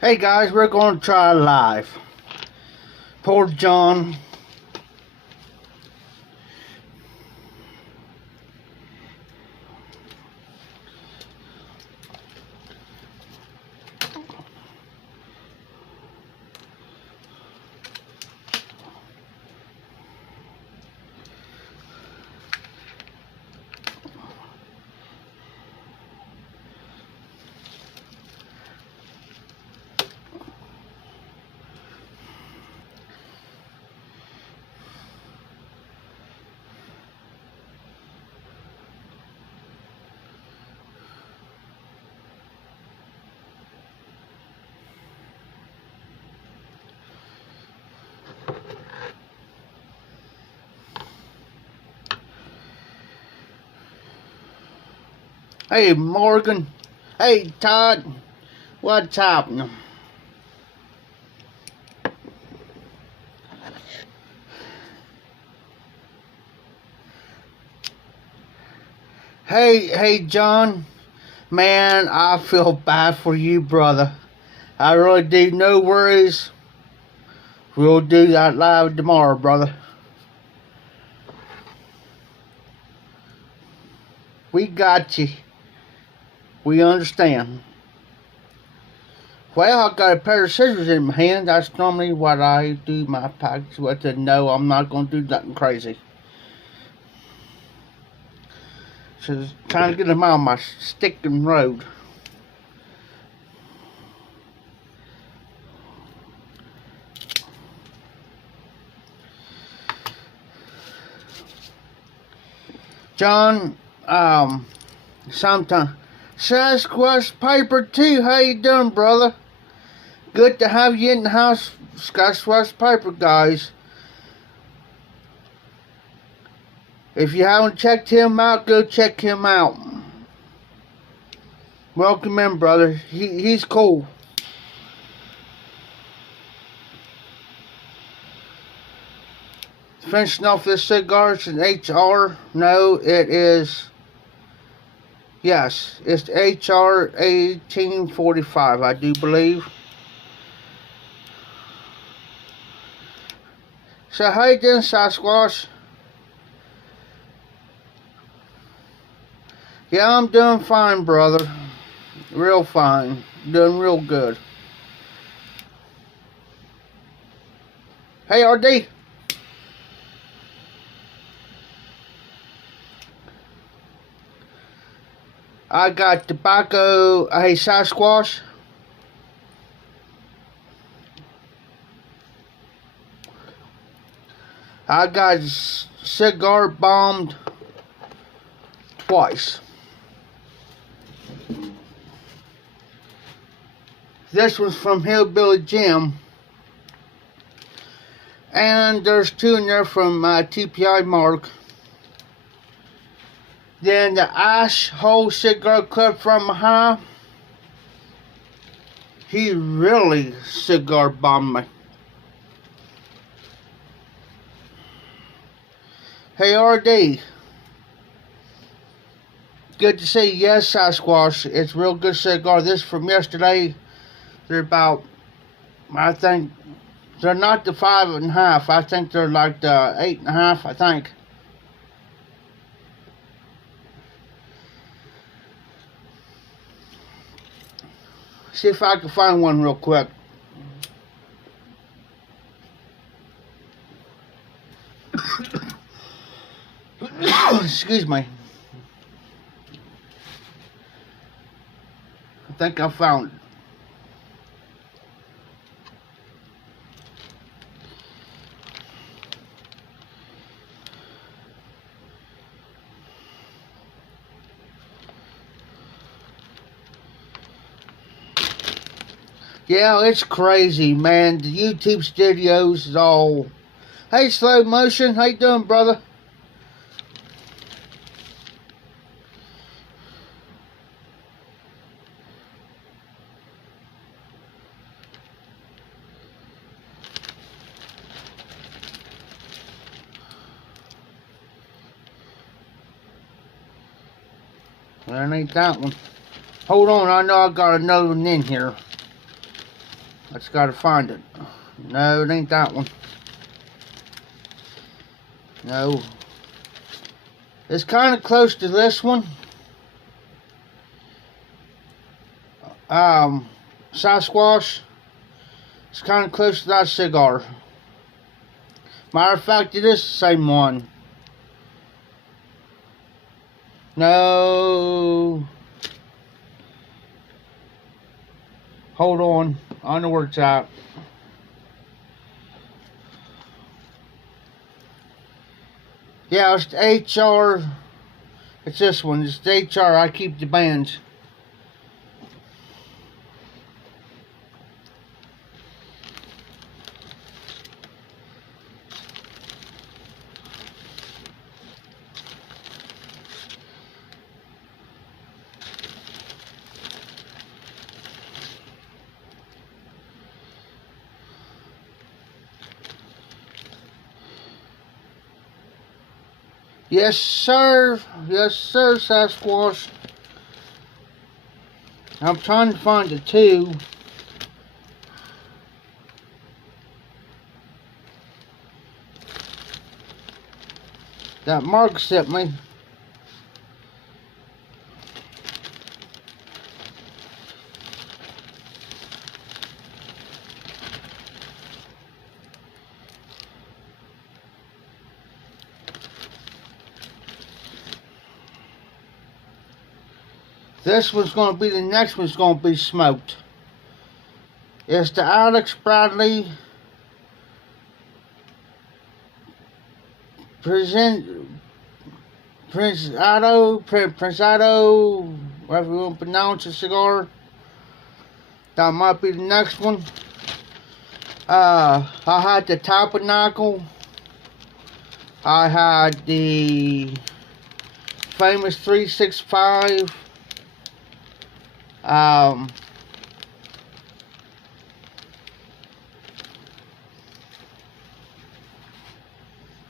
Hey guys, we're going to try live. Poor John. Hey Morgan. Hey Todd. What's happening? Hey John. Man, I feel bad for you, brother. I really do. No worries. We'll do that live tomorrow, brother. We got you. We understand. Well, I got a pair of scissors in my hand. That's normally what I do my package with. And no, I'm not going to do nothing crazy. Just trying to get them out of my sticking road. John, sometime. Sasquatch Piper too. How you doing, brother? Good to have you in the house, Sasquatch Piper, guys. If you haven't checked him out, go check him out. Welcome in, brother. He's cool. Finishing off this cigar. It's an HR. No, it is. Yes, it's HR 1845, I do believe. So how you doing, Sasquatch? Yeah, I'm doing fine, brother. Real fine. Doing real good. Hey, RD. I got tobacco. Hey, Sasquatch. I got cigar bombed twice. This was from Hillbilly Jim. And there's two in there from TPI Mark. Then the Ash Hole cigar clip from High. He really cigar bombed me. Hey RD. Good to see you. Yes, Sasquatch. It's a real good cigar. This from yesterday. They're about, I think, they're not the 5.5. I think they're like the 8.5, I think. See if I can find one real quick. Excuse me. I think I found it. Yeah, it's crazy, man. The YouTube studios is all... Hey, Slow Motion. How you doing, brother? That ain't that one. Hold on, I know I got another one in here. I just gotta find it. No, it ain't that one. No. It's kind of close to this one. Sasquatch. It's kind of close to that cigar. Matter of fact, it is the same one. No. Hold on. I know where it's at. Yeah, it's the HR. It's this one. It's the HR. I keep the bands. Yes, sir. Yes, sir, Sasquatch. I'm trying to find the two. That Mark sent me. This one's going to be, the next one's going to be smoked. It's the Alex Bradley Prensado, whatever you want to pronounce the cigar. That might be the next one. I had the Tabernacle. I had the famous 365.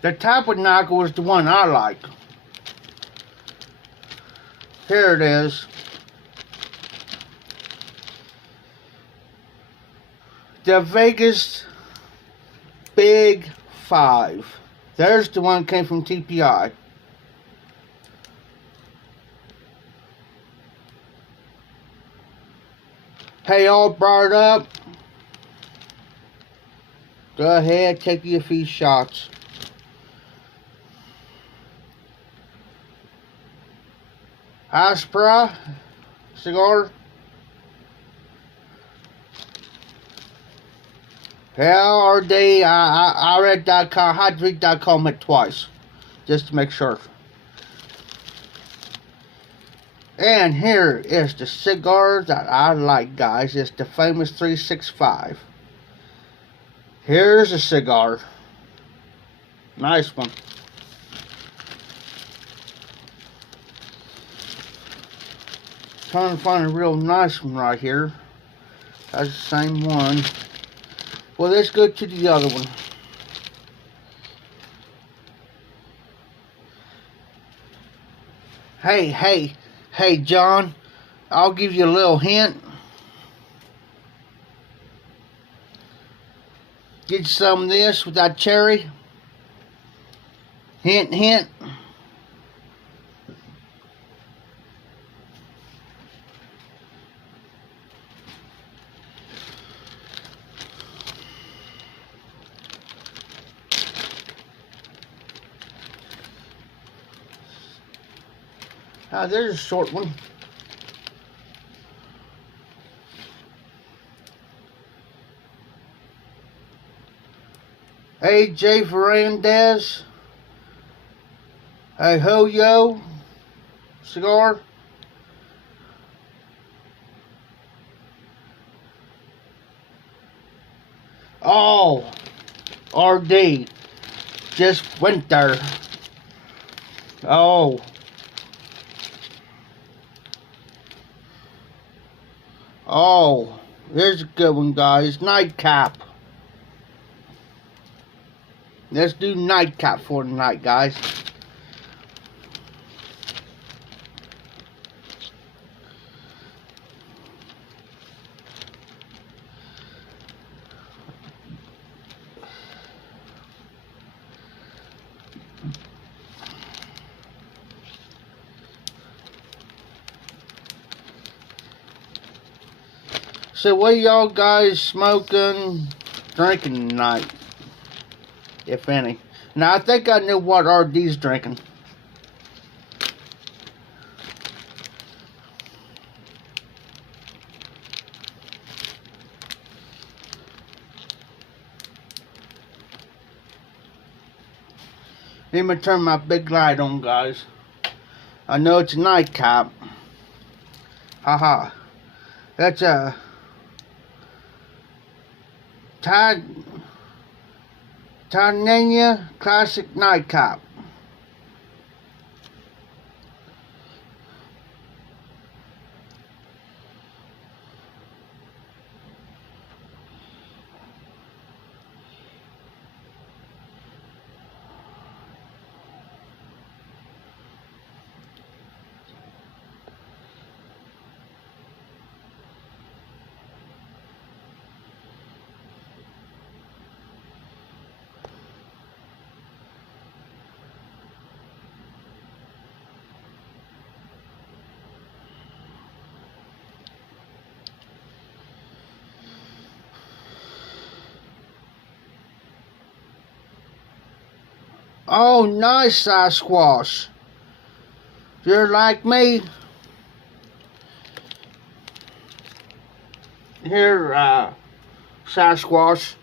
The Tabernacle was the one I like. Here it is. The Vegas Big 5. There's the one that came from TPI. Hey, all brought up. Go ahead, take you a few shots. Aspera cigar. LRD, I read.com, I had to read.com it twice, just to make sure. And here is the cigar that I like, guys. It's the famous 365. Here's a cigar. Nice one. Trying to find a real nice one right here. That's the same one. Well, let's go to the other one. Hey, John. I'll give you a little hint. Get some of this with that cherry. Hint, hint. There's a short one. AJ Fernandez. A Hoyo cigar. Oh, RD. Just went there. Oh. Oh, here's a good one, guys. Nightcap. Let's do nightcap for tonight, guys. So what y'all guys smoking, drinking tonight, if any? Now I think I know what RD's drinking. Let me turn my big light on, guys. I know it's a nightcap. Haha. That's a Titania Classic Nightcap. Oh, nice, Sasquatch. You're like me. Here, Sasquatch.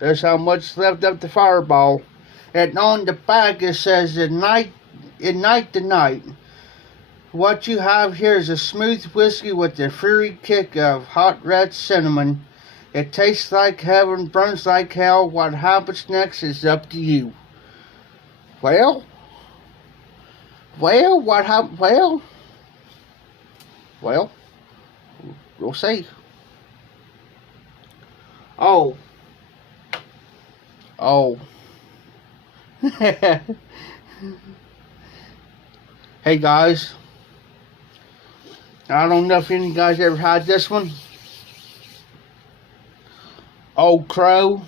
There's how much left of the fireball. And on the back it says, ignite the night. What you have here is a smooth whiskey with a fiery kick of hot red cinnamon. It tastes like heaven, burns like hell. What happens next is up to you. Well, what happened? Well, we'll see. Oh. Hey guys, I don't know if any of you guys ever had this one. Old Crow.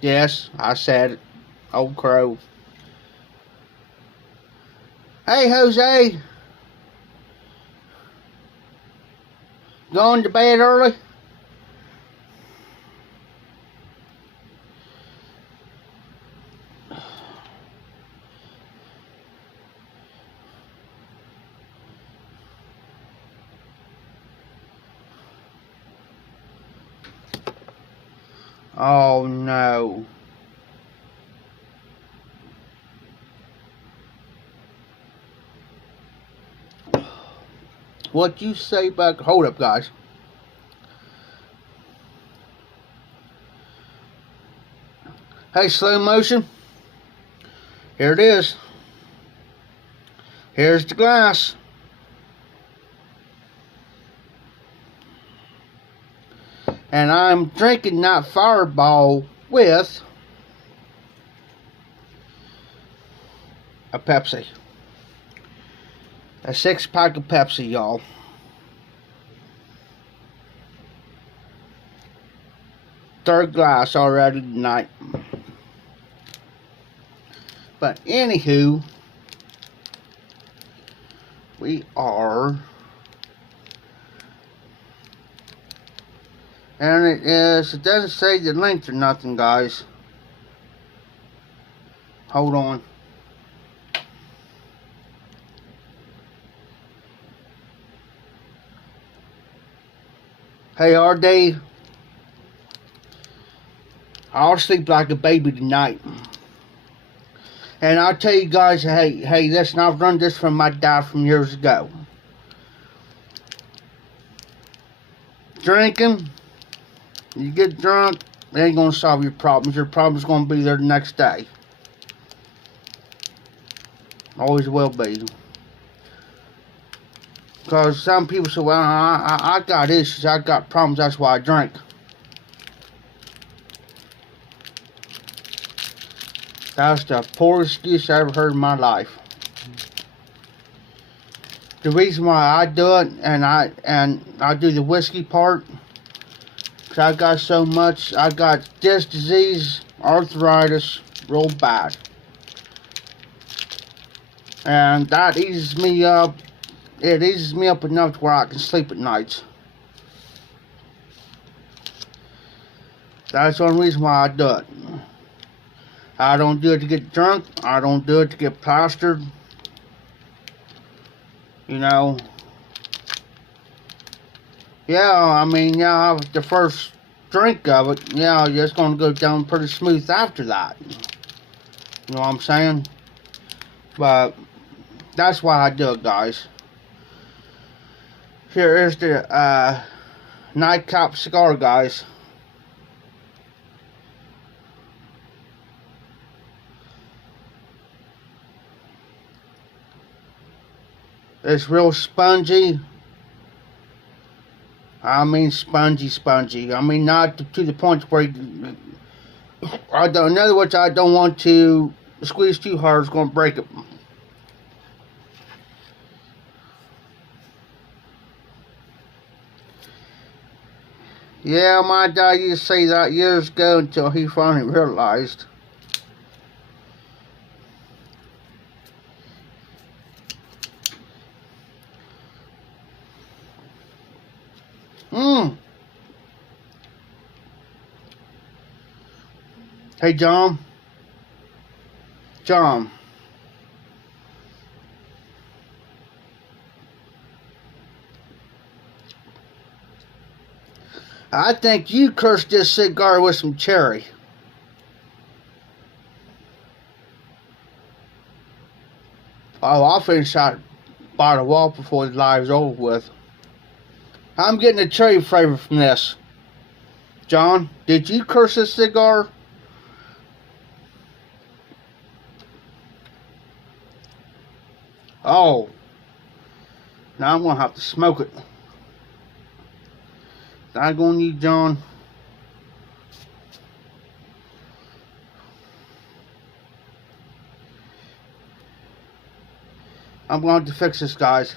Yes, I said it. Old Crow. Hey, Jose. Going to bed early? Oh no. What you say back? Hold up, guys. Hey, slow motion. Here it is. Here's the glass. And I'm drinking that Fireball with a Pepsi. A 6-pack of Pepsi, y'all. Third glass already tonight. But anywho, we are, and it doesn't say the length or nothing, guys. Hold on. Hey, RD, I'll sleep like a baby tonight. And I'll tell you guys, hey, listen, I've learned this from my dad from years ago. Drinking, you get drunk, it ain't gonna solve your problems. Your problem's gonna be there the next day. Always will be. Because some people say, well, I got issues, I got problems, that's why I drink. That's the poorest excuse I ever heard in my life. The reason why I do it, and I do the whiskey part, because I got so much, I got disc disease, arthritis, real bad. And that eases me up It eases me up enough to where I can sleep at nights. That's the only reason why I do it. I don't do it to get drunk. I don't do it to get plastered. You know. Yeah, I mean, yeah, the first drink of it, yeah, it's going to go down pretty smooth after that. You know what I'm saying? But that's why I do it, guys. Here is the nightcap cigar, guys. It's real spongy. I mean spongy. I mean not to the point where in other words, I don't want to squeeze too hard. It's going to break it. Yeah, my dad used to say that years ago until he finally realized. Hey, John. John. I think you cursed this cigar with some cherry. Oh, I'll finish that bottle off before the live's over with. I'm getting a cherry flavor from this. John, did you curse this cigar? Oh. Now I'm going to have to smoke it. Not going to need John. I'm going to have to fix this, guys.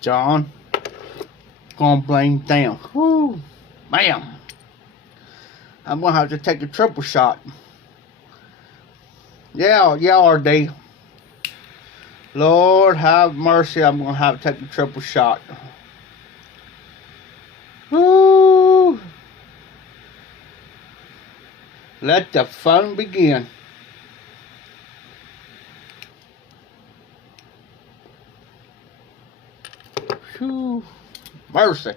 John, gonna blame them. Woo, bam. I'm gonna have to take a triple shot. Yeah, RD. Lord have mercy, I'm gonna have to take a triple shot. Woo. Let the fun begin. Whew. Mercy.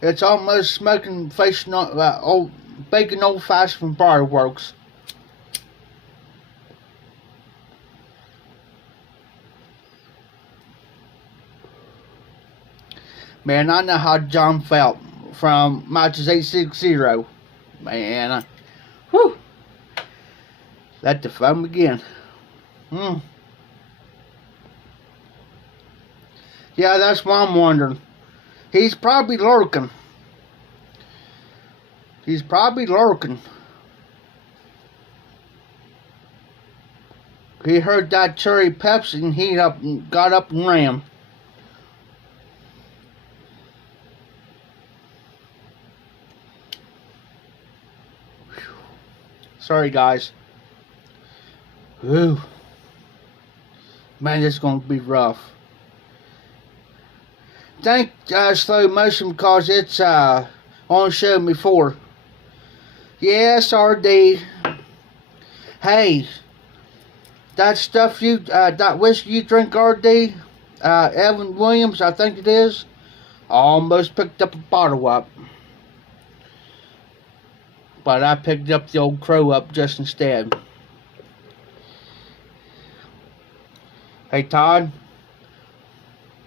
It's almost smoking facing old bacon old fashioned from fireworks. Man, I know how John felt from matches 860. Man, whew. Let the fun begin. Yeah, that's what I'm wondering. He's probably lurking. He heard that cherry Pepsi and he got up and ran. Sorry, guys. Whew. Man, this is going to be rough. Thank Slow Motion because it's on show before. Yes, RD. Hey, that stuff that whiskey you drink, RD, Evan Williams, I think it is, almost picked up a bottle up. But I picked up the old crow up just instead. Hey, Todd.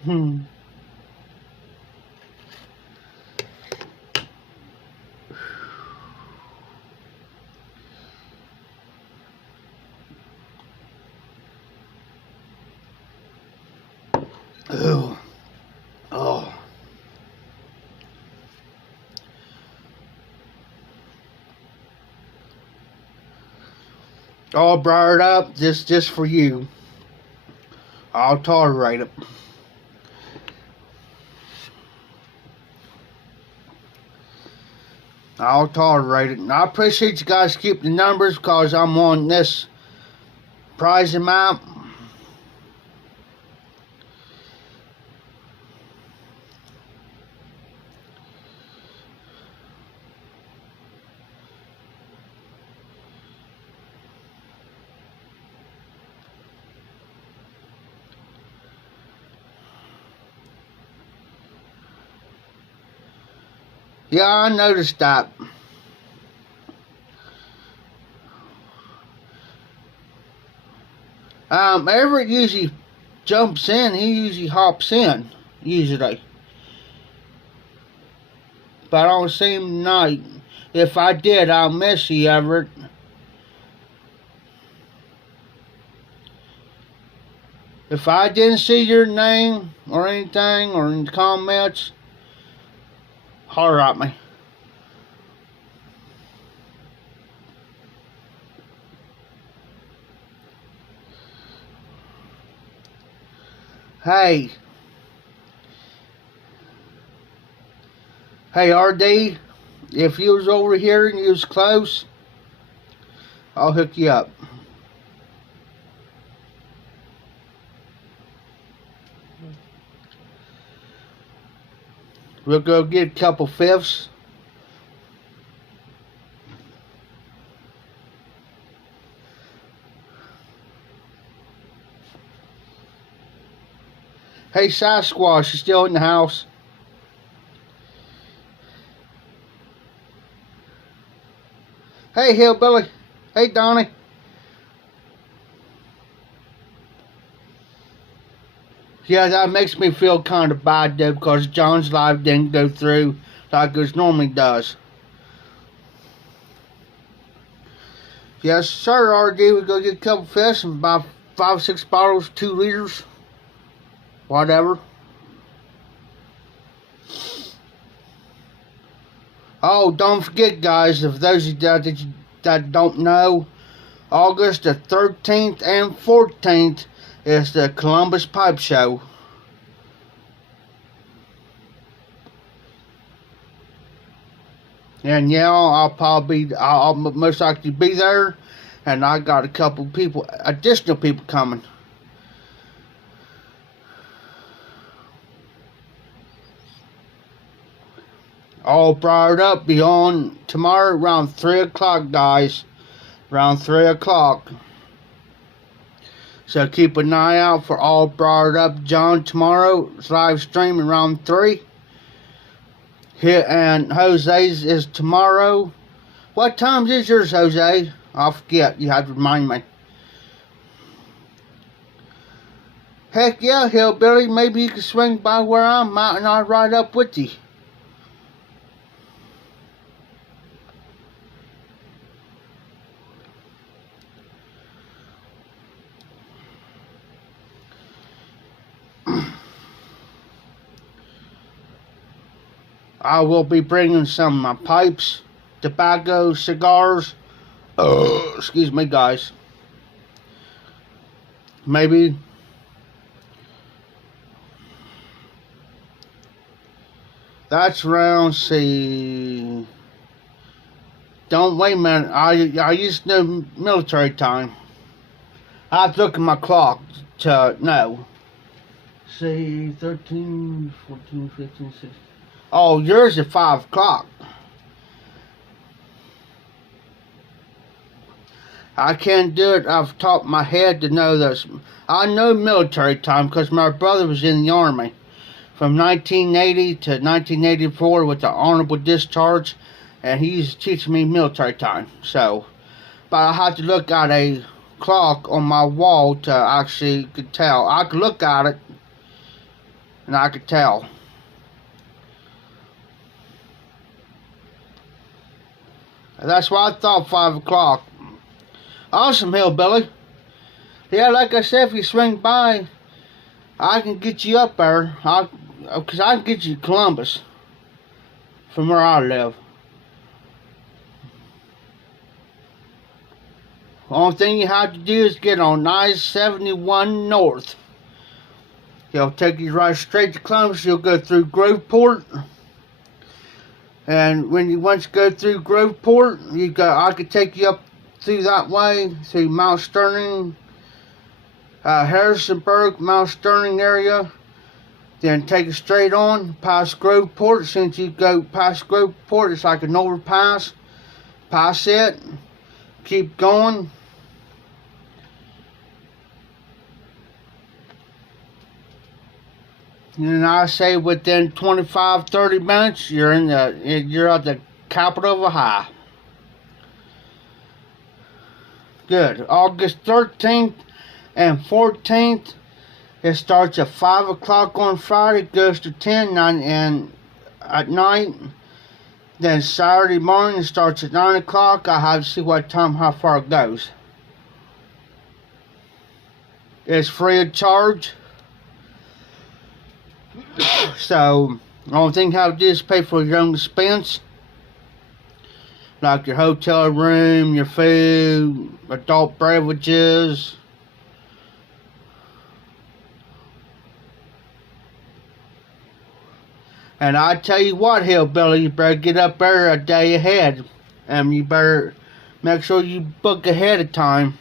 Ooh. Oh. All brought up just for you. I'll tolerate it. I'll tolerate it. And I appreciate you guys keeping the numbers because I'm on this prize amount. Yeah, I noticed that. Everett usually jumps in. He usually hops in, usually. But I don't see him tonight. If I did, I'll miss you, Everett. If I didn't see your name or anything or in the comments, holler at me. Hey, RD, if you was over here and you was close, I'll hook you up. We'll go get a couple fifths. Hey, Sasquatch, you still in the house? Hey, Hillbilly. Hey, Donnie. Yeah, that makes me feel kind of bad, though, because John's live didn't go through like it normally does. Yes, sir, RD. We go get a couple fish and buy 5, 6 bottles, 2 liters. Whatever. Oh, don't forget, guys, if those of you that don't know, August the 13th and 14th is the Columbus Pipe Show. And yeah, I'll most likely be there, and I got a couple people, additional people coming. All brought up, be on tomorrow around 3 o'clock, guys. Around 3 o'clock. So keep an eye out for All Brought Up John tomorrow's live stream around 3. Here, and Jose's is tomorrow. What time is yours, Jose? I forget. You have to remind me. Heck yeah, Hillbilly. Maybe you can swing by where I'm at and I'll ride up with you. I will be bringing some of my pipes, tobacco, cigars. Excuse me, guys. Maybe. That's around, see. Don't wait a minute. I used to know military time. I have to look at my clock to know. See, 13, 14, 15, 16. Oh, yours at 5 o'clock. I can't do it off the top of my head to know this. I know military time because my brother was in the Army from 1980 to 1984 with the honorable discharge, and he's teaching me military time. So, but I have to look at a clock on my wall to actually could tell. I could look at it and I could tell. That's why I thought 5 o'clock. Awesome, Hillbilly. Yeah, like I said, if you swing by, I can get you up there. Because I can get you to Columbus from where I live. The only thing you have to do is get on I-71 North. It'll take you right straight to Columbus. You'll go through Groveport. And when you once go through Groveport, I could take you up through that way, through Mount Sterling, Harrisonburg, Mount Sterling area. Then take it straight on past Groveport. Since you go past Groveport, it's like an overpass. Pass it, keep going. And I say within 25-30 minutes, you're at the capital of Ohio. Good. August 13th and 14th. It starts at 5 o'clock on Friday, goes to 10 and at night. Then Saturday morning it starts at 9 o'clock. I have to see how far it goes. It's free of charge. So, the only thing you have to do is pay for your own expense. Like your hotel room, your food, adult beverages. And I tell you what, hillbilly, you better get up there a day ahead. And you better make sure you book ahead of time.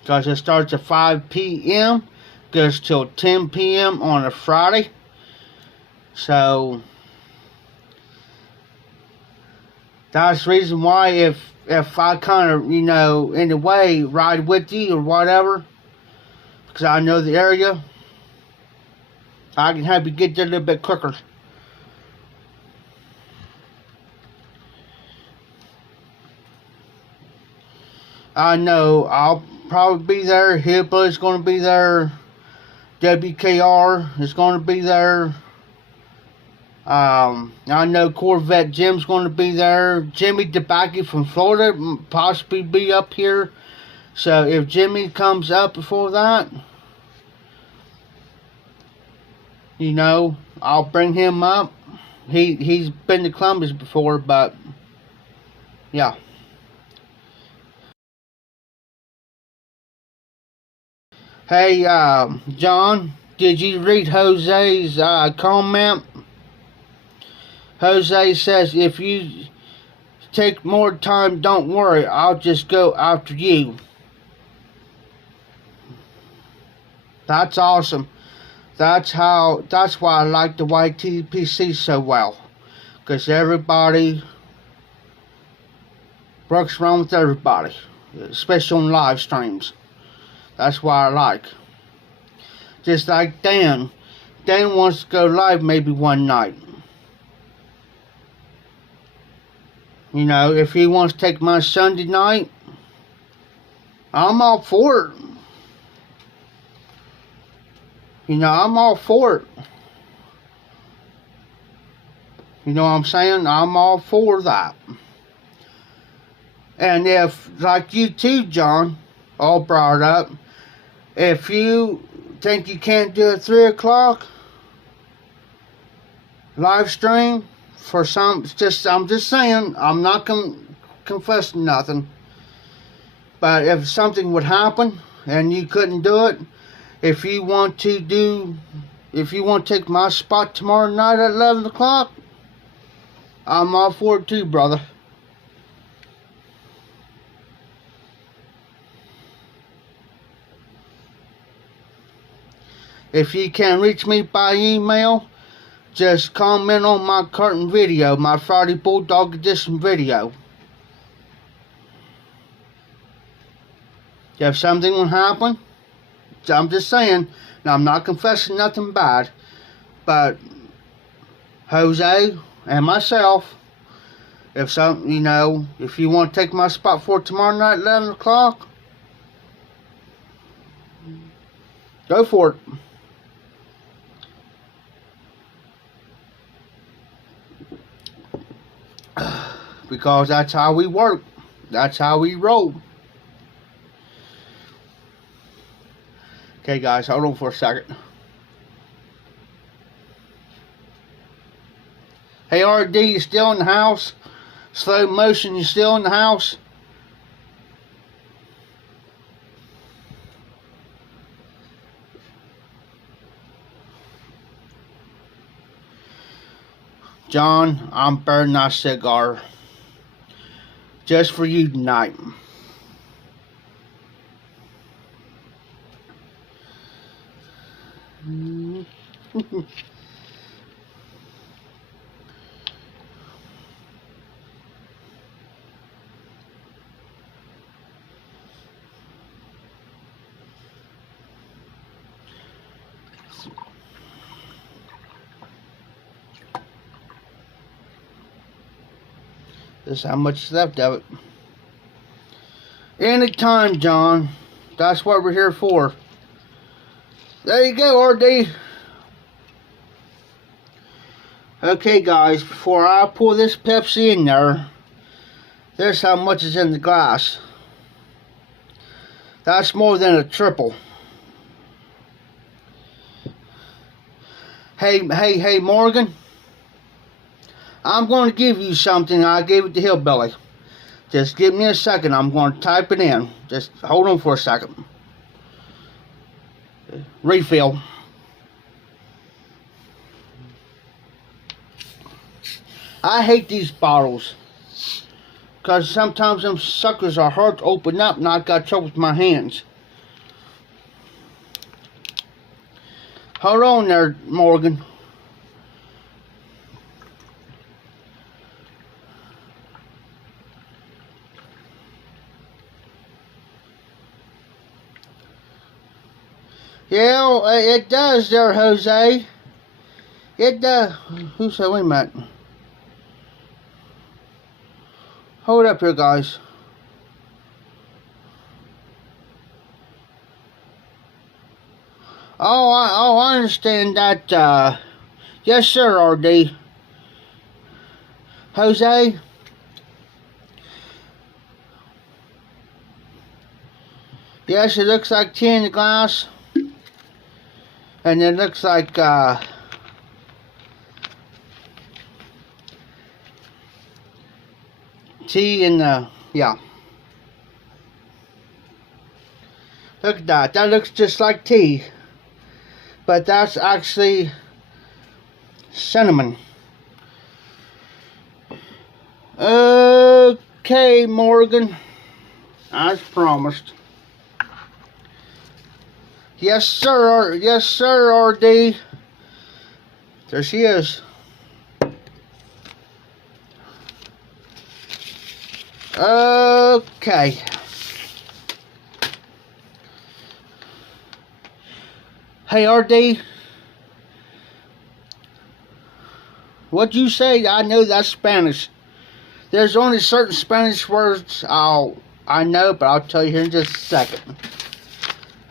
Because it starts at 5 p.m. goes till 10 p.m. on a Friday. So that's the reason why if I kind of, in a way, ride with you or whatever, because I know the area, I can help you get there a little bit quicker. I know I'll probably be there. Hillbilly's going to be there. WKR is going to be there. I know Corvette Jim's going to be there. Jimmy DeBacke from Florida possibly be up here. So if Jimmy comes up before that, I'll bring him up. He's been to Columbus before, but yeah. Hey, John, did you read Jose's comment? Jose says, if you take more time, don't worry, I'll just go after you. That's awesome. That's why I like the YTPC so well. Because everybody works around with everybody. Especially on live streams. That's why I like. Just like Dan. Dan wants to go live maybe one night. If he wants to take my Sunday night, I'm all for it. I'm all for it. You know what I'm saying? I'm all for that. And if, like you too, John, all brought up, if you think you can't do it 3 o'clock live stream for some, I'm just saying, I'm not confessing nothing. But if something would happen and you couldn't do it, if you want to take my spot tomorrow night at 11 o'clock, I'm all for it too, brother. If you can't reach me by email, just comment on my current video, my Friday Bulldog Edition video. If something will happen, I'm just saying, now I'm not confessing nothing bad, but Jose and myself, if you want to take my spot for tomorrow night at 11 o'clock, go for it. Because that's how we work. That's how we roll. Okay, guys, hold on for a second. Hey, RD, you still in the house? Slow motion, you still in the house? John, I'm burning that cigar just for you tonight. This is how much is left of it. Anytime, John. That's what we're here for. There you go, RD. Okay, guys, before I pour this Pepsi in there, there's how much is in the glass. That's more than a triple. Hey, Morgan. I'm going to give you something. I gave it to Hillbilly. Just give me a second. I'm going to type it in. Just hold on for a second. Refill. I hate these bottles, because sometimes them suckers are hard to open up and I've got trouble with my hands. Hold on there, Morgan. Yeah, it does there, Jose. It does. Who said, wait a minute. Hold up here, guys. I understand that. Yes, sir, RD. Jose? Yes, it looks like tea in the glass. And it looks like, tea in the, yeah. Look at that. That looks just like tea. But that's actually cinnamon. Okay, Morgan. As promised. Yes, sir. Yes, sir, RD. There she is. Okay. Hey, RD. What'd you say? I know that's Spanish. There's only certain Spanish words I know, but I'll tell you here in just a second.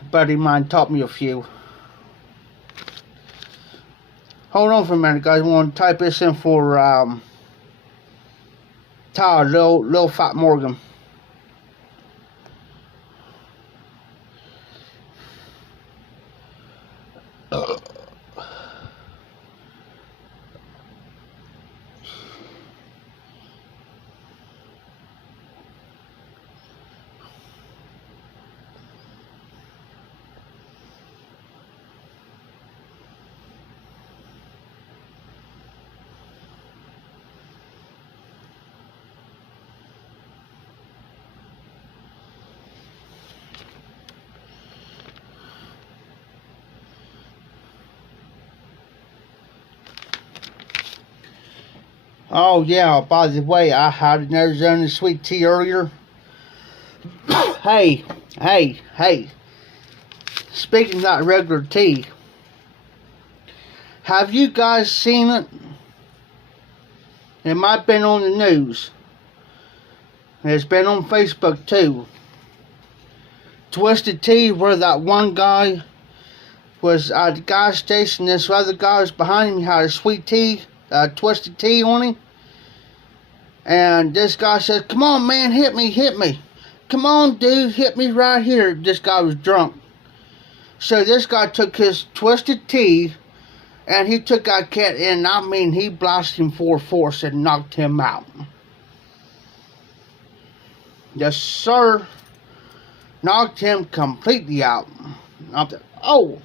A buddy of mine taught me a few. Hold on for a minute, guys. I want to type this in for Todd, Lil Fat Morgan. Oh yeah, by the way, I had an Arizona sweet tea earlier. Hey. Speaking of that regular tea, have you guys seen it? It might have been on the news. It's been on Facebook too. Twisted Tea, where that one guy was at the gas station. This other guy was behind him. He had a sweet tea, Twisted Tea on him. And this guy said, "Come on, man, hit me. Come on, dude, hit me right here." This guy was drunk. So this guy took his Twisted Tea, and he took that cat, and I mean, he blasted him full force and knocked him out. Yes, sir. Knocked him completely out. Oh!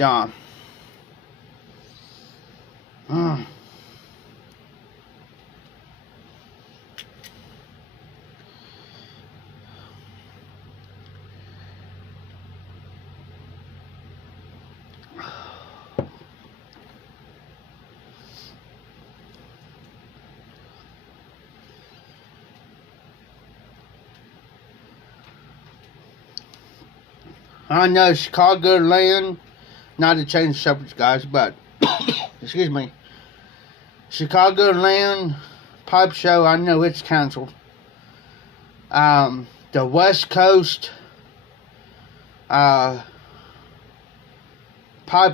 John. I know Chicago land, not to change the subject, guys, but excuse me, Chicago land pipe show. I know it's canceled. The West Coast pipe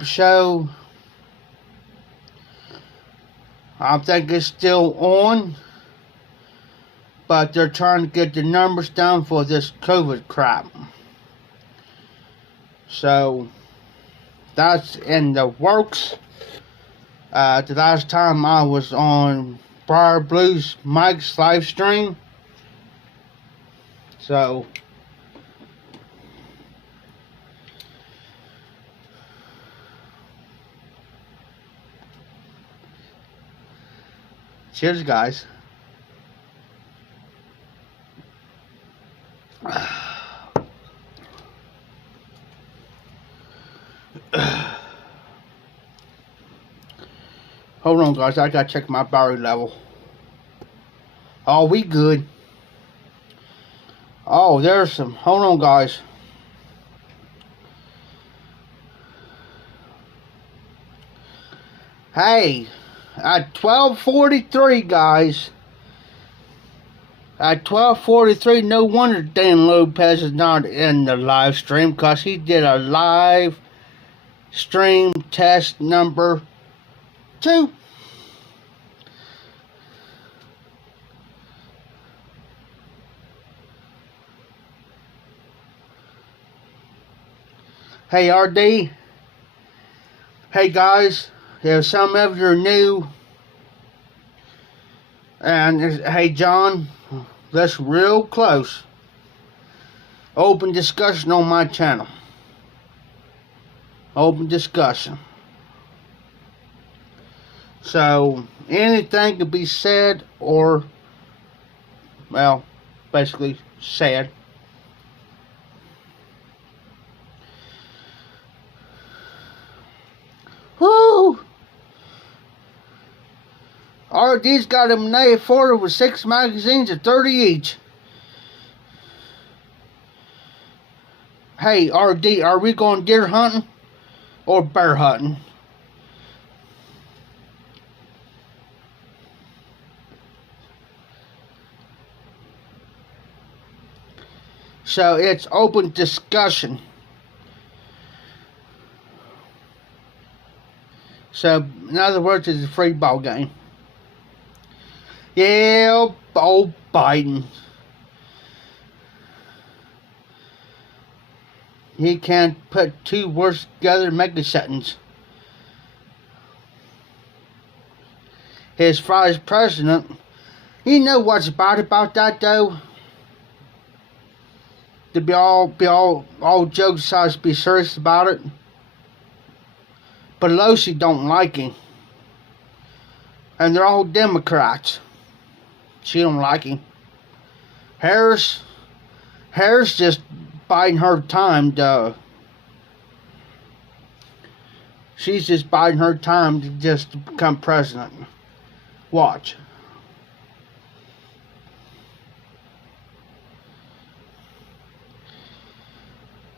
show, I think it's still on, but they're trying to get the numbers down for this COVID crap. So that's in the works. The last time I was on Briar Blues Mike's live stream. So cheers, guys. Hold on, guys. I gotta check my battery level. Oh, we good. Oh, there's some. Hold on, guys. Hey, at 12:43, guys. At 12:43, no wonder Dan Lopez is not in the live stream, because he did a live stream test number 2. Hey, RD. Hey, guys. If some of you are new, and hey, John, that's real close. Open discussion on my channel. Open discussion. So anything could be said, or, well, basically said. Whoo! RD's got him nailed forward with 6 magazines of 30 each. Hey, RD, are we going deer hunting or bear hunting? So it's open discussion. So, in other words, it's a free ball game. Yeah, old Biden. He can't put 2 words together and make a sentence. His vice president, you know what's bad about that, though? To be all jokes aside, be serious about it. Pelosi don't like him. And they're all Democrats. She don't like him. Harris just biding her time to... She's just biding her time to just become president. Watch.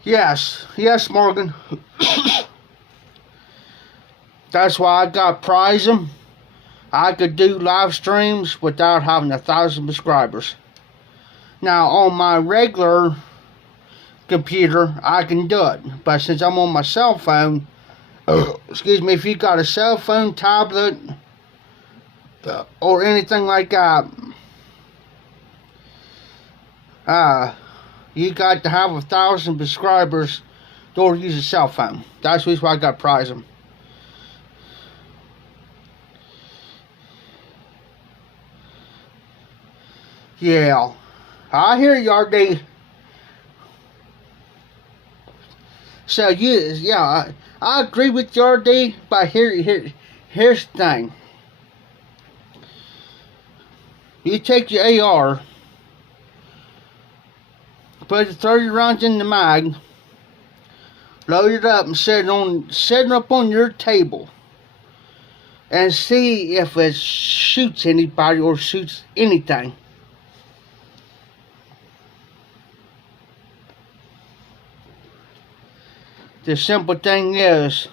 Yes, Morgan. That's why I got Prism. I could do live streams without having 1,000 subscribers. Now, on my regular computer, I can do it. But since I'm on my cell phone, excuse me, if you got a cell phone, tablet, or anything like that, you got to have 1,000 subscribers to use a cell phone. That's the reason why I got Prism. Yeah, I hear you, RD. So I agree with you, RD, but here's the thing. You take your AR, put the 30 rounds in the mag, load it up and set it up on your table, and see if it shoots anybody or shoots anything. The simple thing is,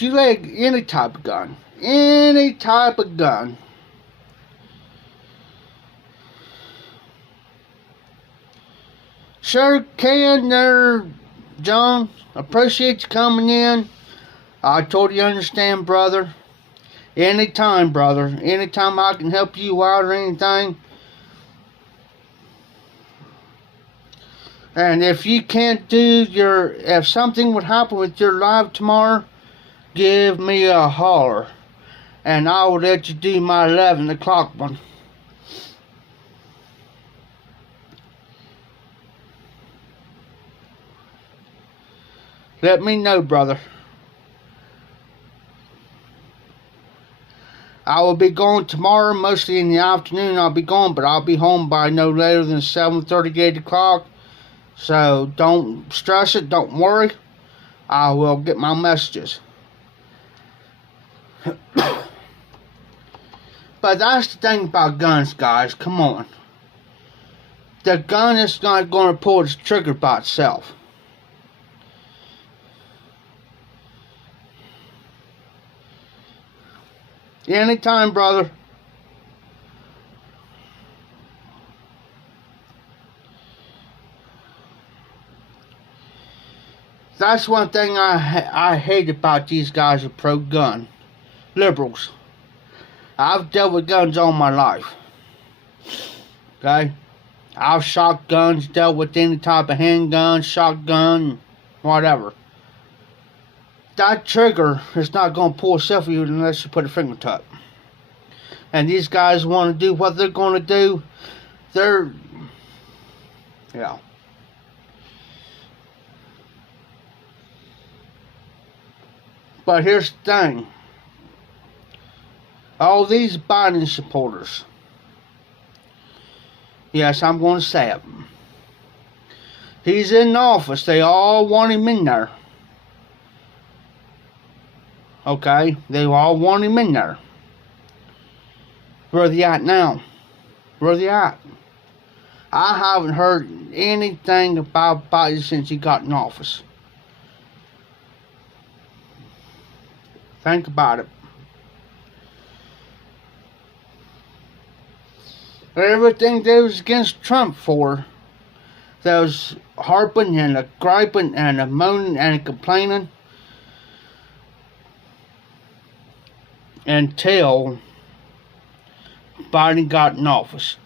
you like any type of gun. Any type of gun. Sure can there, John. Appreciate you coming in. I totally understand, brother. Anytime, brother. Anytime I can help you out or anything. And if you can't if something would happen with your live tomorrow, give me a holler. And I will let you do my 11 o'clock one. Let me know, brother. I will be going tomorrow, mostly in the afternoon. I'll be going, but I'll be home by no later than 7:30, 8 o'clock. So don't stress it, don't worry. I will get my messages. But that's the thing about guns, guys. Come on. The gun is not going to pull the trigger by itself. Anytime, brother. That's one thing I hate about these guys who are pro-gun. Liberals. I've dealt with guns all my life. Okay? I've shot guns, dealt with any type of handgun, shotgun, whatever. That trigger is not going to pull itself for you unless you put a finger to it. And these guys want to do what they're going to do. Yeah. But here's the thing. All these Biden supporters. Yes, I'm going to say it. He's in office. They all want him in there. Okay? They all want him in there. Where are they at now? Where are they at? I haven't heard anything about Biden since he got in office. Think about it. Everything they was against Trump for, they was harping and griping and moaning and complaining until Biden got in office.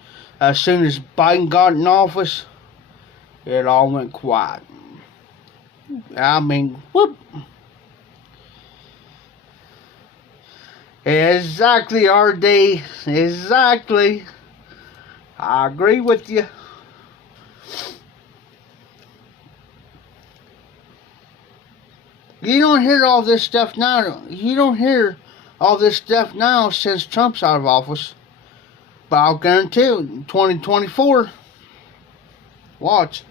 As soon as Biden got in office, it all went quiet. I mean, whoop. Exactly, RD. Exactly. I agree with you. You don't hear all this stuff now. You don't hear all this stuff now since Trump's out of office. But I'll guarantee you, in 2024, watch.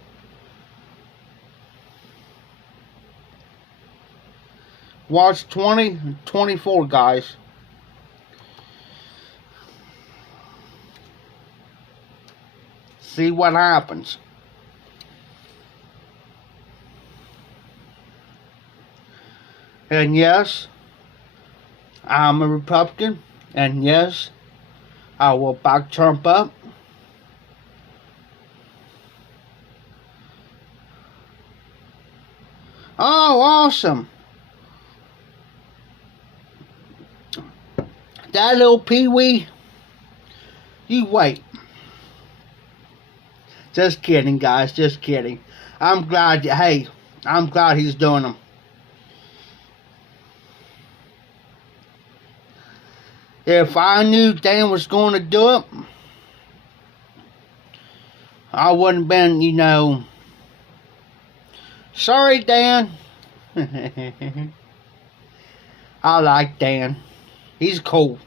Watch 2024, guys. See what happens. And yes, I'm a Republican. And yes, I will back Trump up. Oh, awesome. That little peewee. You wait. Just kidding, guys. Just kidding. I'm glad he's doing them. If I knew Dan was going to do it, I wouldn't been, sorry, Dan. I like Dan. He's cool.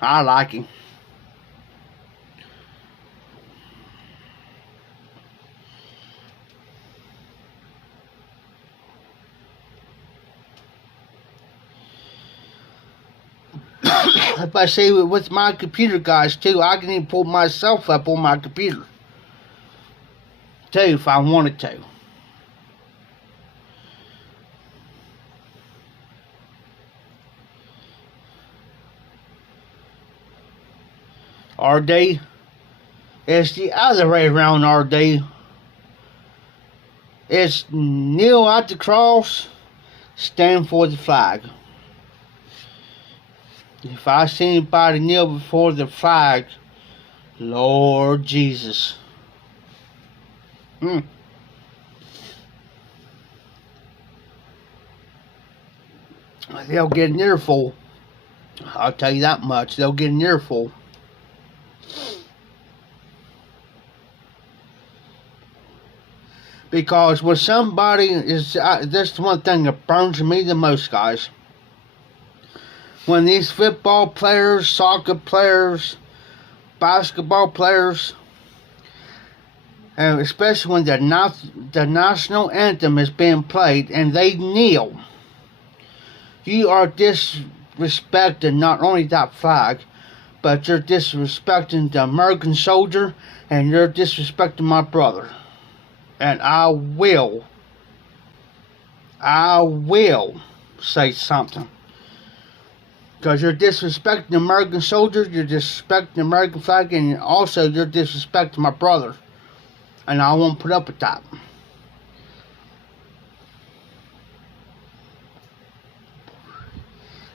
I like him. But see, with my computer, guys, too, I can even pull myself up on my computer, too, if I wanted to. RD. It's the other way around, RD. It's kneel at the cross, stand for the flag. If I see anybody kneel before the flag, Lord Jesus. They'll get an earful. I'll tell you that much. They'll get an earful. Because when somebody is, that's the one thing that burns me the most, guys. When these football players, soccer players, basketball players, and especially when the national anthem is being played and they kneel, you are disrespecting not only that flag, but you're disrespecting the American soldier and you're disrespecting my brother. And I will say something. Because you're disrespecting the American soldiers, you're disrespecting the American flag, and also you're disrespecting my brother. And I won't put up with that.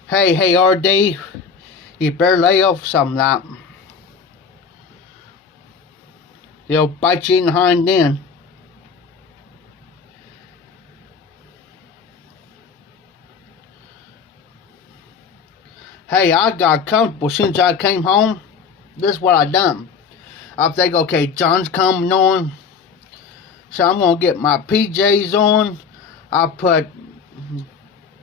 Hey, RD, you better lay off some of that. They'll bite you in the hind end. Hey, I got comfortable as soon as I came home. This is what I done. I think, okay, John's coming on, so I'm gonna get my PJs on. I put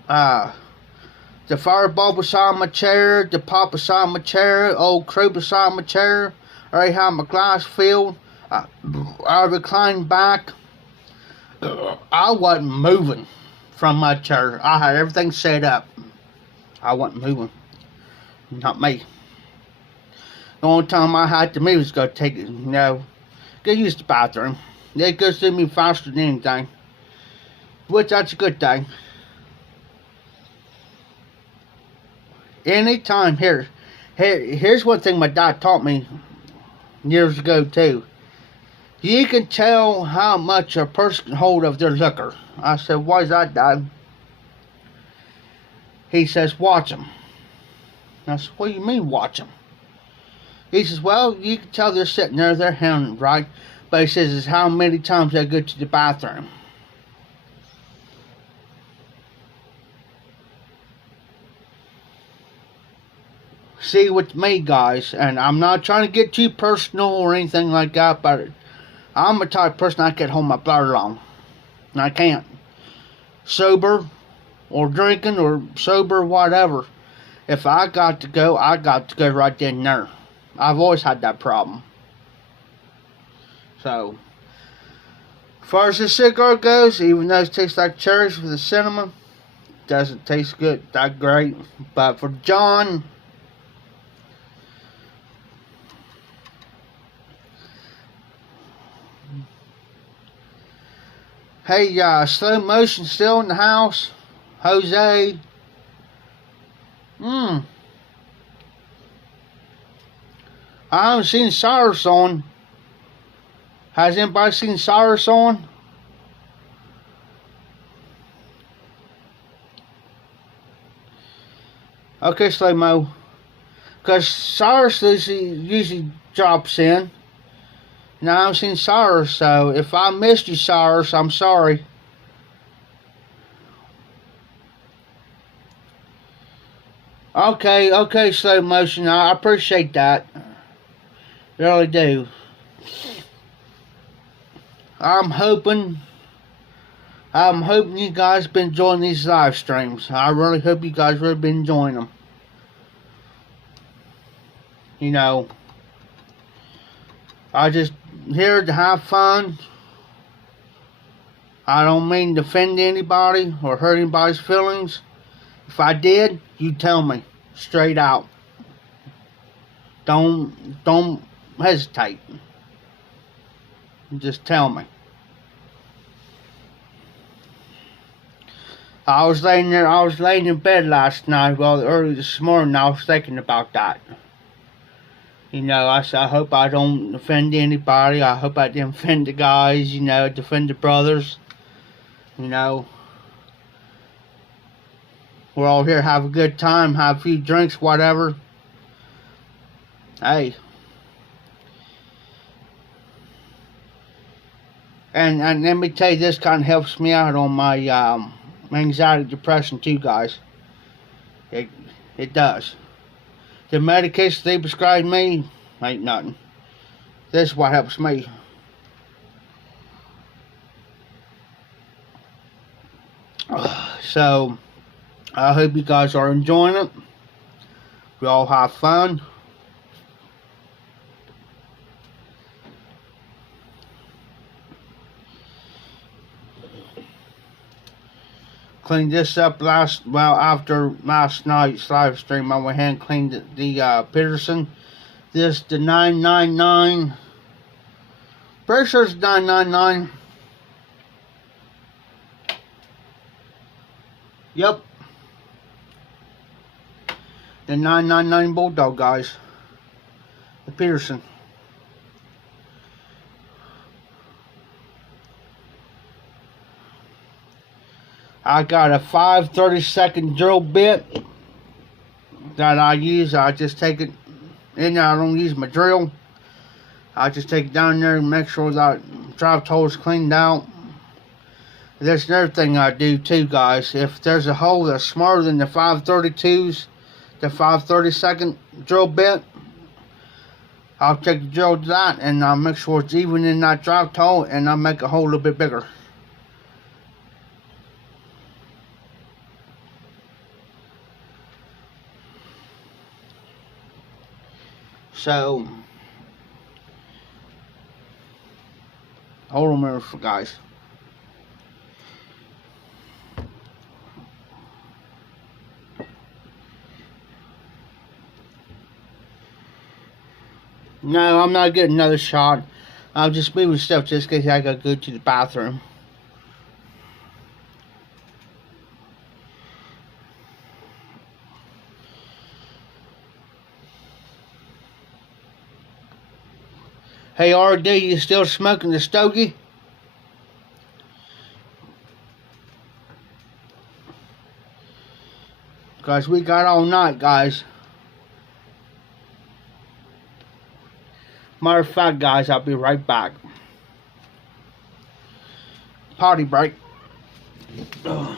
the fireball beside my chair, the pop beside my chair, old crew beside my chair. I already have my glass filled. I reclined back. I wasn't moving from my chair. I had everything set up. I wasn't moving. Not me. The only time I had to move was go take it, go use the bathroom. It goes through me faster than anything. Which that's a good thing. Anytime here's one thing my dad taught me years ago too. You can tell how much a person can hold of their liquor. I said, why is that, Dad? He says, watch them. I said, what do you mean, watch them? He says, well, you can tell they're sitting there, they're hounding, right? But he says, it's how many times they go to the bathroom. See, with me, guys, and I'm not trying to get too personal or anything like that, but I'm the type of person I can't hold my bladder long. And I can't. Sober, or drinking, or sober, whatever. If I got to go, I got to go right then and there. I've always had that problem. So, as far as the cigar goes, even though it tastes like cherries with the cinnamon, it doesn't taste good, that great. But for John, hey, slow motion still in the house. Jose. I haven't seen Cyrus on. Has anybody seen Cyrus on? Okay, slow mo. Because Cyrus usually drops in. Now I haven't seen Cyrus, so if I missed you, Cyrus, I'm sorry. Okay, slow motion. I appreciate that. Really do. I'm hoping you guys been enjoying these live streams. I really hope you guys really been enjoying them. You know, I just here to have fun. I don't mean to offend anybody or hurt anybody's feelings. If I did, you tell me straight out. Don't hesitate. Just tell me. I was laying in bed last night, early this morning, I was thinking about that. You know, I said, I hope I don't offend anybody. I hope I didn't offend the guys, you know, defend the brothers. You know, we're all here, have a good time, have a few drinks, whatever. Hey. And let me tell you, this kind of helps me out on my anxiety, depression too, guys. It does. The medication they prescribed me ain't nothing. This is what helps me. So, I hope you guys are enjoying it. We all have fun. Cleaned this up after last night's live stream. I went ahead and cleaned the Peterson. This the 999. Pretty sure it's 999. Yep. The 999 Bulldog, guys. The Peterson. I got a 5/32 drill bit that I use. I just take it in there. I don't use my drill. I just take it down there and make sure that drive toe is cleaned out. There's another thing I do too, guys. If there's a hole that's smaller than the 5/32s, the 5/32 drill bit, I'll take the drill to that and I'll make sure it's even in that drive toe, and I'll make a hole a little bit bigger. So, hold on a minute, guys. No, I'm not getting another shot. I'll just move stuff just in case I gotta go to the bathroom. Hey RD, you still smoking the stogie? Guys, we got all night, guys. Matter of fact, guys, I'll be right back. Potty break. Ugh.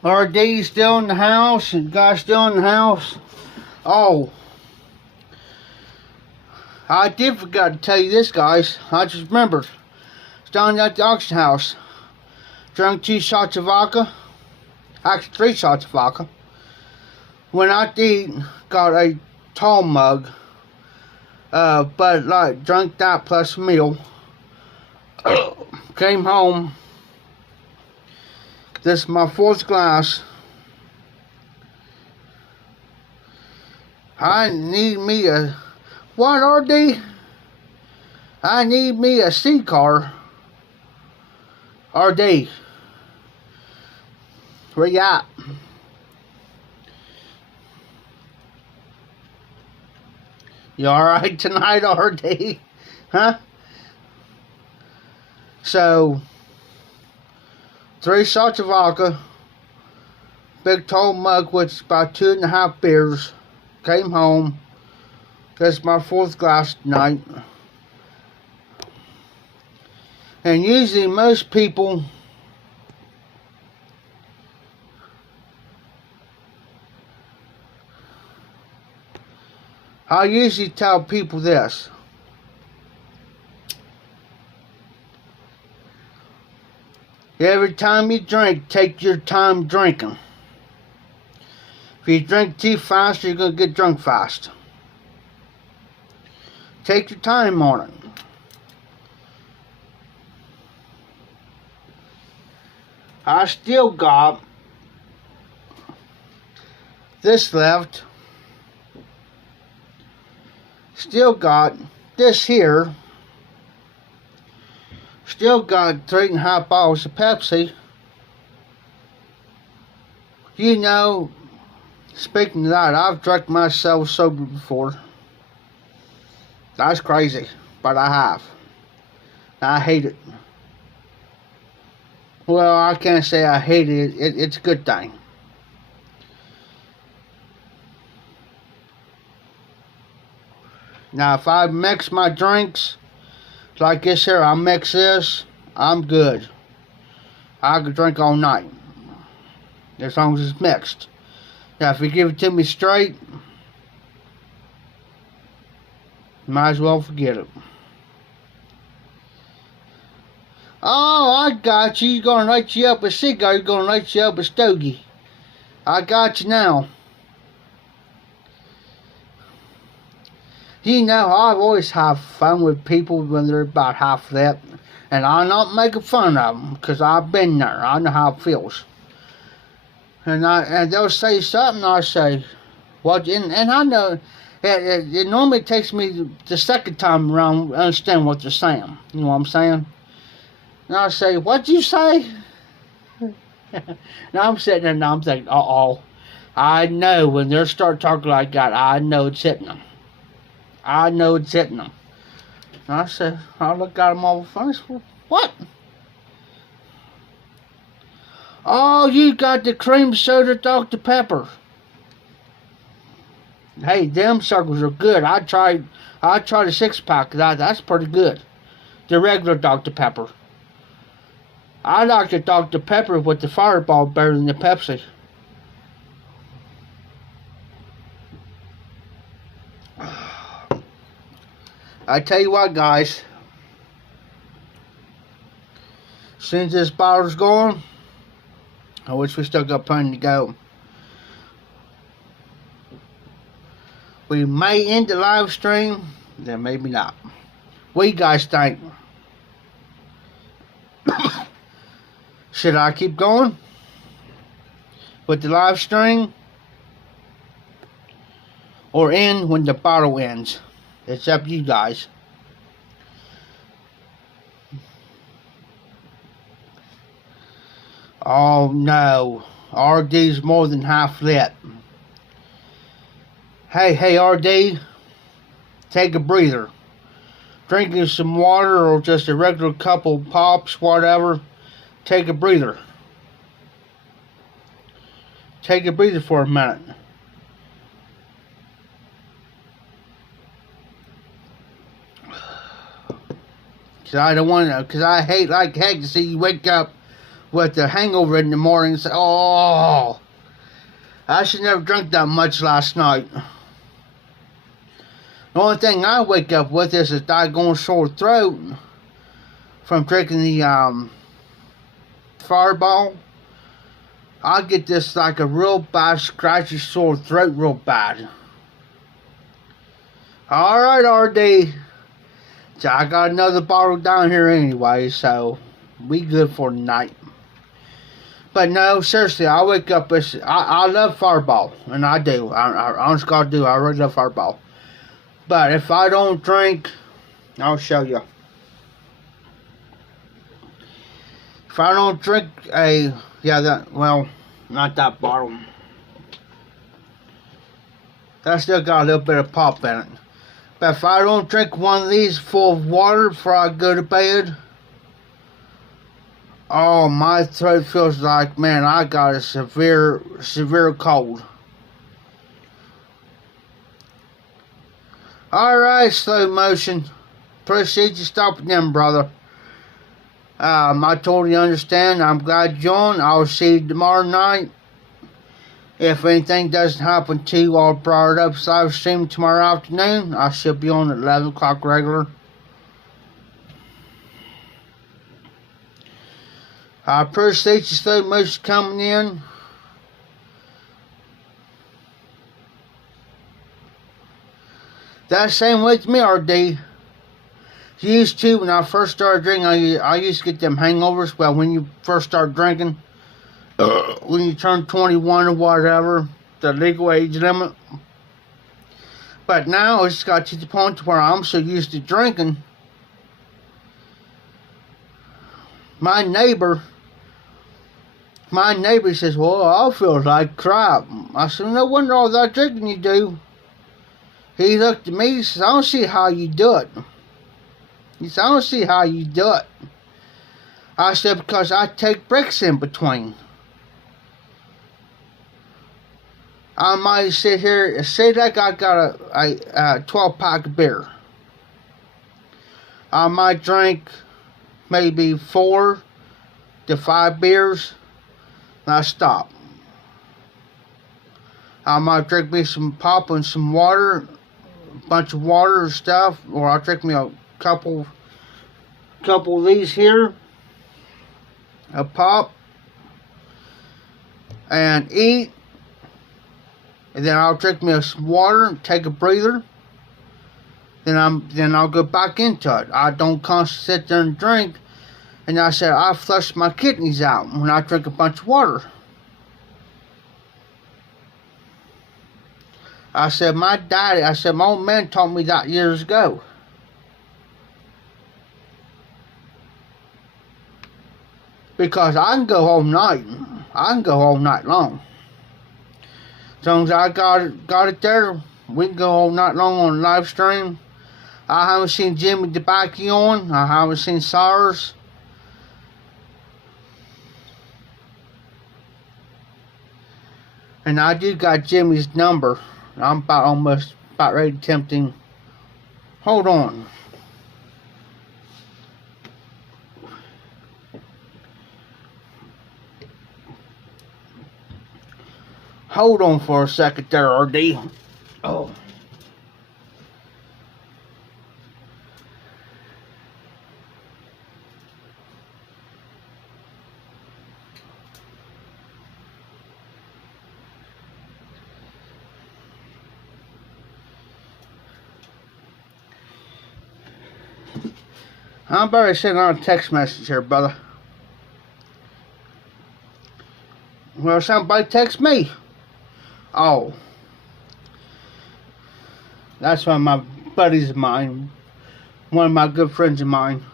RD still in the house, and guys still in the house. Oh, I did forget to tell you this, guys. I just remembered. It's down at the auction house. Drank 2 shots of vodka. Actually, 3 shots of vodka. Went out to eat, got a tall mug. But like, drank that plus a meal. Came home. This is my 4th glass. I need me a What, RD? I need me a C car. RD. Where you at? You alright tonight, RD? Huh? So, 3 shots of vodka, big tall mug with about 2.5 beers, came home. That's my 4th glass tonight. And usually most people I usually tell people this. Every time you drink, take your time drinking. If you drink too fast, you're going to get drunk fast. Take your time on it. I still got this left. Still got this here. Still got 3.5 bottles of Pepsi. You know, speaking of that, I've drank myself sober before. That's crazy, but I have. I hate it. Well, I can't say I hate it. It's a good thing. Now, if I mix my drinks like this here, I mix this, I'm good. I could drink all night, as long as it's mixed. Now, if you give it to me straight, might as well forget it. Oh, I got you. You're going to light you up a cigar. You're going to light you up a stogie. I got you now. You know, I always have fun with people when they're about half lit. And I'm not making fun of them, because I've been there. I know how it feels. And they'll say something, I say, what? And I know, it normally takes me the second time around to understand what they're saying. You know what I'm saying? And I say, what'd you say? Now I'm sitting there and I'm thinking, uh-oh. I know when they start talking like that, I know it's hitting them. I know it's hitting them. And I said, I look at them all funny. What? Oh, you got the cream soda Dr. Pepper. Hey, them suckers are good. I tried a 6-pack. That's pretty good. The regular Dr. Pepper. I like the Dr. Pepper with the Fireball better than the Pepsi. I tell you what, guys. As soon as this bottle's going, I wish we still got plenty to go. We may end the live stream, then maybe not. What do you guys think? Should I keep going with the live stream or end when the bottle ends? It's up to you guys. Oh no, RD's more than half lit. Hey RD, take a breather. Drinking some water or just a regular couple pops, whatever. Take a breather. Take a breather for a minute. Cause I don't want to. Cause I hate like heck to see you wake up with a hangover in the morning and say, "Oh, I should never drink that much last night." The only thing I wake up with is a doggone sore throat from drinking the Fireball. I get this like a real bad scratchy sore throat real bad. Alright, RD. So I got another bottle down here anyway, so we good for tonight. But no, seriously, I wake up, I love Fireball, and I do. I honestly God do, I really love Fireball. But if I don't drink, I'll show you. If I don't drink not that bottle. That still got a little bit of pop in it. But if I don't drink one of these full of water before I go to bed, oh, my throat feels like, man, I got a severe cold. Alright, slow motion. Proceed to stopping them, brother. I totally understand. I'm glad you're on. I'll see you tomorrow night. If anything doesn't happen to you, I'll bring it up live stream tomorrow afternoon. I should be on at 11 o'clock regular. I appreciate you so much coming in. That same with me, RD. Used to, when I first started drinking, I used to get them hangovers. Well, when you first start drinking, when you turn 21 or whatever, the legal age limit. But now it's got to the point where I'm so used to drinking. My neighbor says, well, I feel like crap. I said, no wonder all that drinking you do. He looked at me and says, I don't see how you do it. He said, I don't see how you do it. I said, because I take breaks in between. I might sit here, say like I got a 12-pack of beer. I might drink maybe 4 to 5 beers, and I stop. I might drink me some pop and some water, a bunch of water and stuff, or I'll drink me a couple of these here, a pop, and eat, and then I'll drink me some water and take a breather. Then I'll go back into it. I don't constantly sit there and drink. And I said I flush my kidneys out when I drink a bunch of water. I said my old man taught me that years ago. Because I can go all night. I can go all night long. As long as I got it there, we can go all night long on live stream. I haven't seen Jimmy DeBacki on. I haven't seen SARS. And I do got Jimmy's number. I'm almost about ready to tempt him. Hold on. Hold on for a second there, RD. Oh. I'm about to send out a text message here, brother. Well, somebody text me. Oh. That's one of my buddies of mine. One of my good friends of mine.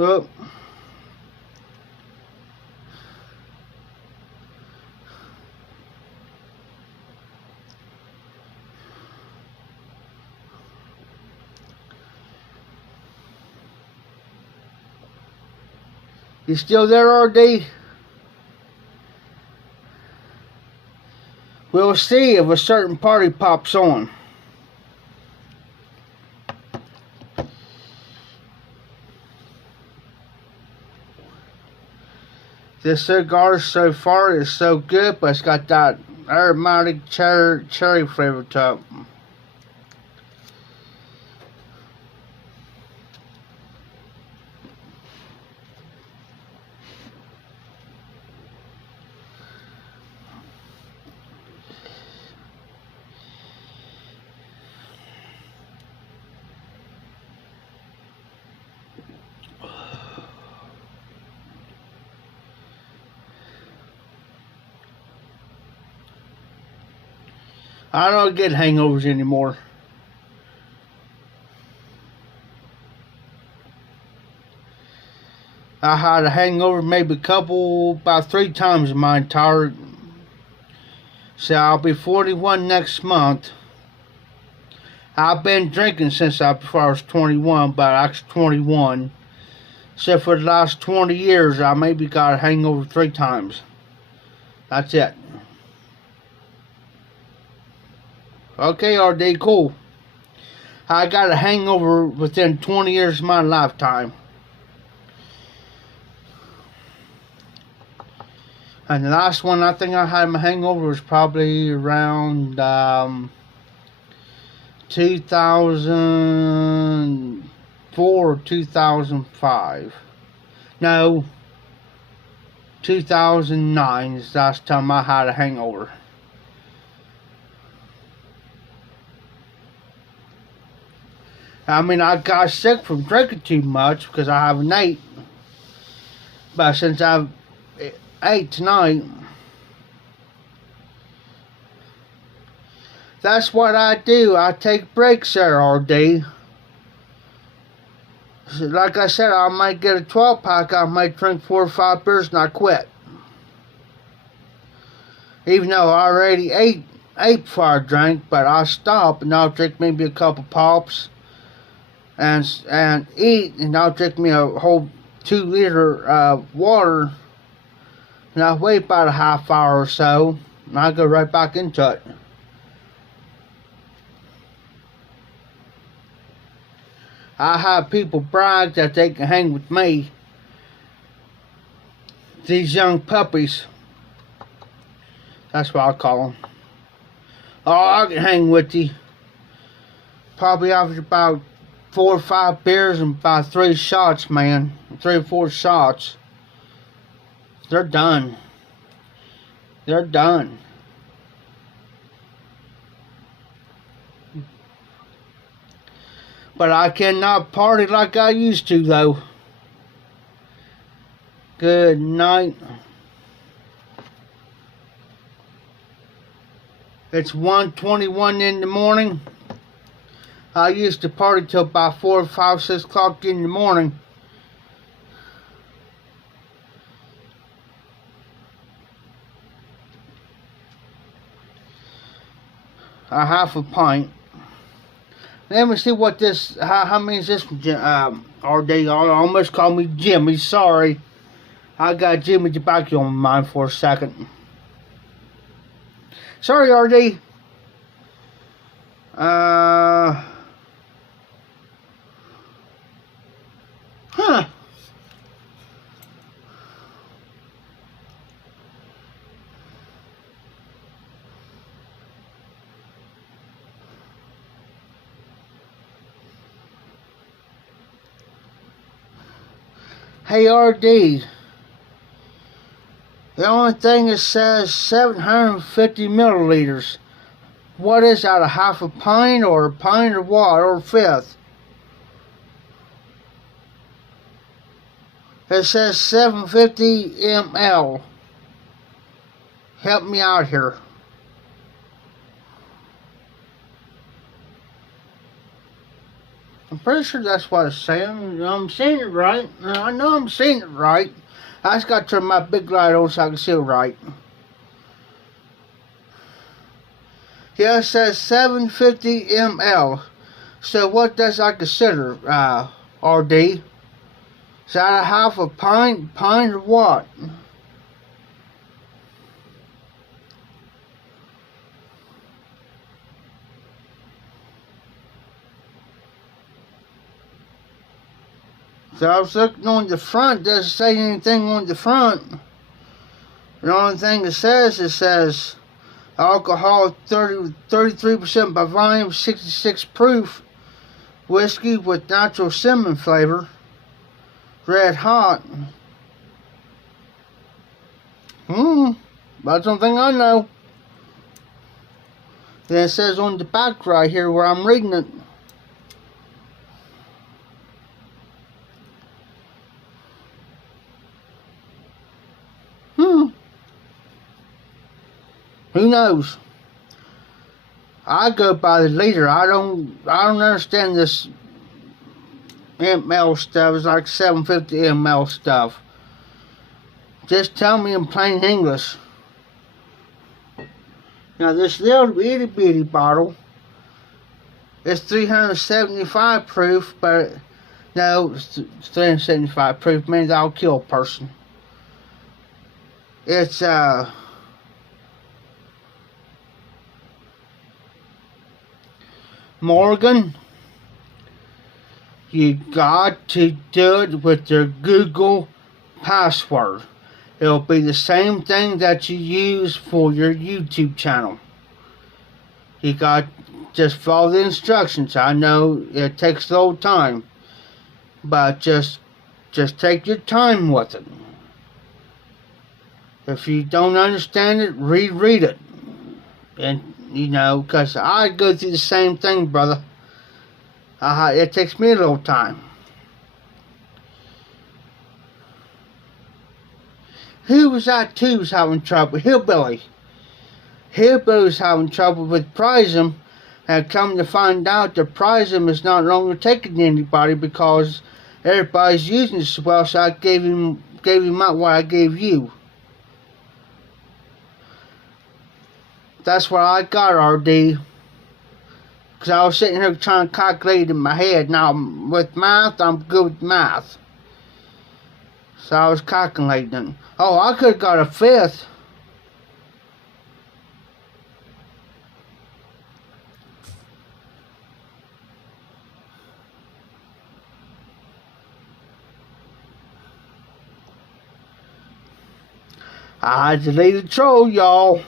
Oh. You still there, RD? We'll see if a certain party pops on. This cigar so far is so good, but it's got that aromatic cherry flavor to it. I don't get hangovers anymore. I had a hangover maybe about 3 times in my entire. So I'll be 41 next month. I've been drinking since before I was 21, but I was 21. So for the last 20 years, I maybe got a hangover 3 times. That's it. Okay, RD, cool. I got a hangover within 20 years of my lifetime. And the last one I think I had my hangover was probably around 2004 or 2005. No, 2009 is the last time I had a hangover. I mean, I got sick from drinking too much because I haven't ate. But since I've ate tonight, that's what I do. I take breaks there all day. So like I said, I might get a 12-pack. I might drink 4 or 5 beers and I quit. Even though I already ate before I drank, but I stop and I'll drink maybe a couple pops and eat, and I'll drink me a whole 2-liter water, and I'll wait about a half hour or so, and I'll go right back into it. I have people brag that they can hang with me. These young puppies. That's what I call them. Oh, I can hang with you. Probably after about 4 or 5 beers and about 3 shots, man. 3 or 4 shots. They're done. They're done. But I cannot party like I used to, though. Good night. It's 1:21 in the morning. I used to party till about 4 or 5, 6 o'clock in the morning. A half a pint. Let me see what this, how many is this, RD, almost called me Jimmy, sorry. I got Jimmy tobacco on my mind for a second. Sorry, RD. Hey, RD. The only thing it says 750 milliliters. What is that, a half a pint or a pint or what, or a fifth? It says 750 ml. Help me out here. I'm pretty sure that's what it's saying. I'm saying it right. I know I'm saying it right. I just got to turn my big light on so I can see it right. Yeah, it says 750 ml. So what does I consider, RD? Is that a half a pint or what? So I was looking on the front, doesn't say anything on the front. The only thing it says alcohol 33% by volume, 66 proof, whiskey with natural cinnamon flavor, red hot. That's something I know. Then it says on the back right here where I'm reading it. Who knows? I go by the leader. I don't understand this ML stuff. It's like 750 ml stuff. Just tell me in plain English. Now this little itty bitty bottle, it's 375 proof, but no, it's 375 proof means I'll kill a person. It's Morgan, you got to do it with your Google password. It'll be the same thing that you use for your YouTube channel. You got just follow the instructions. I know it takes a little time, but just take your time with it. If you don't understand it, reread it. And you know, because I go through the same thing, brother. It takes me a little time. Who was that two's having trouble? Hillbilly. Hillbilly's having trouble with Prism, and come to find out that Prism is not longer taking anybody because everybody's using it so well, so I gave him out what I gave you. That's what I got, RD. Because I was sitting here trying to calculate in my head. Now, with math, I'm good with math. So I was calculating. Oh, I could have got a fifth. I deleted the troll, y'all.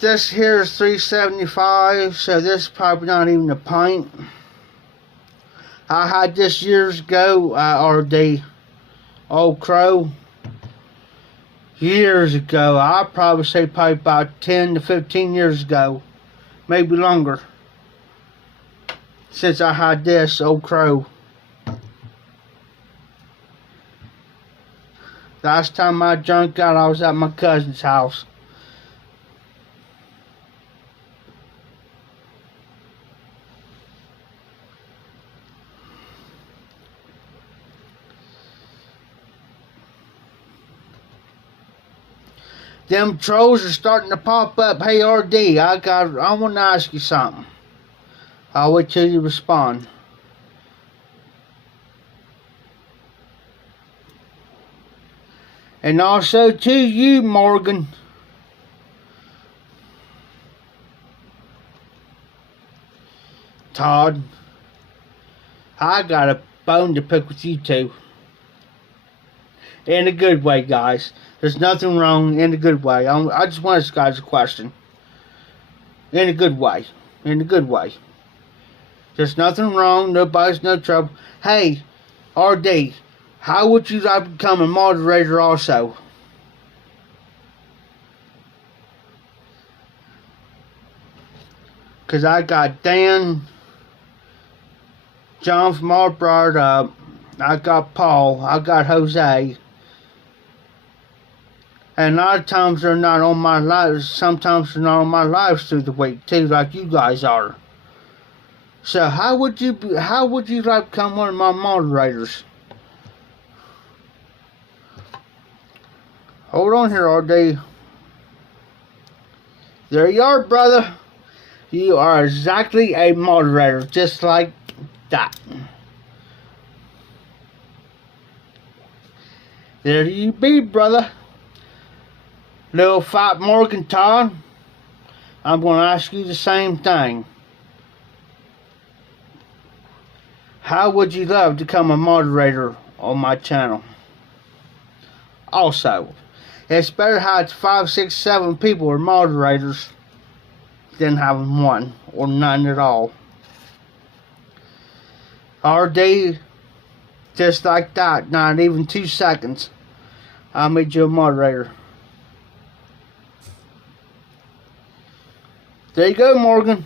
This here is 375, so this is probably not even a pint. I had this years ago, RD, Old Crow. Years ago, I'd probably say probably about 10 to 15 years ago, maybe longer, since I had this Old Crow. Last time I drank out, I was at my cousin's house. Them trolls are starting to pop up. Hey RD, I want to ask you something. I'll wait till you respond. And also to you, Morgan. Todd, I got a bone to pick with you two. In a good way, guys. There's nothing wrong, in a good way. I just want to ask guys a question. In a good way. In a good way. There's nothing wrong. Nobody's no trouble. Hey, RD, how would you like to become a moderator also? Because I got Dan, John from our brought up. I got Paul. I got Jose. And a lot of times they're not on my lives. Sometimes they're not on my lives through the week too, like you guys are. So how would you like to become one of my moderators? Hold on here, RD. There you are, brother. You are exactly a moderator, just like that. There you be, brother. Little Fat Morgan Todd, I'm going to ask you the same thing. How would you love to become a moderator on my channel? Also, it's better to have 5, 6, 7 people or moderators than having one or none at all. RD, just like that, not even 2 seconds, I made you a moderator. There you go, Morgan.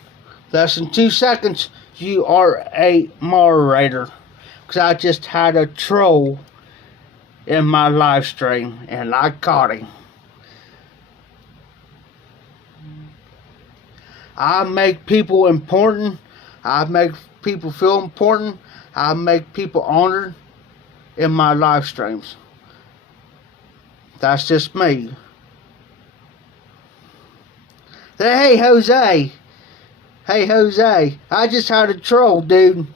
Less than 2 seconds, you are a moderator. Because I just had a troll in my live stream, and I caught him. I make people important. I make people feel important. I make people honored in my live streams. That's just me. Hey, Jose. Hey, Jose. I just had a troll, dude.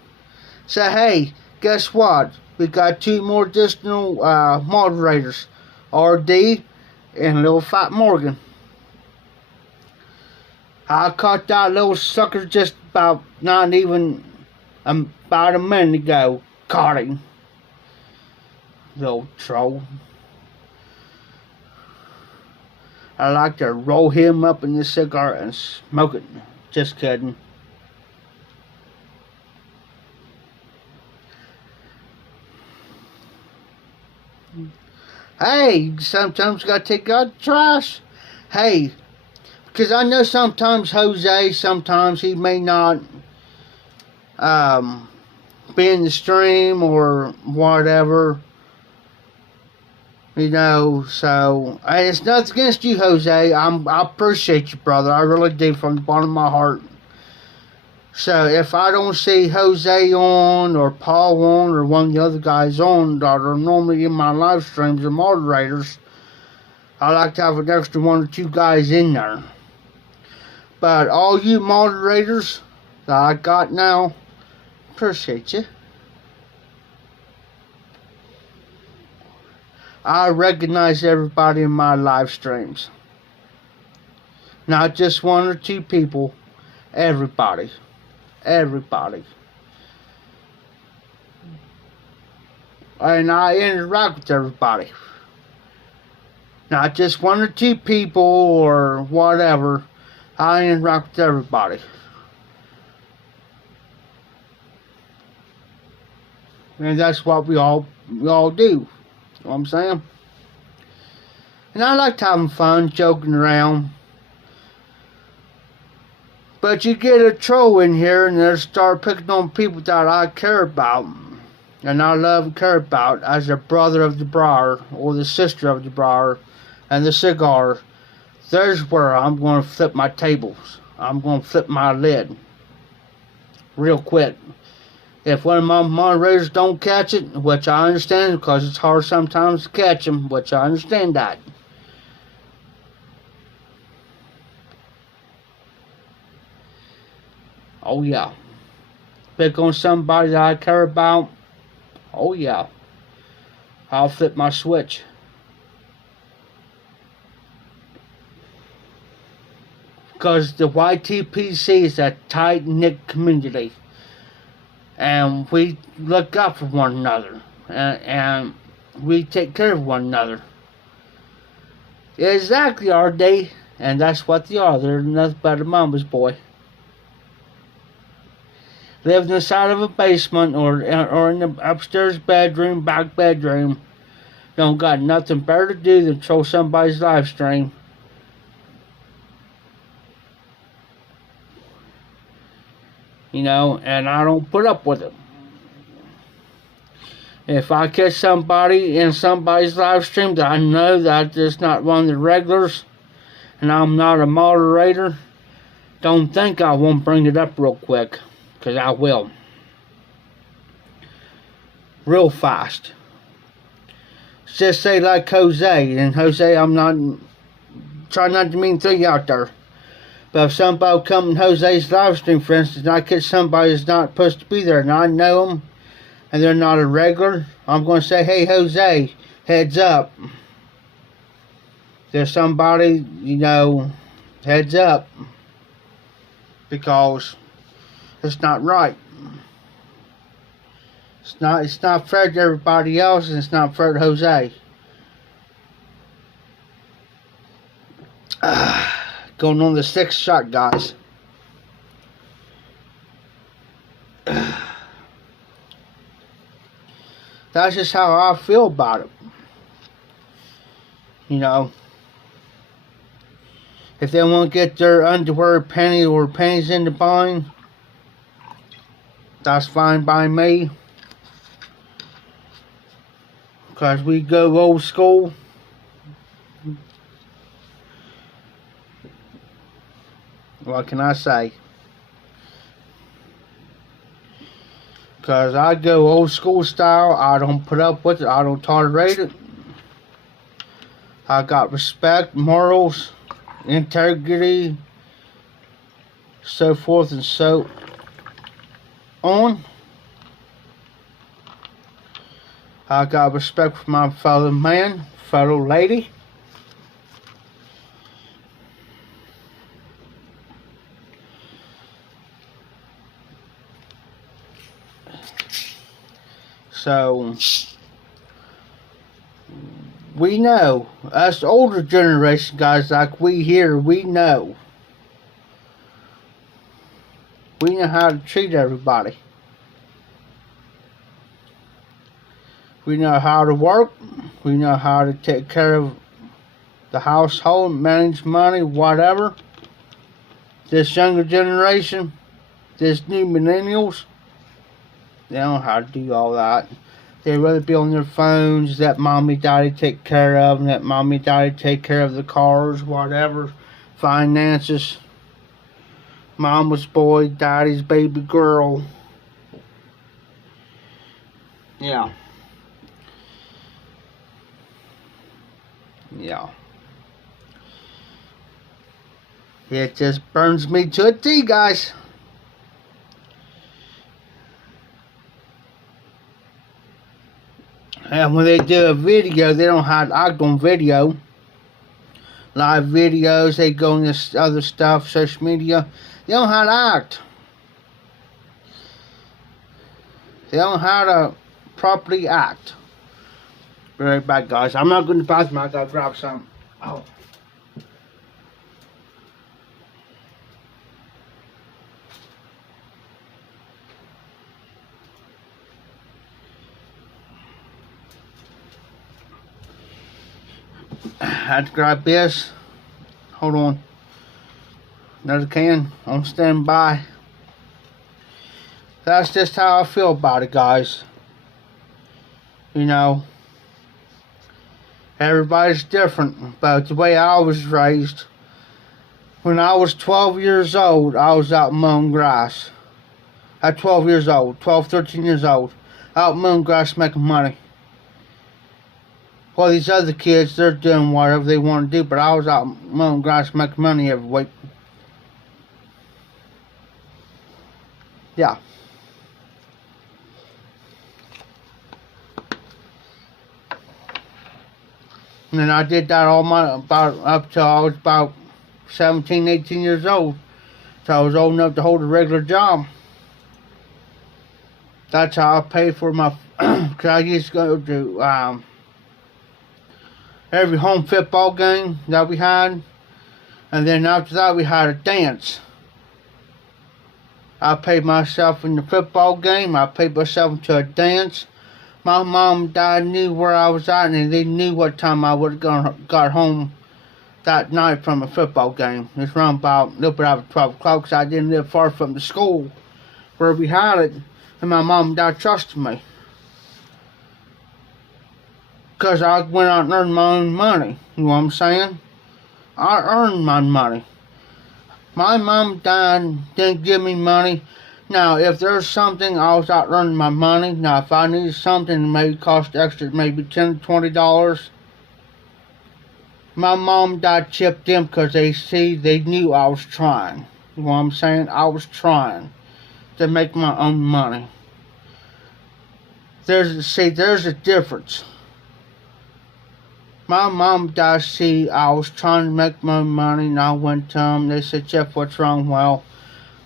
Say, hey, guess what? We got 2 more additional moderators. RD and Little Fat Morgan. I caught that little sucker just about not even about a minute ago. Caught him. Little troll. I like to roll him up in this cigar and smoke it. Just kidding. Hey, sometimes you gotta take out the trash. Hey, because I know sometimes Jose, sometimes he may not be in the stream or whatever. You know, so it's nothing against you, Jose. I appreciate you, brother. I really do, from the bottom of my heart. So if I don't see Jose on, or Paul on, or one of the other guys on that are normally in my live streams or moderators, I like to have an extra 1 or 2 guys in there. But all you moderators that I got now, appreciate you. I recognize everybody in my live streams. Not just 1 or 2 people. Everybody. Everybody. And I interact with everybody. Not just 1 or 2 people or whatever. I interact with everybody. And that's what we all do. You know what I'm saying? And I like having fun, joking around. But you get a troll in here and they start picking on people that I care about. And I love and care about as a brother of the briar, or the sister of the briar, and the cigar. There's where I'm going to flip my tables. I'm going to flip my lid. Real quick. If one of my moderators don't catch it, which I understand because it's hard sometimes to catch them, which I understand that. Oh yeah. Pick on somebody that I care about. Oh yeah. I'll flip my switch. Because the YTPC is a tight-knit community. And we look out for one another. And we take care of one another. Exactly, are they? And that's what they are. They're nothing but a mama's boy. Lived inside of a basement or in the upstairs bedroom, back bedroom. Don't got nothing better to do than troll somebody's live stream. You know, and I don't put up with it. If I catch somebody in somebody's live stream that I know that is not one of the regulars, and I'm not a moderator, don't think I won't bring it up real quick. Because I will. Real fast. Just say like Jose. And Jose, I'm not trying not to mean thing out there. But if somebody come in Jose's live stream, for instance, and I catch somebody that's not supposed to be there, and I know them, and they're not a regular, I'm going to say, hey Jose, heads up. There's somebody, you know, heads up. Because it's not right. It's not fair to everybody else, and it's not fair to Jose. Going on the 6th shot, guys. That's just how I feel about it. You know, if they want to get their underwear penny or pennies in the bind, that's fine by me. Because we go old school. What can I say? Because I go old school style. I don't put up with it. I don't tolerate it. I got respect, morals, integrity, so forth and so on. I got respect for my fellow man, fellow lady. So, we know, us older generation guys like we here, we know. We know how to treat everybody. We know how to work. We know how to take care of the household, manage money, whatever. This younger generation, this new millennials, they don't know how to do all that. They'd rather be on their phones, let mommy, daddy take care of them, let mommy, daddy take care of the cars, whatever, finances. Mama's boy, daddy's baby girl. Yeah. Yeah. It just burns me to a T, guys. And when they do a video, they don't have to act on video. Live videos, they go on this other stuff, social media. They don't know how to act. They don't know how to properly act. Be right back, guys. I'm not going to the bathroom. I gotta grab some. Oh. I had to grab this. Hold on. Another can on standby. That's just how I feel about it, guys. You know, everybody's different, but the way I was raised, when I was 12 years old, I was out mowing grass. At 12 years old, 12, 13 years old, out mowing grass making money. Well, these other kids, they're doing whatever they want to do, but I was out mowing grass making money every week. Yeah. And I did that all up till I was about 17, 18 years old. So I was old enough to hold a regular job. That's how I paid for my, cause I used to go to every home football game that we had. And then after that we had a dance. I paid myself in the football game. I paid myself into a dance. My mom and dad knew where I was at, and they knew what time I would have got home that night from a football game. It's around about a little bit after 12 o'clock, because I didn't live far from the school where we had it, and my mom and dad trusted me. Because I went out and earned my own money. You know what I'm saying? I earned my money. My mom and dad didn't give me money. Now, if there's something, I was out earning my money. Now, if I needed something, it may cost extra, maybe $10 to $20. My mom and dad chipped in because they knew I was trying. You know what I'm saying? I was trying to make my own money. There's a difference. My mom and dad see I was trying to make my own money, and I went to them. They said, "Jeff, what's wrong?" Well,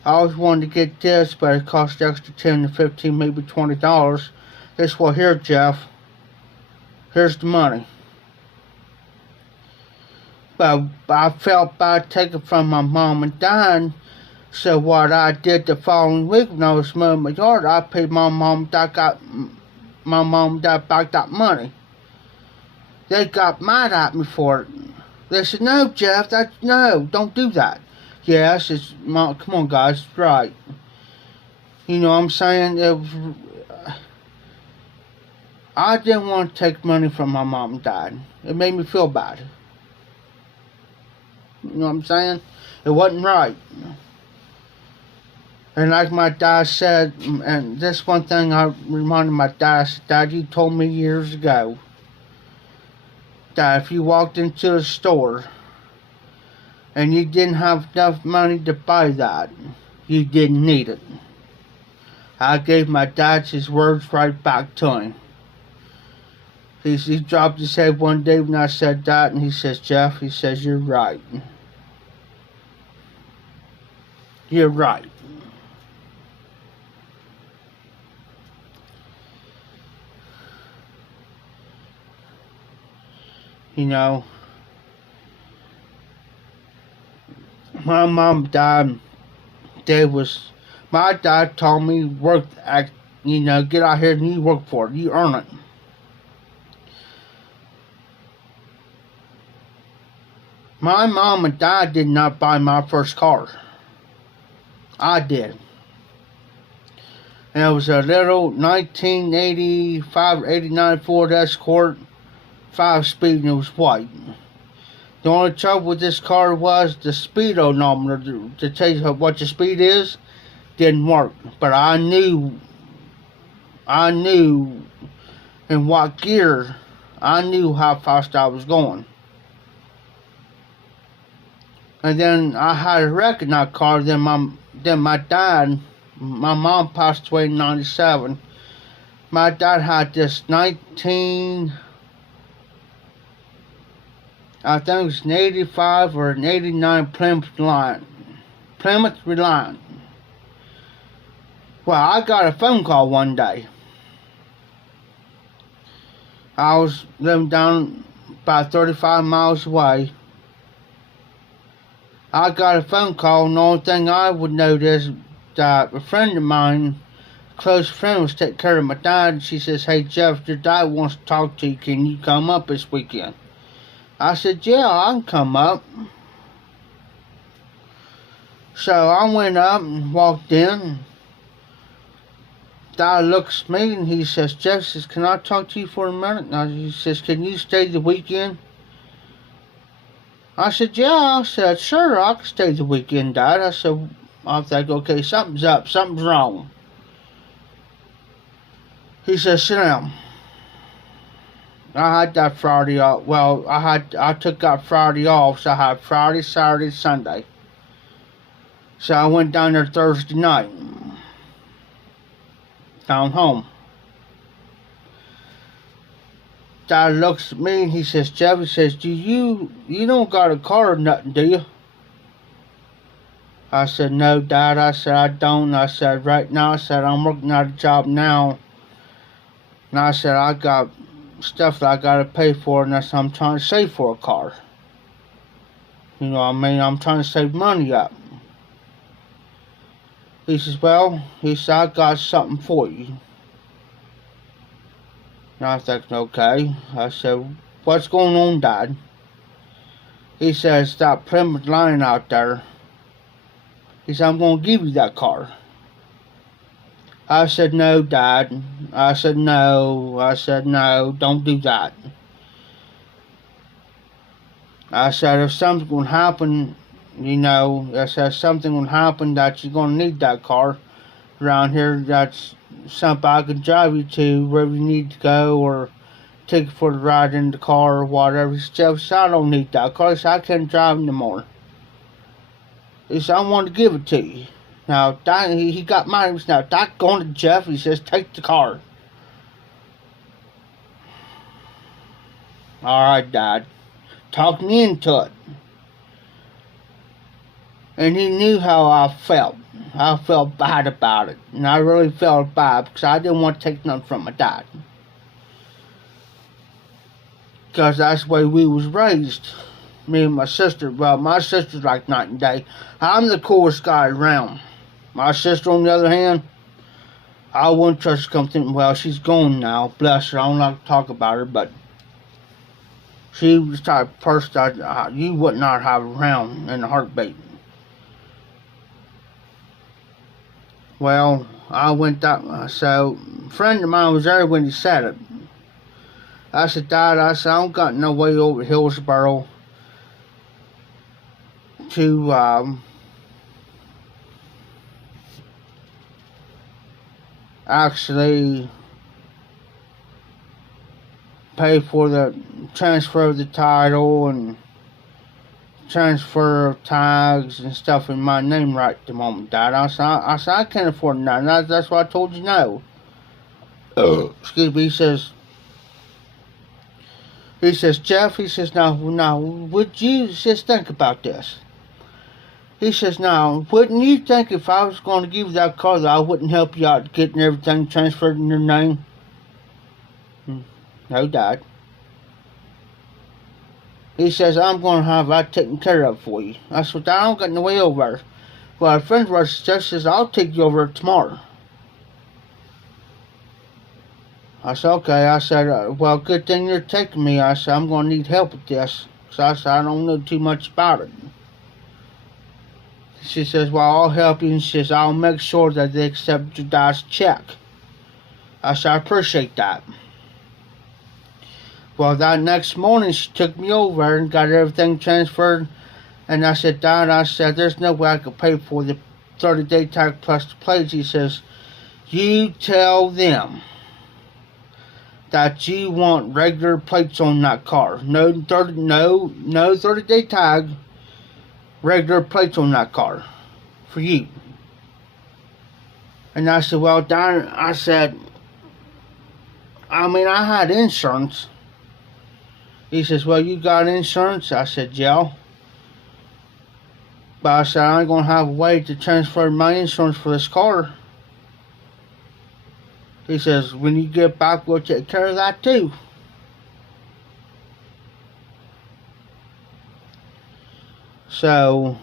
I always wanted to get this, but it cost extra $10 to $15, maybe $20. They said, "Well, here, Jeff, here's the money." But I felt bad taking from my mom and dad. So what I did the following week when I was mowing my yard, I paid my mom and dad back that money. They got mad at me for it. They said, "No, Jeff, no, don't do that." Yes, come on, guys, it's right. You know what I'm saying? I didn't want to take money from my mom and dad. It made me feel bad. You know what I'm saying? It wasn't right. And like my dad said, and this one thing I reminded my dad, I said, Dad, you told me years ago that if you walked into a store and you didn't have enough money to buy that, you didn't need it. I gave my dad his words right back to him. He dropped his head one day when I said that, and he says, Jeff, he says, you're right. You're right. You know, my mom died. My dad told me, get out here and you work for it. You earn it. My mom and dad did not buy my first car. I did. And it was a little 1985 or 89 Ford Escort, 5-speed, and it was white. The only trouble with this car was the speedometer to tell you what your speed is didn't work. But I knew in what gear, I knew how fast I was going. And then I had a wreck in that car. Then my dad, my mom passed away in 97. My dad had this I think it was an 85 or an 89 Plymouth Reliant. Well, I got a phone call one day. I was living down about 35 miles away. I got a phone call, and the only thing I would notice that a friend of mine, a close friend, was taking care of my dad, and she says, hey Jeff, your dad wants to talk to you, can you come up this weekend? I said, yeah, I can come up. So I went up and walked in. Dad looks at me and he says, Jeff, says, can I talk to you for a minute? And he says, can you stay the weekend? I said, yeah. I said, sure, I can stay the weekend, Dad. I said, I think, okay, something's up, something's wrong. He says, sit down. I had that Friday off. Well, I took that Friday off, so I had Friday, Saturday, Sunday. So I went down there Thursday night. Down home. Dad looks at me and he says, Jeff, he says, you don't got a car or nothing, do you? I said, no, Dad. I said, I don't. I said, right now, I said, I'm working at a job now. And I said, I got stuff that I gotta pay for, and that's I'm trying to save for a car. You know what I mean? I'm trying to save money up. He says, well, he said, I got something for you. And I was thinking, okay. I said, what's going on, Dad? He says, that Plymouth line out there. He said, I'm going to give you that car. I said, no, Dad. I said, no. I said, no, don't do that. I said, if something's going to happen, I said, something will happen that you're going to need that car around here. That's something I can drive you to wherever you need to go, or take you for the ride in the car or whatever. He said, I don't need that car. He said, I can't drive no more. He said, I want to give it to you. Now, he got mad. He said, now, Doc going to Jeff. He says, take the car. Alright, Dad. Talked me into it. And he knew how I felt. I felt bad about it. And I really felt bad because I didn't want to take nothing from my dad. Because that's the way we was raised. Me and my sister. Well, my sister's like night and day. I'm the coolest guy around. My sister, on the other hand, I wouldn't trust her to come to. Well, she's gone now. Bless her. I don't like to talk about her, but she was the type of person you would not have around in a heartbeat. Well, I went that. So, a friend of mine was there when he said it. I said, Dad, I don't got no way over to Hillsboro to actually pay for the transfer of the title and transfer of tags and stuff in my name right at the moment, Dad. I said, I can't afford none. That's what I told you no. Excuse me. He says, Jeff, he says, now, would you just think about this? He says, now, wouldn't you think if I was going to give you that car that I wouldn't help you out getting everything transferred in your name? No, Dad. He says, I'm going to have that taken care of for you. I said, Dad, I don't got no way over. Well, a friend of ours says, I'll take you over tomorrow. I said, okay. I said, well, good thing you're taking me. I said, I'm going to need help with this. So I said, I don't know too much about it. She says, well, I'll help you. And she says, I'll make sure that they accept your dad's check. I said, I appreciate that. Well, that next morning, she took me over and got everything transferred. And I said, Dad, I said, there's no way I could pay for the 30-day tag plus the plates. He says, you tell them that you want regular plates on that car. No 30-day tag, regular plates on that car for you. And I said, well, Dad, I said, I had insurance. He says, well, you got insurance? I said, yeah. But I said, I ain't going to have a way to transfer my insurance for this car. He says, when you get back, we'll take care of that too. So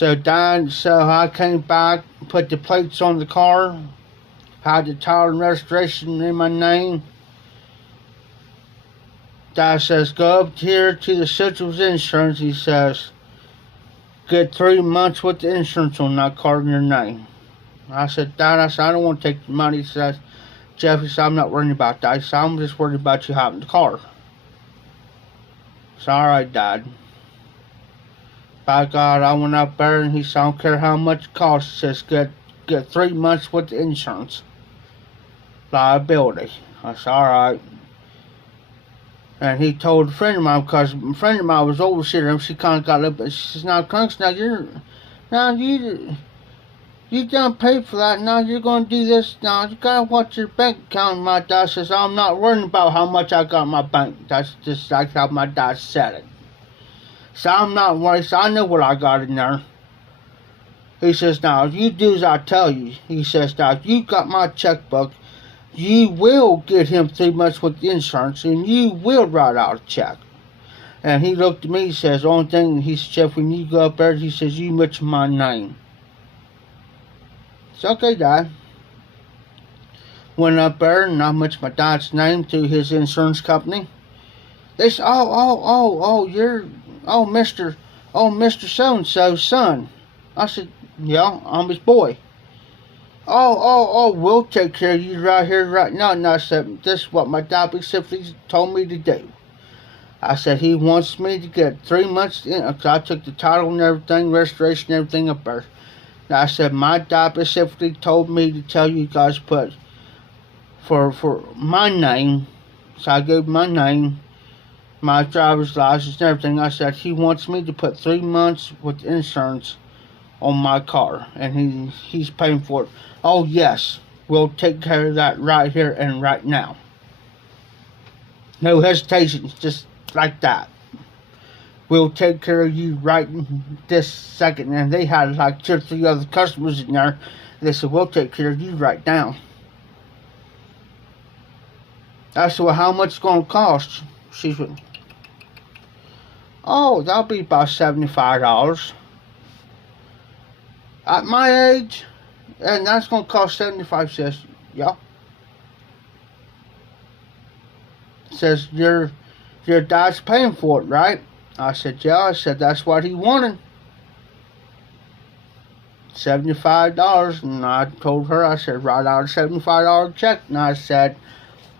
Dad, so I came back, put the plates on the car, had the title and registration in my name. Dad says, go up here to the Central's Insurance. He says, get 3 months worth of insurance on that car in your name. I said, Dad, I don't want to take the money. He says, Jeff, he said, I'm not worried about that. He said, I'm just worried about you having the car. I said, all right, Dad. By God, I went up there and he said, I don't care how much it costs. He says, get 3 months worth of insurance. Liability. I said, all right. And he told a friend of mine, because a friend of mine was overseeing him, she kind of got up, and she says, now, Crunks, you done paid for that, now you're going to do this, now you got to watch your bank account. My dad says, I'm not worrying about how much I got in my bank. That's just like how my dad said it. So I'm not worried, so I know what I got in there. He says, now, if you do as I tell you, he says, now, if you got my checkbook, you will get him 3 months with the insurance, and you will write out a check. And he looked at me, he says, the only thing, he says, Jeff, when you go up there, he says, you mention my name. It's okay, Dad. Went up there, and I mentioned my dad's name to his insurance company. They said, you're Mr. So-and-so's son. I said, yeah, I'm his boy. We'll take care of you right here, right now. And I said, this is what my dad specifically told me to do. I said, he wants me to get 3 months in, because I took the title and everything, registration, everything up there. And I said, my dad specifically told me to tell you guys put for my name. So I gave my name, my driver's license and everything. I said, he wants me to put 3 months with insurance on my car, and he's paying for it. Oh yes, we'll take care of that right here and right now. No hesitations, just like that. We'll take care of you right this second. And they had like 2 or 3 other customers in there. They said, we'll take care of you right now. I said, well, how much it's going to cost? She said, oh, that'll be about $75. At my age, and that's going to cost 75 cents. Yeah. Says, your dad's paying for it, right? I said, yeah. I said, that's what he wanted. $75. And I told her, I said, write out a $75 check. And I said,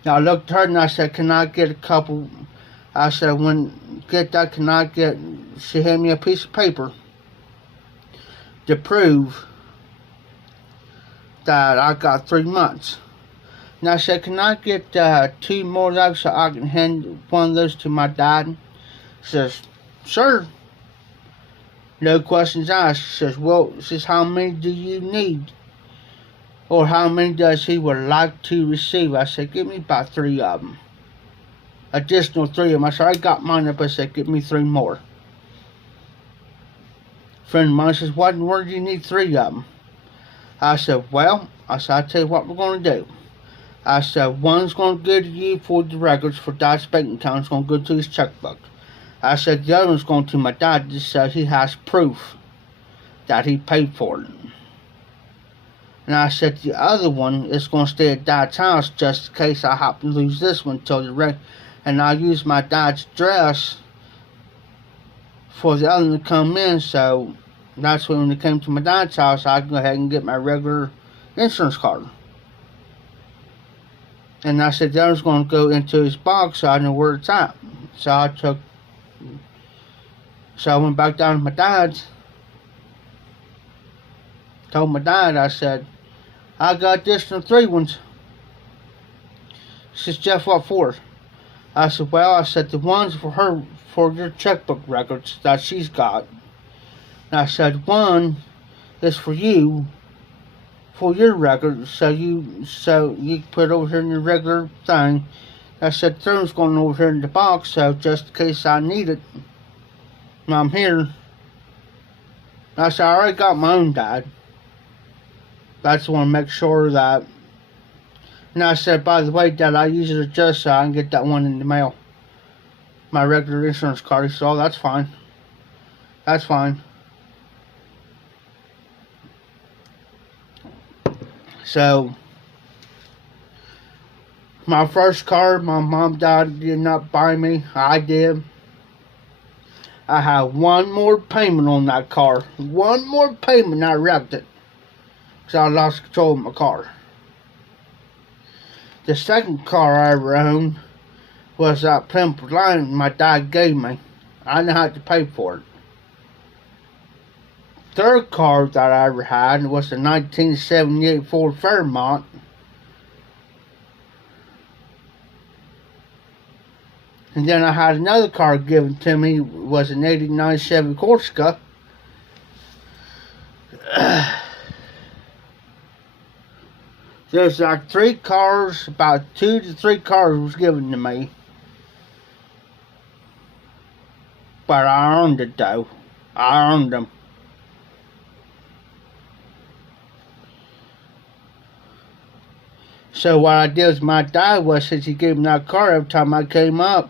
I looked at her and I said, can I get a couple I said, when get that, can I get, she handed me a piece of paper to prove that I got 3 months. And I said, can I get 2 more of those so I can hand one of those to my dad? She says, sure. No questions asked. She says, well, how many do you need? Or how many does he would like to receive? I said, give me about 3 of them. Additional 3 of them. I said, I got mine up. I said, give me 3 more. Friend of mine says, why in the world do you need 3 of them? I said, well, I'll tell you what we're going to do. I said, one's going to go to you for the records for Dad's bank account. It's going to go to his checkbook. I said, the other one's going to my dad just so he has proof that he paid for it. And I said, the other one is going to stay at Dad's house just in case I happen to lose this one till the rest. And I'll use my dad's address for the other one to come in. So that's when it came to my dad's house, I can go ahead and get my regular insurance card. And I said, the other's going to go into his box so I know where it's at. So I went back down to my dad's. Told my dad, I said, I got additional 3 ones. He says, Jeff, what for? I said, well, the one's for her, for your checkbook records that she's got. And I said, one is for you, for your records, so you put it over here in your regular thing. I said, the one's going over here in the box, so just in case I need it, when I'm here. I said, I already got my own, Dad. I just want to make sure that. And I said, by the way, Dad, I use it just so I can get that one in the mail. My regular insurance card. He said, oh, that's fine. That's fine. So, my first car, my mom, Dad did not buy me. I did. I had one more payment on that car. One more payment and I wrecked it. So I lost control of my car. The second car I ever owned was that Plymouth Lion my dad gave me. I didn't have to pay for it. Third car that I ever had was a 1978 Ford Fairmont. And then I had another car given to me, was an 89 Chevy Corsica. There's like 3 cars, about 2 to 3 cars was given to me. But I earned it though. I earned them. So what I did with my dad was, since he gave me that car every time I came up,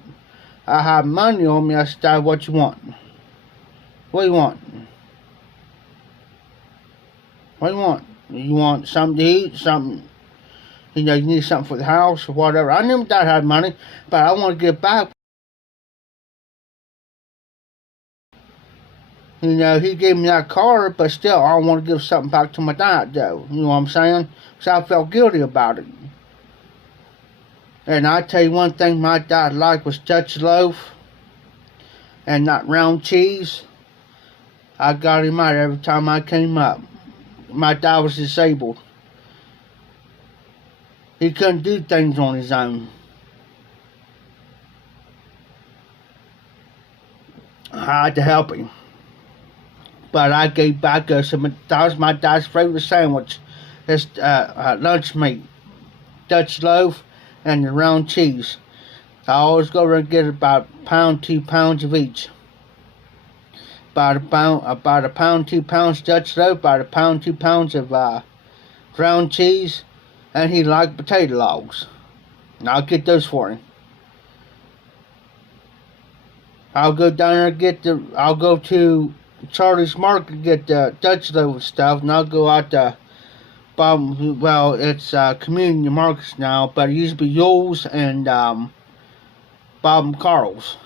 I had money on me. I said, Dad, what you want? What do you want? What do you want? You want something to eat? Something, you need something for the house or whatever. I knew Dad had money, but I want to give back. He gave me that car, but still, I want to give something back to my dad, though. You know what I'm saying? So I felt guilty about it. And I tell you one thing my dad liked was Dutch loaf and that round cheese. I got him out every time I came up. My dad was disabled. He couldn't do things on his own. I had to help him. But I gave back that was my dad's favorite sandwich. It's lunch meat, Dutch loaf, and the round cheese. I always go over and get about a pound, 2 pounds of each. About a pound, 2 pounds Dutch loaf, about a pound, 2 pounds of round cheese, and he liked potato logs. And I'll get those for him. I'll go down there and I'll go to Charlie's Market and get the Dutch loaf and stuff, and I'll go out to it's community markets now, but it used to be Yoles and Bob and Carl's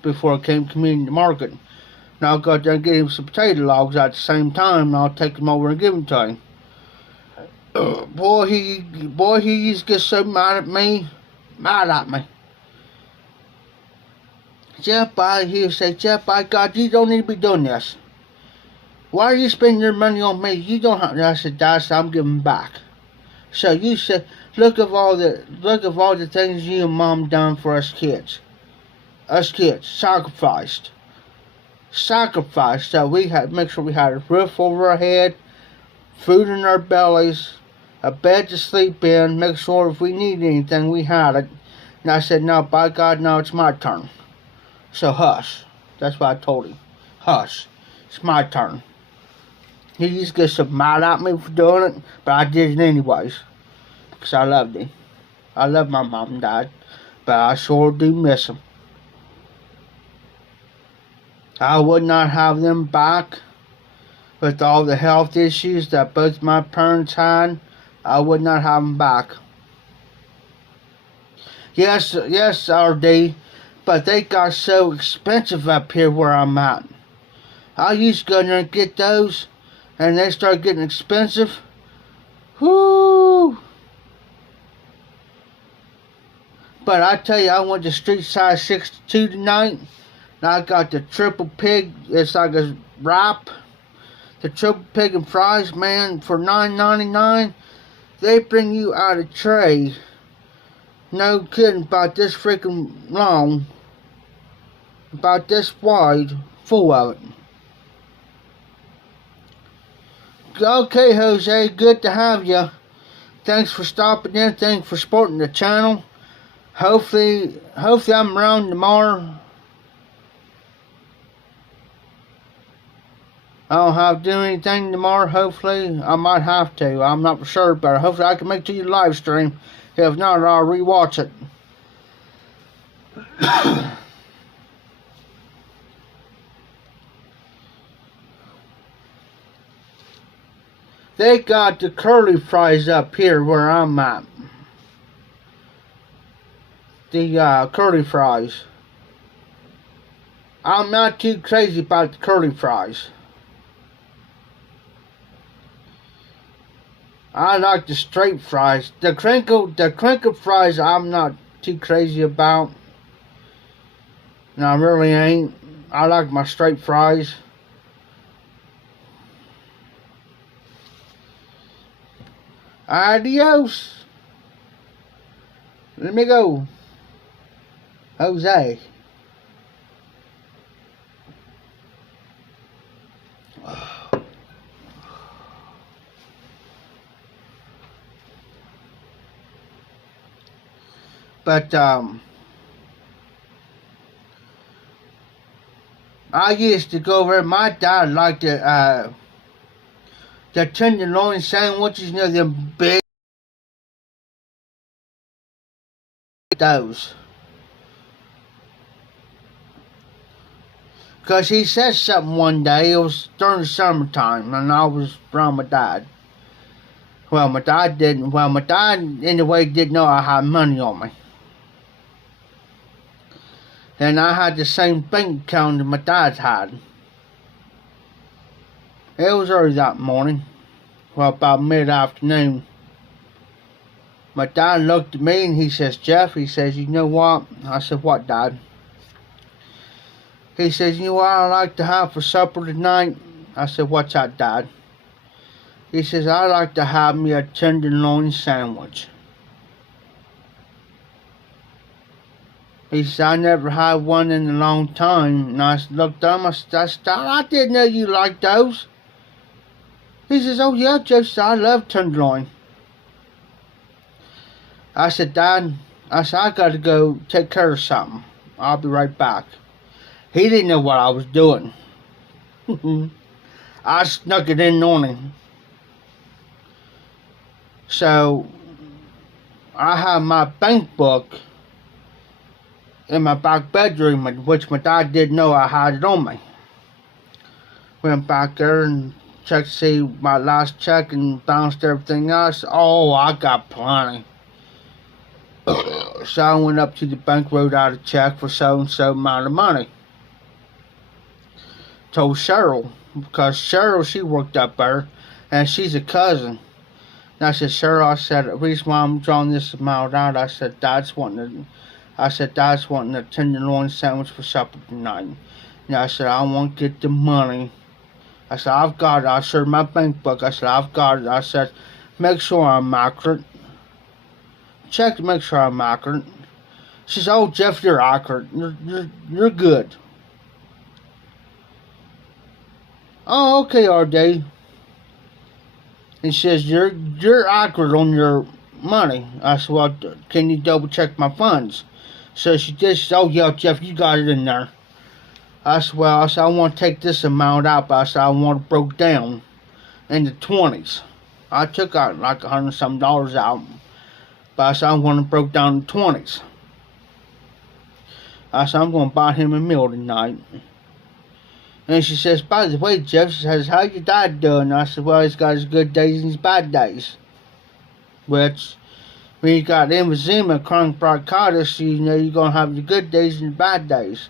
before it came community market. And I'll go out there and get him some potato logs at the same time, and I'll take them over and give them to him. Boy, he used to get so mad at me. Jeff, he would say, Jeff, by God, you don't need to be doing this. Why are you spending your money on me? You don't have. I said, Dad, I'm giving back. So you said, look of all the things you and Mom done for us kids. Us kids sacrificed. So we had make sure we had a roof over our head, food in our bellies, a bed to sleep in, make sure if we needed anything we had it. And I said, no, by God, no, it's my turn. So hush. That's what I told him. Hush. It's my turn. He just gets so mad at me for doing it, but I did it anyways. Because I loved him. I love my mom and dad, but I sure do miss them. I would not have them back with all the health issues that both my parents had. I would not have them back. Yes, RD, but they got so expensive up here where I'm at. I used to go in there and get those, and they start getting expensive. Whoo! But I tell you, I went to street size 62 tonight. And I got the triple pig. It's like a wrap. The triple pig and fries, man, for $9.99. They bring you out a tray. No kidding, about this freaking long. About this wide. Full of it. Okay, Jose, good to have you. Thanks for stopping in. Thanks for supporting the channel. Hopefully I'm around tomorrow. I don't have to do anything tomorrow, hopefully. I might have to. I'm not for sure, but hopefully I can make it to your live stream. If not, I'll rewatch it. They got the curly fries up here where I'm at. The curly fries. I'm not too crazy about the curly fries. I like the straight fries. The crinkle fries I'm not too crazy about. No, I really ain't. I like my straight fries. Adios. Let me go. Jose. But I used to go over. My dad liked the tenderloin sandwiches. You know, them big those. Because he said something one day. It was during the summertime, and I was around my dad. Well, my dad anyway didn't know I had money on me. And I had the same bank account that my dad had. It was early that morning. Well, about mid-afternoon. My dad looked at me and he says, Jeff, he says, you know what? I said, what, Dad? He says, you know what I'd like to have for supper tonight? I said, what's that, Dad? He says, I'd like to have me a tenderloin sandwich. He said, I never had one in a long time. And I looked at him, I said, I didn't know you liked those. He says, oh yeah, Jeff, I love tenderloin. I said, Dad, I got to go take care of something. I'll be right back. He didn't know what I was doing. I snuck it in on him. So, I have my bank book in my back bedroom, which my dad didn't know I had it on me. Went back there and checked to see my last check and bounced everything else. Oh, I got plenty. So I went up to the bank, wrote out a check for so-and-so amount of money. Told Cheryl, because Cheryl, she worked up there, and she's a cousin. And I said, Cheryl, I said, the reason why I'm drawing this amount out, I said, Dad's wanting to, I said, Dad's wanting a tenderloin sandwich for supper tonight. And I said, I want to get the money. I said, I've got it. I showed my bank book. I said, I've got it. I said, make sure I'm accurate. Check to make sure I'm accurate. She says, oh, Jeff, you're accurate. You're good. Oh, okay, RD. And she says, you're accurate on your money. I said, well, can you double check my funds? So she did. She said, oh, yeah, Jeff, you got it in there. I said, well, I want to take this amount out, but I said, I want it broke down in the 20s. I took out like $100-some out, but I said, I want it broke down in the 20s. I said, I'm going to buy him a meal tonight. And she says, by the way, Jeff, she says, how's your dad doing? I said, well, he's got his good days and his bad days. Which, when you got emphysema, chronic bronchitis, you know you're going to have your good days and your bad days.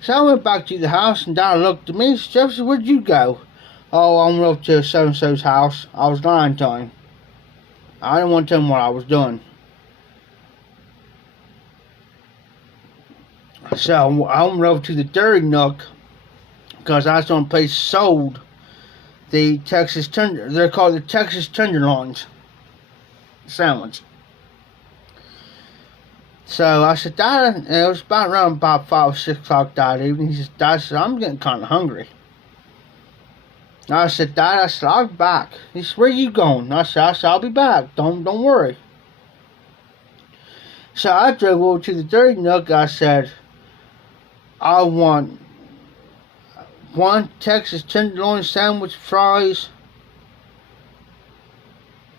So I went back to the house, and Dad looked at me and said, Jeff, where'd you go? Oh, I went up to so-and-so's house. I was lying to him. I didn't want to tell him what I was doing. So I went over to the Dairy Nook, because that's the only place sold the Texas Tender. They're called the Texas Tenderloins sandwich. So I said, Dad, and it was around 5 or 6 o'clock that evening. He said, Dad, I'm getting kind of hungry. I said, Dad, I'll be back. He said, where you going? I said, I'll be back. Don't worry. So I drove over to the Dairy Nook. I said, I want one Texas tenderloin sandwich, fries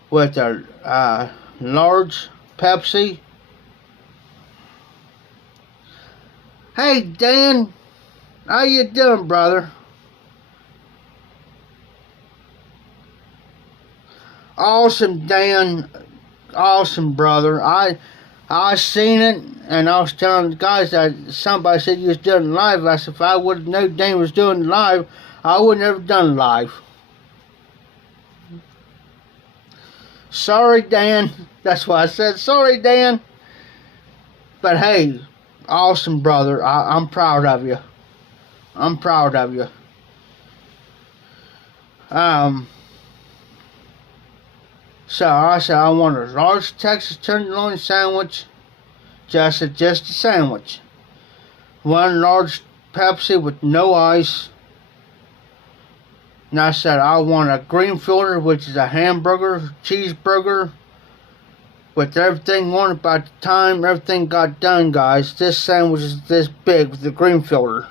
with a large Pepsi. Hey, Dan, how you doing, brother? Awesome, Dan. Awesome, brother. I seen it, and I was telling the guys that somebody said you was doing it live. I said, if I would have known Dan was doing it live, I wouldn't have done it live. Sorry, Dan. That's why I said, sorry, Dan. But hey, awesome, brother. I'm proud of you. I'm proud of you. So I said, I want a large Texas tenderloin sandwich. Just a sandwich. One large Pepsi with no ice. And I said, I want a green filter, which is a hamburger, cheeseburger, with everything on it. By the time everything got done, guys, this sandwich is this big with the green filter.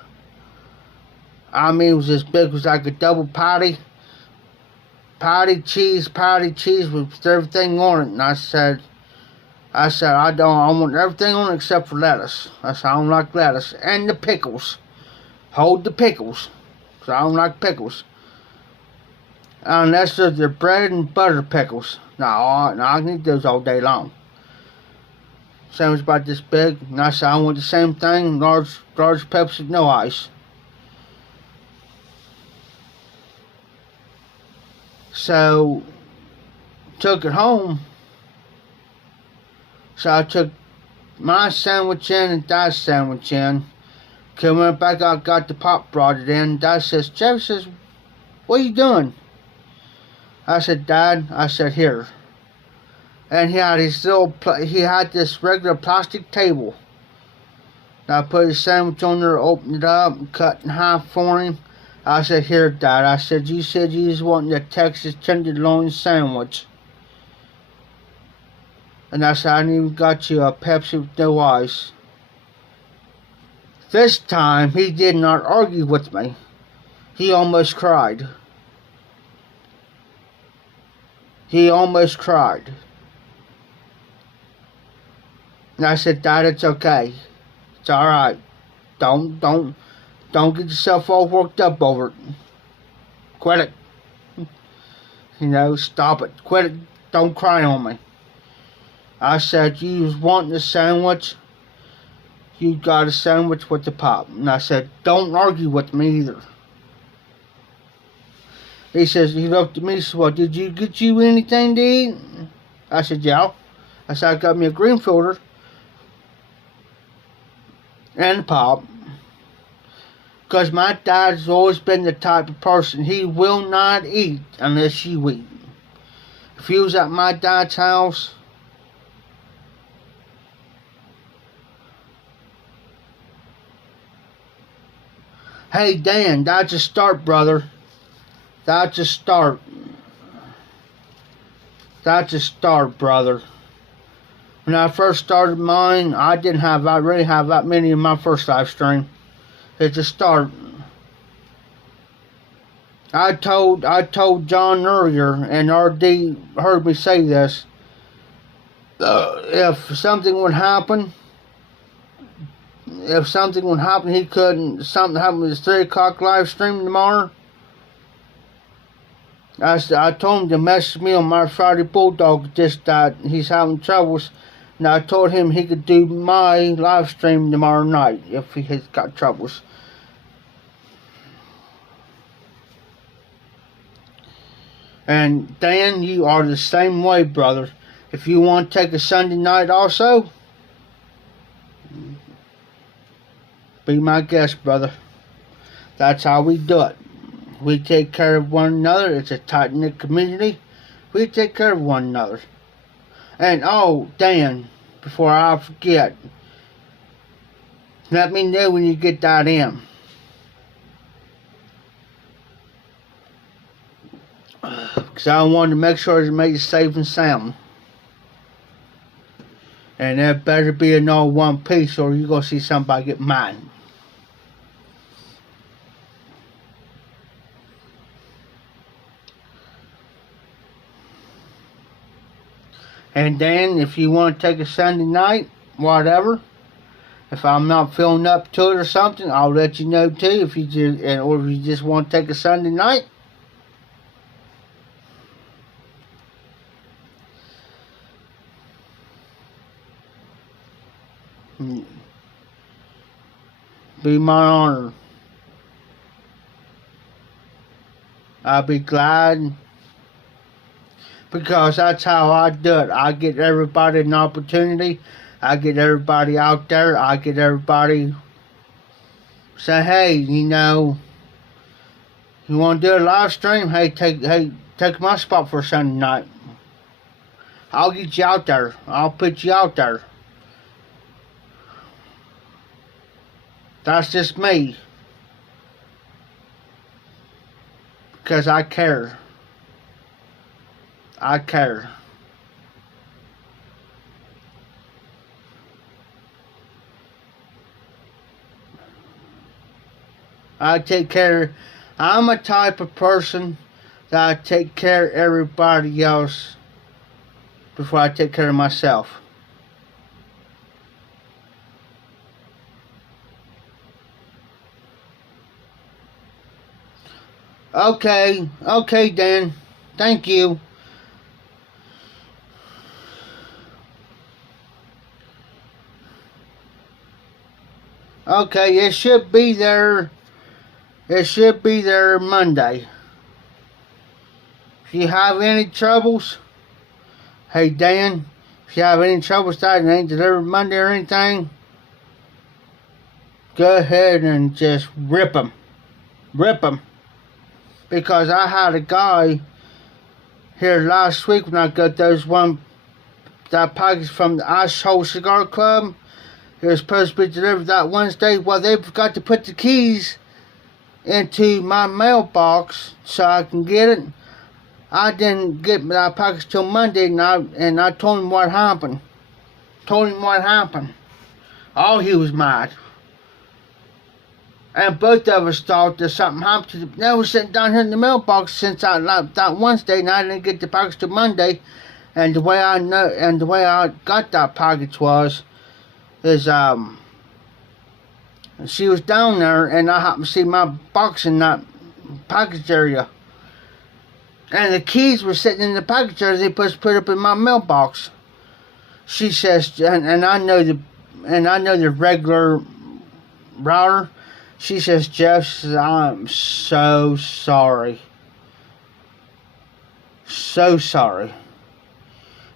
I mean, it was this big. It was like a double patty. Patty cheese with everything on it. And I said, I want everything on it except for lettuce. I said, I don't like lettuce. And the pickles. Hold the pickles. Because I don't like pickles. Unless they're bread and butter pickles. No, I need those all day long. Sandwich about this big. And I said, I want the same thing. Large Pepsi, no ice. So, took it home. So I took my sandwich in and Dad's sandwich in. Came went back out, got the pop, brought it in. Dad says, Jeff says, what are you doing? I said, Dad, I said, here. And he had he had this regular plastic table. And I put his sandwich on there, opened it up, and cut in half for him. I said, here, Dad. I said you was wanting a Texas tenderloin sandwich. And I said, I even got you a Pepsi with no ice. This time, he did not argue with me. He almost cried. He almost cried. And I said, Dad, it's okay. It's alright. Don't get yourself all worked up over it. Quit it. You know, stop it. Quit it. Don't cry on me. I said, you was wanting a sandwich. You got a sandwich with the pop. And I said, don't argue with me either. He says, he looked at me and said, well, did you get you anything to eat? I said, yeah. I said, I got me a green filter and pop. Because my dad's always been the type of person, he will not eat unless you eat. If he was at my dad's house, hey Dan, that's a start, brother. That's a start. That's a start, brother. When I first started mine, I really have that many in my first live stream. It's a start. I told John earlier, and RD heard me say this. If something would happen, he couldn't. Something happened with his 3 o'clock live stream tomorrow. I told him to message me on my Friday Bulldog. Just that he's having troubles. And I told him he could do my live stream tomorrow night if he has got troubles. And Dan, you are the same way, brother. If you want to take a Sunday night also, be my guest, brother. That's how we do it. We take care of one another. It's a tight-knit community. We take care of one another. And, oh, Dan, before I forget, let me know when you get that in. Because I wanted to make sure it's made safe and sound. And that better be in all one piece or you're going to see somebody get mad. And then if you want to take a Sunday night, whatever, if I'm not feeling up to it or something, I'll let you know too. Or if you just want to take a Sunday night. Be my honor. I'll be glad. Because that's how I do it. I get everybody an opportunity. I get everybody out there. I get everybody say, hey, you know, you want to do a live stream? Hey, take my spot for Sunday night. I'll get you out there. I'll put you out there. That's just me. Because I care. I care. I take care. I'm a type of person that I take care of everybody else before I take care of myself. Okay, Dan. Thank you. Okay, it should be there. It should be there Monday. If you have any troubles, hey Dan, if you have any troubles that it ain't delivered Monday or anything, go ahead and just rip them. Rip them. Because I had a guy here last week when I got that package from the Asshole Cigar Club. It was supposed to be delivered that Wednesday. Well, they forgot to put the keys into my mailbox so I can get it. I didn't get that package till Monday, and I told him what happened. Oh, he was mad. And both of us thought that something happened to them. They were sitting down here in the mailbox since that Wednesday, and I didn't get the package till Monday. And the way I got that package is she was down there, and I happened to see my box in that package area. And the keys were sitting in the package area they supposed to put up in my mailbox. She says, and I know the regular router. She says, Jeff, I'm so sorry. So sorry.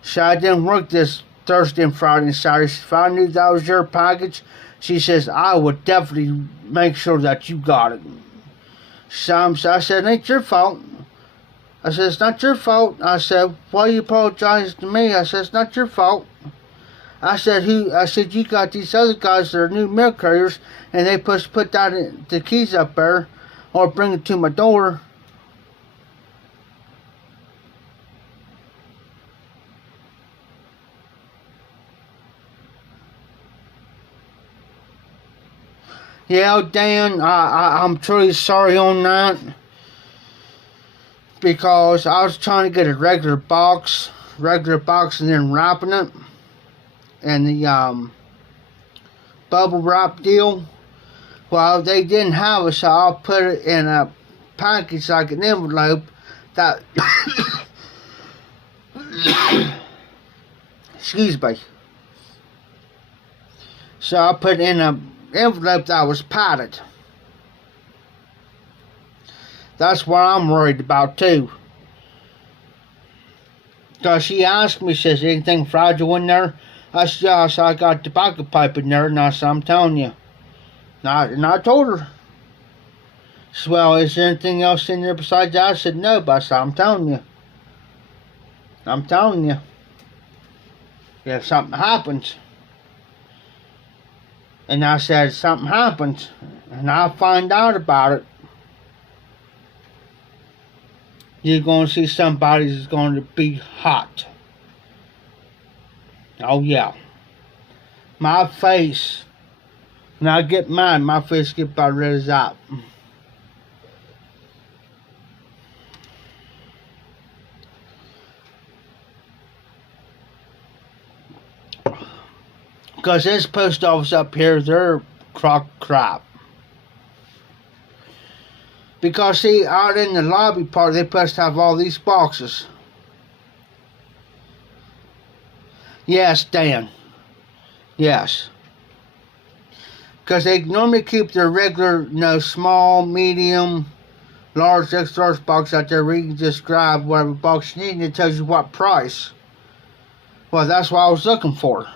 So I didn't work this Thursday and Friday and Saturday. If I knew that was your package, She says, I would definitely make sure that you got it. So I said, it ain't your fault. I said, it's not your fault. I said, why you apologize to me? I said, it's not your fault. I said, you got these other guys that are new mail carriers, and they put the keys up there, or bring it to my door. Yeah, Dan, I'm truly sorry on that. Because I was trying to get a regular box and then wrapping it. And the bubble wrap deal. Well, they didn't have it, so I'll put it in a package like an envelope that excuse me. So I put it in an envelope that was padded. That's what I'm worried about too. Because she asked me, says, anything fragile in there? I said, yeah, so I got tobacco pipe in there, and I said, I'm telling you. And I told her. She said, well, is there anything else in there besides that? I said, no, but I said, I'm telling you. I'm telling you. If something happens. And I said, something happens, and I'll find out about it. You're going to see somebody who's going to be hot. Oh, yeah. My face, when I get mad, my face gets about red as that. Because this post office up here, they're crap. Because, see, out in the lobby part, they're supposed to have all these boxes. Yes, Dan. Yes. Because they normally keep their regular, small, medium, large, extra large box out there where you can just grab whatever box you need and it tells you what price. Well, that's what I was looking for.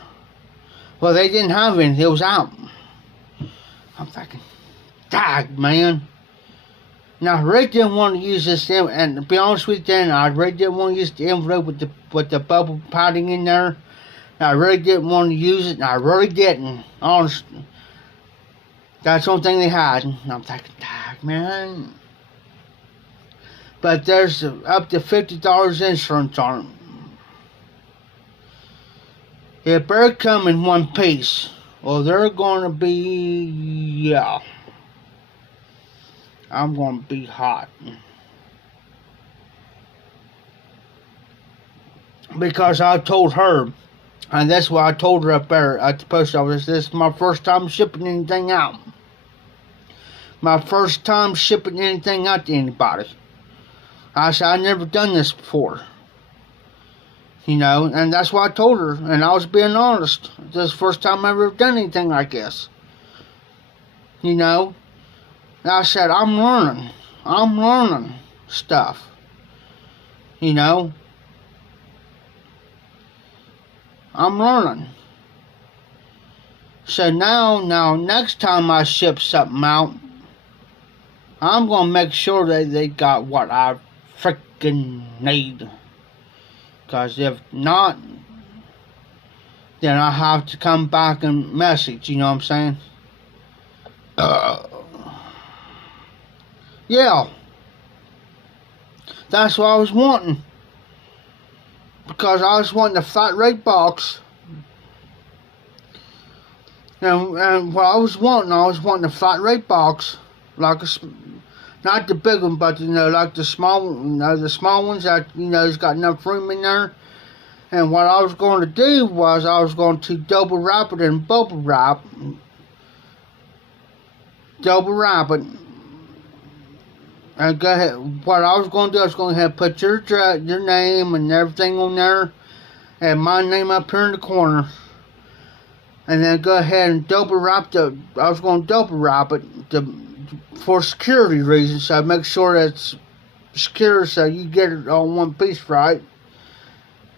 Well, they didn't have any. It was out. I'm thinking, dag, man. Now, I really didn't want to use this, and to be honest with you, Dan, I really didn't want to use the envelope with the bubble padding in there. I really didn't want to use it, and I really didn't. Honestly. That's the only thing they had. And I'm thinking, dag, man. But there's up to $50 insurance on it. If they're come in one piece, well, they're going to be, yeah. I'm going to be hot. Because I told her, and that's what I told her up there at the post office, this is my first time shipping anything out. My first time shipping anything out to anybody. I said, I've never done this before. And that's what I told her, and I was being honest. This is the first time I've ever done anything like this. I said, I'm learning stuff. I'm learning. So now, next time I ship something out, I'm going to make sure that they got what I freaking need. Because if not, then I have to come back and message, you know what I'm saying? Yeah. That's what I was wanting. Because I was wanting a flat rate box. And what I was wanting a flat rate box. Like not the big one, but like the small the small ones that has got enough room in there. And what I was going to do was I was going to double wrap it in bubble wrap. Double wrap it. And go ahead. What I was going to do, I was going to put your name and everything on there, and my name up here in the corner. And then go ahead and double wrap I was going to double wrap it for security reasons. So I make sure it's secure, so you get it all in one piece, right?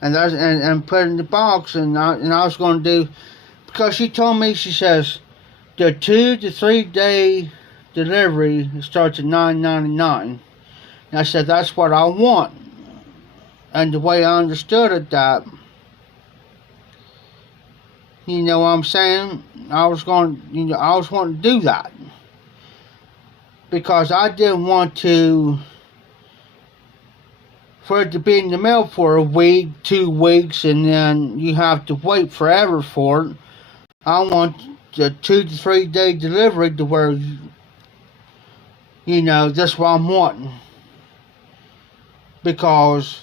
And put it in the box. And I was going to do, because she told me, she says, The 2 to 3 day delivery starts at $9.99. And I said, that's what I want. And the way I understood it, that, you know what I'm saying, I was wanting to do that. Because I didn't want for it to be in the mail for a week, 2 weeks, and then you have to wait forever for it. I want the 2 to 3 day delivery to where, that's what I'm wanting. Because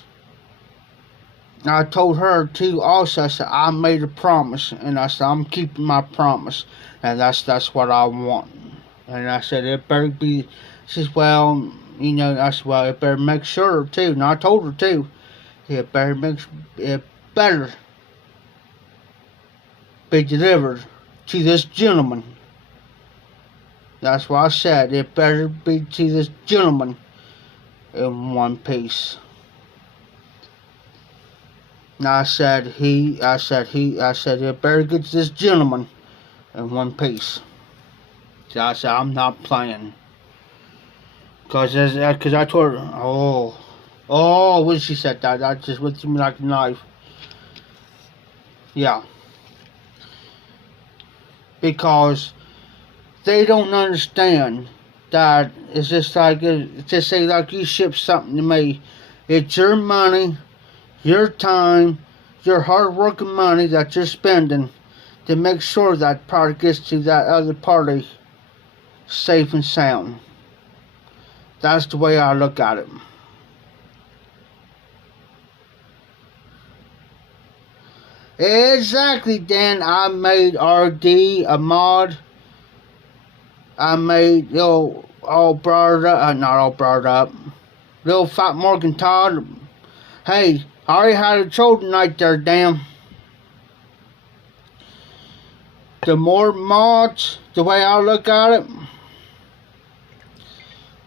I told her too also, I said, I made a promise, and I said, I'm keeping my promise, and that's what I want. And I said, it better be, she says, well, I said, well, it better make sure too, and I told her too, it better be delivered to this gentleman. That's what I said, it better be to this gentleman in one piece. And I said, it better get to this gentleman in one piece. So I said, I'm not playing. Cause I told her, when she said that just went through me like a knife. Yeah. Because they don't understand that it's just like, just say like you ship something to me. It's your money, your time, your hard working money that you're spending to make sure that product gets to that other party safe and sound. That's the way I look at it. Exactly, Dan. I made RD a mod. I made all brought up, not all brought up. Little Fat Morgan Todd. Hey, I already had a troll tonight there, damn. The more mods, the way I look at it,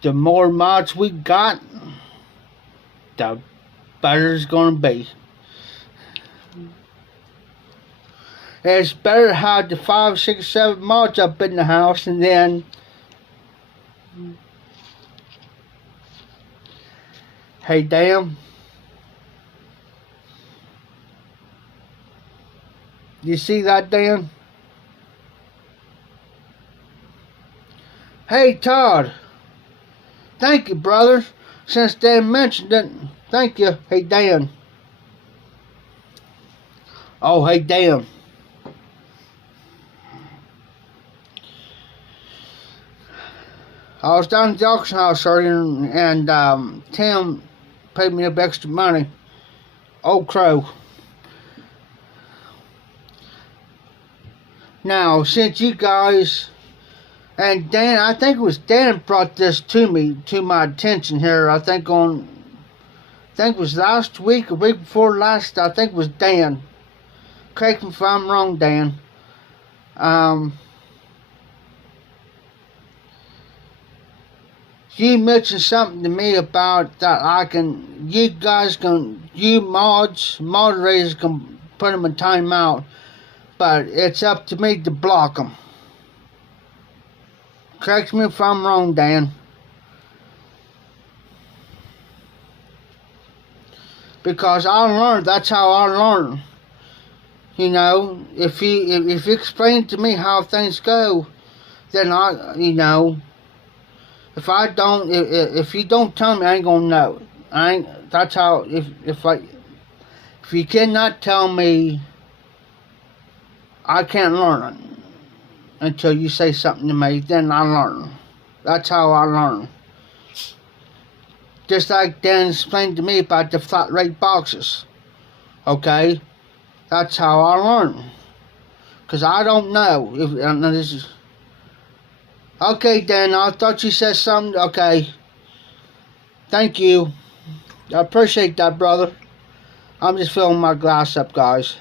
the more mods we got, the better it's gonna be. It's better to have the 5, 6, 7 mods up in the house, and then hey, damn. You see that, Dan? Hey, Todd. Thank you, brother. Since Dan mentioned it, thank you. Hey, Dan. Oh, hey, Dan. I was down at the auction house earlier, and Tim paid me up extra money. Old Crow. Now, since you guys, and Dan, I think it was Dan brought this to my attention here. I think it was last week, or week before last. I think it was Dan. Correct me if I'm wrong, Dan. You mentioned something to me about that you moderators can put them in timeout, but it's up to me to block them. Correct me if I'm wrong, Dan. Because I learned, that's how I learn. If you explain to me how things go, then if you don't tell me, I ain't gonna know. That's how, if you cannot tell me, I can't learn it. Until you say something to me, then I learn. That's how I learn. Just like Dan explained to me about the flat rate boxes. Okay? That's how I learn. Because I don't know. This is... Okay, Dan, I thought you said something. Okay. Thank you. I appreciate that, brother. I'm just filling my glass up, guys.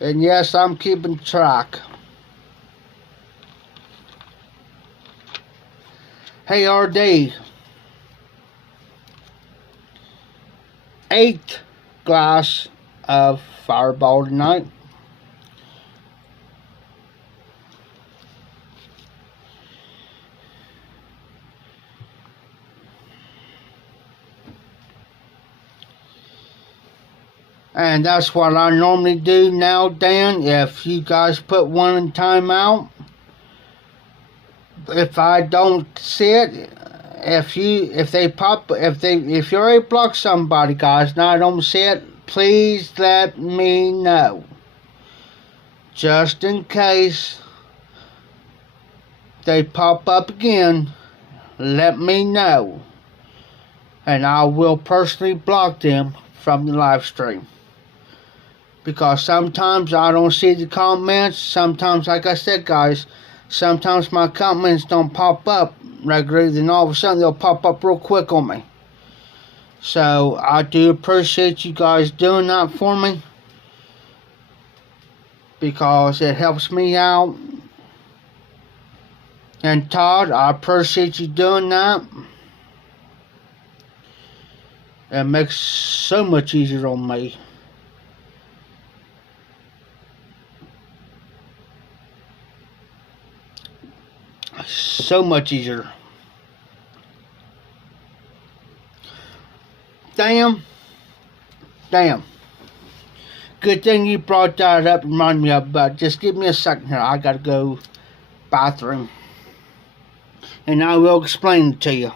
And yes, I'm keeping track. Hey, RD. 8th glass of Fireball tonight. And that's what I normally do now, Dan. If you guys put one in timeout, if I don't see it, if you already block somebody, guys, and I don't see it, please let me know. Just in case they pop up again, let me know. And I will personally block them from the live stream. Because sometimes I don't see the comments. Sometimes, like I said, guys, sometimes my comments don't pop up regularly. Then all of a sudden they'll pop up real quick on me. So I do appreciate you guys doing that for me. Because it helps me out. And Todd, I appreciate you doing that. It makes so much easier on me. So much easier. Damn. Good thing you brought that up and reminded me of, but just give me a second here. I gotta go bathroom. And I will explain it to you.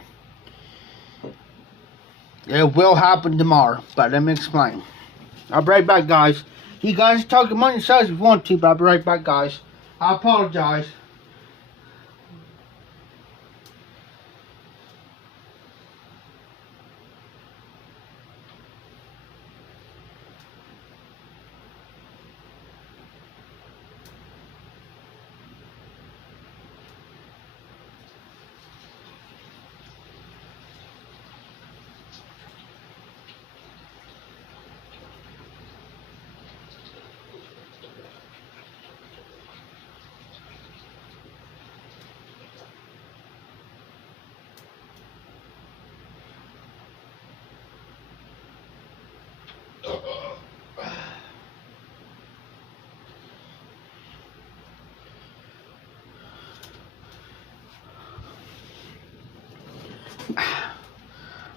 It will happen tomorrow, but let me explain. I'll be right back, guys. You guys talk among yourselves if you want to, but I'll be right back, guys. I apologize.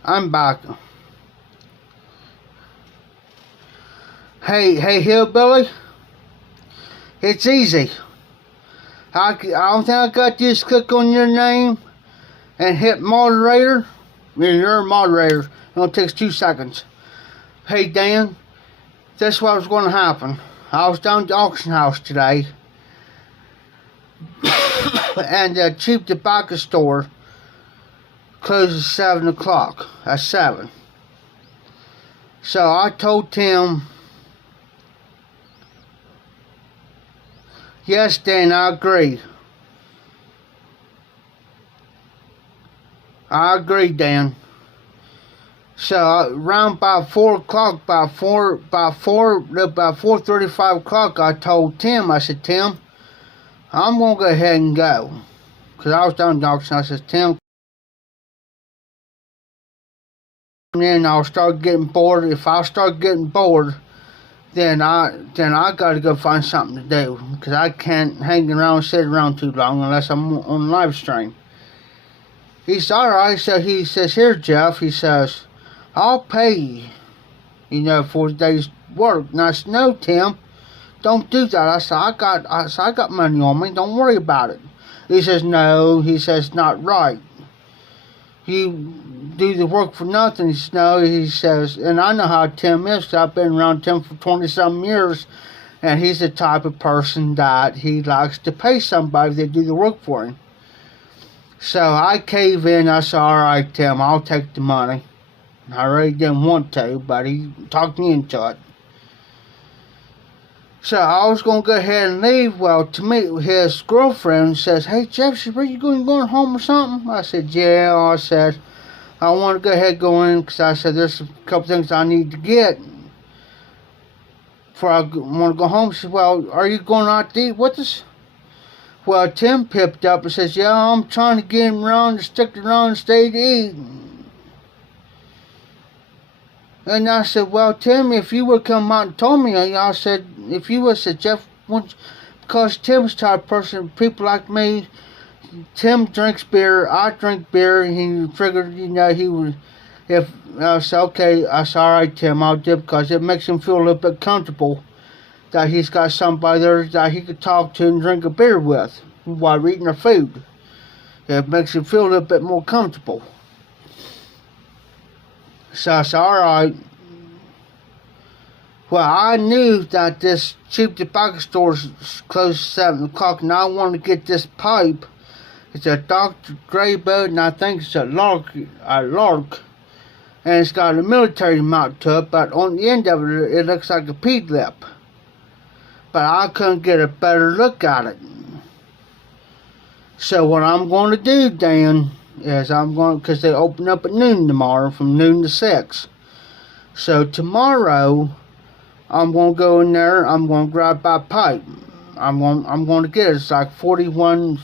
I'm back. Hey, hillbilly. It's easy. I don't think I got you. Just click on your name and hit moderator. You're a moderator. It only takes 2 seconds. Hey, Dan. That's what was going to happen. I was down at the auction house today. And the cheap tobacco store closes at 7 o'clock. At 7. So I told Tim, yes, Dan, I agree. I agree, Dan. So around about 4 o'clock, about 4:35 o'clock, I told Tim, I said, Tim, I'm going to go ahead and go. Because I was down at the auction. I said, Tim, then I'll start getting bored. If I start getting bored, then I got to go find something to do. Because I can't hang around and sit around too long unless I'm on live stream. He said, alright. So he says, here, Jeff. He says, I'll pay you, for the day's work. And I said, no, Tim, don't do that. I said, I got money on me. Don't worry about it. He says, no. He says, not right. You do the work for nothing. He says, no. He says, and I know how Tim is. I've been around Tim for 20-some years. And he's the type of person that he likes to pay somebody to do the work for him. So I cave in. I said, alright, Tim, I'll take the money. I really didn't want to, but he talked me into it. So I was going to go ahead and leave. Well, to me, his girlfriend says, hey, Jeff, where you going home or something? I said, yeah. I said, I want to go ahead and go in because I said, there's a couple things I need to get before I want to go home. She said, well, are you going out to eat with us? Well, Tim pipped up and says, yeah, I'm trying to get him around to stick around and stay to eat. And I said, well, Tim, if you would come out and told me, I said, if you would said, Jeff, because Tim's the type of person, people like me, Tim drinks beer, I drink beer, and he figured, he If I said, okay, that's all right, Tim, I'll do it because it makes him feel a little bit comfortable that he's got somebody there that he could talk to and drink a beer with while eating their food. It makes him feel a little bit more comfortable. So I said, all right. Well, I knew that this cheap tobacco store is closed at 7 o'clock, and I wanted to get this pipe. It's a Dr. Greyboat, and I think it's a lark, and it's got a military mount to it, but on the end of it, it looks like a P-lip. But I couldn't get a better look at it. So what I'm going to do, Dan, is because they open up at noon tomorrow, from noon to 6. So tomorrow, I'm going to go in there, I'm going to grab that pipe. I'm going to get it. It's like 41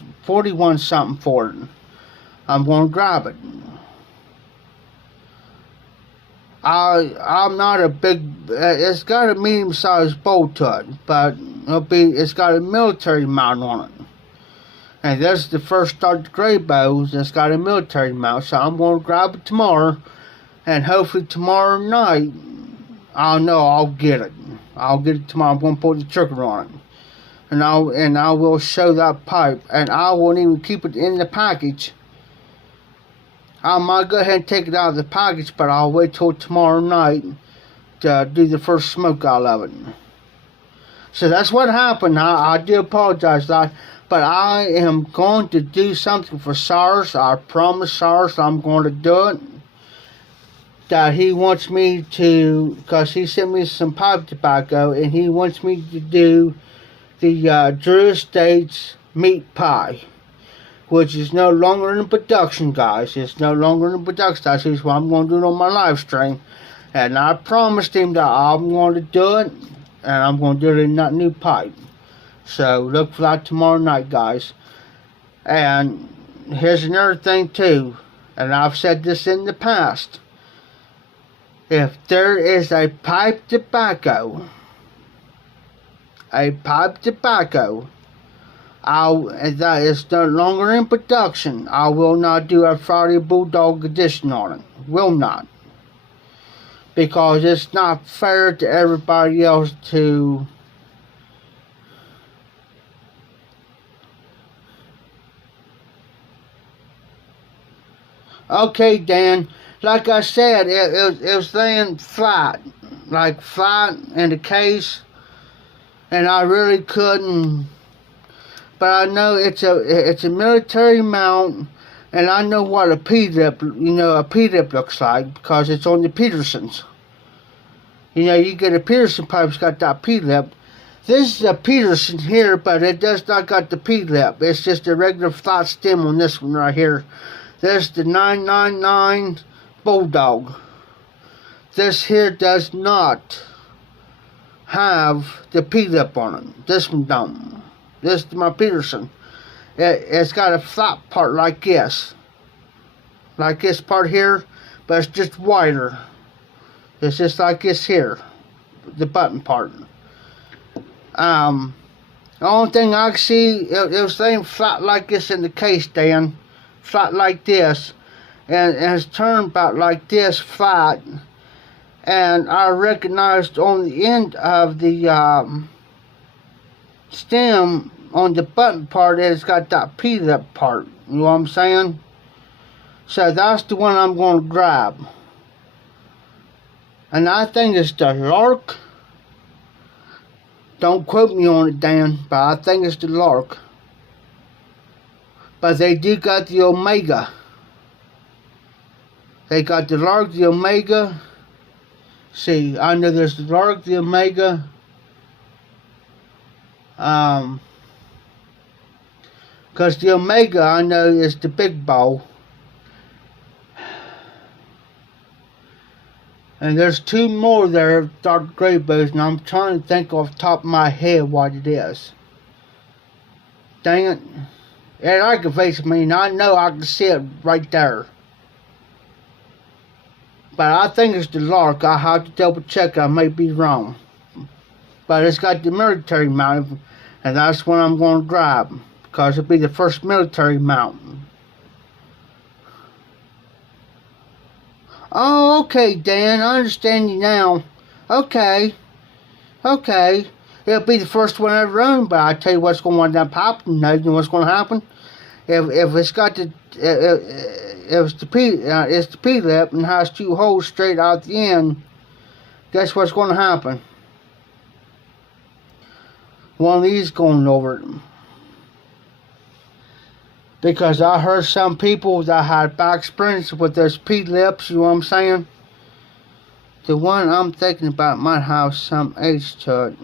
something for it. I'm going to grab it. I'm not a big, it's got a medium-sized bowl to it, but it's got a military mount on it. And this is the first Dr. Grey bows that's got a military mount, so I'm going to grab it tomorrow, and hopefully tomorrow night, I'll get it. I'll get it tomorrow. I'm going to put the trigger on it. And I will show that pipe, and I won't even keep it in the package. I might go ahead and take it out of the package, but I'll wait till tomorrow night to do the first smoke out of it. So that's what happened. I do apologize, but I am going to do something for Cyrus. I promise Cyrus I'm going to do it. That he wants me to, because he sent me some pipe tobacco, and he wants me to do the Drew Estates meat pie, which is no longer in production, guys. It's no longer in production. That's what I'm going to do it on my live stream. And I promised him that I'm going to do it, and I'm going to do it in that new pipe. So look for that tomorrow night, guys. And here's another thing too, and I've said this in the past. If there is a pipe tobacco that is no longer in production, I will not do a Friday Bulldog edition on it. Will not. Because it's not fair to everybody else to okay, Dan. Like I said, it was laying flat, like flat in the case, and I really couldn't. But I know it's a military mount, and I know what a P-lip, looks like because it's on the Petersons. You get a Peterson pipe, it's got that P-lip. This is a Peterson here, but it does not got the P-lip. It's just a regular flat stem on this one right here. There's the 999 Bulldog. This here does not have the P-lip on it. This one don't. This is my Peterson. It's got a flat part like this. Like this part here, but it's just wider. It's just like this here. The button part. The only thing I can see, it was laying flat like this in the case, Dan. Flat like this. And it's turned about like this flat, and I recognized on the end of the stem on the button part it's got that P-lip part. You know what I'm saying? So that's the one I'm going to grab, and I think it's the Lark. Don't quote me on it, Dan, but I think it's the Lark. But they do got the Omega. They got the Lark, the Omega. See, I know there's the Lark, the Omega. Because the Omega, I know, is the big bowl. And there's two more there, dark gray bows, and I'm trying to think off the top of my head what it is. Dang it. It aggravates me, and I know I can see it right there. But I think it's the Lark. I have to double check. I may be wrong. But it's got the military mount, and that's what I'm going to grab, because it'll be the first military mount. Oh, okay, Dan, I understand you now. Okay, okay. It'll be the first one I ever owned, but I tell you what's going on that pipe. You know what's going to happen? If it's got the if it's the P lip and has two holes straight out the end, guess what's going to happen? One of these going over it. Because I heard some people that had back springs with those P lips, you know what I'm saying? The one I'm thinking about might have some age to it.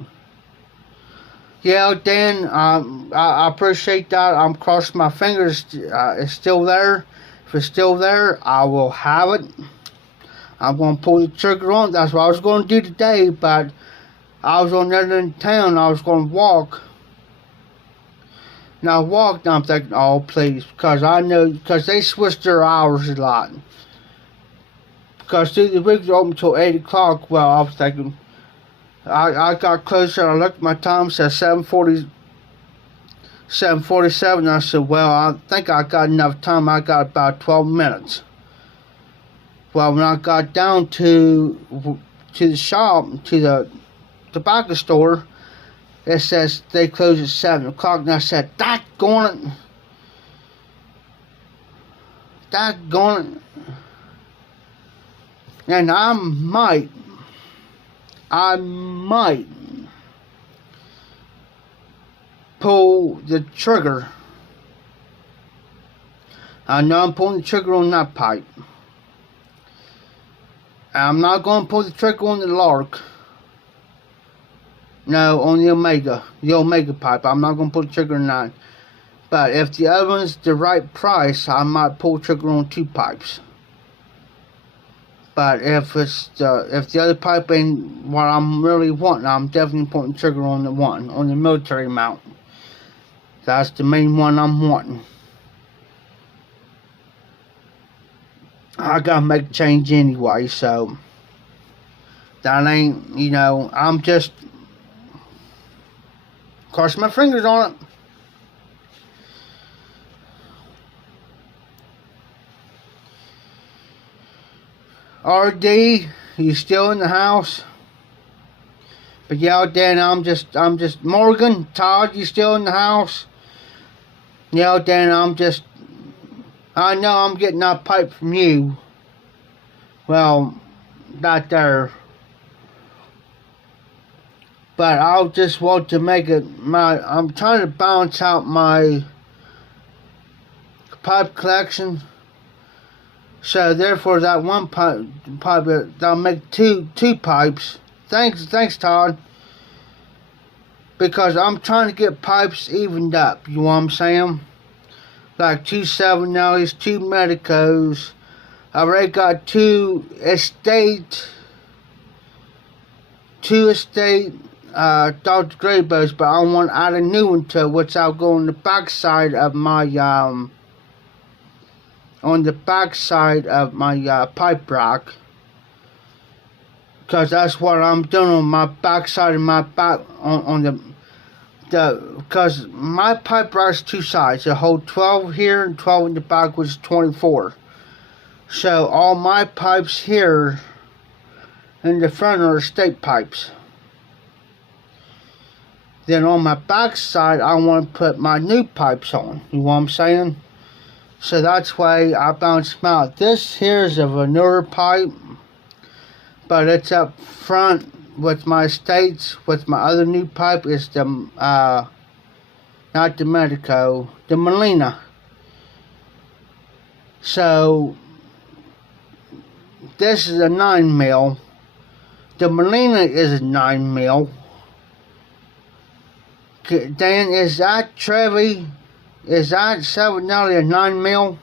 Yeah, Dan, I appreciate that. I'm crossing my fingers. It's still there. If it's still there, I will have it. I'm going to pull the trigger on it. That's what I was going to do today, but I was on the other end of town. I was going to walk. And I walked, and I'm thinking, oh, please, because I know, because they switched their hours a lot. Because through the week, they're open until 8 o'clock. Well, I was thinking, I got closer, I looked at my time, it said 7:47. I said, well, I think I got enough time. I got about 12 minutes. Well, when I got down to the shop, to the tobacco store, it says they close at 7 o'clock. And I said, daggone it. And I might pull the trigger. I know I'm pulling the trigger on that pipe. I'm not going to pull the trigger on the Lark. No, on the Omega pipe. I'm not going to pull the trigger on that. But if the other one's the right price, I might pull the trigger on 2 pipes. But if the other pipe ain't what I'm really wanting, I'm definitely putting the trigger on the one, on the military mount. That's the main one I'm wanting. I gotta make a change anyway, so that ain't, I'm just crossing my fingers on it. RD, you still in the house? But yeah, Dan, I'm just Morgan, Todd, you still in the house? Yeah, Dan, I know I'm getting that pipe from you. Well, not there. But I'll just want to make it I'm trying to balance out my pipe collection. So therefore, that one pipe I'll make two pipes. Thanks, Todd. Because I'm trying to get pipes evened up. You know what I'm saying? Like 2 7Ls, 2 Medicos. I already got 2 estate Dr. Graybos, but I want to add a new one to it, which I'll go on the back side of my pipe rack, because that's what I'm doing on my back side of my back because my pipe rack's 2 sides. It hold 12 here and 12 in the back, which is 24. So all my pipes here in the front are estate pipes. Then on my back side, I want to put my new pipes on. You know what I'm saying? So that's why I balance them out. This here is a veneer pipe, but it's up front with my estates. With my other new pipe is the not the Medico, the Molina. So this is a 9 mil. The Molina is a 9 mil. Dan, is that Trevi? Is that 7L a 9 mil?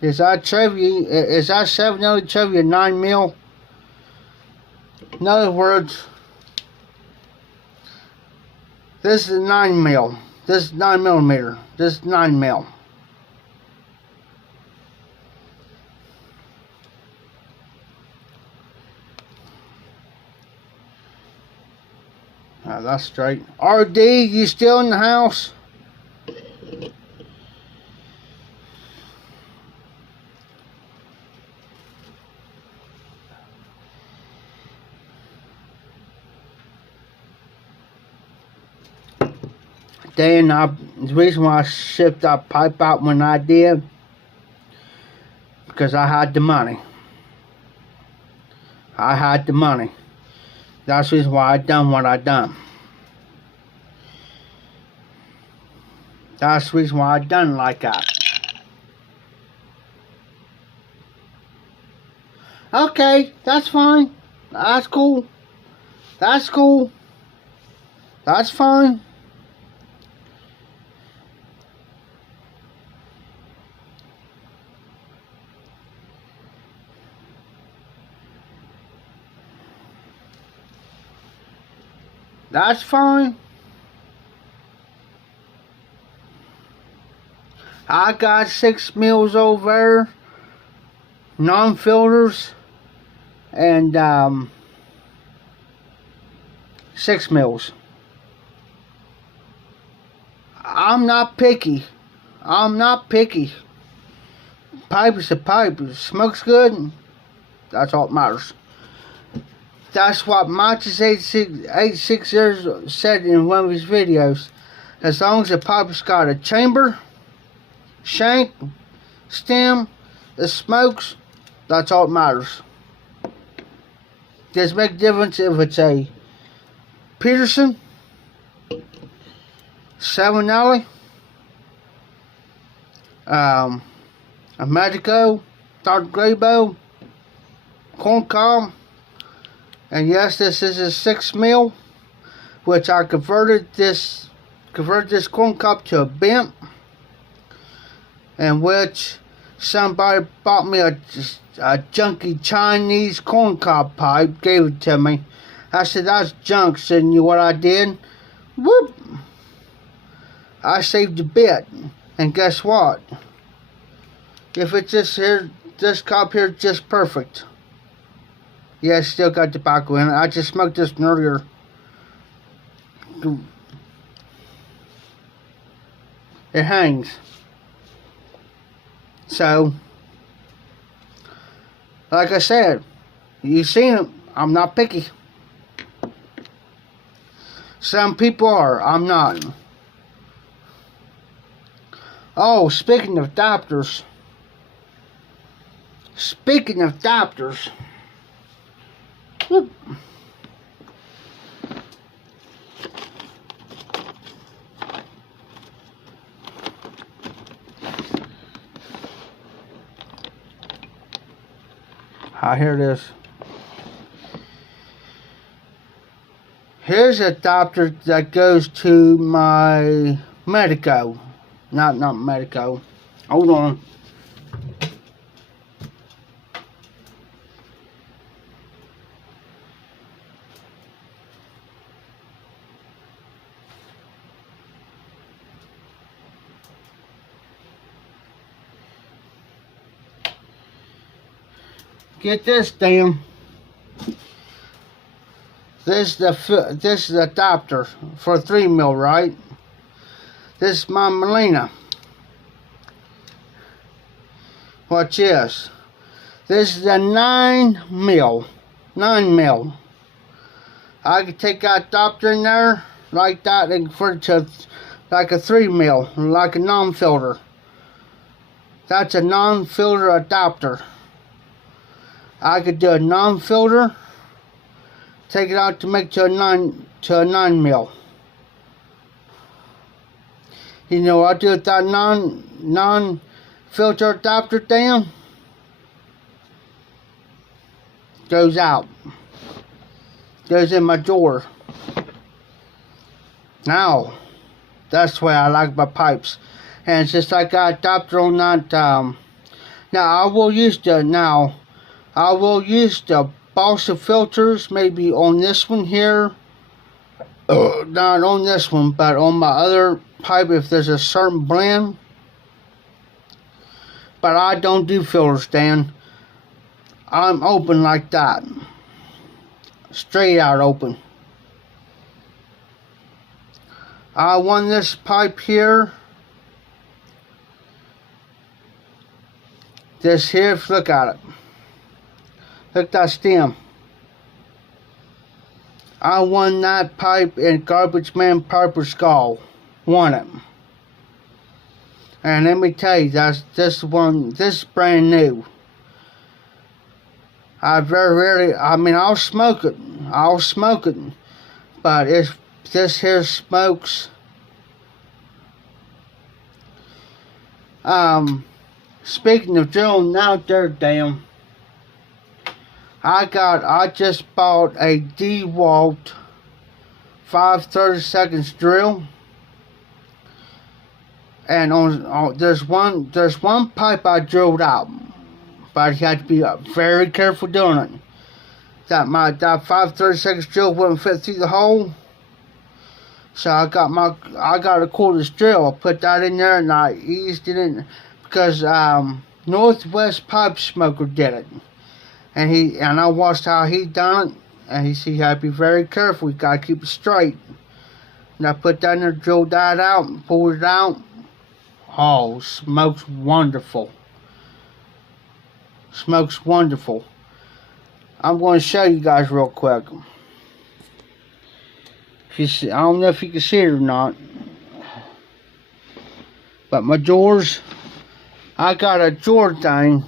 Is that 7L Trevi a 9 mil? In other words, this is a 9 mil. This is 9 millimeter. This is 9 mil. That's straight. RD, you still in the house? Then the reason why I shipped that pipe out when I did, because I had the money. I had the money. That's the reason why I done what I done. That's the reason why I done like that. Okay, that's fine. That's cool. That's cool. That's fine. That's fine. I got 6 meals over there, non-filters, and 6 meals. I'm not picky. I'm not picky. Pipe is a pipe. If it smokes good, that's all that matters. That's what Matches 860 said in one of his videos. As long as the pipe's got a chamber, shank, stem, it smokes, that's all that matters. Does make a difference if it's a Peterson, 7 Alley, a Magico, Dark Graybo, corn cob, and yes, this is a 6 mil, which I converted this corn cob to a bent, and which somebody bought me a junky Chinese corn cob pipe, gave it to me. I said, that's junk. Said, you know what I did? Whoop! I saved a bit. And guess what? If it's just here, this cob here, just perfect. Yeah, I still got tobacco in it. I just smoked this one earlier. It hangs. So, like I said, you seen it. I'm not picky. Some people are. I'm not. Oh, speaking of adapters. Speaking of adapters. Whoop. Here it is. Here's an adapter that goes to my Medico. Not Medico. Hold on. Get this, damn. This is the adapter for 3 mil, right? This is my Molina. Watch this. This is a 9 mil. 9 mil. I can take that adapter in there like that and convert it to like a 3 mil, like a non-filter. That's a non-filter adapter. I could do a non-filter, take it out to make to a 9 mil. You know what I do with that non-filter adapter down? Goes out. Goes in my drawer. Now, that's the way I like my pipes. And it's just like I adapter on that. Now I will use the balsa filters maybe on this one here. Not on this one, but on my other pipe if there's a certain blend. But I don't do filters, Dan. I'm open like that. Straight out open. I want this pipe here. This here, look at it. Look at that stem. I won that pipe in Garbage Man Piper Skull. want it. And let me tell you, this is brand new. I very rarely, I mean, I'll smoke it, but if this here smokes, speaking of drilling out there, damn, I just bought a DeWalt 5/32 drill, and there's one pipe I drilled out, but you have to be very careful doing it. That 5/32 drill wouldn't fit through the hole, so I got a cordless drill. I put that in there and I eased it in because Northwest Pipe Smoker did it, and I watched how he done it, and he said you have to be very careful. You gotta keep it straight. And I put that in there, drilled that out, and pulled it out. Oh, smokes wonderful. Smokes wonderful. I'm going to show you guys real quick. If you see, I don't know if you can see it or not, but my drawers, I got a drawer thing.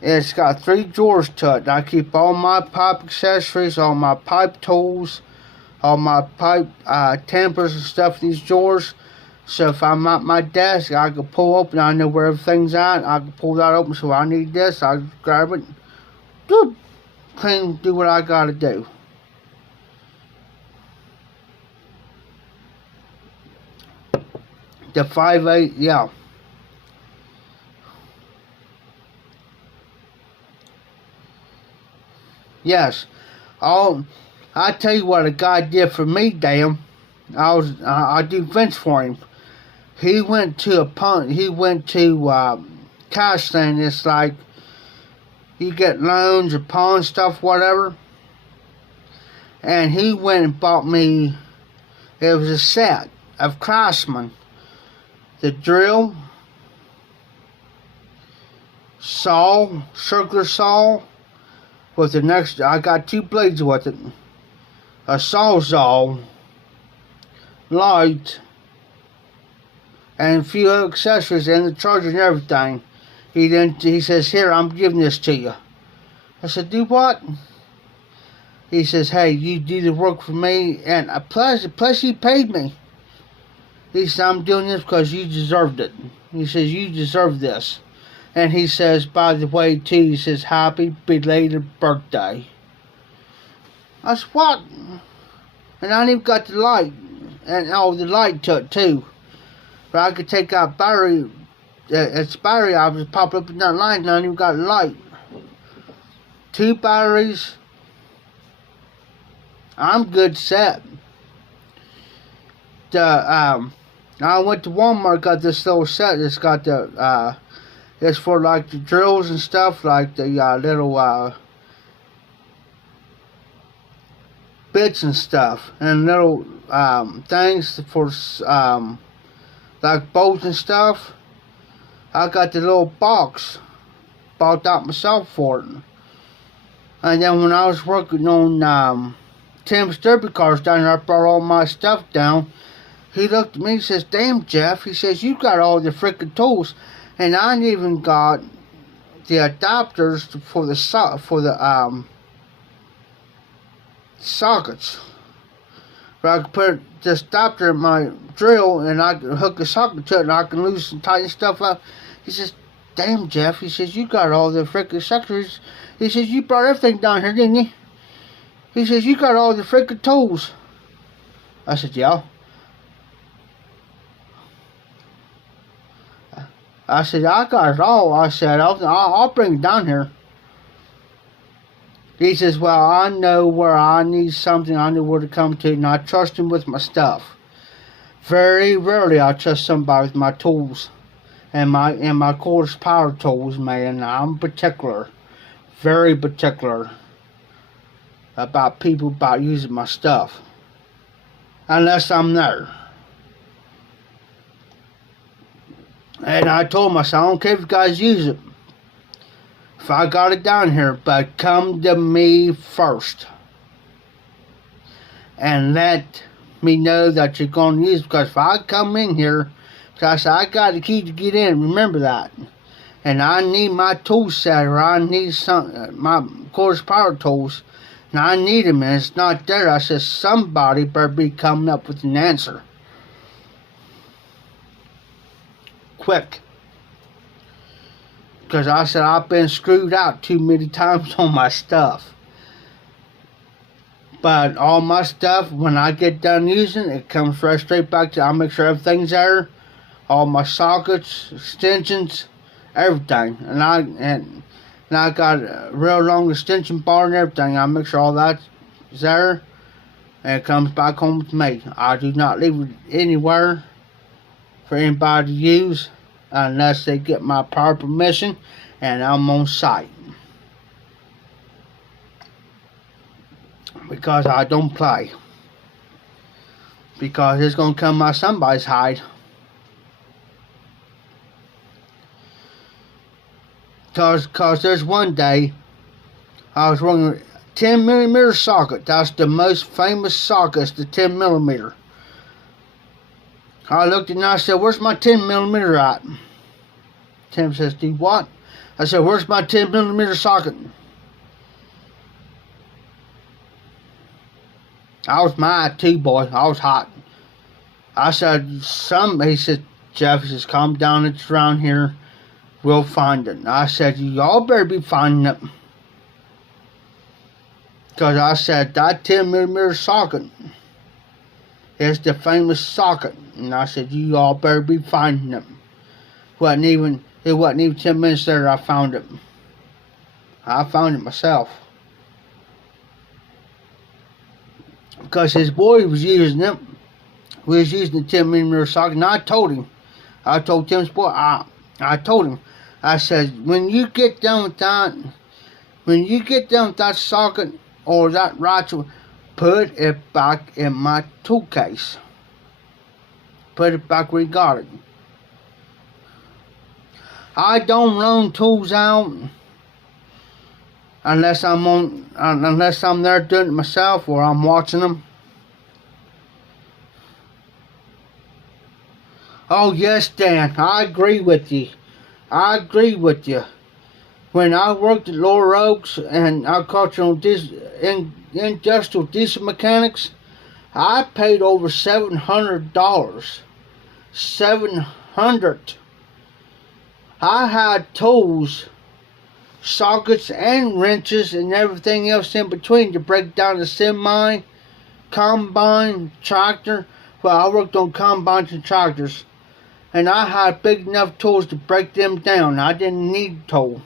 It's got 3 drawers to it. I keep all my pipe accessories, all my pipe tools, all my pipe tampers and stuff in these drawers. So if I'm at my desk, I can pull open. I know where everything's at. I can pull that open. So I need this, I grab it, boop, clean, do what I gotta do. The 5/8, yeah. Yes. I tell you what a guy did for me, damn. I do vents for him. He went to cash thing. It's like you get loans or pawn stuff, whatever. And he went and bought me, it was a set of Craftsman. The drill, saw, circular saw, with the next, I got 2 blades with it. A sawzall, light, and a few other accessories and the charger and everything. He says, here, I'm giving this to you. I said, do what? He says, hey, you do the work for me, and plus he paid me. He said, I'm doing this because you deserved it. He says, you deserve this. And he says, by the way, too, he says, happy belated birthday. I said, what? And I even got the light, and the light to it, too. But I could take out battery, it's battery, I was popping up in that light, and I even got a light. 2 batteries. I'm good set. I went to Walmart, got this little set. It's got the it's for like the drills and stuff, like the little bits and stuff, and little things for like bolts and stuff. I got the little box, bought out myself for it. And then when I was working on Tim's derby cars down there, I brought all my stuff down. He looked at me and says, damn, Jeff, he says, you got all the freaking tools. And I even got the adapters for the sockets. Where I could put this adapter in my drill and I can hook a socket to it and I can loosen and tighten stuff up. He says, damn, Jeff, he says, you got all the freaking accessories. He says, you brought everything down here, didn't you? He says, you got all the freaking tools. I said, yeah. I said, I got it all. I said, I'll bring it down here. He says, well, I know where I need something. I know where to come to, and I trust him with my stuff. Very rarely I trust somebody with my tools and my coarse power tools, man. I'm particular, very particular about people about using my stuff, unless I'm there. And I told myself, I don't care if you guys use it. If I got it down here, but come to me first. And let me know that you're going to use, because if I come in here, because I got the key to get in, remember that. And I need my tool set, or I need my course power tools, and I need them, and it's not there. I said, somebody better be coming up with an answer. Quick. Because I said, I've been screwed out too many times on my stuff. But all my stuff, when I get done using it, it comes right straight back to, I'll make sure everything's there. All my sockets, extensions, everything. And I got a real long extension bar and everything. I make sure all that's there, and it comes back home with me. I do not leave it anywhere for anybody to use unless they get my prior permission and I'm on site. Because I don't play. Because it's going to come out somebody's hide. Because there's one day I was running a 10mm socket. That's the most famous socket, the 10mm. I looked at it and I said, where's my 10mm at? Tim says, do what? I said, where's my 10mm socket? I was mad too, boy. I was hot. I said, he said, Jeff, says, calm down, it's around here. We'll find it. And I said, y'all better be finding it. Because I said, that 10mm socket is the famous socket. And I said, you all better be finding it. It wasn't even 10 minutes later I found it. I found it myself. Because his boy was using it. We was using the 10mm socket. And I told Tim's boy, I told him, I said, when you get done with that socket or that ratchet, put it back in my tool case. Put it back where you got it. I don't loan tools out unless I'm there doing it myself or I'm watching them. Oh yes, Dan, I agree with you. When I worked at Lower Oaks and agricultural industrial diesel mechanics, I paid over $700. $700. I had tools, sockets, and wrenches and everything else in between to break down the semi, combine, tractor. Well, I worked on combines and tractors. And I had big enough tools to break them down. I didn't need a tool.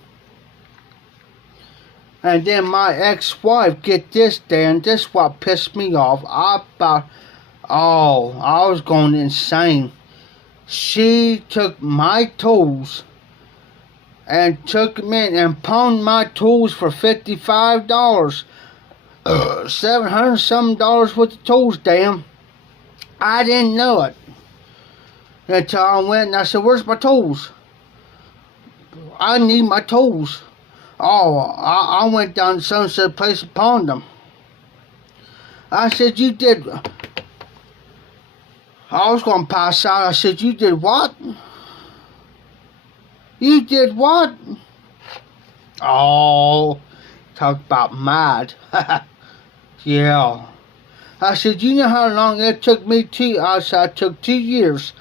And then my ex-wife, get this, Dan, this is what pissed me off. I was going insane. She took my tools and took them in and pawned my tools for $55. $700 something worth of tools, damn. I didn't know it. Until I went and I said, where's my tools? I need my tools. I went down to Sunset Place and pawned them. I said, you did. I was going to pass out. I said, you did what? You did what? Oh, talk about mad. Yeah. I said, you know how long it took me I said, it took 2 years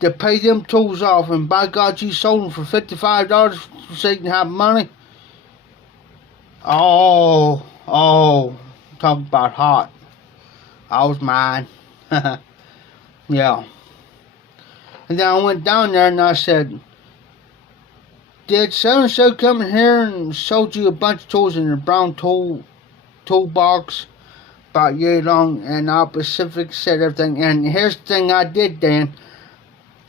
to pay them tools off, and by God, you sold them for $55 so you can have money. Oh, talk about hot. I was mad. Yeah. And then I went down there and I said, did so-and-so come in here and sold you a bunch of tools in a brown toolbox about a year long? And I specifically said everything. And here's the thing I did, Dan.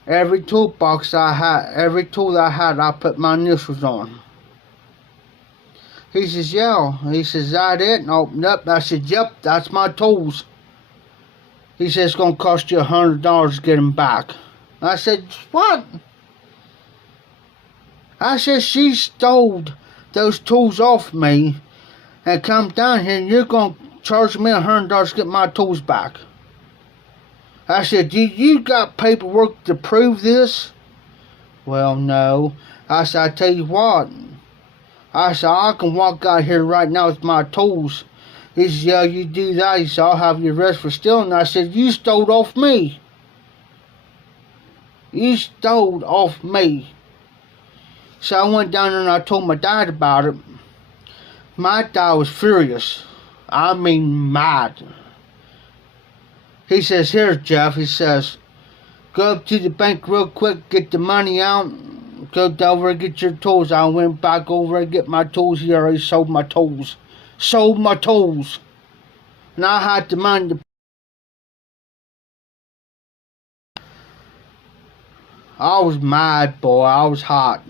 Every toolbox I had, every tool that I had, I put my initials on. He says, yeah. He says, is that it? And I opened up. I said, yep, that's my tools. He says, it's going to cost you $100 to get them back. I said, what? I said, she stole those tools off me and come down here and you're going to charge me $100 to get my tools back. I said, do you got paperwork to prove this? Well, no. I said, I tell you what. I said, I can walk out here right now with my tools. He said, yeah, you do that. He said, I'll have you arrested for stealing. I said, you stole off me. You stole off me. So I went down there and I told my dad about it. My dad was furious. I mean, mad. He says, here, Jeff. He says, go up to the bank real quick, get the money out, go over and get your tools. I went back over and get my tools. He already sold my tools. Sold my tools. And I had the money to... I was mad, boy. I was hot.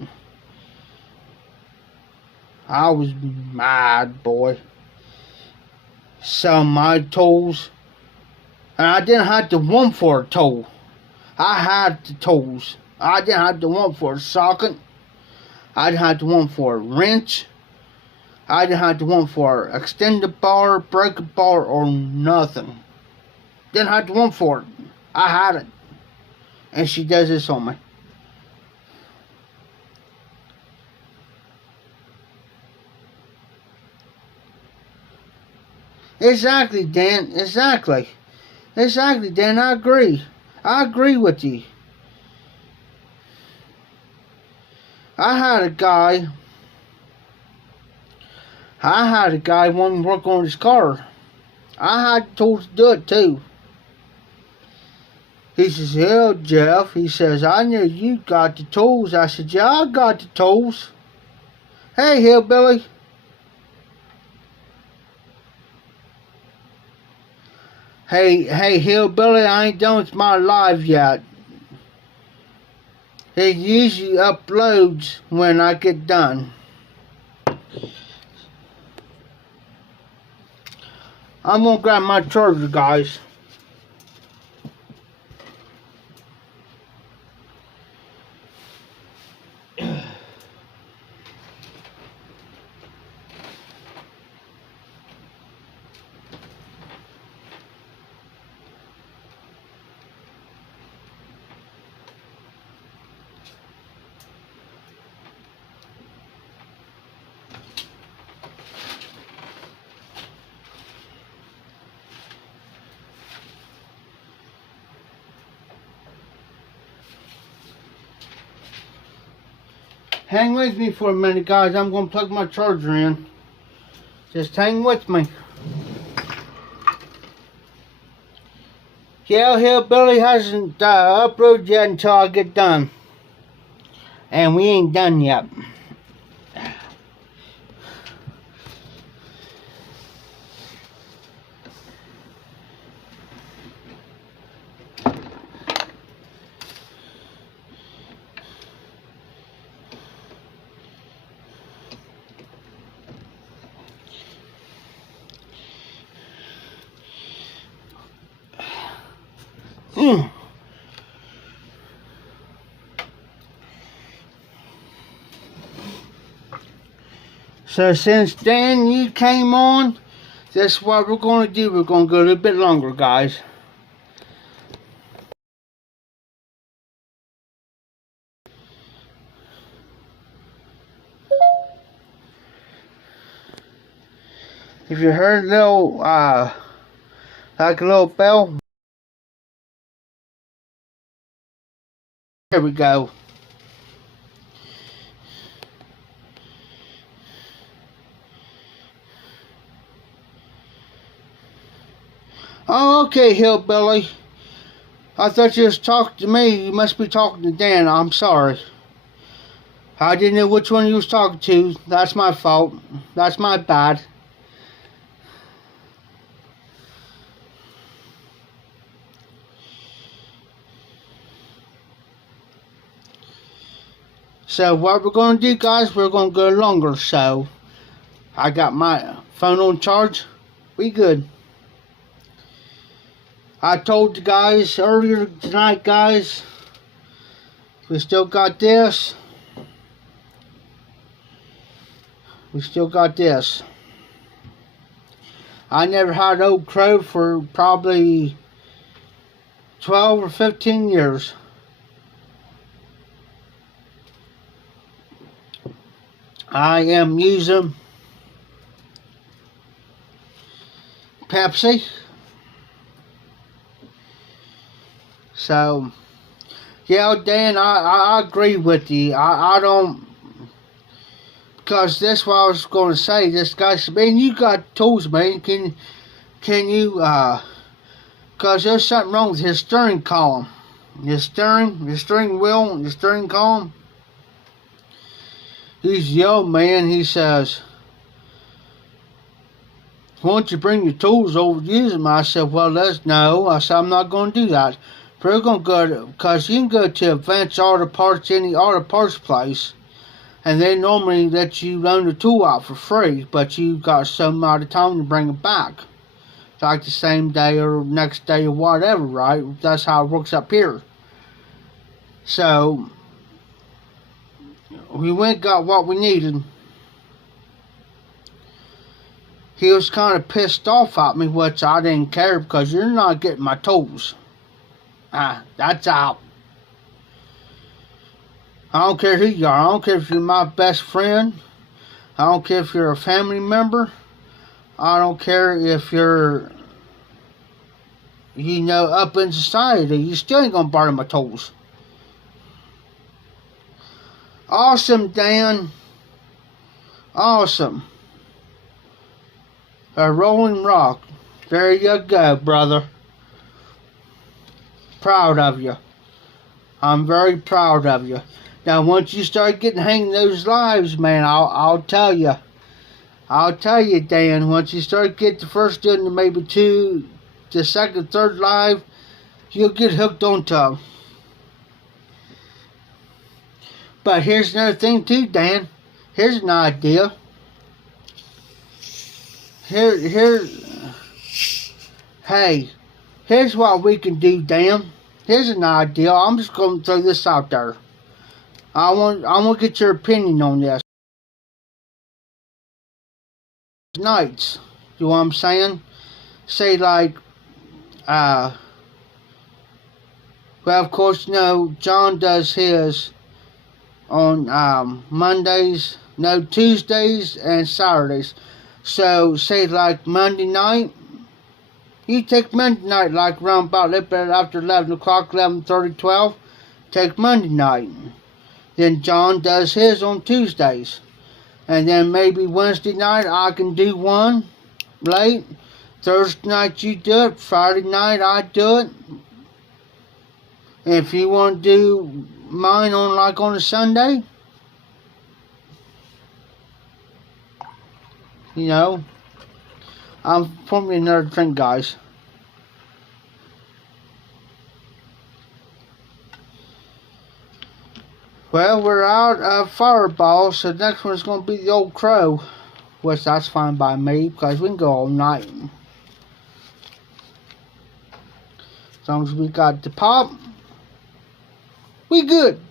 I was mad, boy. Selling my tools. And I didn't have to want for a tool. I had the tools. I didn't have to want for a socket. I didn't have to want for a wrench. I didn't have to want for an extended bar, breaker bar, or nothing. Didn't have to want for it. I had it. And she does this on me. Exactly, Dan. Exactly. Exactly, Dan. I agree. I agree with you. I had a guy wanting to work on his car. I had tools to do it too. He says, hell, Jeff. He says, I knew you got the tools. I said, yeah, I got the tools. Hey, hillbilly. Hey, hillbilly, I ain't done with my live yet. It usually uploads when I get done. I'm gonna grab my charger, guys. Hang with me for a minute, guys. I'm going to plug my charger in. Just hang with me. Yeah, hillbilly hasn't uploaded yet until I get done. And we ain't done yet. So since Dan, you came on, that's what we're going to do. We're going to go a little bit longer, guys. If you heard a little, like a little bell, there we go. Oh, okay, hillbilly. I thought you was talking to me. You must be talking to Dan. I'm sorry. I didn't know which one you was talking to. That's my fault. That's my bad. So what we're going to do, guys, we're going to go longer. So I got my phone on charge. We good. I told you guys earlier tonight, guys, we still got this. We still got this. I never had Old Crow for probably 12 or 15 years. I am using Pepsi. So, yeah, Dan, I agree with you. I don't, because that's what I was going to say. This guy said, man, you got tools, man. Can you, because there's something wrong with his steering column. Your steering wheel, your steering column. He's the old man. He says, why don't you bring your tools over to use them? I said, well, no. I said, I'm not going to do that. We're going to go, because you can go to Advanced Auto Parts, any auto parts place, and they normally let you loan the tool out for free, but you got some amount of time to bring it back. Like the same day or next day or whatever, right? That's how it works up here. So, we went and got what we needed. He was kind of pissed off at me, which I didn't care because you're not getting my tools. That's out. I don't care who you are. I don't care if you're my best friend. I don't care if you're a family member. I don't care if you're, up in society. You still ain't gonna borrow my tools. Awesome, Dan. Awesome. A rolling rock. There you go, brother. Proud of you. I'm very proud of you. Now, once you start getting hanging those lives, man, I'll tell you. I'll tell you, Dan. Once you start getting the first to maybe two, the second, third live, you'll get hooked onto them. But here's another thing too, Dan. Here's an idea. Hey, here's what we can do, Dan. Here's an idea. I'm just going to throw this out there. I want to get your opinion on this. Nights, you know what I'm saying? Say like, well, of course, John does his on Mondays, Tuesdays and Saturdays. So, say like Monday night, you take Monday night like around about a little bit after 11 o'clock, 11:30, 12, take Monday night. Then John does his on Tuesdays. And then maybe Wednesday night I can do one late. Thursday night you do it. Friday night I do it. If you want to do mine on a Sunday, I'm forming another drink, guys. Well, we're out of Fireball, so the next one's going to be the Old Crow, which that's fine by me because we can go all night. As long as we got the pop, we good.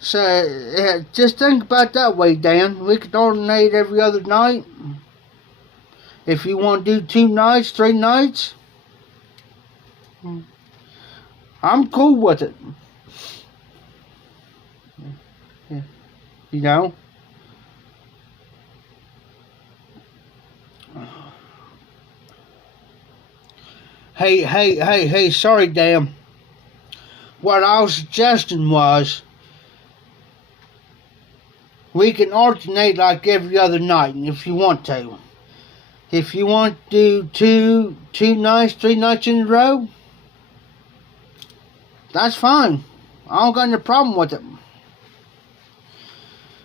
So, just think about that way, Dan. We could alternate every other night. If you want to do 2 nights, 3 nights, I'm cool with it. Hey, sorry, Dan. What I was suggesting was, we can alternate like every other night if you want to. If you want to do 2 nights, 3 nights in a row, that's fine. I don't got any problem with it.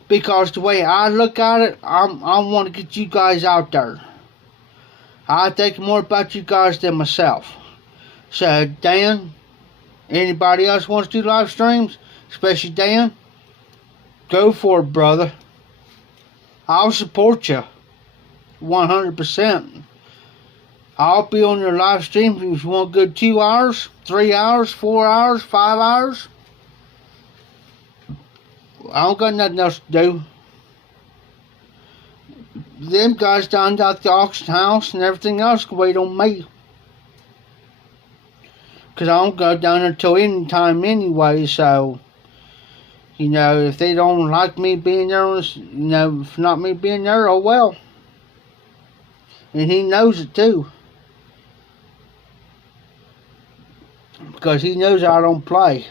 Because the way I look at it, I want to get you guys out there. I think more about you guys than myself. So, Dan, anybody else wants to do live streams, especially Dan, go for it, brother. I'll support you 100%. I'll be on your live stream if you want a good 2 hours, 3 hours, 4 hours, 5 hours. I don't got nothing else to do. them guys down at the auction house and everything else can wait on me. Because I don't go down there till any time anyway, so, you know, if they don't like me being there, you know, if not me being there, oh well. And he knows it too. Because he knows I don't play.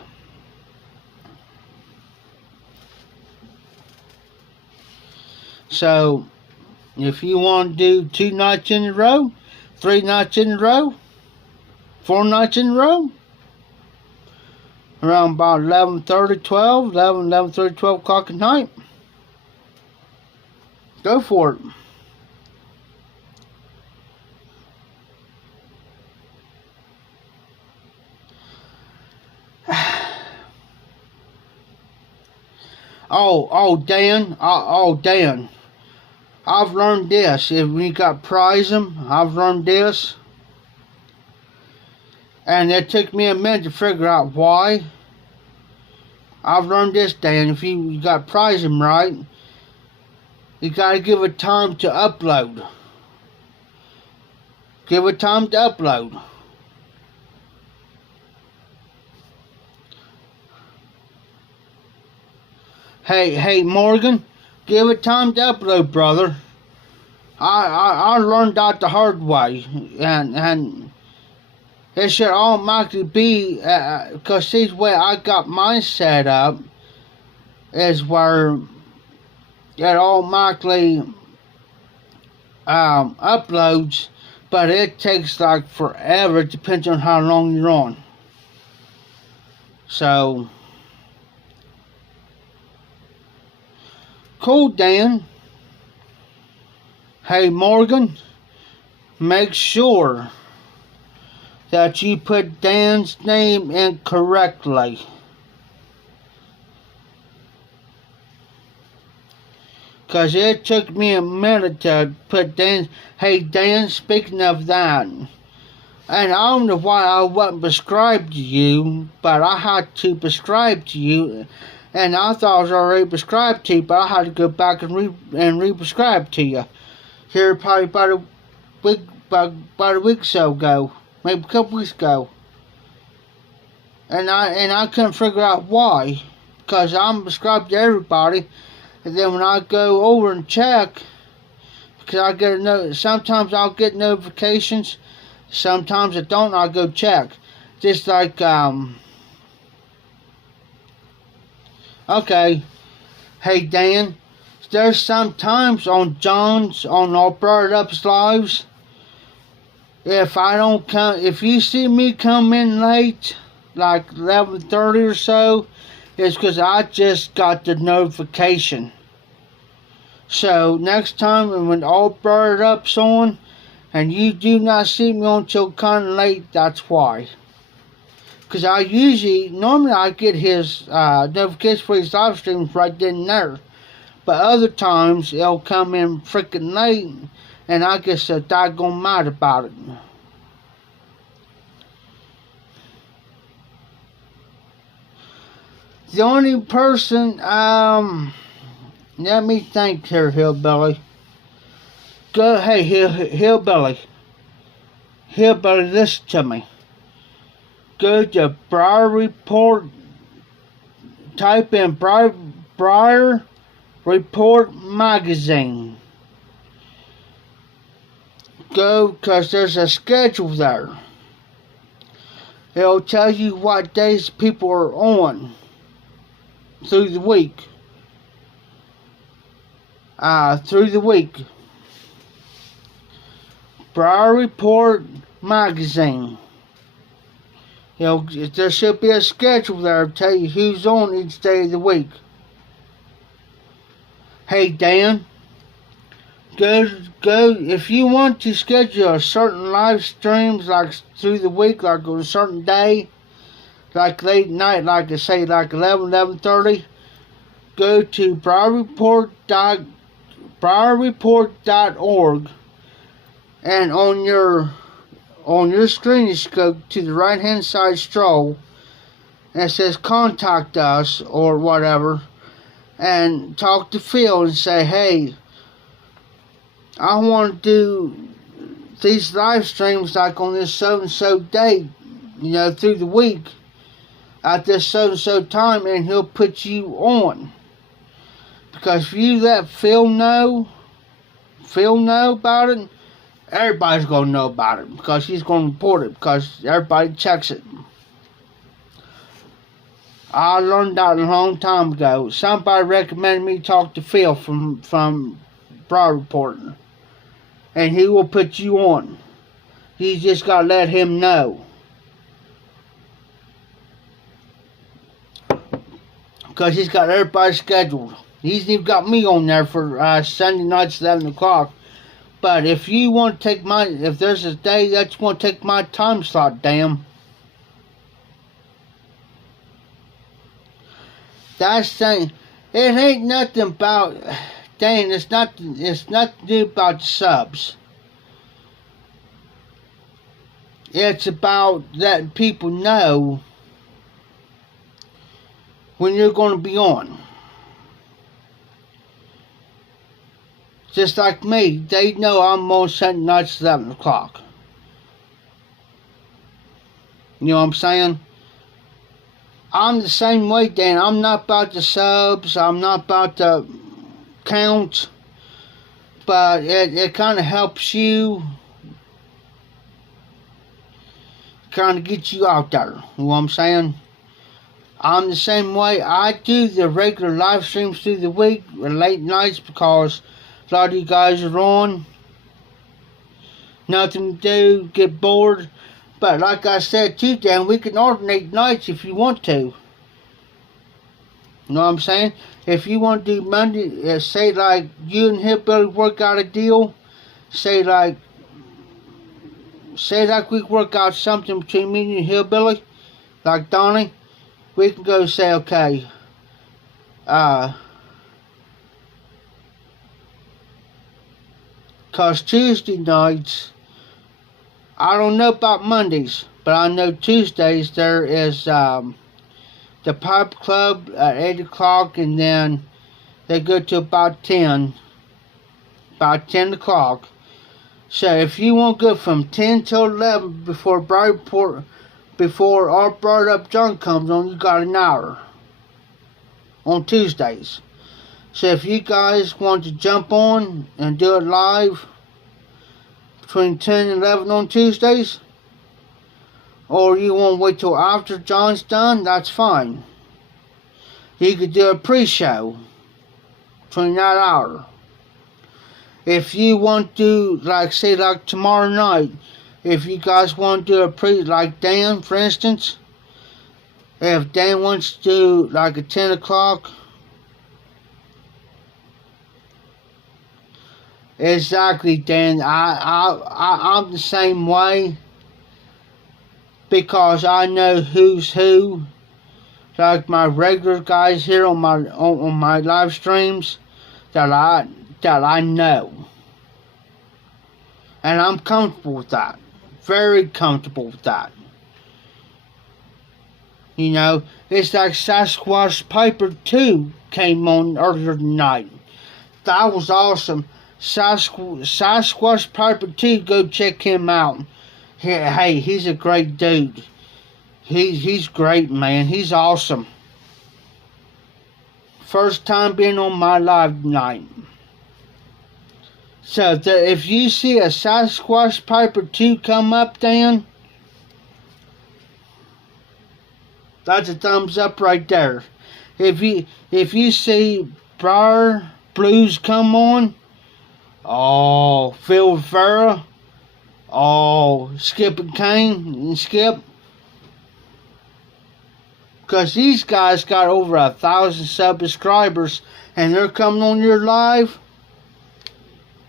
So, if you want to do 2 nights in a row, 3 nights in a row, 4 nights in a row, around about 11:30, 12 o'clock at night, go for it. Dan, I've learned this. If we got prize them, I've learned this. And it took me a minute to figure out why. I've learned this, Dan. If you got prize them right, you gotta give it time to upload. Give it time to upload. Hey, Morgan, give it time to upload, brother. I learned that the hard way, and it should automatically be, because see the way I got mine set up is where it automatically uploads, but it takes like forever. It depends on how long you're on. So, cool, Dan. Hey, Morgan, make sure that you put Dan's name in correctly. Because it took me a minute to put Dan. Hey, Dan, speaking of that, and I don't know why I wasn't prescribed to you, but I had to prescribe to you. And I thought I was already prescribed to you, but I had to go back and re-prescribe to you. Here, probably about a week or so ago, maybe a couple weeks ago. And I couldn't figure out why, because I'm prescribed to everybody. And then when I go over and check, because I get sometimes I'll get notifications, sometimes I don't. I'll go check, just like Okay, hey Dan, there's sometimes on all Brought Up's lives, if you see me come in late, like 11:30 or so, it's because I just got the notification. So next time when all Brought Up's on, and you do not see me until kind of late, that's why. Because normally I get his notification for his live streams right then and there. But other times, it'll come in freaking late, and I get so doggone mad about it. The only person, let me think here, Hillbilly. Hey, Hillbilly. Hillbilly, listen to me. Go to Briar Report, type in Briar Report Magazine. Go, because there's a schedule there. It'll tell you what days people are on through the week. Briar Report Magazine. There should be a schedule there to tell you who's on each day of the week. Hey Dan, go if you want to schedule a certain live streams like through the week, like on a certain day, like late night, like I say, like 11:30. Go to briarreport.org, and on your screen, you should go to the right hand side scroll, and it says contact us or whatever, and talk to Phil and say, hey, I want to do these live streams like on this so and so date, through the week at this so and so time, and he'll put you on. Because if you let Phil know about it, everybody's gonna know about it because he's gonna report it because everybody checks it. I learned that a long time ago. Somebody recommended me talk to Phil from Broad Reporting, and he will put you on. You just gotta let him know, because he's got everybody scheduled. He's even got me on there for Sunday nights, 11 o'clock. But if you want to take if there's a day that you want to take my time slot, damn. That's saying, it ain't nothing about, dang, it's nothing to do about the subs. It's about letting people know when you're going to be on. Just like me, they know I'm on Sunday nights 11 o'clock. You know what I'm saying? I'm the same way, Dan. I'm not about the subs. I'm not about the counts. But it kind of helps you. Kind of gets you out there. You know what I'm saying? I'm the same way. I do the regular live streams through the week, or late nights, because a lot of you guys are on. Nothing to do, get bored. But like I said too, Dan, we can alternate nights if you want to. You know what I'm saying? If you want to do Monday, say like you and Hillbilly work out a deal. Say like we work out something between me and Hillbilly, like Donnie. We can go say, okay, cause Tuesday nights, I don't know about Mondays, but I know Tuesdays there is the Pipe Club at 8 o'clock, and then they go to about 10 o'clock. So if you want to go from 10 till 11 before our Brought Up John comes on, you got an hour on Tuesdays. So if you guys want to jump on and do it live between 10 and 11 on Tuesdays, or you want to wait till after John's done, that's fine. You could do a pre-show between that hour. If you want to, like tomorrow night, if you guys want to do like Dan, for instance, if Dan wants to do like a 10 o'clock, exactly, Dan. I'm the same way, because I know who's who. Like my regular guys here on my live streams that I know, and I'm comfortable with that. Very comfortable with that. You know, it's like Sasquatch Piper 2 came on earlier tonight. That was awesome. Sasquatch Piper 2, go check him out. Hey, he's a great dude. He's great, man. He's awesome. First time being on my live tonight. So if you see a Sasquatch Piper 2 come up, Dan, that's a thumbs up right there. If you see Briar Blues come on, oh, Phil Vera, oh, Skip and Kane and Skip, because these guys got over 1,000 subscribers and they're coming on your live.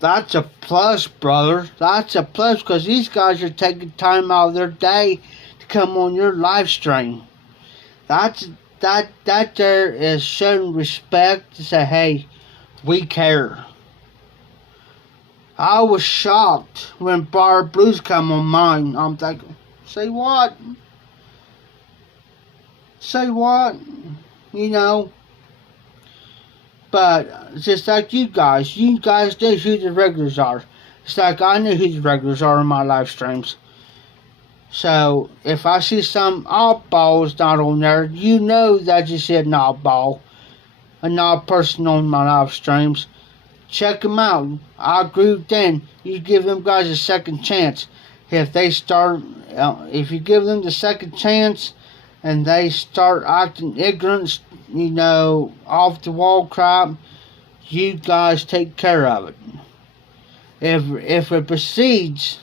That's a plus, brother. That's a plus, because these guys are taking time out of their day to come on your live stream. That there is showing respect to say, hey, we care. I was shocked when Bar Blues come on mine. I'm thinking, say what? Say what? You know. But just like you guys know who the regulars are. It's like I know who the regulars are in my live streams. So if I see some oddballs not on there, you know that I just said an oddball, an odd person on my live streams. Check them out. I agree with Dan. You give them guys a second chance. If they start, if you give them the second chance and they start acting ignorant, off the wall crap, you guys take care of it. If it proceeds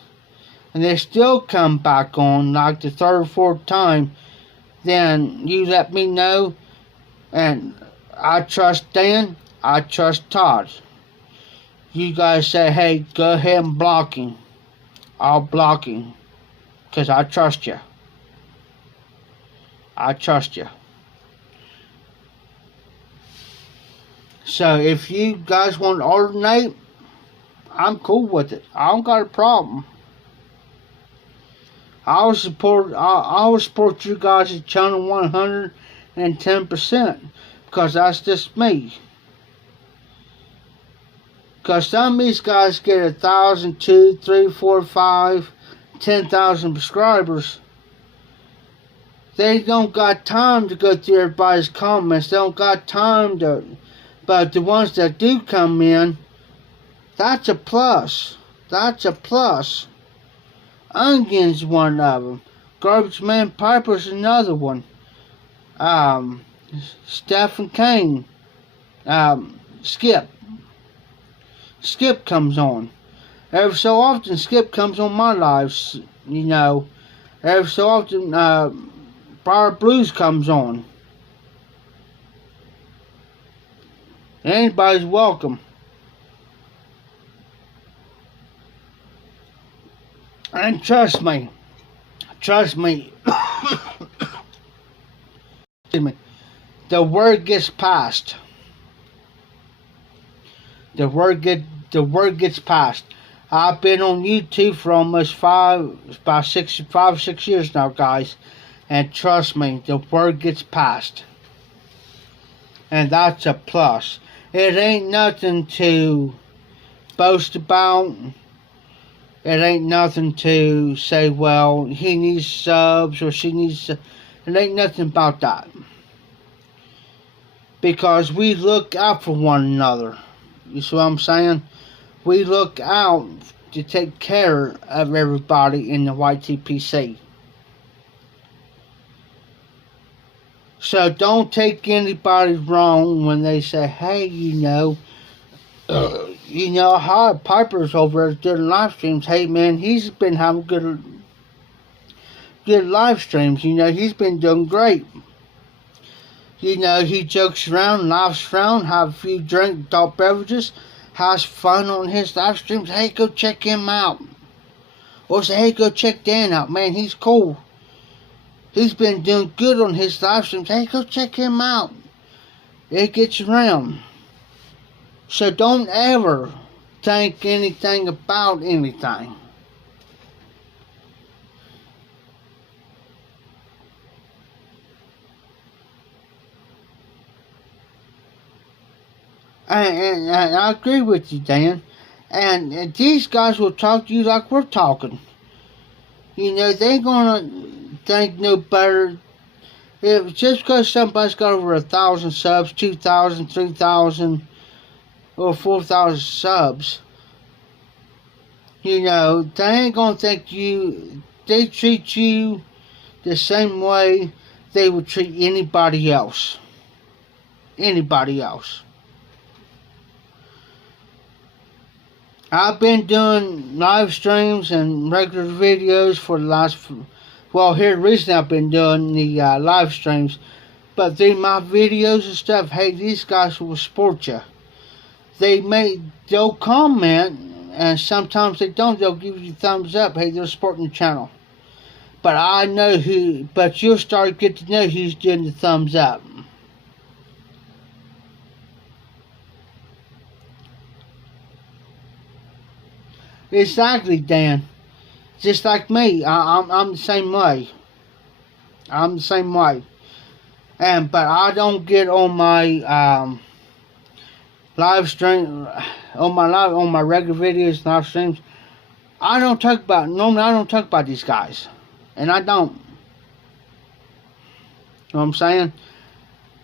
and they still come back on like the third or fourth time, then you let me know. And I trust Dan. I trust Todd. You guys say, hey, go ahead and block him. I'll block him. Because I trust you. I trust you. So if you guys want to alternate, I'm cool with it. I don't got a problem. I will support you guys at channel 110%. Because that's just me. Because some of these guys get 1,000, 2, 3, 4, 5, 10,000 subscribers. They don't got time to go through everybody's comments. They don't got time to. But the ones that do come in, that's a plus. That's a plus. Onion's one of them. Garbage Man Piper's another one. Stephen Kane. Skip. Skip comes on. Every so often, Skip comes on my lives, Every so often, Bar Blues comes on. Anybody's welcome. And trust me, excuse me, the word gets passed. The word gets passed. I've been on YouTube for almost 6 years now, guys. And trust me, the word gets passed. And that's a plus. It ain't nothing to boast about. It ain't nothing to say, well, he needs subs or she needs. It ain't nothing about that. Because we look out for one another. You see what I'm saying? We look out to take care of everybody in the YTPC. So don't take anybody wrong when they say, hey, Piper's over there doing live streams. Hey, man, he's been having good live streams. He's been doing great. He jokes around, laughs around, have a few drink, adult beverages, has fun on his live streams. Hey, go check him out. Or say, hey, go check Dan out. Man, he's cool. He's been doing good on his live streams. Hey, go check him out. It gets around. So don't ever think anything about anything. And I agree with you, Dan. And these guys will talk to you like we're talking. They ain't gonna think no better. If just because somebody's got over 1,000 subs, 2,000, 3,000, or 4,000 subs, they ain't gonna think they treat you the same way they would treat anybody else. Anybody else. I've been doing live streams and regular videos for the last, here recently I've been doing the live streams, but through my videos and stuff, hey, these guys will support you. They'll comment, and sometimes they don't, they'll give you thumbs up, hey, they're supporting the channel. But you'll start to get to know who's doing the thumbs up. Exactly, Dan. Just like me, I'm the same way. I'm the same way. But I don't get on my live stream on my regular videos, live streams. Normally I don't talk about these guys, and I don't. You know what I'm saying?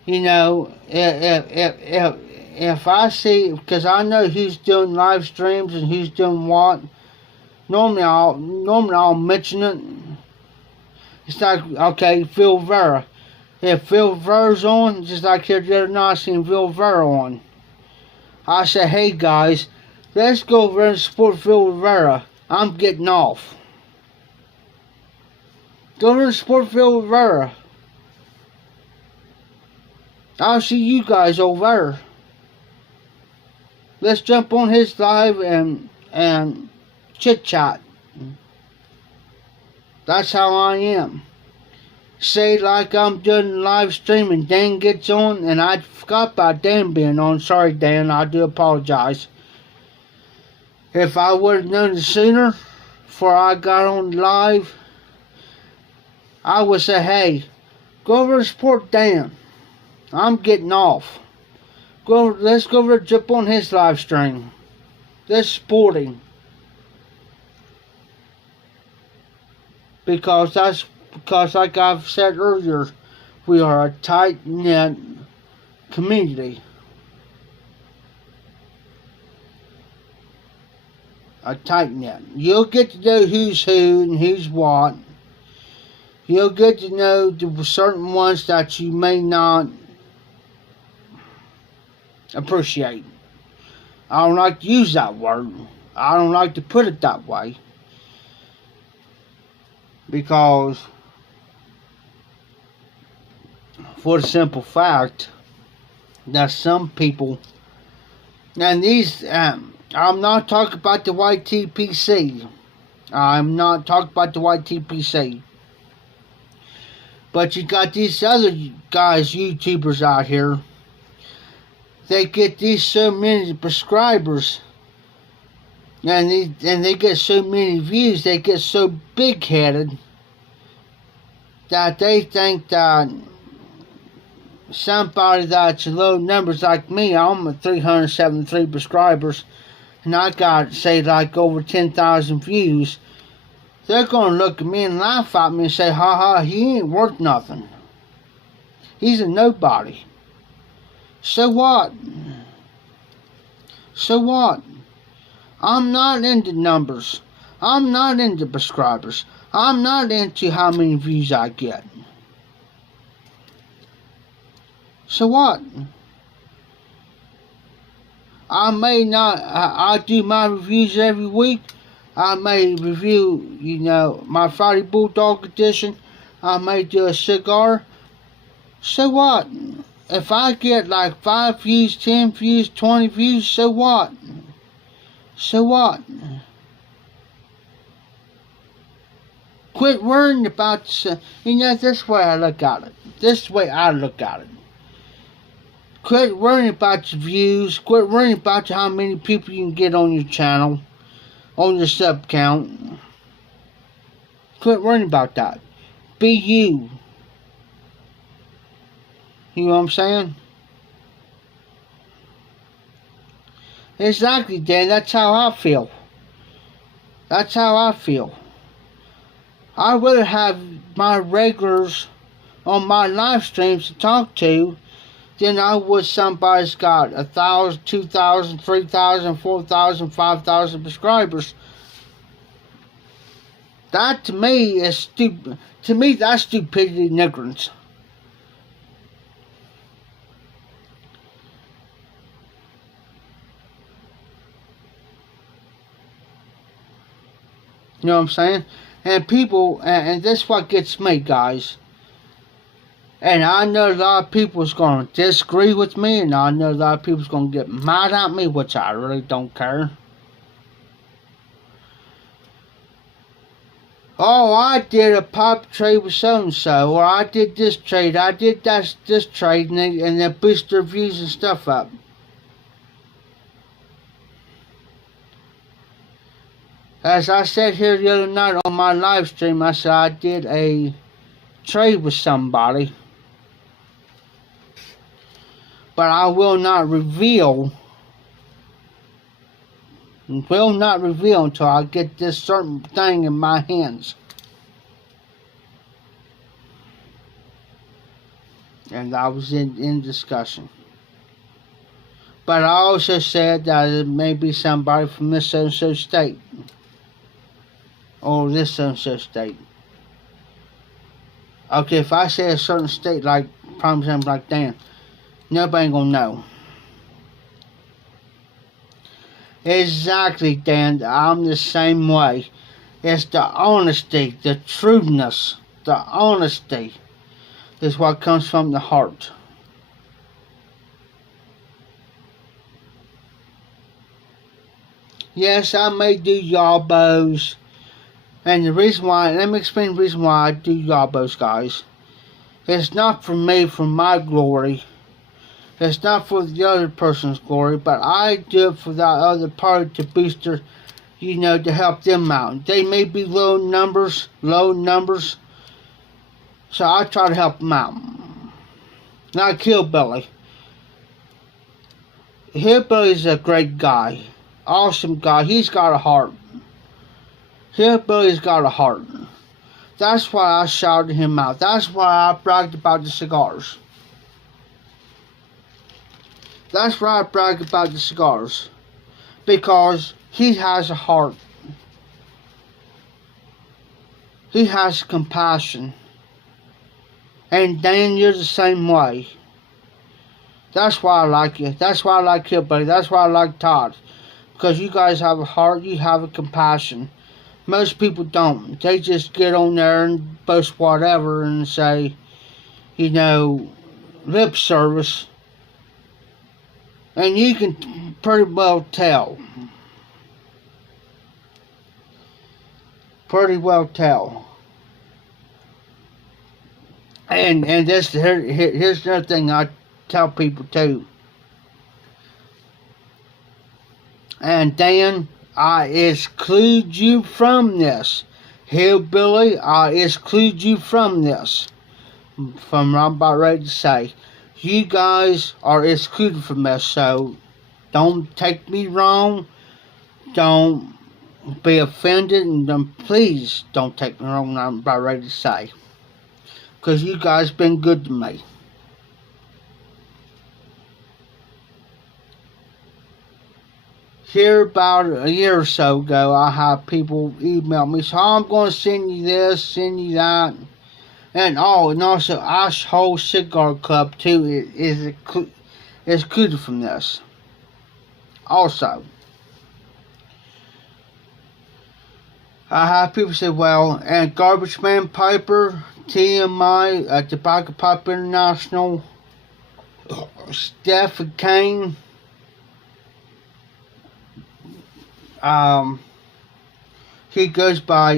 You know, if I see, because I know who's doing live streams and who's doing what. Normally I'll mention it. It's like, okay, Phil Vera. If Phil Vera's on, just like here the other night I seen Phil Vera on. I say, hey guys, let's go over and support Phil Vera. I'm getting off. Go over and support Phil Vera. I'll see you guys over there. Let's jump on his live and chit chat. That's how I am. Say like I'm doing live streaming, Dan gets on, and I forgot about Dan being on. Sorry, Dan, I do apologize. If I would have known it sooner, before I got on live, I would say, hey, go over and support Dan. I'm getting off. Let's go over and jump on his live stream. Let's support him. Because like I've said earlier, we are a tight-knit community. A tight-knit. You'll get to know who's who and who's what. You'll get to know the certain ones that you may not appreciate. I don't like to use that word. I don't like to put it that way. Because for the simple fact that some people, and these, I'm not talking about the YTPC. I'm not talking about the YTPC. But you got these other guys, YouTubers out here. They get these so many subscribers, and they get so many views. They get so big-headed that they think that somebody that's low numbers like me, I'm at 373 subscribers, and I got, say, like over 10,000 views. They're going to look at me and laugh at me and say, ha ha, he ain't worth nothing. He's a nobody. So what? So what? I'm not into numbers. I'm not into subscribers. I'm not into how many views I get. So what? I may not, I do my reviews every week. I may review, my Friday Bulldog edition. I may do a cigar. So what? If I get like 5 views, 10 views, 20 views, so what? So what? Quit worrying about, this way I look at it. This way I look at it. Quit worrying about your views. Quit worrying about how many people you can get on your channel, on your sub count. Quit worrying about that. Be you. You know what I'm saying? Exactly, Dan. That's how I feel. That's how I feel. I'd rather have my regulars on my live streams to talk to than I would somebody's got 1,000, 2,000, 3,000, 4,000, 5,000 subscribers. That to me is stupid. To me, that's stupidity and ignorance. You know what I'm saying? And people, and this is what gets me, guys. And I know a lot of people's going to disagree with me, and I know a lot of people's going to get mad at me, which I really don't care. Oh, I did a pop trade with so-and-so, or I did this trade, I did this trade, and they boost their views and stuff up. As I said here the other night on my live stream, I said I did a trade with somebody, but I will not reveal will not reveal until I get this certain thing in my hands. And I was in discussion. But I also said that it may be somebody from this so-and-so state. Or this so-and-so state. Okay, if I say a certain state, like, for example, like Dan, nobody ain't gonna know. Exactly, Dan. I'm the same way. It's the honesty, the trueness, the honesty is what comes from the heart. Yes, I may do yabos. And the reason why, let me explain the reason why I do yabos, guys. It's not for me, for my glory. It's not for the other person's glory, but I do it for that other party to boost their, to help them out. They may be low numbers, so I try to help them out. Like Hillbilly. Hillbilly's a great guy. Awesome guy. He's got a heart. Hillbilly's got a heart. That's why I shouted him out. That's why I bragged about the cigars. That's why I brag about the cigars. Because he has a heart. He has compassion. And Dan, you're the same way. That's why I like you. That's why I like Hillbilly. That's why I like Todd. Because you guys have a heart. You have a compassion. Most people don't. They just get on there and boast whatever and say, lip service. And you can pretty well tell. Pretty well tell. And this here's another thing I tell people too. And Dan, I exclude you from this. Hillbilly, I exclude you from this. From what I'm about ready to say. You guys are excluded from this, so don't take me wrong. Don't be offended, and please don't take me wrong what I'm about ready to say. Because you guys been good to me. Here about a year or so ago, I had people email me, so I'm going to send you this, send you that. And also our whole cigar club too is excluded from this. Also, I have people say, well, and Garbage Man Piper, TMI, Tobacco Pipe International, Stephen Kane, he goes by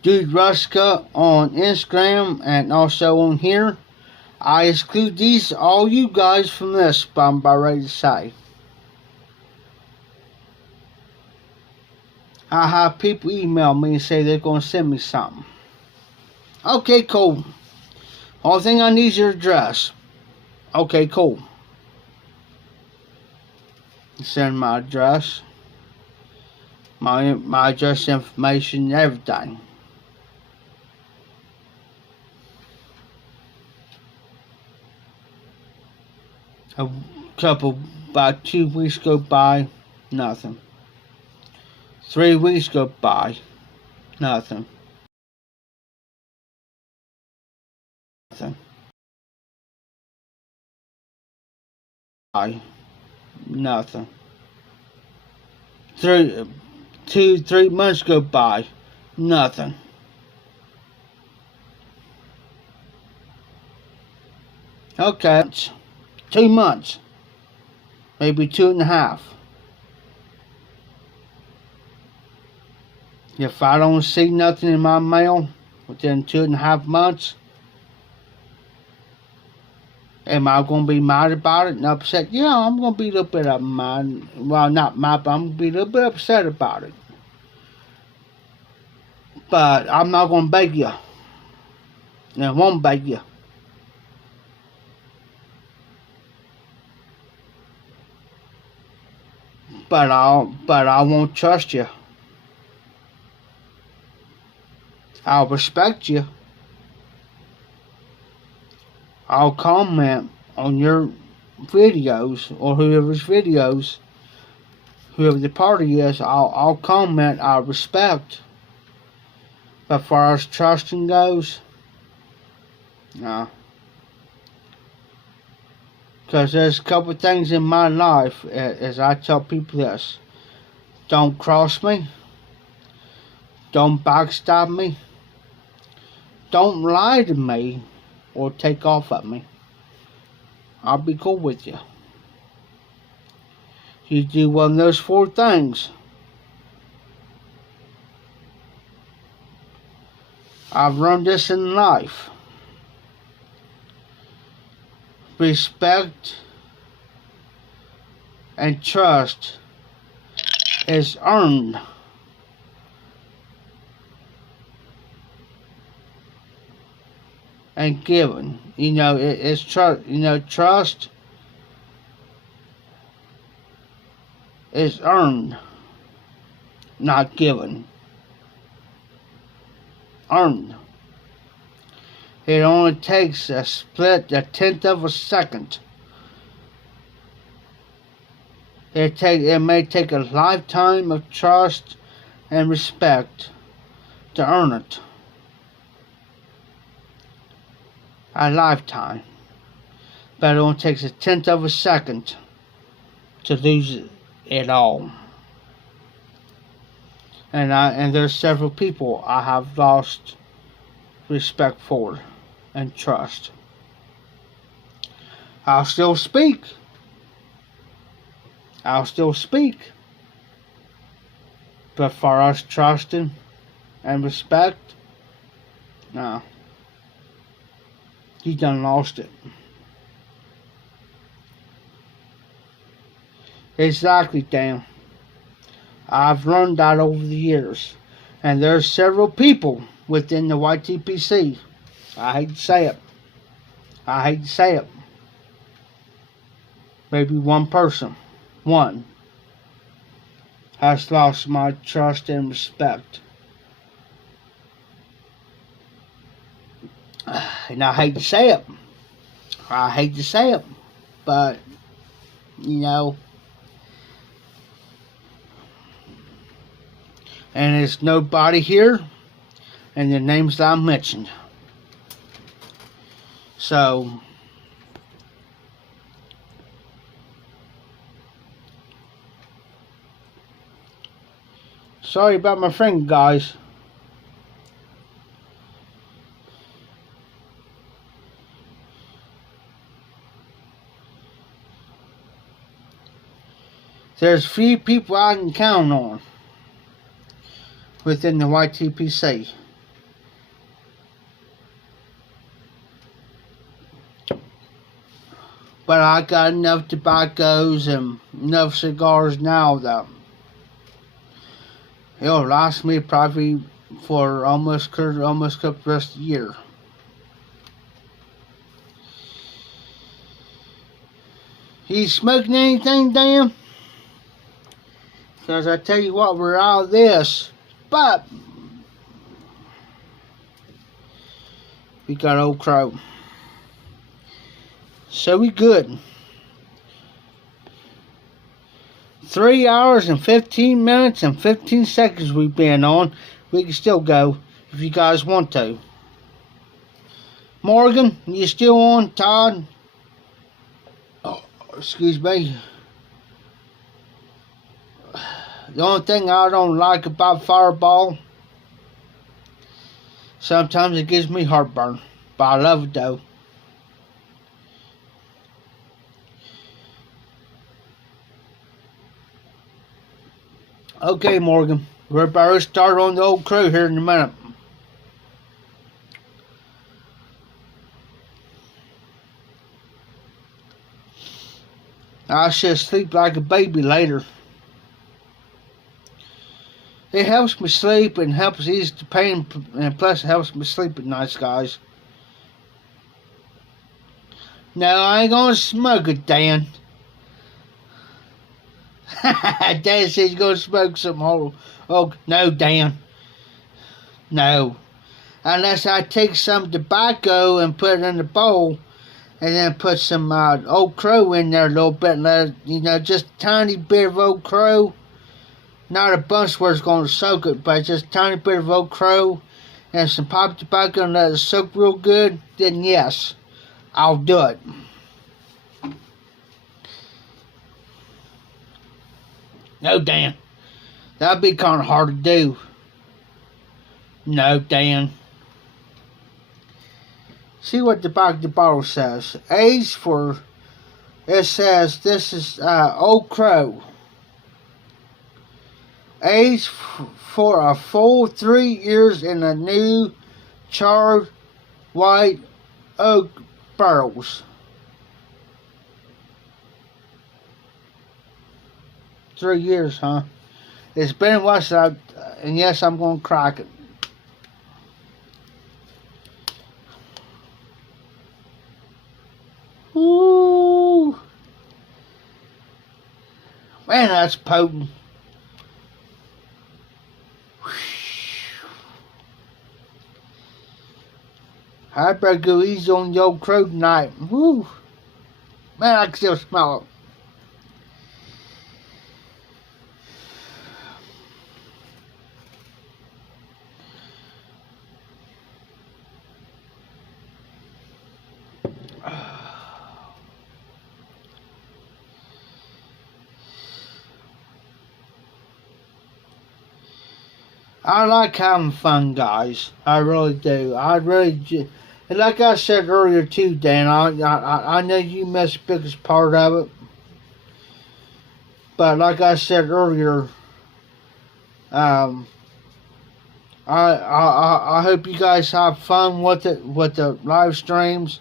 Dude Ruska on Instagram and also on here. I exclude all you guys from this, but I'm about ready to say. I have people email me and say they're going to send me something. Okay, cool. Only thing I need is your address. Okay, cool. Send my address. My address information, everything. About 2 weeks go by, nothing. 3 weeks go by, nothing. Nothing. 3 months go by, nothing. Okay, 2 months, maybe 2.5. If I don't see nothing in my mail within 2.5 months, am I going to be mad about it and upset? Yeah, I'm going to be a little bit mad. Well, not mad, but I'm going to be a little bit upset about it. But I'm not going to beg you. And I won't beg you. but I won't trust you. I'll respect you. I'll comment on your videos or whoever's videos, whoever the party is. I'll comment. I'll respect. But as far as trusting goes, no. Because there's a couple of things in my life, as I tell people this: don't cross me, don't backstab me, don't lie to me, or take off at me. I'll be cool with you. You do one of those 4 things, I've learned this in life. Respect and trust is earned. And given. It's trust. Trust is earned, not given. Earned. It only takes a 1/10 of a second. It may take a lifetime of trust and respect to earn it. A lifetime. But it only takes a 1/10 of a second to lose it all. And there's several people I have lost respect for and trust. I'll still speak. But for us trusting and respect, no. You done lost it. Exactly, Dan. I've learned that over the years. And there's several people within the YTPC. I hate to say it. Maybe one person, has lost my trust and respect. And I hate to say it. But, and there's nobody here and the names that I mentioned. So, sorry about my friend, guys. There's few people I can count on within the YTPC. But I got enough tobaccos and enough cigars now that it'll last me probably for almost the rest of the year. You smoking anything, Dan? Because I tell you what, we're out of this. But we got Old Crow. So we good. 3 hours and 15 minutes and 15 seconds we've been on. We can still go if you guys want to. Morgan, you still on? Todd? Oh, excuse me. The only thing I don't like about Fireball, sometimes it gives me heartburn. But I love it though. Okay, Morgan. We're about to start on the Old Crow here in a minute. I should sleep like a baby later. It helps me sleep and helps ease the pain, and plus it helps me sleep at night, guys. No, I ain't gonna smoke it, Dan. Dan says he's going to smoke some. Oh, no, Dan. No. Unless I take some tobacco and put it in the bowl and then put some Old Crow in there a little bit. Just a tiny bit of Old Crow. Not a bunch where it's going to soak it, but just a tiny bit of Old Crow and some pop tobacco and let it soak real good. Then yes, I'll do it. No, Dan. That'd be kind of hard to do. No, Dan. See what the back of the bottle says. Age for, it says this is Old Crow. Age for a full 3 years in a new charred white oak barrels. 3 years, huh? It's been washed out, and yes, I'm going to crack it. Ooh. Man, that's potent. I better go easy on the Old Crow tonight. Woo. Man, I can still smell it. I like having fun, guys. I really do. And like I said earlier too, Dan, I know you missed the biggest part of it. But like I said earlier, I hope you guys have fun with it, with the live streams.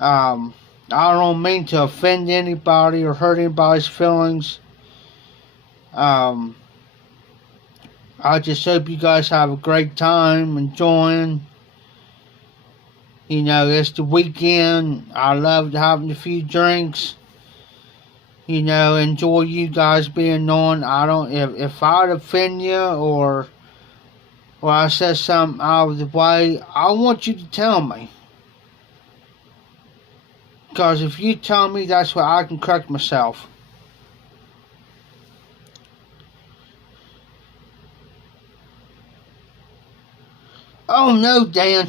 I don't mean to offend anybody or hurt anybody's feelings. I just hope you guys have a great time enjoying. It's the weekend. I love having a few drinks. Enjoy you guys being on. If I offend you or I said something out of the way, I want you to tell me. Because if you tell me, that's where I can correct myself. Oh no, Dan.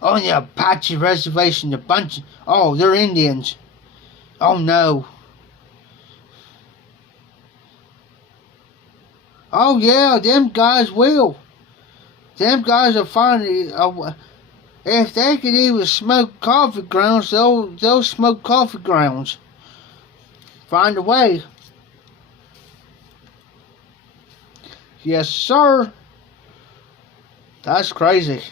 On the Apache reservation, they're Indians. Oh no. Oh yeah, them guys will. Them guys will find if they can even smoke coffee grounds, they'll smoke coffee grounds. Find a way. Yes, sir. That's crazy.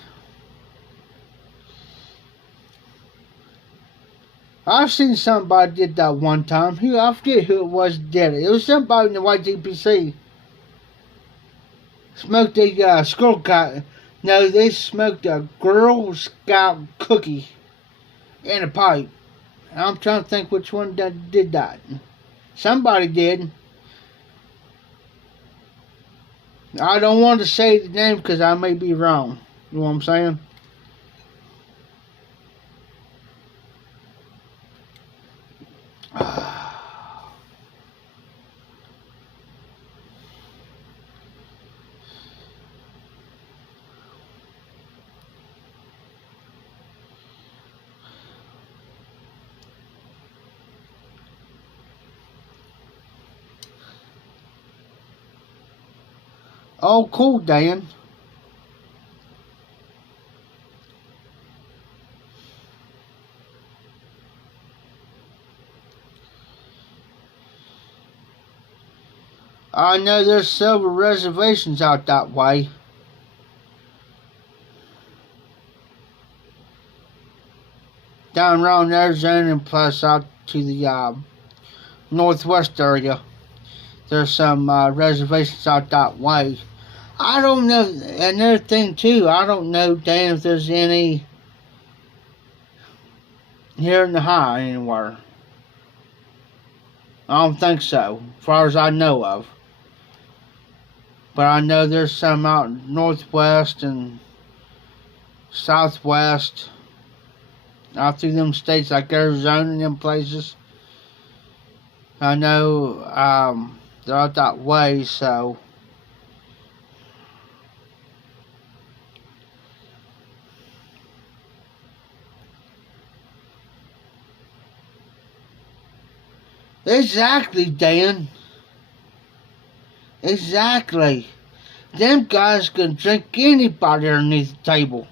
I've seen somebody did that one time. I forget who it was did it. It was somebody in the YTPC. Smoked a Girl Scout. No, they smoked a Girl Scout cookie in a pipe. I'm trying to think which one that did that. Somebody did. I don't want to say the name because I may be wrong. You know what I'm saying? Oh, cool, Dan. I know there's several reservations out that way. Down around Arizona and plus out to the northwest area. There's some reservations out that way. I don't know. Another thing too, I don't know, Dan, if there's any here in the high anywhere. I don't think so, as far as I know of. But I know there's some out northwest and southwest, out through them states like Arizona and them places. I know they're out that way, so exactly, Dan. Exactly. Them guys can drink anybody underneath the table.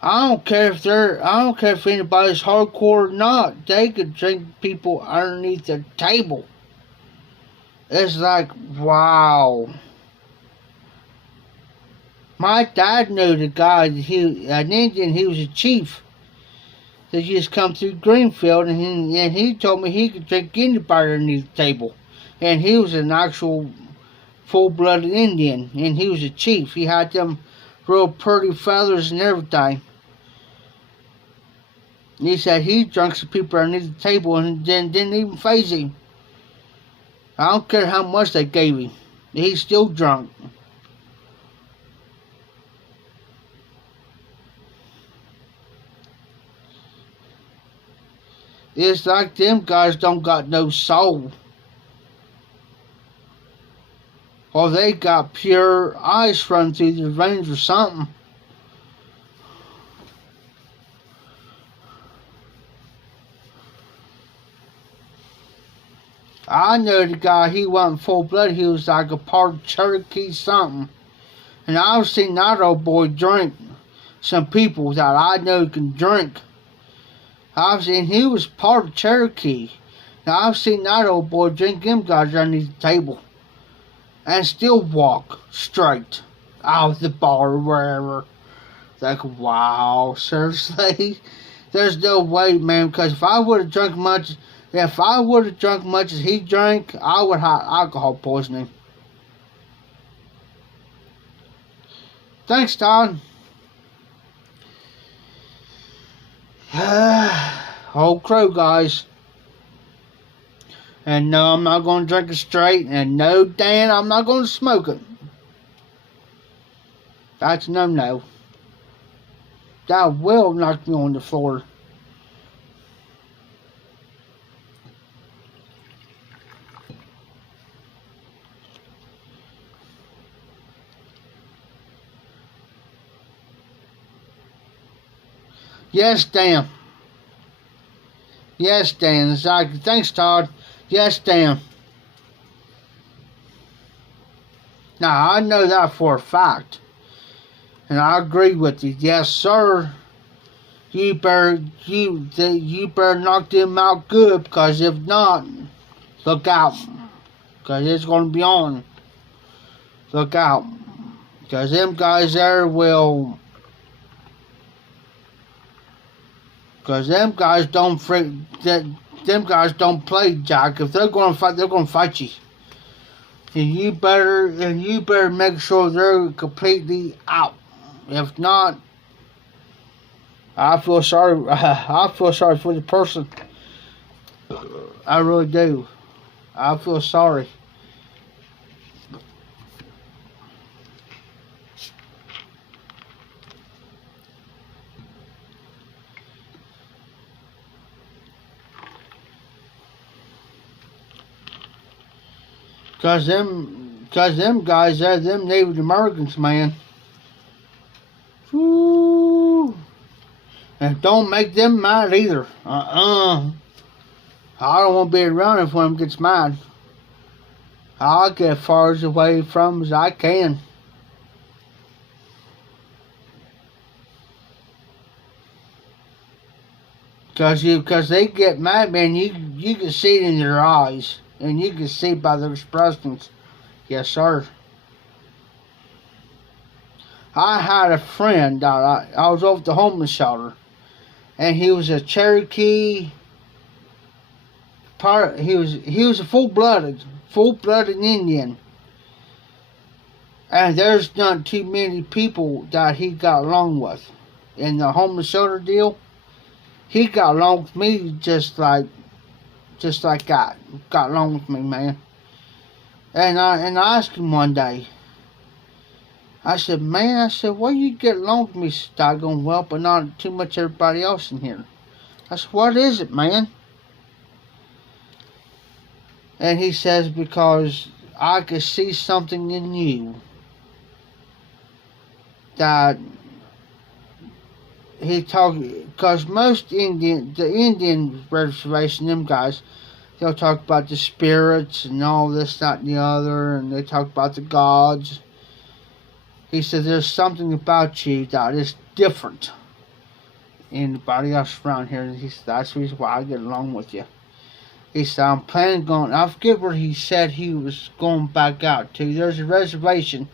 I don't care if anybody's hardcore or not. They could drink people underneath the table. It's like, wow. My dad knew the guy, an Indian, he was a chief that just come through Greenfield, and he told me he could drink anybody underneath the table. And he was an actual full-blooded Indian, and he was a chief. He had them real pretty feathers and everything. And he said he drunk some people underneath the table and didn't even faze him. I don't care how much they gave him. He's still drunk. It's like them guys don't got no soul. Or they got pure ice running through their veins or something. I know the guy, he wasn't full-blood, he was like a part of Cherokee something. And I've seen that old boy drink some people that I know can drink. I've seen he was part of Cherokee. Now I've seen that old boy drink them guys underneath the table. And still walk straight out of the bar or wherever. Like, wow, seriously? There's no way, man, because if I would have drunk much as he drank, I would have alcohol poisoning. Thanks, Todd. Whole crew, guys. And no, I'm not going to drink it straight. And no, Dan, I'm not going to smoke it. That's no. That will knock me on the floor. Yes, Dan. Yes, Dan. Exactly. Thanks, Todd. Yes, Dan. Now, I know that for a fact. And I agree with you. Yes, sir. You better knock them out good, because if not, look out. Because it's going to be on. Look out. Because them guys there will... Because them guys don't play, Jack. If they're going to fight, they're going to fight you. And you better make sure they're completely out. If not, I feel sorry. I feel sorry for the person. I really do. I feel sorry. Cause them guys are them Native Americans, man. Woo. And don't make them mad either. I don't want to be around if one of them gets mad. I'll get as far away from as I can. Cause they get mad, man. You can see it in their eyes. And you can see by their expressions. Yes, sir. I had a friend that I was over at the homeless shelter. And he was a Cherokee. He was a full-blooded Indian. And there's not too many people that he got along with. In the homeless shelter deal, he got along with me just like just like that. Got along with me, man. And I asked him one day, I said, man, I said, why you get along with me so doggone well, but not too much everybody else in here? I said, what is it, man? And he says, because I could see something in you that he talk, because most the Indian reservation, them guys, they'll talk about the spirits and all this, that, and the other, and they talk about the gods. He said, there's something about you that is different than anybody else around here. And he said, that's the reason why I get along with you. He said, I'm planning on, I forget where he said he was going back out to. There's a reservation.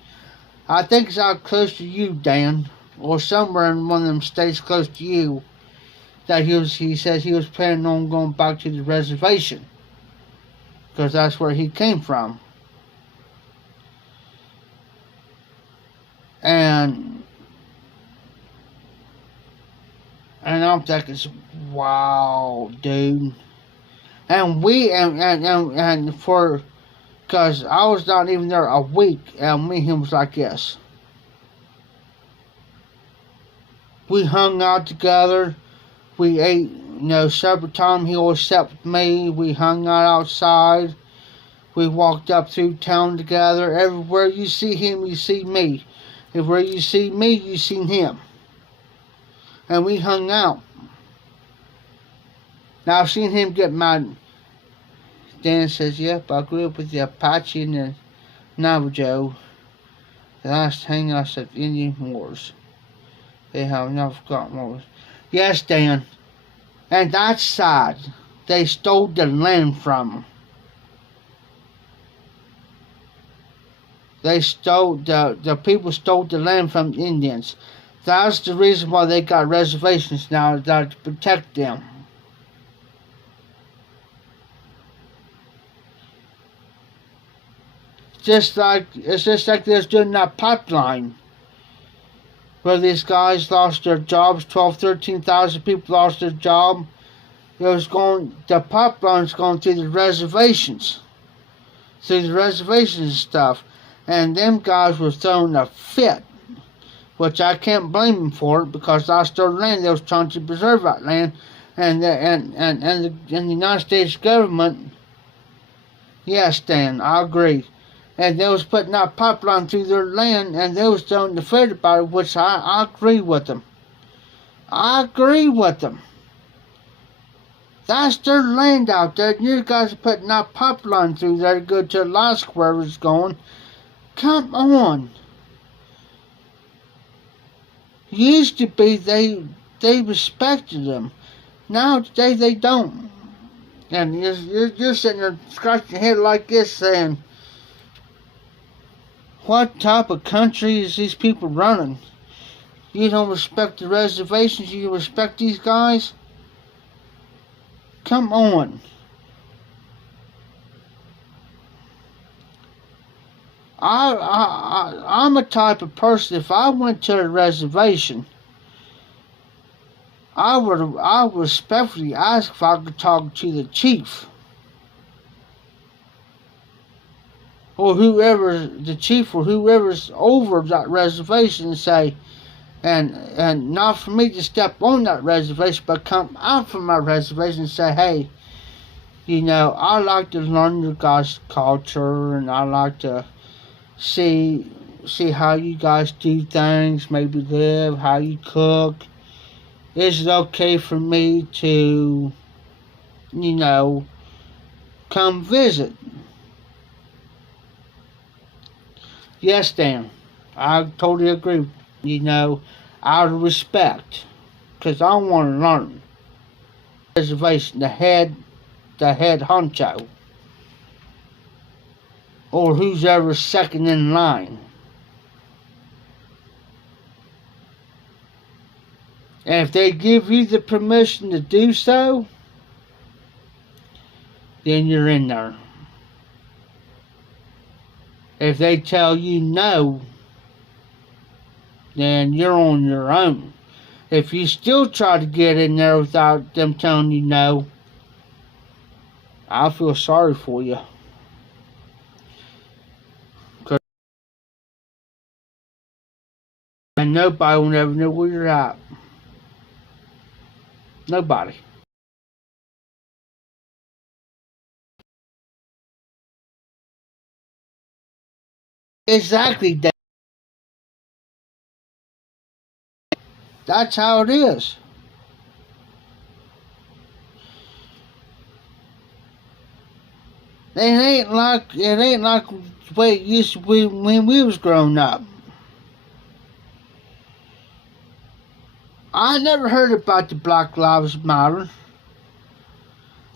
I think it's out close to you, Dan, or somewhere in one of them states close to you, that he says he was planning on going back to the reservation, because that's where he came from. And I'm thinking, wow, dude. And because I was not even there a week, and me and him was like this. We hung out together. We ate, separate time. He always sat with me. We hung out outside. We walked up through town together. Everywhere you see him, you see me. Everywhere you see me, you seen him. And we hung out. Now I've seen him get mad. Dan says, yep, I grew up with the Apache and the Navajo. The last hang us at Indian Wars. They have never forgotten what was. Yes, Dan. And that's sad. They stole the land from them. They stole, the people stole the land from the Indians. That's the reason why they got reservations now, to protect them. It's just like they're doing that pipeline where these guys lost their jobs. 13,000 people lost their job. The pipeline's going through the reservations, and stuff. And them guys were throwing a fit, which I can't blame them for, because that's their land. They was trying to preserve that land, and the United States government. Yes, Dan, I agree. And they was putting that pipeline through their land, and they was throwing the fit about it, which I agree with them. I agree with them. That's their land out there, and you guys are putting that pipeline through there to go to Alaska, where it's going. Come on. Used to be they respected them. Now today they don't. And you're sitting there scratching your head like this, saying, what type of country is these people running? You don't respect the reservations, you respect these guys? Come on. I'm a type of person, if I went to a reservation, I would respectfully ask if I could talk to the chief. Or whoever, the chief or whoever's over that reservation, and say, and not for me to step on that reservation, but come out from my reservation and say, hey, I like to learn your guys' culture, and I like to see how you guys do things, maybe live, how you cook. Is it okay for me to, come visit? Yes, Dan, I totally agree. Out of respect, because I want to learn. Reservation, the head honcho, or who's ever second in line. And if they give you the permission to do so, then you're in there. If they tell you no, then you're on your own. If you still try to get in there without them telling you no, I feel sorry for you. And nobody will ever know where you're at. Nobody. Exactly, Dave. That's how it is. It ain't like the way it used to be when we was growing up. I never heard about the Black Lives Matter.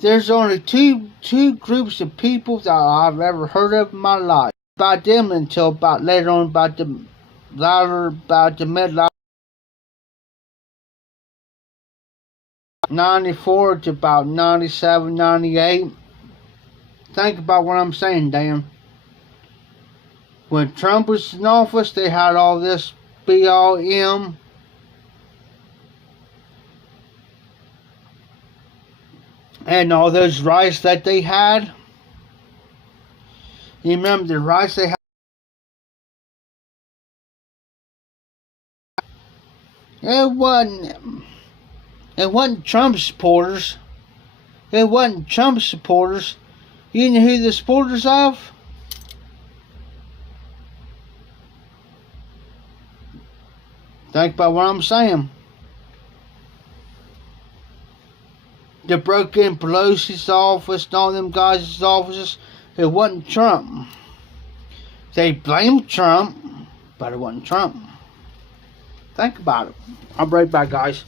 There's only two groups of people that I've ever heard of in my life. About them until about later on about the midlife 94 to about 97, 98. Think about what I'm saying, Dan. When Trump was in office, they had all this BLM. And all those rights that they had. You remember the rights they had? It wasn't Trump supporters. It wasn't Trump supporters. You know who the supporters of? Think about what I'm saying. They broke in Pelosi's office and all them guys' offices. It wasn't Trump. They blamed Trump, but it wasn't Trump. Think about it. I'll be right back, guys.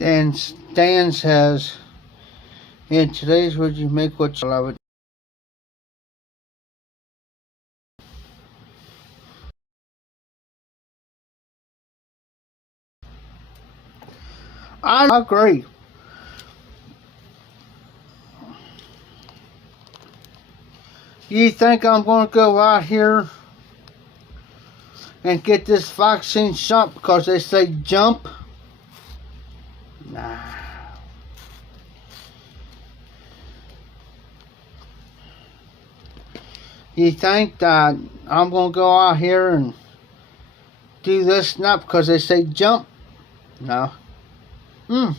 And Stan says, in today's world, you make what you love it. I agree. You think I'm going to go out here and get this vaccine shot because they say jump? Nah. You think that I'm going to go out here and do this not because they say jump? No. I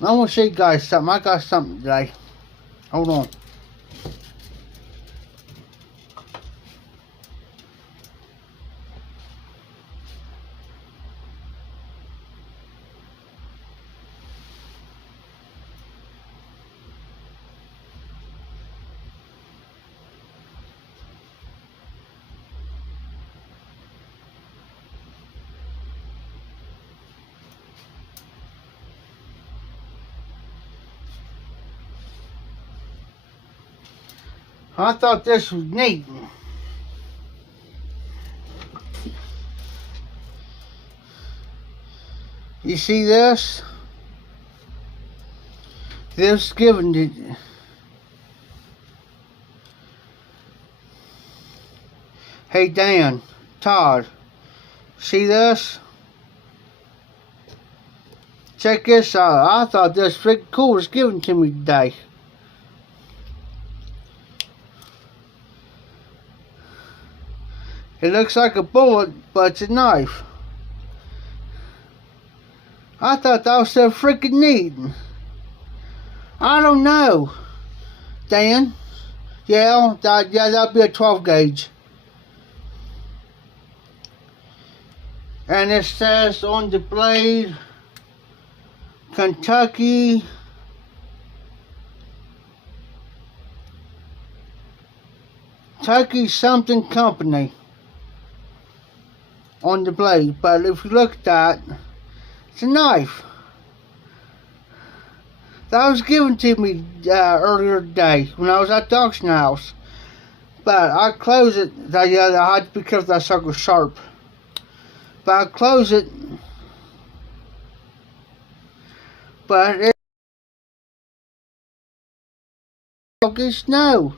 want to show you guys something. I got something today. Hold on. I thought this was neat. You see this? This given to... Hey Dan, Todd, see this? Check this out. I thought this freaking cool was given to me today. It looks like a bullet, but it's a knife. I thought that was so freaking neat. I don't know. Dan? Yeah, that'd be a 12 gauge. And it says on the blade, Kentucky something company on the blade. But if you look at that, it's a knife. That was given to me earlier today when I was at the auction house. But I closed it. I had to be careful that sucker's sharp. But I closed it. But it's snow.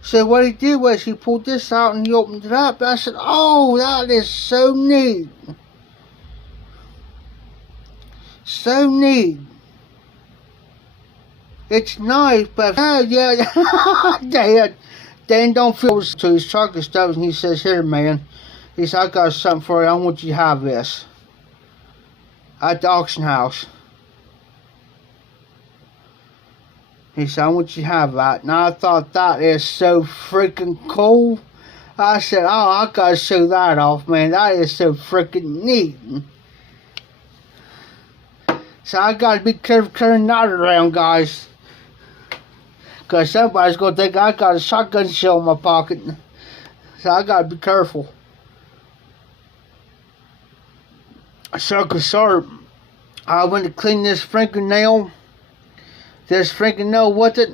So what he did was he pulled this out and he opened it up. And I said, oh, that is so neat. So neat. It's nice, but yeah, Dan don't feel to his truck and stuff, and he says, here, man. He said, I got something for you. I want you to have this. At the auction house. He said, I want you to have that. And I thought that is so freaking cool. I said, oh, I gotta show that off, man. That is so freaking neat. So I gotta be careful carrying that around, guys. Because somebody's gonna think I got a shotgun shell in my pocket. So I gotta be careful. Sucker sharp. I went to clean this fingernail. This fingernail with it.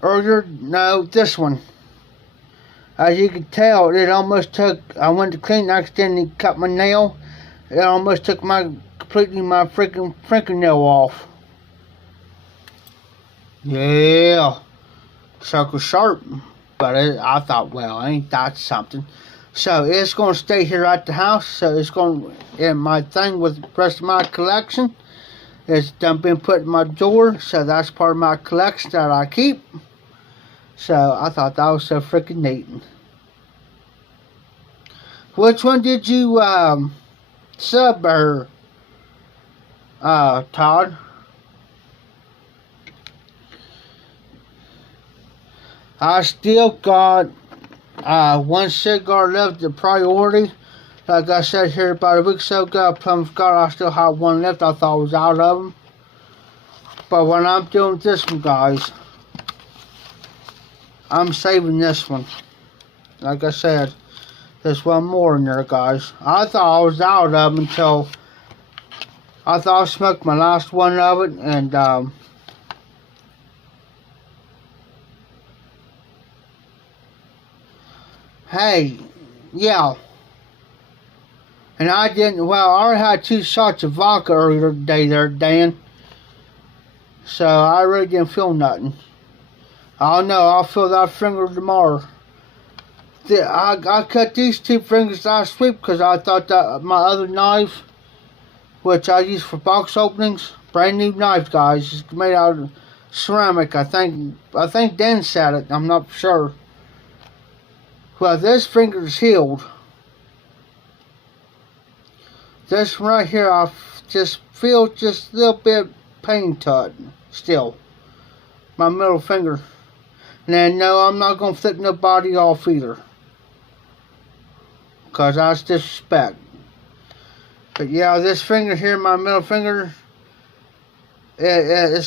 Earlier, no, this one. As you can tell, it almost took. I went to clean, I accidentally cut my nail. It almost took completely my freaking fingernail off. Yeah, sucker sharp. But I thought, well, ain't that something? So it's going to stay here at the house. So it's going in my thing with the rest of my collection. It's done been put in my drawer. So that's part of my collection that I keep. So I thought that was so freaking neat. Which one did you sub her, Todd? I still got one cigar left, the priority. Like I said here about a week or so ago, plum cigar, I still have one left. I thought I was out of them. But when I'm doing this one, guys, I'm saving this one. Like I said, there's one more in there, guys. I thought I was out of them until I thought I smoked my last one of it, and hey, yeah. And I didn't, well, I already had 2 shots of vodka earlier today there, Dan. So I really didn't feel nothing. I don't know, I'll feel that finger tomorrow. I cut these 2 fingers last week because I thought that my other knife, which I use for box openings, brand new knife, guys. It's made out of ceramic, I think Dan said it, I'm not sure. Well, this finger is healed. This one right here, I just feel just a little bit pain to it still. My middle finger. And then, no, I'm not going to flip nobody off either. Because that's disrespect. But yeah, this finger here, my middle finger, it's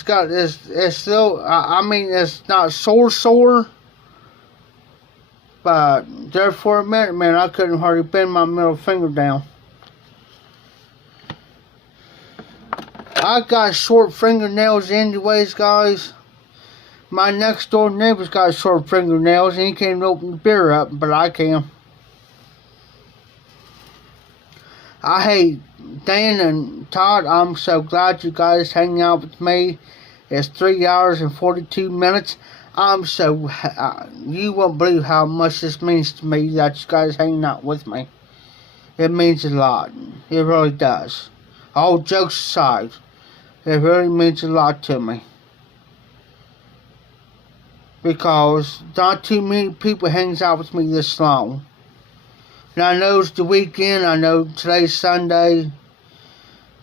still, I mean, it's not sore. But there for a minute, man, I couldn't hardly bend my middle finger down. I got short fingernails anyways, guys. My next door neighbor's got short fingernails and he can't even open the beer up, but I can. I hate Dan and Todd, I'm so glad you guys hang out with me. It's 3 hours and 42 minutes. I'm so, you won't believe how much this means to me that you guys hanging out with me. It means a lot. It really does. All jokes aside, it really means a lot to me. Because not too many people hangs out with me this long. And I know it's the weekend, I know today's Sunday.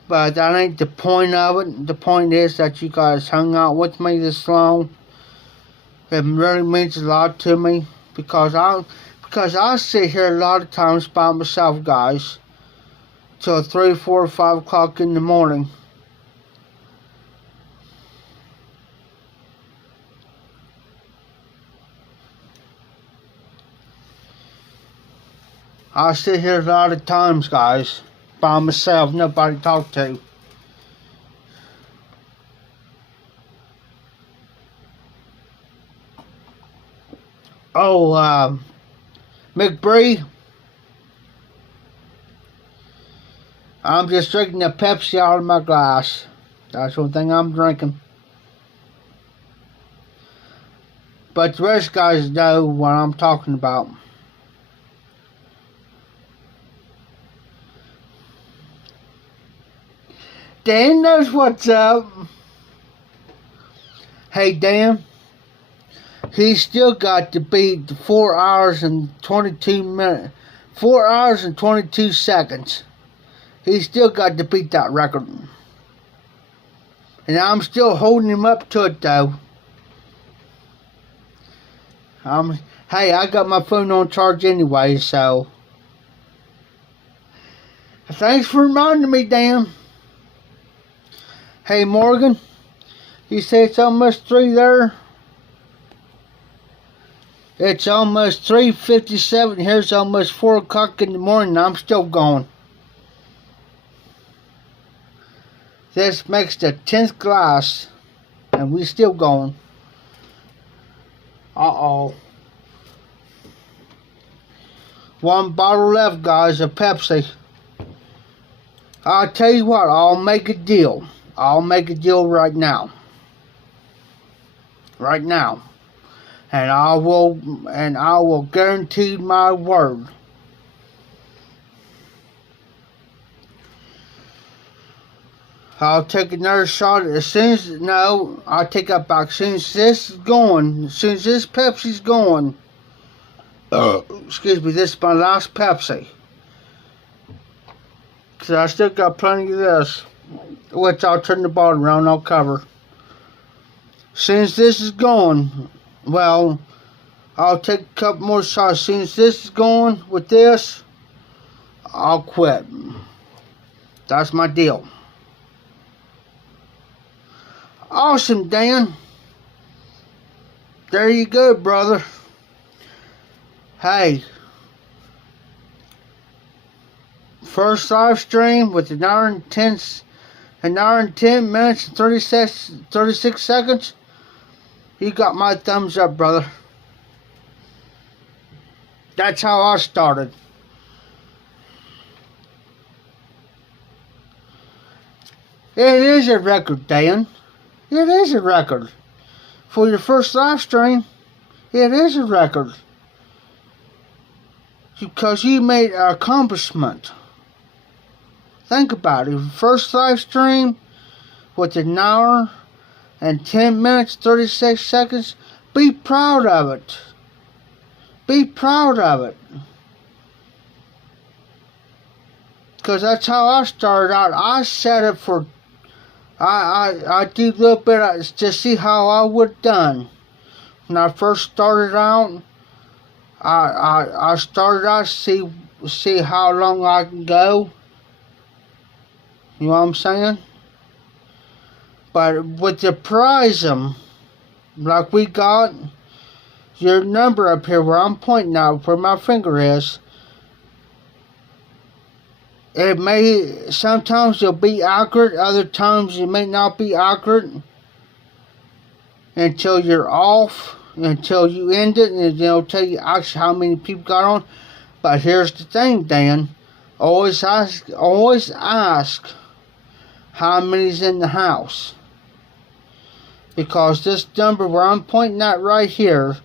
But that ain't the point of it. The point is that you guys hung out with me this long. It really means a lot to me because I sit here a lot of times by myself, guys, till 3, 4, 5 o'clock in the morning. I sit here a lot of times, guys, by myself, nobody to talk to. Oh, McBree, I'm just drinking a Pepsi out of my glass. That's the only thing I'm drinking. But the rest of you guys know what I'm talking about. Dan knows what's up. Hey, Dan. He's still got to beat 4 hours and 22 minutes. 4 hours and 22 seconds. He's still got to beat that record. And I'm still holding him up to it, though. Hey, I got my phone on charge anyway, so. Thanks for reminding me, Dan. Hey, Morgan. You say it's almost 3 there? It's almost 3:57. Here's almost 4 o'clock in the morning. I'm still going. This makes the 10th glass. And we still going. Uh-oh. 1 bottle left, guys, of Pepsi. I'll tell you what, I'll make a deal. I'll make a deal right now. Right now. And I will guarantee my word. I'll take another shot as soon as, no, I'll take that back. As soon as this is going, as soon as this Pepsi's going, excuse me, this is my last Pepsi. Because I still got plenty of this, which I'll turn the bottle around, I'll cover. As soon as this is going, well, I'll take a couple more shots. As soon as this is going with this, I'll quit. That's my deal. Awesome, Dan. There you go, brother. Hey. First live stream with an hour and 10 minutes and 36 seconds. You got my thumbs up, brother. That's how I started. It is a record, Dan. It is a record. For your first live stream, it is a record. Because you made an accomplishment. Think about it. First live stream with an hour and 10 minutes, 36 seconds. Be proud of it. Be proud of it. Because that's how I started out. I set it for, I did a little bit to see how I would have done. When I first started out, I started out to see how long I can go. You know what I'm saying? But with the prize like we got, your number up here where I'm pointing out, where my finger is, it may, sometimes it'll be accurate, other times it may not be accurate until you're off, until you end it, and it'll tell you actually how many people got on. But here's the thing, Dan. Always ask how many's in the house. Because this number where I'm pointing at right here,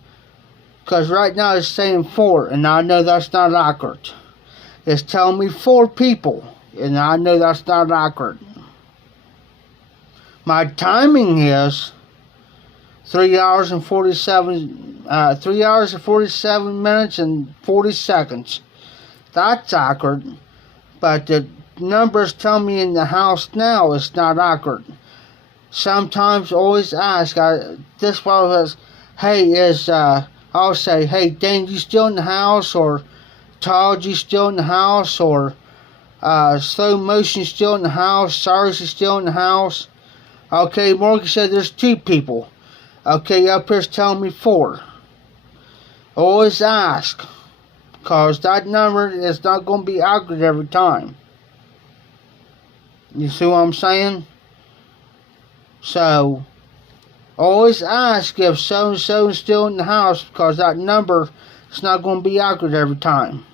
because right now it's saying 4, and I know that's not accurate. It's telling me 4 people, and I know that's not accurate. My timing is 3 hours and 47 minutes and 40 seconds. That's accurate. But the numbers tell me in the house now is not accurate. Sometimes always ask, this one was, hey, I'll say, hey, Dan, you still in the house? Or Todd, you still in the house? Or slow motion still in the house? Cyrus is still in the house? Okay, Morgan said there's 2 people. Okay, up here's telling me 4. Always ask, because that number is not going to be accurate every time. You see what I'm saying? So, always ask if so-and-so is still in the house, because that number is not going to be accurate every time.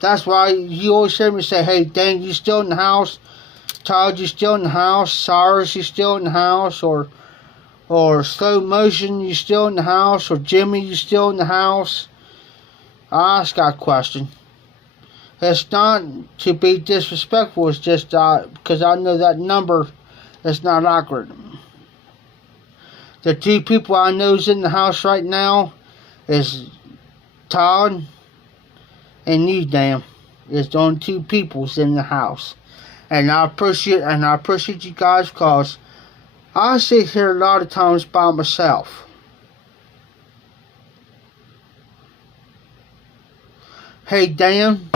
That's why you always hear me say, hey, Dan, you still in the house? Todd, you still in the house? Cyrus, you still in the house? Or slow motion, you still in the house? Or Jimmy, you still in the house? I ask that question. It's not to be disrespectful, it's just because I know that number is not accurate. The 2 people I know is in the house right now is Todd and you, Dan. It's the only 2 people's in the house. And I appreciate you guys, because I sit here a lot of times by myself. Hey, Dan,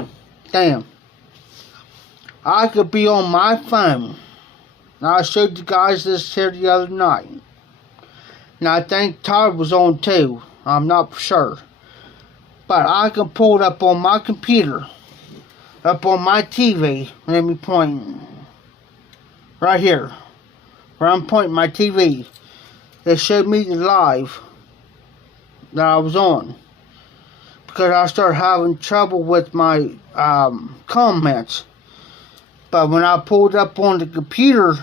I could be on my phone. Now, I showed you guys this here the other night. And I think Todd was on too. I'm not for sure. But I can pull it up on my computer. Up on my TV. Let me point. Right here. Where I'm pointing my TV. It showed me the live that I was on. Because I started having trouble with my comments. But when I pulled up on the computer,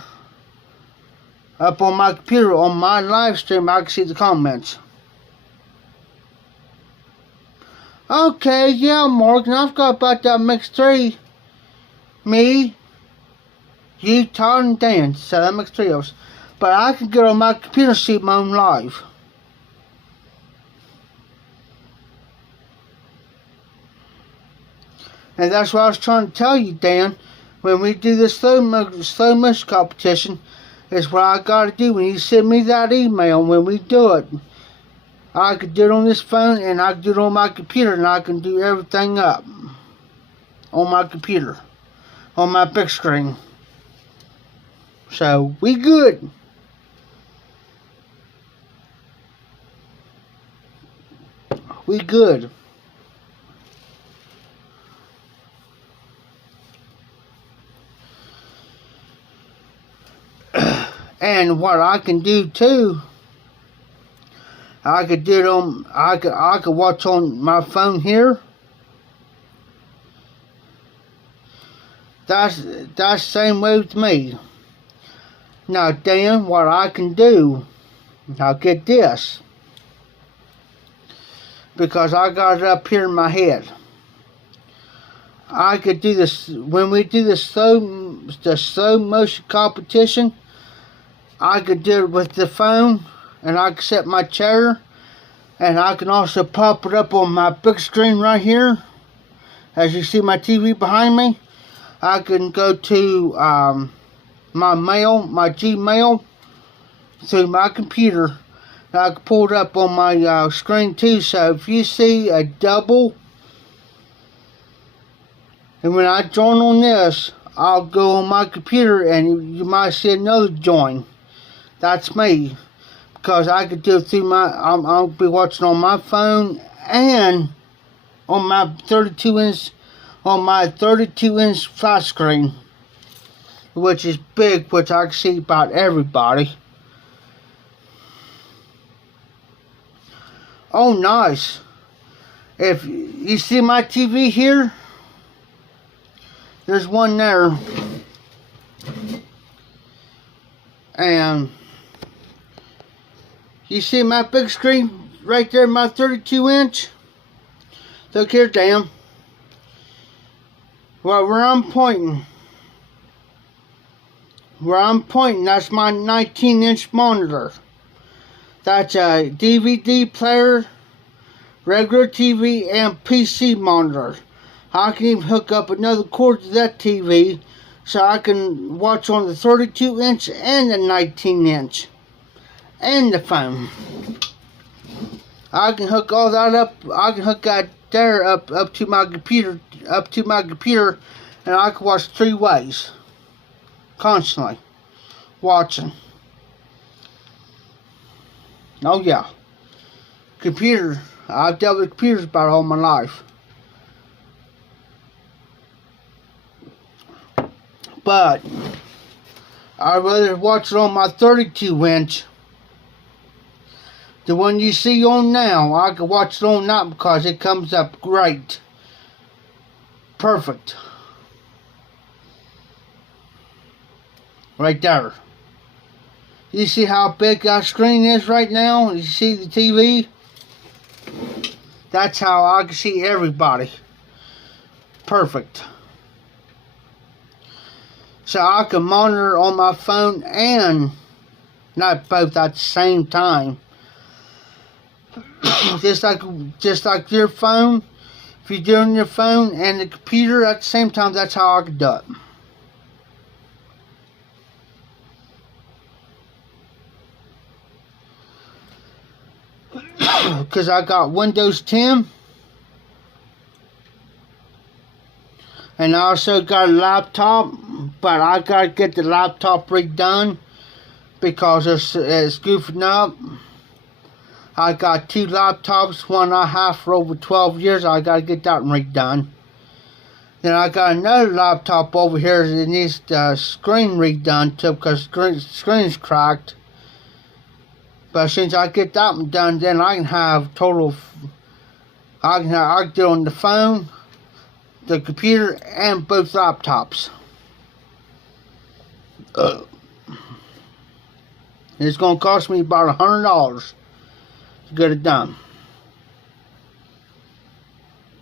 up on my computer, on my live stream, I can see the comments. Okay, yeah, Morgan, I've got about that makes 3. Me, you, Todd, and Dan. So that makes 3 of us. But I can get on my computer and see my own live. And that's what I was trying to tell you, Dan. When we do this slow motion competition, is what I got to do. When you send me that email, when we do it, I can do it on this phone, and I can do it on my computer, and I can do everything up on my computer, on my big screen. So, we good. We good. And what I can do too, I could do it on, I could watch on my phone here. That's the same way with me. Now, Dan, what I can do, I'll get this, because I got it up here in my head. I could do this when we do the slow motion competition. I could do it with the phone, and I can set my chair, and I can also pop it up on my big screen right here. As you see my TV behind me, I can go to my mail, my Gmail, through my computer. And I can pull it up on my screen too. So if you see a double, and when I join on this, I'll go on my computer, and you might see another join. That's me, because I could do it through I'll be watching on my phone and on my 32-inch flat screen, which is big, which I can see about everybody. Oh, nice. If you see my TV here, there's one there, and you see my big screen right there, my 32-inch? Look here, Dan. Well, where I'm pointing, that's my 19-inch monitor. That's a DVD player, regular TV, and PC monitor. I can even hook up another cord to that TV so I can watch on the 32-inch and the 19-inch and the phone. I can hook all that up. I can hook that there up to my computer, and I can watch 3 ways constantly watching. Oh yeah, computer. I've dealt with computers about all my life. But I'd rather watch it on my 32-inch. The one you see on now, I can watch it on that because it comes up great. Perfect. Right there. You see how big that screen is right now? You see the TV? That's how I can see everybody. Perfect. So I can monitor on my phone and not both at the same time. just like your phone, if you're doing your phone and the computer at the same time, that's how I can do it. Because I got Windows 10 and I also got a laptop, but I gotta get the laptop redone because it's goofing up. I got 2 laptops, one I have for over 12 years. I gotta get that redone. Then I got another laptop over here that needs the screen redone too because the screen's cracked. But since I get that one done, then I can have total. I can do it on the phone, the computer, and both laptops. It's gonna cost me about $100 to get it done.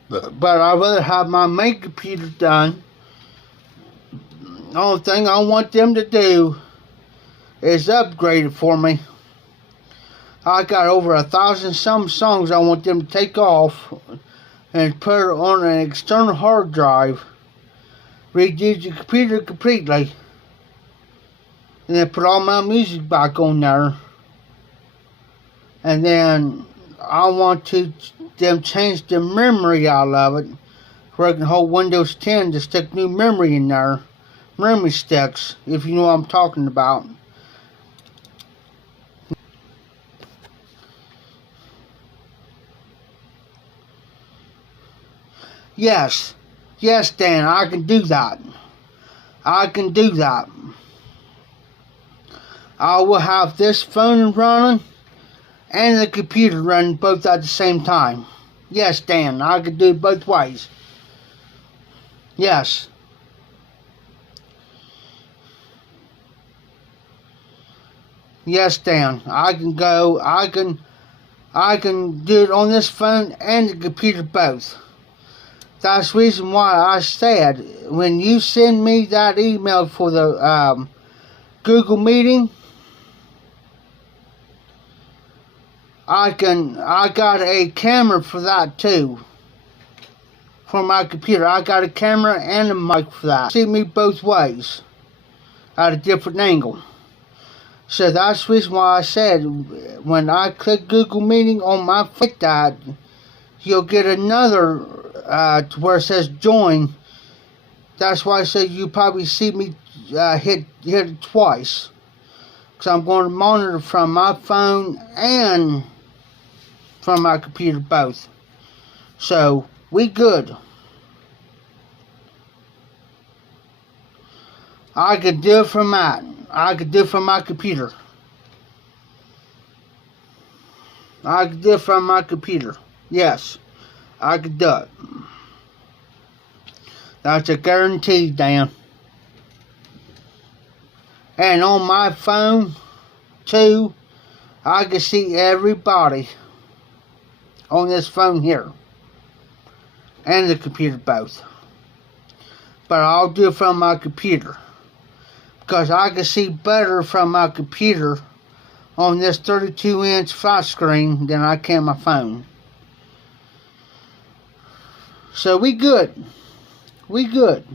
But I'd rather have my main computer done. The only thing I want them to do is upgrade it for me. I got over 1,000 some songs I want them to take off and put it on an external hard drive, redo the computer completely, and then put all my music back on there. And then I want them change the memory out of it, where I can hold Windows 10 to stick new memory in there, memory sticks, if you know what I'm talking about. Yes, Dan, I can do that. I can do that. I will have this phone running and the computer running both at the same time. Yes, Dan, I can do it both ways. Yes. Yes, Dan, I can do it on this phone and the computer both. That's the reason why I said, when you send me that email for the Google meeting, I got a camera for that too. For my computer, I got a camera and a mic for that. See me both ways, at a different angle. So that's the reason why I said, when I click Google meeting on my phone, that you'll get another to where it says join. That's why I say you probably see me hit it twice, because I'm going to monitor from my phone and from my computer both. So we good. I could do it from that. I could do it from my computer. I could do it from my computer. Yes, I could do it. That's a guarantee, Dan. And on my phone, too, I can see everybody on this phone here. And the computer both. But I'll do it from my computer, because I can see better from my computer on this 32-inch flat screen than I can my phone. So we good. We good.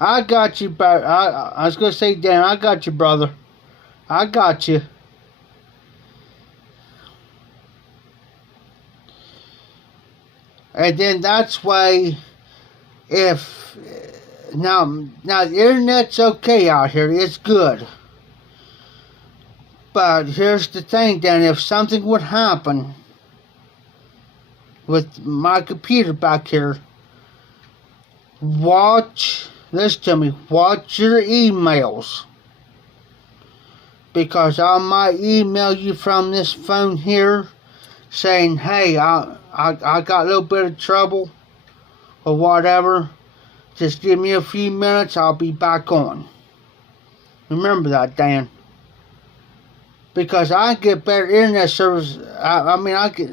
I got you, bro. I was gonna say, Dan, I got you, brother. I got you. And then that's why, if now the internet's okay out here, it's good. But here's the thing, Dan. If something would happen with my computer back here, listen to me, watch your emails. Because I might email you from this phone here saying, hey, I got a little bit of trouble or whatever. Just give me a few minutes, I'll be back on. Remember that, Dan. Because I get better internet service. I get...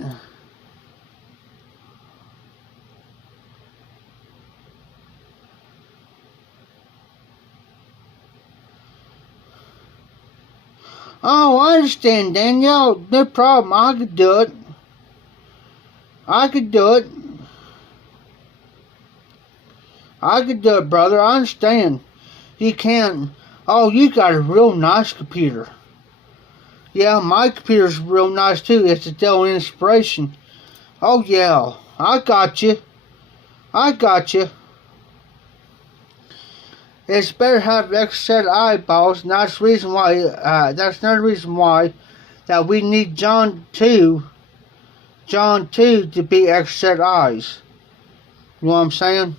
Oh, I understand, Danielle. No problem. I could do it. I could do it. I could do it, brother. I understand. You can. Oh, you got a real nice computer. Yeah, my computer's real nice too. It's a Dell Inspiration. Oh, yeah. I got you. I got you. It's better to have extra set of eyeballs, and that's the reason why. That's another reason why that we need John 2 to be extra set eyes. You know what I'm saying?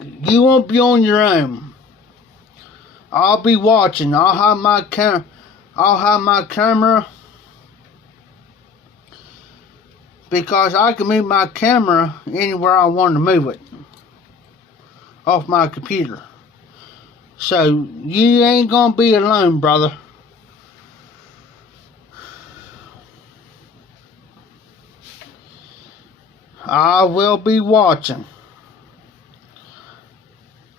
You won't be on your own. I'll be watching. I'll have my camera. Because I can move my camera anywhere I want to move it off my computer. So you ain't gonna be alone, brother. I will be watching.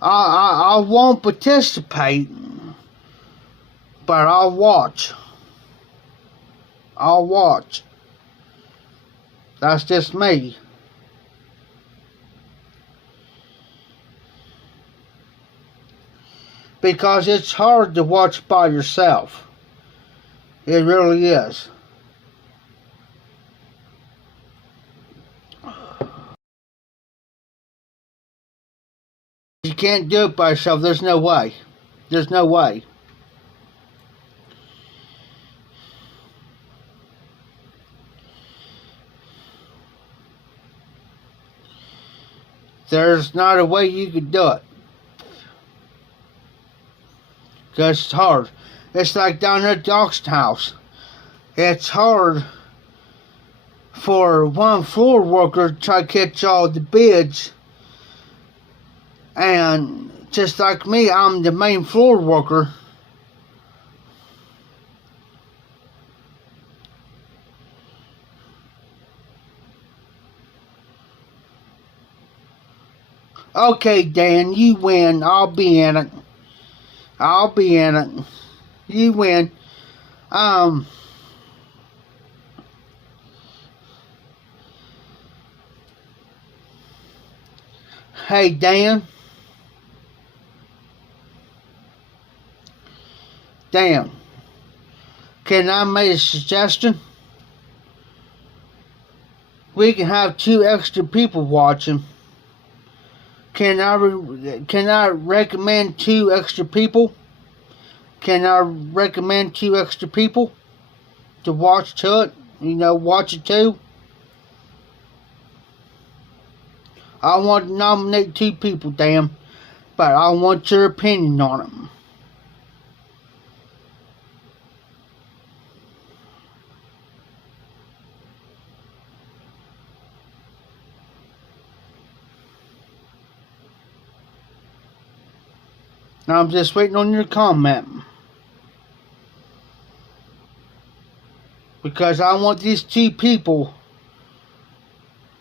I won't participate, but I'll watch. I'll watch. That's just me. Because it's hard to watch by yourself. It really is. You can't do it by yourself. There's no way. There's no way. There's not a way you could do it. Because it's hard. It's like down at Doc's house. It's hard for one floor worker to try to catch all the bids. And just like me, I'm the main floor worker. Okay, Dan, you win. I'll be in it. I'll be in it. You win. Hey, Dan. Dan, can I make a suggestion? We can have 2 extra people watching. Can I recommend 2 extra people? Can I recommend 2 extra people to watch to it? You know, watch it too. I want to nominate 2 people, Dan, but I want your opinion on them. Now I'm just waiting on your comment. Because I want these 2 people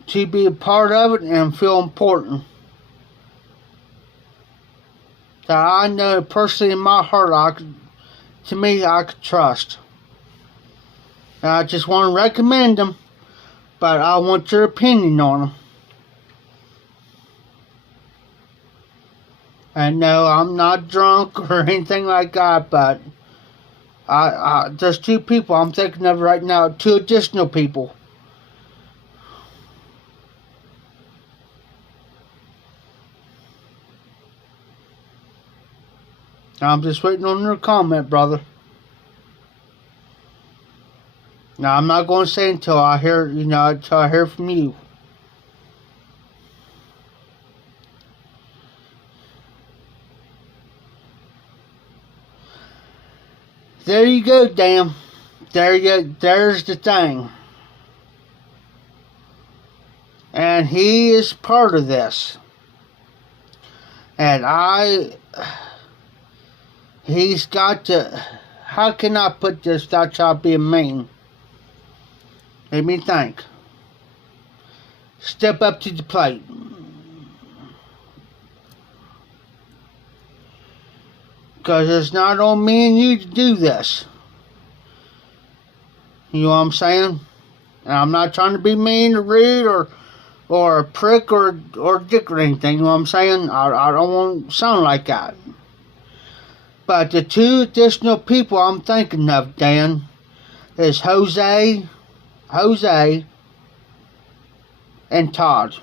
to be a part of it and feel important. That I know personally in my heart, I could trust. And I just want to recommend them, but I want your opinion on them. And no, I'm not drunk or anything like that, but there's two people I'm thinking of right now, two additional people. I'm just waiting on your comment, brother. Now, I'm not going to say until I hear, until I hear from you. There you go, Dan. There's the thing. And he is part of this. And he's got to, how can I put this without y'all being mean? Let me think. Step up to the plate. Because it's not on me and you to do this. You know what I'm saying? And I'm not trying to be mean or rude or a prick or dick or anything. You know what I'm saying? I don't want to sound like that. But the two additional people I'm thinking of, Dan, is Jose and Todd.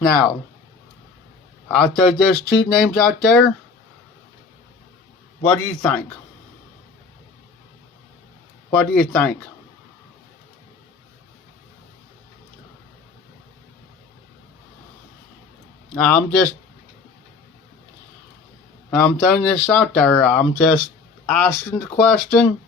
Now, I throw those two names out there. What do you think? What do you think? I'm throwing this out there. I'm just asking the question.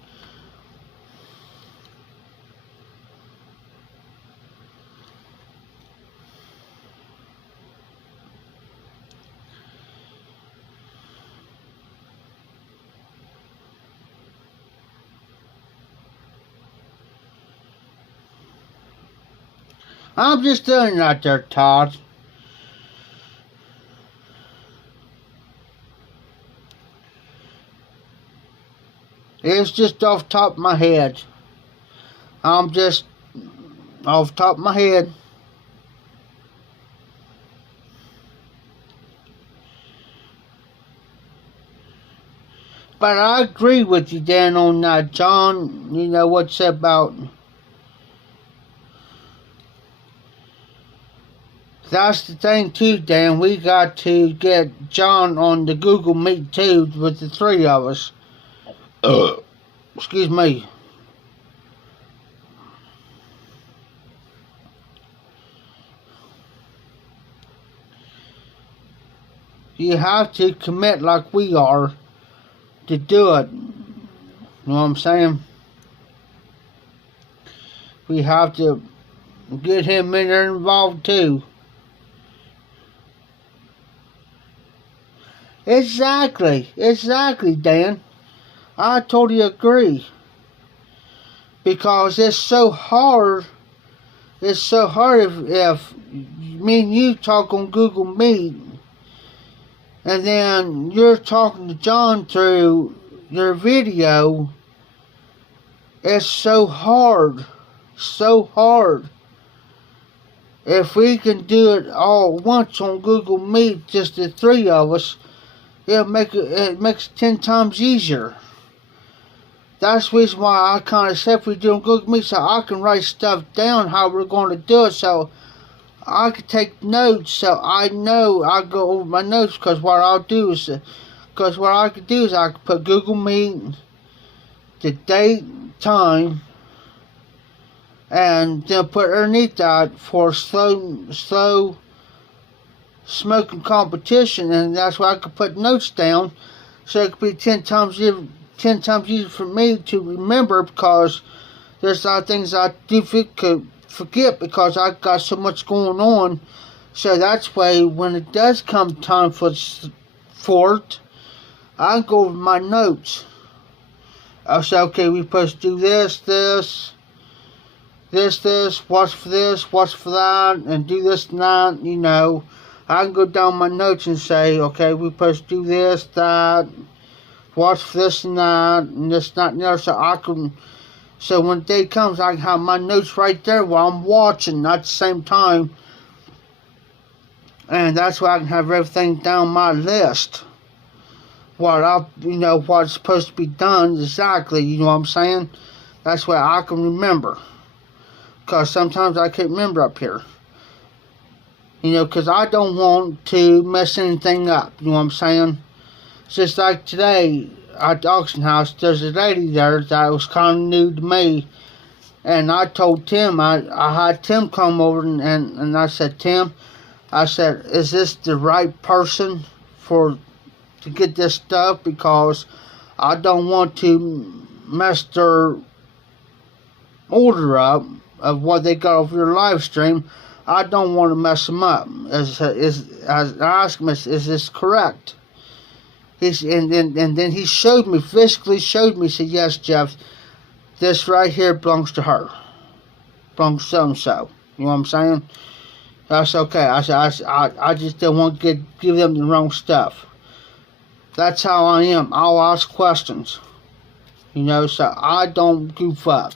I'm just throwing it out there, Todd. It's just off the top of my head. I'm just off the top of my head. But I agree with you, Dan, on that, John. You know what you said about. That's the thing too, Dan. We got to get John on the Google Meet too with the three of us. Excuse me. You have to commit like we are to do it. You know what I'm saying? We have to get him in there involved too. Exactly, Dan. I totally agree. Because it's so hard. It's so hard if me and you talk on Google Meet, and then you're talking to John through your video. It's so hard. So hard. If we can do it all at once on Google Meet, just the three of us, it makes it 10 times easier. That's the reason why I kind of said we do on Google Meet, so I can write stuff down how we're going to do it, so I can take notes, so I know I go over my notes. Because what I could do is I could put Google Meet, the date, time, and then put underneath that for slow smoking competition, and that's why I could put notes down, so it could be 10 times easier for me to remember, because there's a lot of things I do forget because I've got so much going on. So that's why when it does come time for it, I go over my notes. I'll say, okay, we're supposed to do this, what's for this, what's for that, and do this and that, you know. I can go down my notes and say, okay, we're supposed to do this, that, what's for this and that, and this, that, and the other, so when the day comes, I can have my notes right there while I'm watching at the same time. And that's why I can have everything down my list. What's supposed to be done exactly, you know what I'm saying? That's why I can remember. Because sometimes I can't remember up here. You know, because I don't want to mess anything up, you know what I'm saying? It's just like today at the auction house, there's a lady there that was kind of new to me. And I told Tim, I had Tim come over and I said, Tim, I said, is this the right person to get this stuff? Because I don't want to mess their order up of what they got over your live stream. I don't want to mess them up. As I asked him, is this correct? And then he physically showed me, said, yes, Jeff, this right here belongs to her. Belongs to so-and-so. You know what I'm saying? That's okay. I said, I just don't want to give them the wrong stuff. That's how I am. I'll ask questions. You know, so I don't goof up.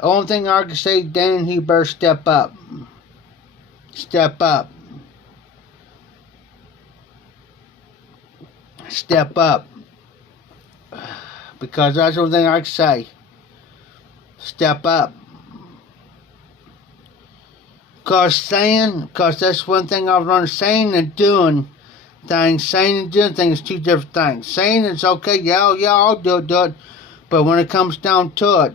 Only thing I can say, Dan, he better step up. Step up. Step up. Because that's the only thing I can say. Step up. Because that's one thing I've learned, saying and doing things. Saying and doing things is two different things. Saying it's okay, yeah, I'll do it. But when it comes down to it,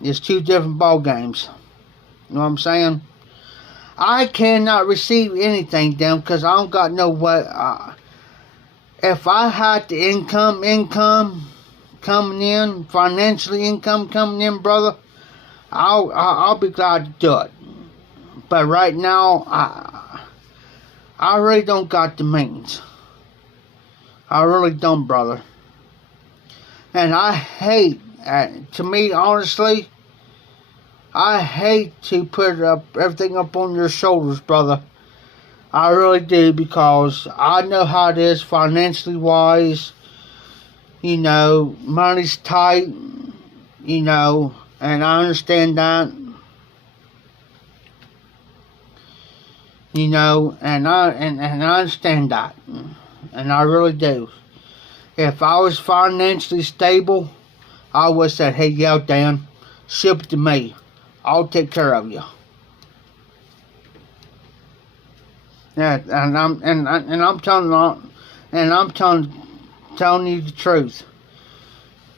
it's two different ball games. You know what I'm saying? I cannot receive anything, damn, because I don't got no way. If I had the income coming in, financially income coming in, brother, I'll be glad to do it. But right now, I really don't got the means. I really don't, brother. And I hate, to me, honestly, I hate to put everything up on your shoulders, brother. I really do, because I know how it is financially wise. You know, money's tight, you know, and I understand that. You know, and I understand that. And I really do. If I was financially stable, I would have said, hey, yeah, Dan, ship it to me. I'll take care of you. Yeah, and I'm telling you the truth.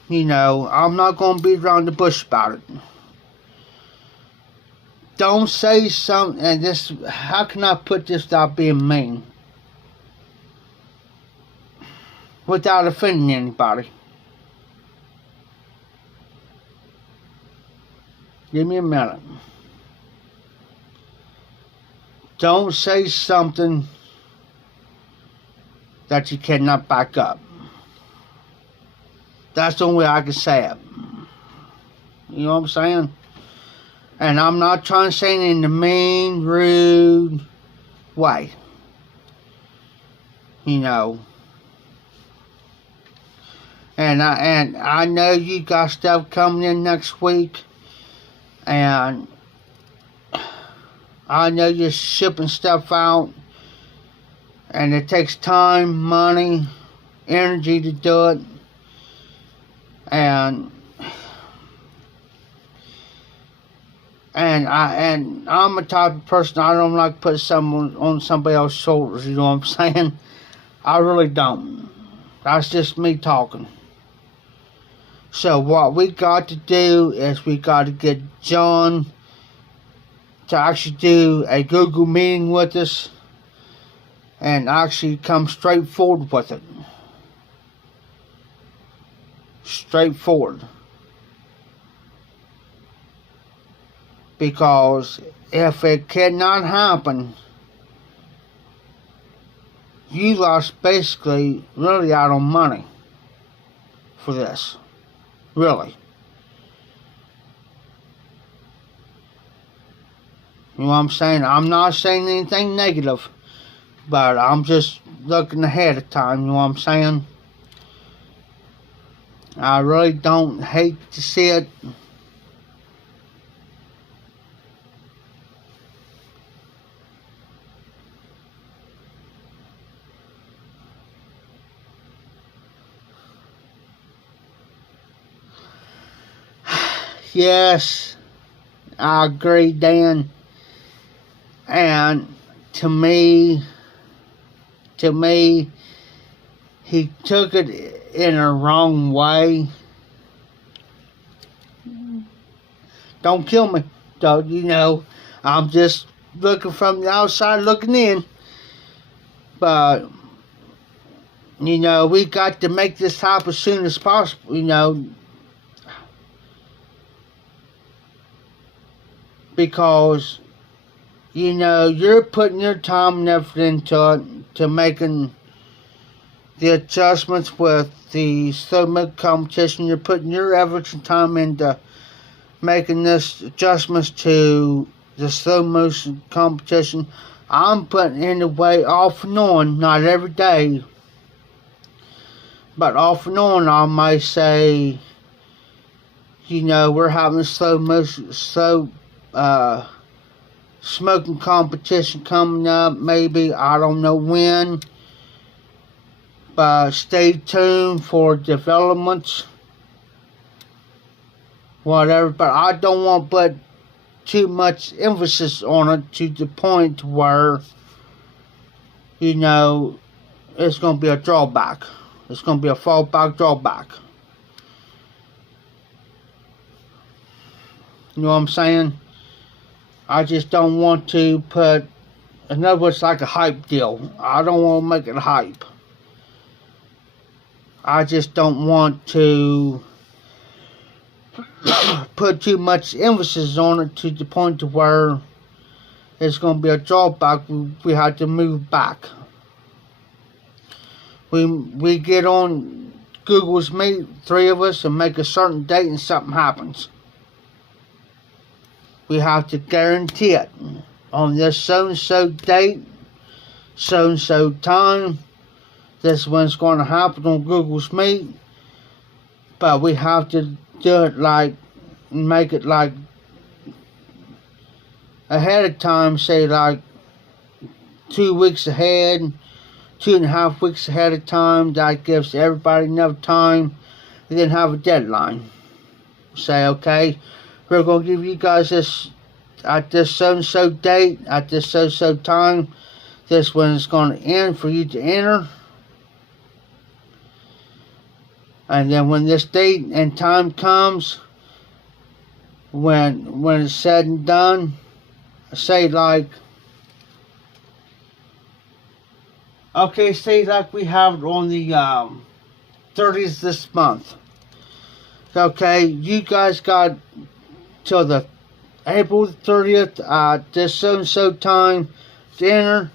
You know, I'm not going to beat around the bush about it. Don't say something, and this, how can I put this without being mean? Without offending anybody. Give me a minute. Don't say something that you cannot back up. That's the only way I can say it. You know what I'm saying? And I'm not trying to say it in a mean, rude way. You know. And I know you got stuff coming in next week. And I know you're shipping stuff out. And it takes time, money, energy to do it. And I'm a type of person, I don't like to put someone on somebody else's shoulders, you know what I'm saying? I really don't. That's just me talking. So what we got to do is we got to get John to actually do a Google meeting with us and actually come straight forward with it. straightforward. Because if it cannot happen, you lost basically really out on money for this. Really. You know what I'm saying? I'm not saying anything negative, but I'm just looking ahead of time, you know what I'm saying? I really don't hate to see it. Yes, I agree, Dan. And to me, he took it in a wrong way. Don't kill me, though, you know. I'm just looking from the outside looking in. But, you know, we got to make this happen as soon as possible, you know. Because, you know, you're putting your time and effort into it, to making the adjustments with the slow milk competition. You're putting your efforts and time into making this adjustments to the slow motion competition. I'm putting in the way off and on, not every day, but off and on. I might say, you know, we're having a slow motion, smoking competition coming up, maybe, I don't know when, but stay tuned for developments, whatever. But I don't want to put too much emphasis on it to the point where, you know, it's going to be a drawback. It's going to be a fallback drawback. You know what I'm saying? I just don't want to put, in other words, like a hype deal. I don't want to make it a hype. I just don't want to put too much emphasis on it to the point to where it's going to be a drawback. We have to move back. We get on Google's Meet, three of us, and make a certain date and something happens. We have to guarantee it. On this so-and-so date, so-and-so time, this is when it's going to happen on Google's Meet. But we have to do it like, make it like ahead of time, say like 2 weeks ahead, 2.5 weeks ahead of time. That gives everybody enough time, and then have a deadline. Say, okay, we're going to give you guys this at this so-and-so date, at this so-and-so time. This when it's going to end for you to enter. And then when this date and time comes, when it's said and done, say like, okay, say like we have it on the 30th this month. Okay, you guys got till the April 30th this so-and-so time to enter.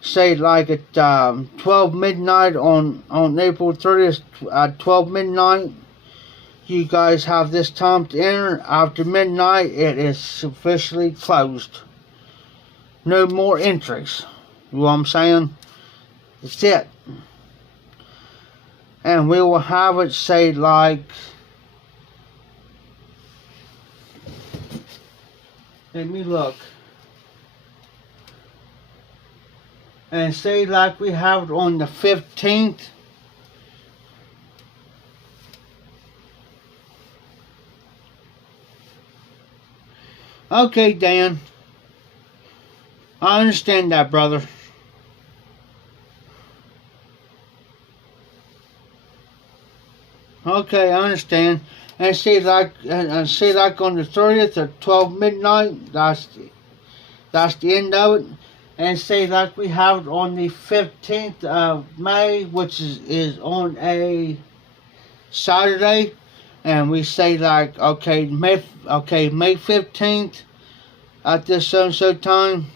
Say like at 12 midnight on April 30th at 12 midnight. You guys have this time to enter. After midnight, it is officially closed. No more entries. You know what I'm saying? That's it. And we will have it say like, let me look. And say like we have it on the 15th. Okay, Dan. I understand that, brother. Okay, I understand. And say like on the 30th at 12 midnight. That's the end of it. And say like we have it on the 15th of May, which is on a Saturday, and we say like, okay, May 15th at this so and so time.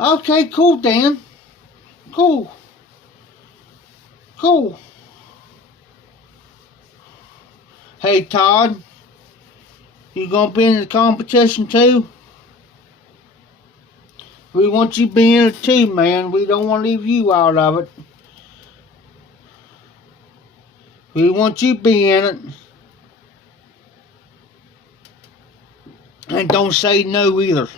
Okay, cool, Dan. Cool. Hey, Todd, you gonna be in the competition too? We want you to be in it too, man. We don't want to leave you out of it. We want you to be in it. And don't say no either.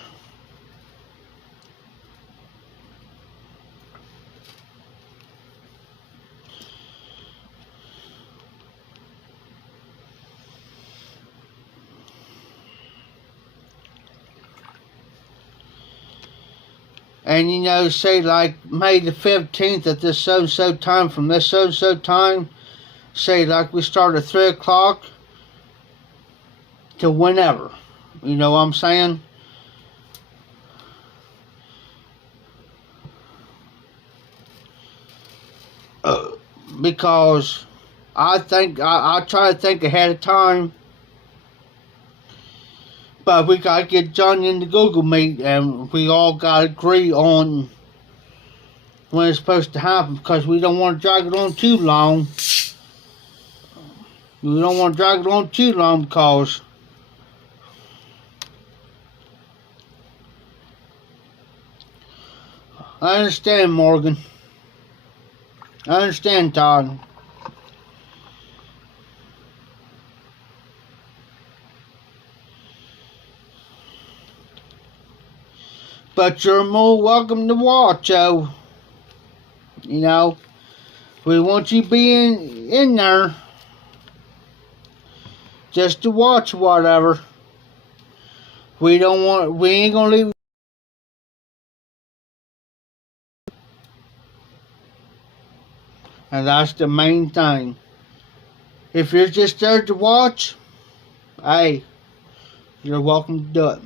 And you know, say like May the 15th at this so and so time, from this so and so time, say like we start at 3 o'clock to whenever. You know what I'm saying? Because I think I try to think ahead of time. But we gotta get Johnny in the Google Meet, and we all gotta agree on when it's supposed to happen, because we don't want to drag it on too long. We don't want to drag it on too long because I understand, Morgan. I understand, Todd. But you're more welcome to watch, oh. You know, we want you being in there just to watch whatever. We ain't gonna leave. And that's the main thing. If you're just there to watch, hey, you're welcome to do it.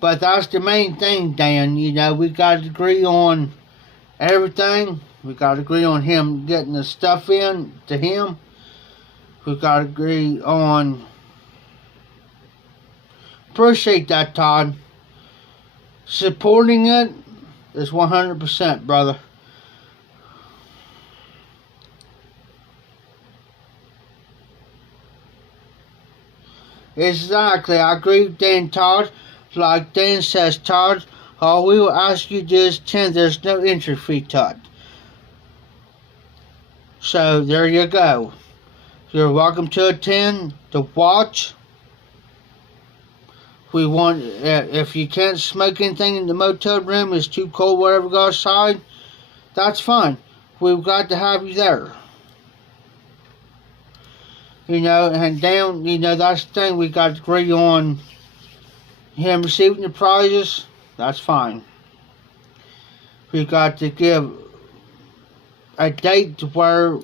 But that's the main thing, Dan. You know, we got to agree on everything. We got to agree on him getting the stuff in to him. We got to agree on... Appreciate that, Todd. Supporting it is 100%, brother. Exactly. I agree with Dan, Todd. Like Dan says, Todd, all we will ask you to do is attend. There's no entry fee, Todd. So, there you go. You're welcome to attend, to watch. We want, if you can't smoke anything in the motel room, it's too cold, whatever, go outside, that's fine. We've got to have you there. You know, and Dan, you know, that's the thing, we got to agree on him receiving the prizes, that's fine. We got to give a date to where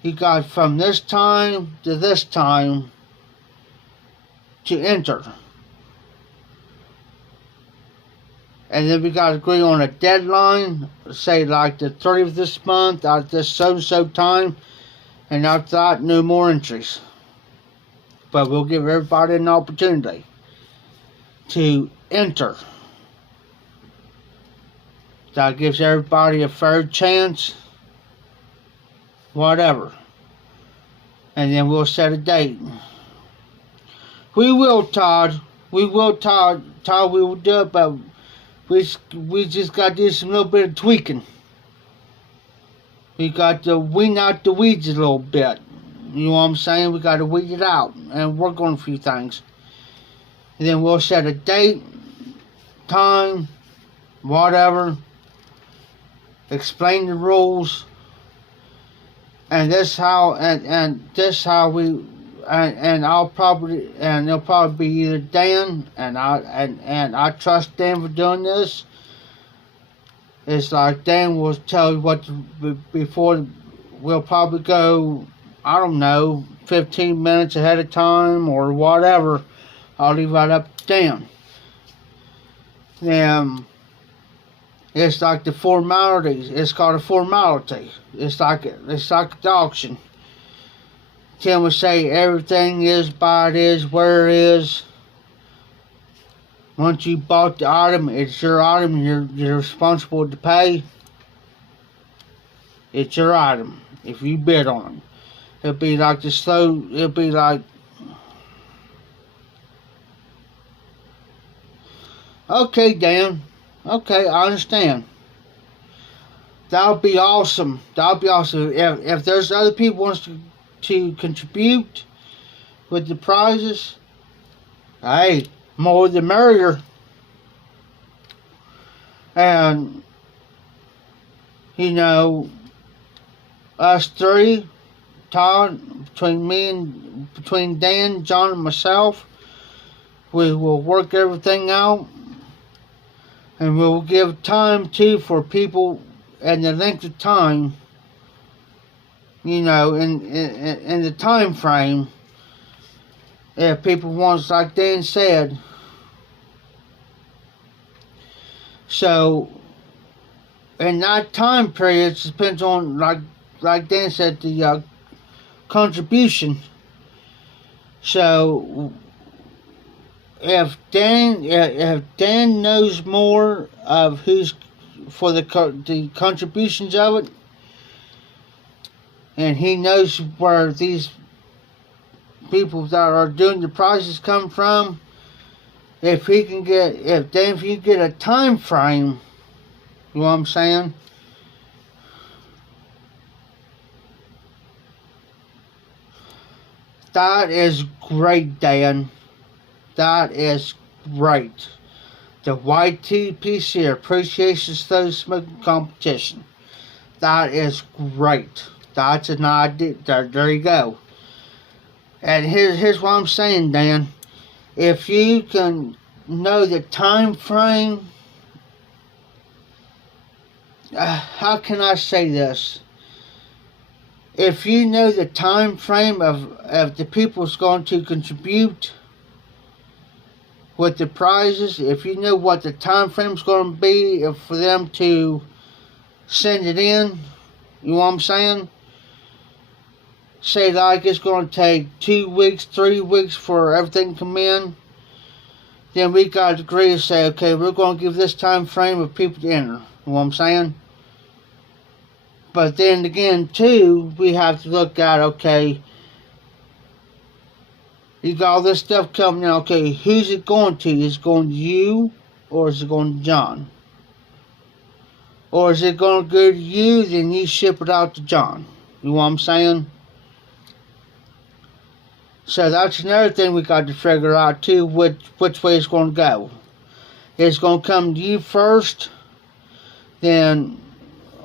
he got from this time to this time to enter. And then we got to agree on a deadline, say like the 30th of this month, at this so-and-so time, and after that, no more entries. But we'll give everybody an opportunity to enter. That gives everybody a fair chance, whatever. And then we'll set a date. We will, Todd. We will, Todd. Todd, we will do it, but we just got to do some little bit of tweaking. We got to weed out the weeds a little bit. You know what I'm saying? We got to weed it out and work on a few things. And then we'll set a date, time, whatever. Explain the rules. And this how this how we and I'll probably, and it'll probably be either Dan, and I trust Dan for doing this. It's like Dan will tell you what to, before we'll probably go I don't know, 15 minutes ahead of time or whatever. I'll leave that up to them. It's like the formalities. It's called a formality. It's like the auction. Tim would say everything is by it is where it is. Once you bought the item, it's your item. You're responsible to pay. It's your item. If you bid on it, it'll be like It'll be like. Okay, Dan. Okay, I understand. That would be awesome. That would be awesome. If there's other people wants to contribute with the prizes, hey, more the merrier. And you know, us three, Todd, between Dan, John, and myself, we will work everything out. And we'll give time too for people and the length of time, you know, in the time frame. If people want, like Dan said. So, in that time period, it depends on, like Dan said, the contribution. So, if Dan knows more of who's for the contributions of it, and he knows where these people that are doing the prizes come from, if you get a time frame, you know what I'm saying? That is great, Dan. That is great. The YTPC Appreciation Slow Smoking Competition. That is great. That's an idea. There you go. And here's what I'm saying, Dan. If you can know the time frame, how can I say this? If you know the time frame of the people's going to contribute with the prizes, if you know what the time frame's going to be for them to send it in, you know what I'm saying? Say like it's going to take 2 weeks, 3 weeks for everything to come in, then we got to agree to say, okay, we're going to give this time frame of people to enter. You know what I'm saying? But then again, too, we have to look at, okay, you got all this stuff coming in, okay, who's it going to? Is it going to you, or is it going to John? Or is it going to go to you, then you ship it out to John? You know what I'm saying? So that's another thing we got to figure out too, which way it's going to go. It's going to come to you first, then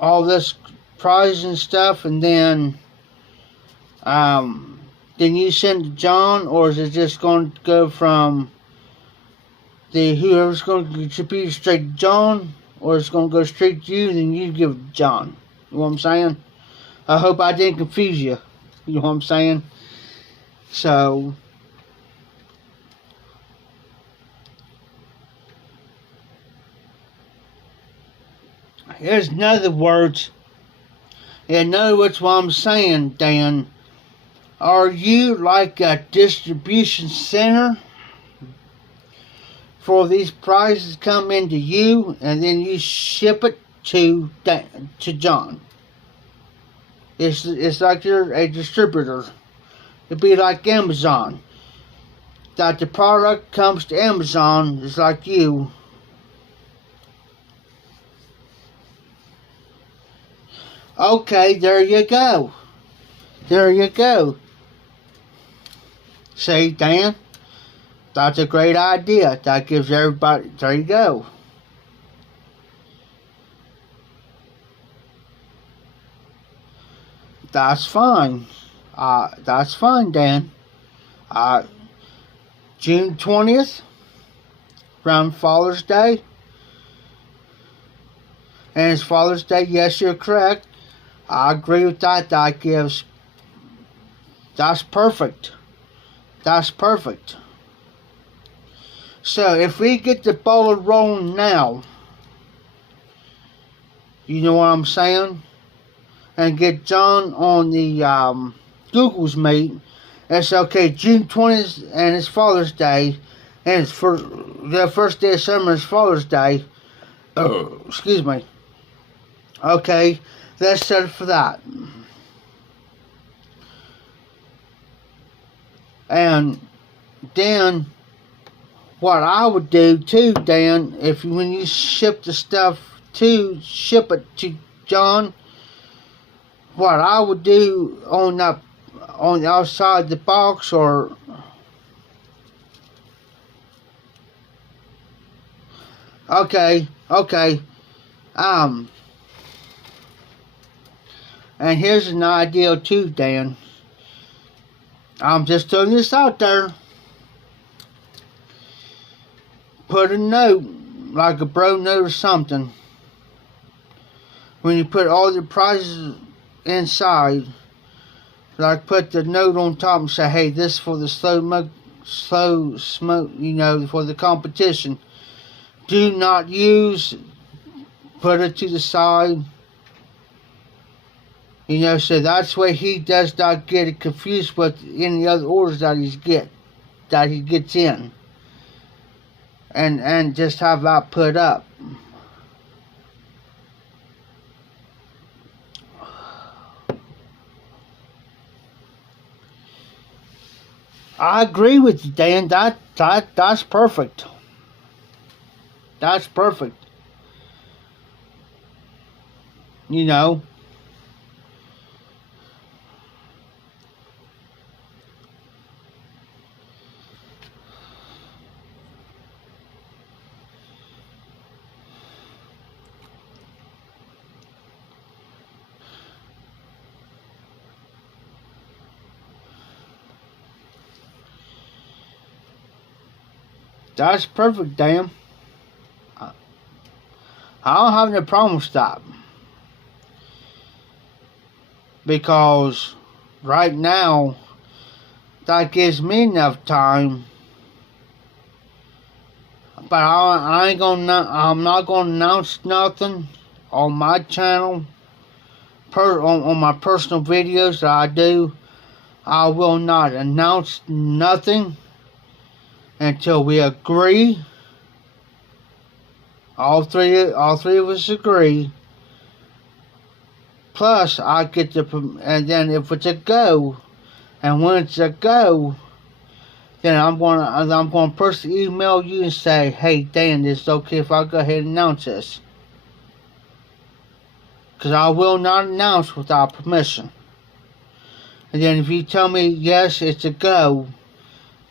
all this prize and stuff, and then you send to John, or is it just going to go from whoever's going to contribute straight to John, or it's going to go straight to you, and then you give it to John? You know what I'm saying? I hope I didn't confuse you. You know what I'm saying? So, here's another words. In other words, what I'm saying, Dan, are you like a distribution center for these prizes come into you, and then you ship it to John? It's like you're a distributor. It'd be like Amazon. That the product comes to Amazon is like you. Okay, there you go. There you go. See, Dan? That's a great idea. That gives everybody... There you go. That's fine. That's fine, Dan. June 20th, around Father's Day. And it's Father's Day, yes, you're correct. I agree with that. That gives That's perfect. That's perfect. So if we get the ball rolling now, you know what I'm saying? And get John on the Google's meet. It's okay, June 20th and it's Father's Day. And it's for the first day of summer is Father's Day. Excuse me. Okay, let's set it for that. And then what I would do too, Dan, if when you ship the stuff ship it to John, what I would do on the outside the box, or okay, and here's an idea too, Dan. I'm just throwing this out there. Put a note, like a bro note or something, when you put all the prizes inside. Like put the note on top and say, hey, this is for the slow smoke, you know, for the competition. Do not use, put it to the side. You know, so that's why he does not get it confused with any other orders that he gets in. And just have that put up. I agree with you, Dan. That's perfect. That's perfect. You know. That's perfect, Dan. I don't have no problem with that. Because right now, that gives me enough time. But I'm not gonna announce nothing on my channel, on my personal videos that I do. I will not announce nothing until we agree. All three of us agree. Plus, I get the, and then if it's a go, and when it's a go, then I'm gonna personally email you and say, hey Dan, is it okay if I go ahead and announce this? Because I will not announce without permission. And then if you tell me yes, it's a go,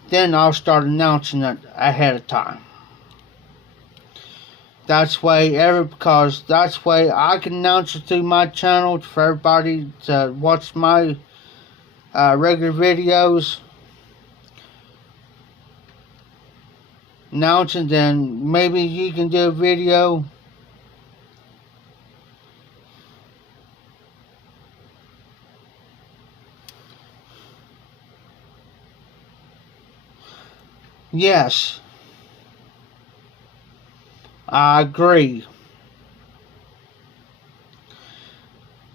then I'll start announcing it ahead of time. Because that's why I can announce it through my channel for everybody to watch my regular videos. Announcing, then maybe you can do a video. Yes. I agree.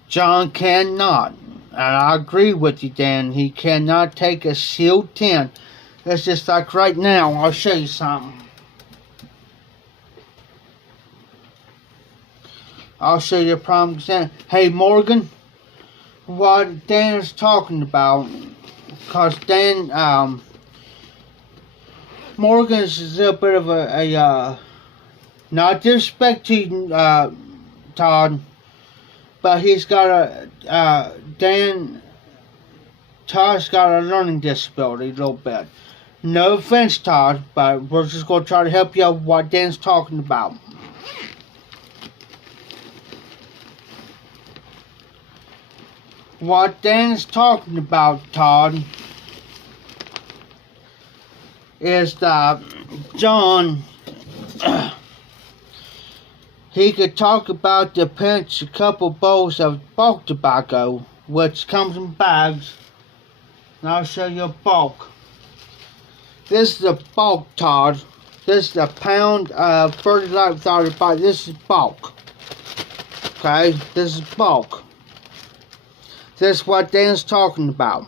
John cannot, and I agree with you, Dan. He cannot take a sealed tin. It's just like right now. I'll show you something. I'll show you a prime example. Hey, Morgan, what Dan is talking about, because Dan, Morgan is a bit of a not disrespect to you, Todd, but he's got Todd's got a learning disability a little bit. No offense, Todd, but we're just going to try to help you out with what Dan's talking about. What Dan's talking about, Todd, is that John, he could talk about the pinch a couple bowls of bulk tobacco, which comes in bags, And I'll show you a bulk. This is a bulk, Todd. This is a pound of fertilizer without a bite. This is bulk. Okay, this is bulk. This is what Dan's talking about.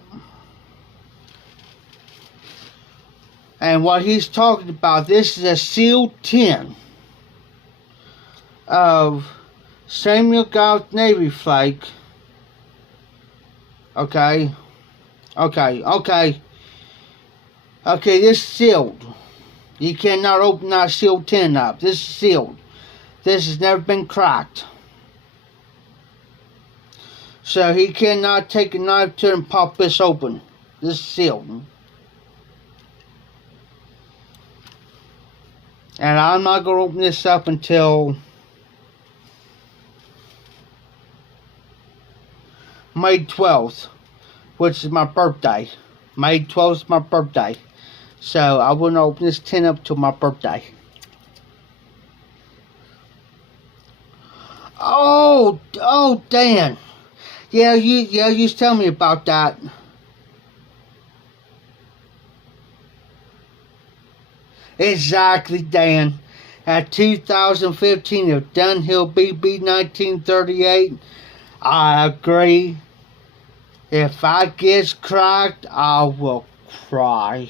And what he's talking about, this is a sealed tin of Samuel Gauss Navy Flake. Okay, this is sealed. You cannot open that sealed tin up. This is sealed. This has never been cracked. So he cannot take a knife to it and pop this open. This is sealed. And I'm not going to open this up until May 12th, which is my birthday. May 12th is my birthday. So I wouldn't open this tin up till my birthday. Oh, Dan. Yeah, you was telling me about that. Exactly, Dan. At 2015 of Dunhill BB 1938, I agree. If I get cracked, I will cry.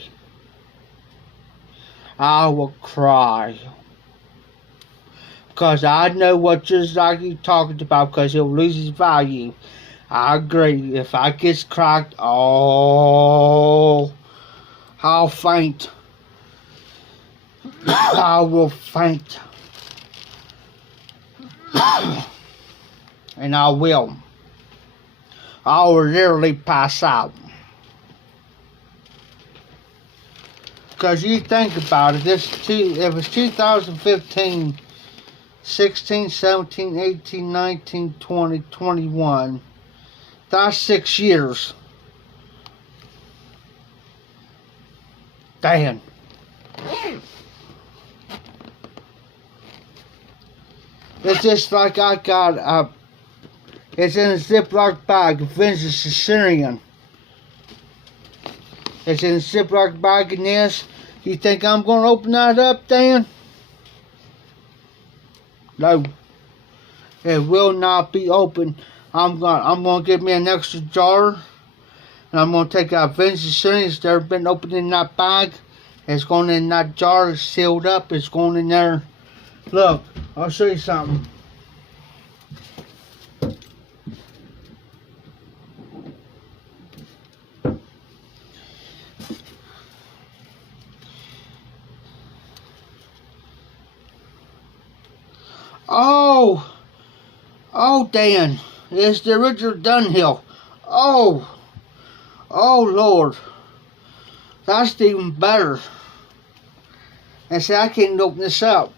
I will cry. Because I know what just like you talking about, because he'll lose his value. I agree. If I get cracked, oh, I'll faint. I will faint. And I will. I will literally pass out. Because you think about it, it was 2015, 16, 17, 18, 19, 20, 21. That's 6 years. Damn. It's just like I got it's in a Ziploc bag, vintage Sicilian. It's in a Ziploc bag in this. You think I'm going to open that up, Dan? No. It will not be open. I'm going to get me an extra jar. And I'm going to take out vintage Sicilian. It's never been opened in that bag. It's going in that jar. It's sealed up. It's going in there. Look, I'll show you something. Oh, Dan, it's the original Dunhill. Oh, Lord, that's even better. And see, I can't open this up.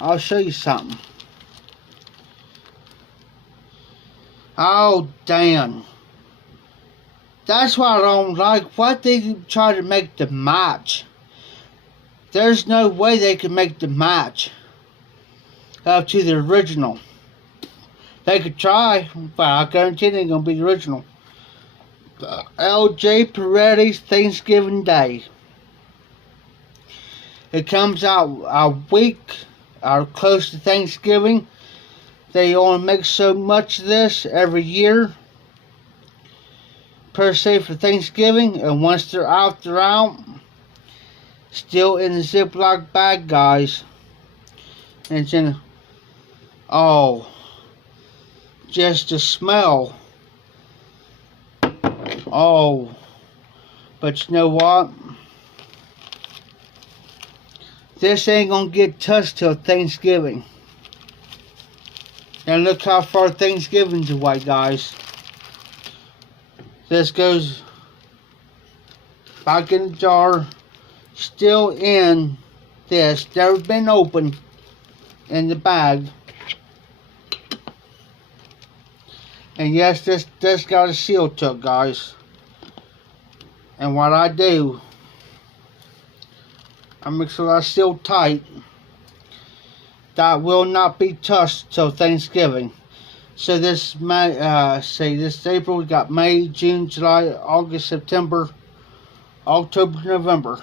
I'll show you something. Oh, Dan. That's what I don't like. Why they try to make the match? There's no way they can make the match up to the original. They could try, but I guarantee they ain't gonna be the original. L.J. Peretti's Thanksgiving Day. It comes out a week or close to Thanksgiving. They only make so much of this every year, per se, for Thanksgiving, and once they're out, they're out. Still in the Ziploc bag, guys. And it's in, oh, just the smell. Oh, but you know what? This ain't gonna get touched till Thanksgiving. And look how far Thanksgiving's away, guys. This goes back in the jar. Still in this. Never been opened in the bag. And yes, this got a seal to it, guys. And what I do, I make sure I seal tight. that will not be touched till Thanksgiving. So this May, this April, we got May, June, July, August, September, October, November.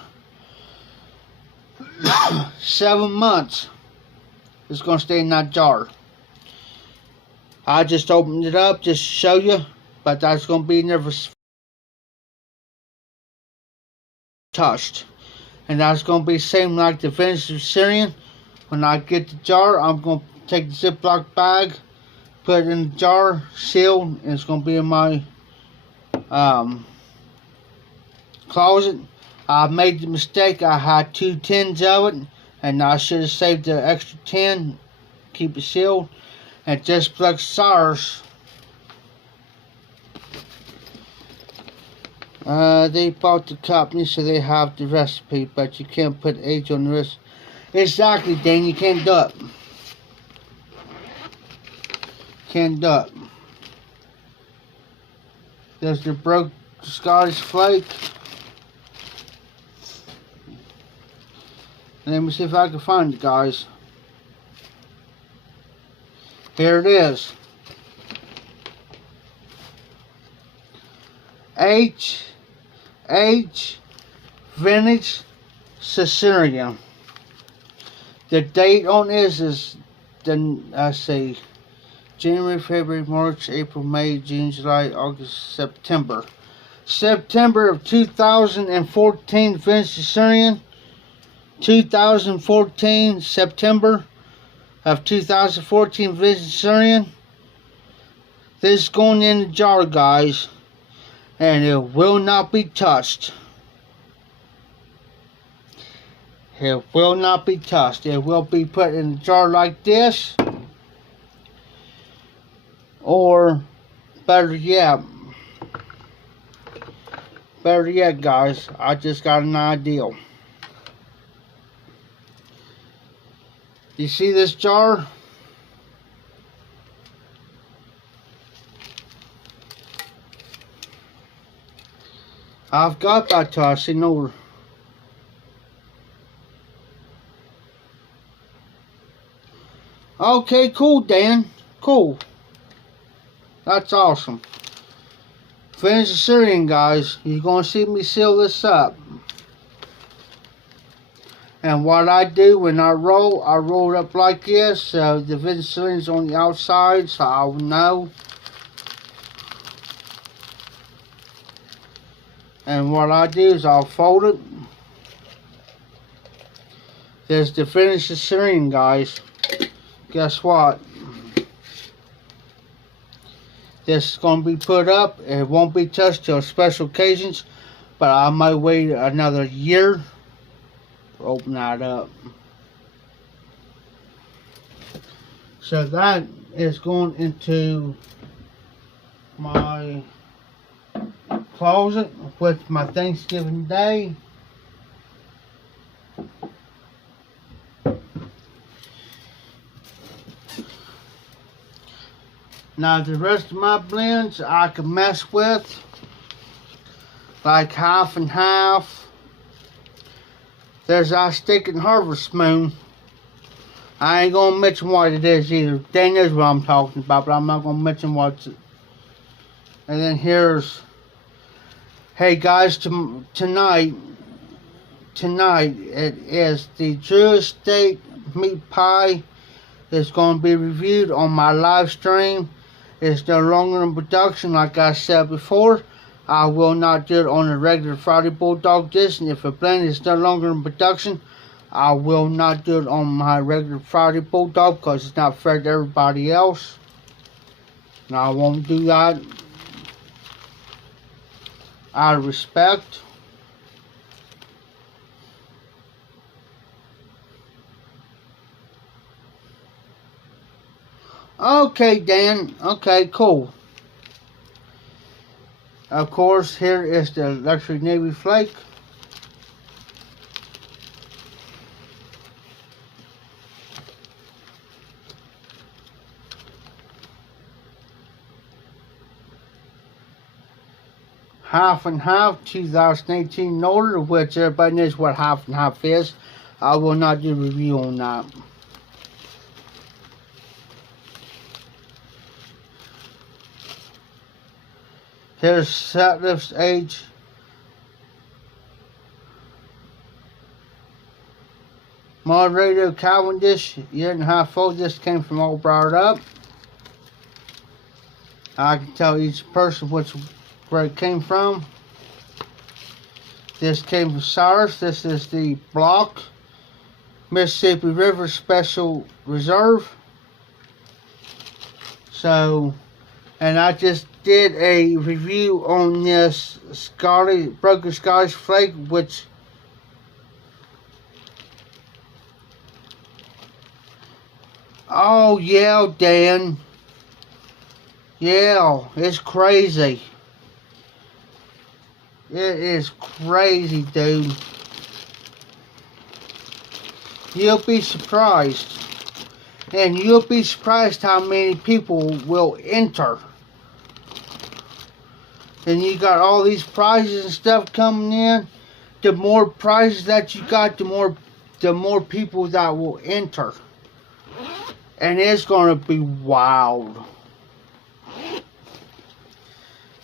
7 months is going to stay in that jar. I just opened it up just to show you, but that's going to be never touched. And that's going to be the same like the vintage Syrian. When I get the jar, I'm going to take the Ziploc bag, put it in the jar, sealed, and it's going to be in my closet. I made the mistake. I had 2 tins of it, and I should have saved the extra 10, keep it sealed. And just like SARS, they bought the company, so they have the recipe, but you can't put age on the recipe. Exactly, Dan, you can't do it. Can't do it. There's the broke Scottish flake. Let me see if I can find it, guys. Here it is. H Vintage Sicilian. The date on this is January, February, March, April, May, June, July, August, September. September of 2014 Vintage Sicilian. 2014 September of 2014 Vintage Sicilian. This is going in the jar, guys, and it will not be touched. It will not be touched. It will be put in a jar like this, or better yet, guys, I just got an idea. You see this jar? I've got that toss in over. Okay, cool, Dan. Cool. That's awesome. Finish the Syrian, guys. You're going to see me seal this up. And what I do when I roll it up like this, so the vintage Syrian's on the outside, so I'll know. And what I do is I'll fold it. There's the finished Syrian, guys. Guess what? This is going to be put up. It won't be touched till special occasions, but I might wait another year to open that up. So that is going into my closet with my Thanksgiving Day. Now the rest of my blends I can mess with, like half and half. There's our Steak and Harvest Moon. I ain't gonna mention what it is either. Dan knows what I'm talking about, but I'm not gonna mention what's it. And then here's, hey guys, tonight it is the Drew Steak Meat Pie. It's gonna be reviewed on my live stream. It's no longer in production, like I said before. I will not do it on a regular Friday Bulldog dish, and if a blend is no longer in production, I will not do it on my regular Friday Bulldog because it's not fair to everybody else. And I won't do that out of respect. Okay, Dan. Okay, cool. Of course, here is the Luxury Navy Flake. Half and half, 2018 order, which everybody knows what half and half is. I will not do a review on that. Here's Sutliff's age. Moderator Cavendish, year and a half old. This came from all brought up. I can tell each person where it came from. This came from Cyrus. This is the block Mississippi River Special Reserve. So, and I just did a review on this broken Scottish flake, which oh yeah, Dan. Yeah, it's crazy. It is crazy, dude. You'll be surprised. And you'll be surprised how many people will enter. And you got all these prizes and stuff coming in. The more prizes that you got, the more people that will enter. And it's gonna be wild.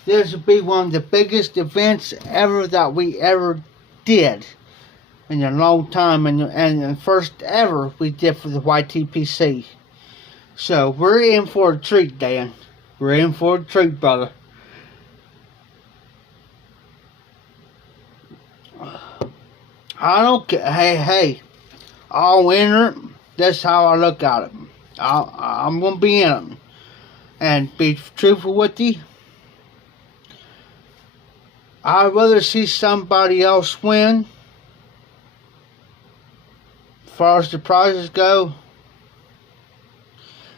This will be one of the biggest events ever that we ever did in a long time, and the first ever we did for the YTPC. So we're in for a treat, Dan. We're in for a treat, brother. I don't care. Hey, I'll enter it. That's how I look at it. I'm gonna be in it and be truthful with you. I'd rather see somebody else win. As far as the prizes go.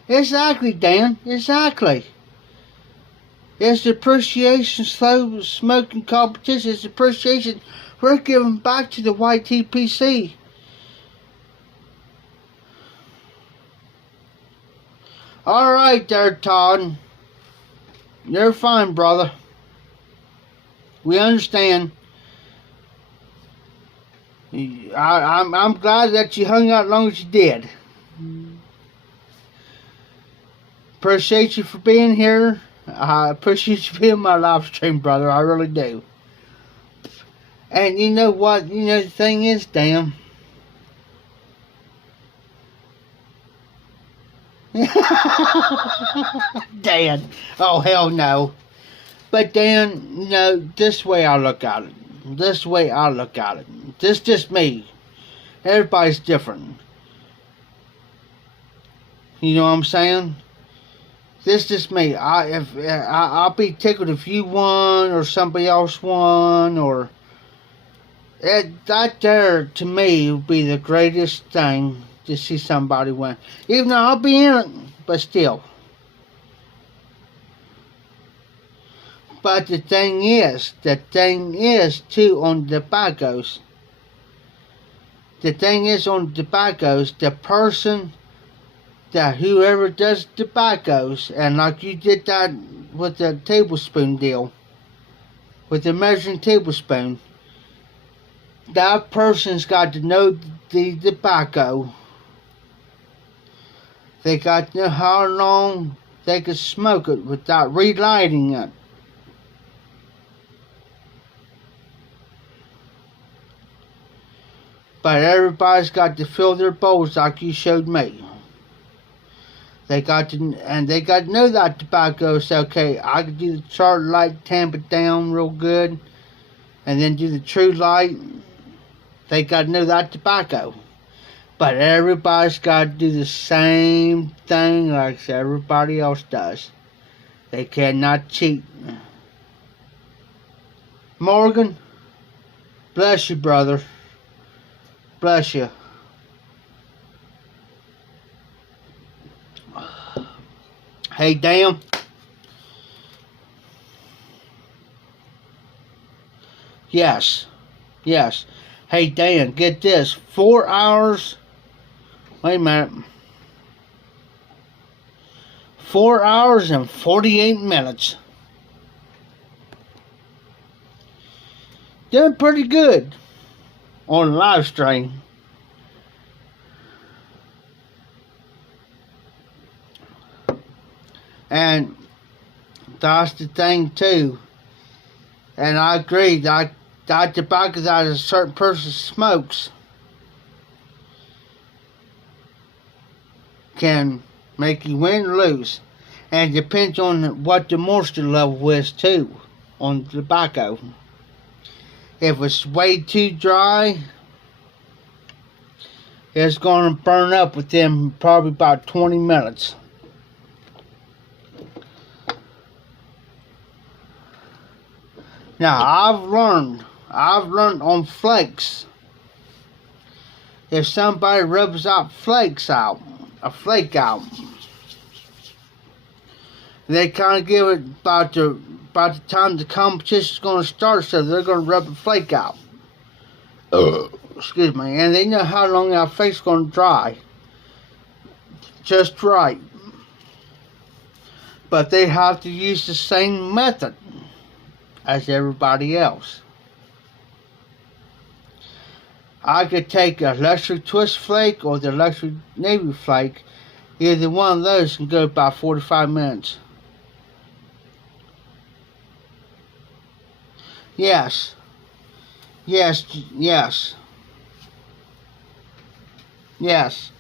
Exactly, Dan. Exactly. It's the appreciation, slow smoking competition. It's appreciation. We're giving back to the YTPC. Alright there, Todd. You're fine, brother. We understand. I'm glad that you hung out as long as you did. Appreciate you for being here. I appreciate you being on my live stream, brother. I really do. And you know what? You know the thing is, damn. Dan. Oh, hell no. But Dan, you know, this way I look at it. This way I look at it. This just me. Everybody's different. You know what I'm saying? This just me. I'll be tickled if you won or somebody else won, or that there to me would be the greatest thing to see somebody win. Even though I'll be in it, but still. But the thing is too on the tobaccos. The thing is on the tobaccos, the person that whoever does tobaccos, and like you did that with the tablespoon deal, with the measuring tablespoon, that person's got to know the tobacco. They got to know how long they can smoke it without relighting it. But everybody's got to fill their bowls like you showed me. They got to know that tobacco. So okay, I can do the chart light, tamp it down real good, and then do the true light. They got to know that tobacco. But everybody's got to do the same thing like everybody else does. They cannot cheat. Morgan, bless you, brother. Bless you. Hey, damn. Yes. Yes. Hey, Dan, get this. 4 hours. Wait a minute. 4 hours and 48 minutes. Doing pretty good on live stream. And that's the thing too. And I agree that tobacco that a certain person smokes can make you win or lose. And it depends on what the moisture level is too on tobacco. If it's way too dry, it's going to burn up within probably about 20 minutes. Now, I've learned on flakes, if somebody rubs out a flake out, they kind of give it about the time the competition's going to start, so they're going to rub the flake out. Excuse me. And they know how long that flake's going to dry. Just right. But they have to use the same method as everybody else. I could take a electric twist flake or the electric navy flake. Either one of those can go about 45 minutes. Yes. Yes. Yes. Yes.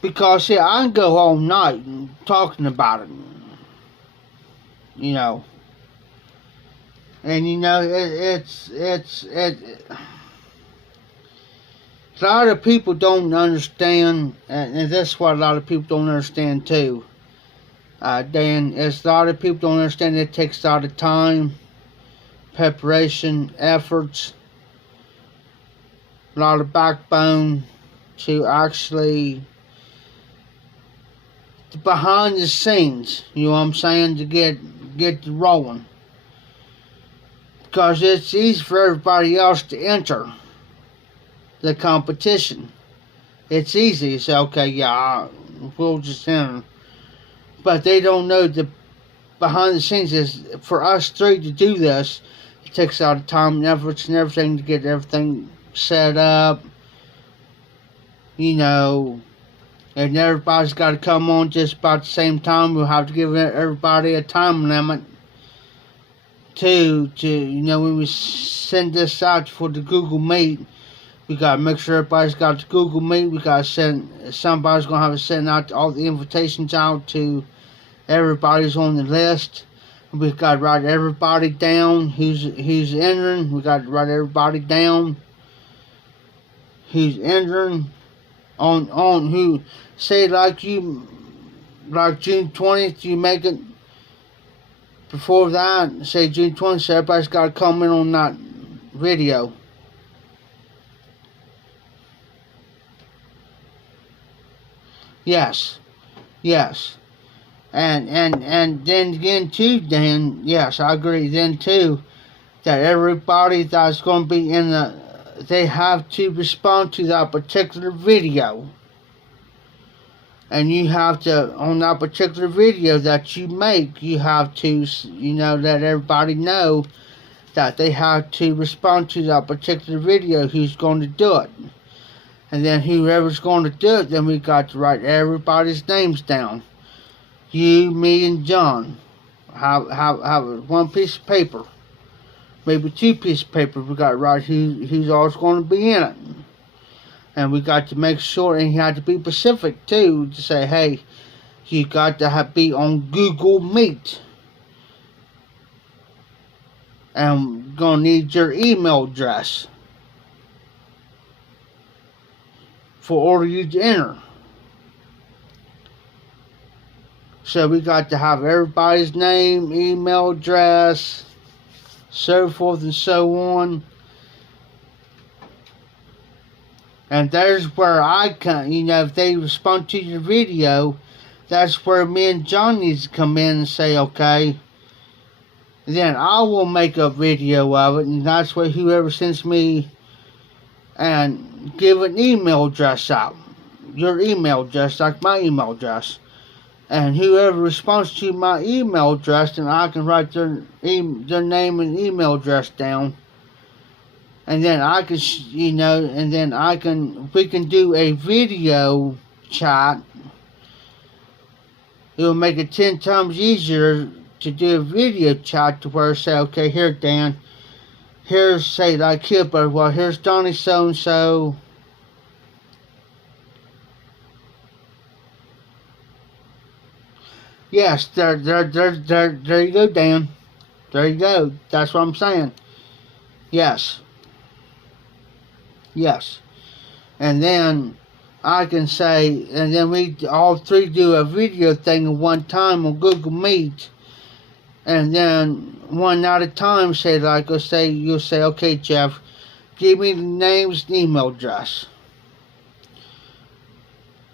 Because, see, I can go all night talking about it. You know. And, you know, it's a lot of people don't understand, and that's what a lot of people don't understand, too. Dan, is a lot of people don't understand it takes a lot of time, preparation, efforts, a lot of backbone to actually behind the scenes, you know what I'm saying, to get rolling. Because it's easy for everybody else to enter the competition. It's easy to say, okay, yeah, we'll just enter. But they don't know the behind the scenes is for us three to do this. It takes a lot of time and efforts and everything to get everything set up. You know, and everybody's got to come on just about the same time. We'll have to give everybody a time limit to you know, when we send this out for the Google Meet, we got to make sure everybody's got the Google Meet. We got to somebody's going to have to send out all the invitations out to everybody's on the list. We've got to write everybody down who's entering. We got to write everybody down who's entering on who. Say like June 20th, you make it before that. Say June 20th, so everybody's got to comment on that video. Yes. Yes. And then again too, Dan, yes, I agree then too, that everybody that's going to be in they have to respond to that particular video. And you have to, on that particular video that you make, you have to, you know, let everybody know that they have to respond to that particular video who's going to do it. And then whoever's going to do it, then we got to write everybody's names down. You, me, and John have one piece of paper, maybe two pieces of paper. We got to write who's always going to be in it, and we got to make sure. And you had to be specific too, to say, hey, you got to be on Google Meet, and we're gonna need your email address for order you to enter. So we got to have everybody's name, email address, so forth and so on. And there's where I come, you know, if they respond to your video, that's where me and John needs to come in and say, okay, then I will make a video of it, and that's where whoever sends me and give an email address out. Your email address, like my email address. And whoever responds to my email address, then I can write their name and email address down. And then I can, you know, and then we can do a video chat. It will make it 10 times easier to do a video chat to where say, okay, here Dan, here's say like here, but well here's Donnie so and so. Yes, there you go, Dan. There you go. That's what I'm saying. Yes. Yes. And then I can say, and then we all three do a video thing at one time on Google Meet. And then one at a time say like, you'll say, okay, Jeff, give me the names and email address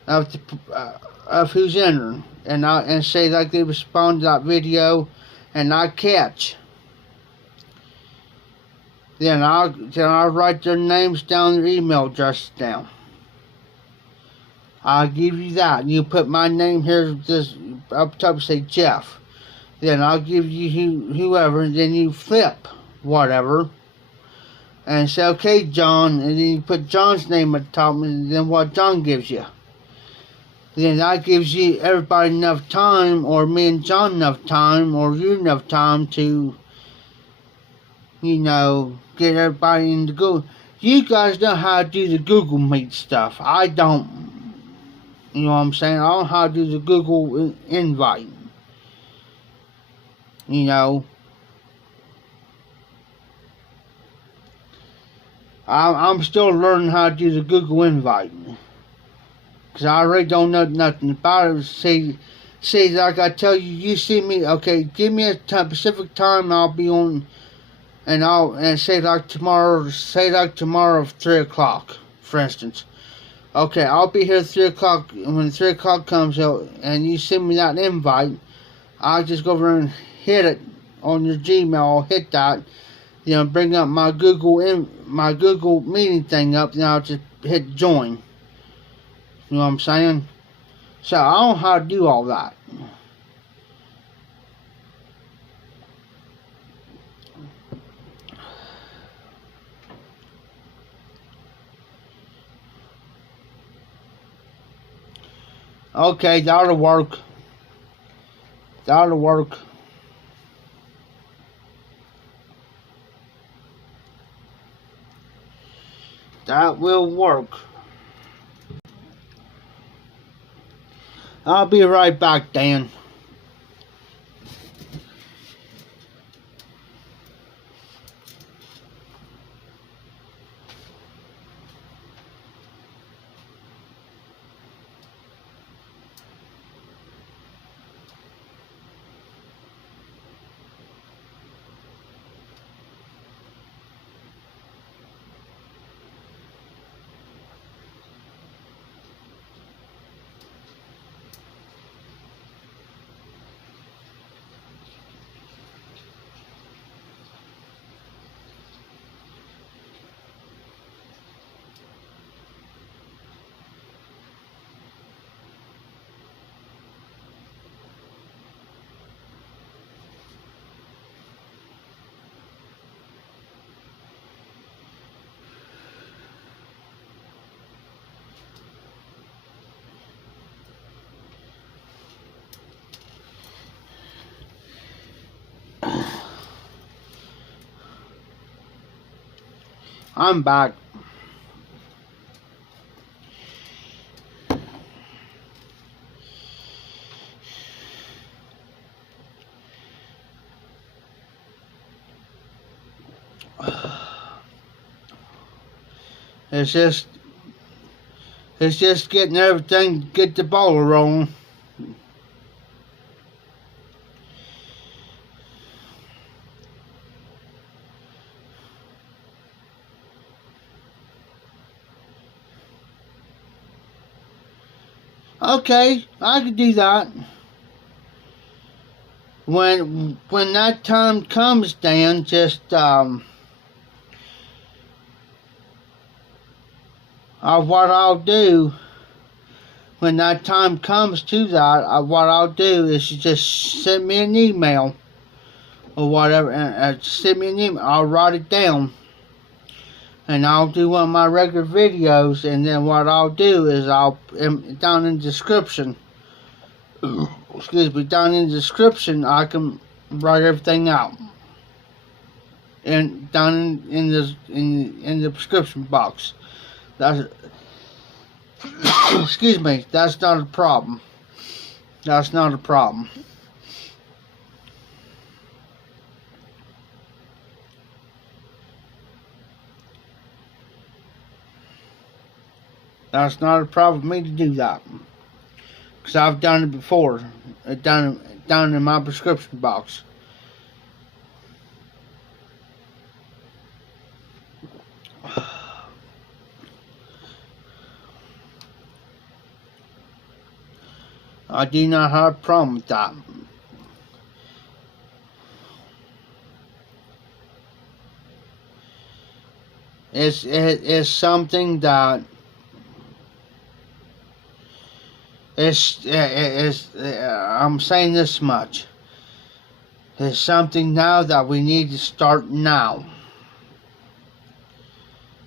of who's entering. And say like they respond to that video and I catch. Then I'll write their names down, their email addresses down. I'll give you that. And you put my name here this up top, say Jeff. Then I'll give you whoever, and then you flip whatever. And say, okay, John, and then you put John's name at the top, and then what John gives you. Then that gives you everybody enough time, or me and John enough time, or you enough time to, get everybody in the Google. You guys know how to do the Google Meet stuff. I don't. You know what I'm saying? I don't know how to do the Google invite. I'm still learning how to do the Google invite. Because I really don't know nothing about it. See, like I tell you, you see me, okay, give me a specific time I'll be on, and say like tomorrow of 3 o'clock, for instance. Okay, I'll be here at 3 o'clock, and when 3 o'clock comes out, and you send me that invite, I'll just go over and hit it on your Gmail, I'll hit that, bring up my Google meeting thing up, then I'll just hit join. You know what I'm saying? So I don't know how to do all that. Okay, that'll work. That'll work. That will work. I'll be right back, Dan. I'm back. It's just getting everything, get the ball rolling. Okay, I could do that. When that time comes, Dan, just what I'll do when that time comes to that, what I'll do is you just send me an email or whatever, and send me an email. I'll write it down. And I'll do one of my regular videos, and then what I'll do is down in the description, excuse me, down in the description, I can write everything out. And down in the prescription box. That's excuse me. That's not a problem. That's not a problem. That's not a problem for me to do that. Because I've done it before. Down in my prescription box. I do not have a problem with that. It's something that I'm saying this much. It's something now that we need to start now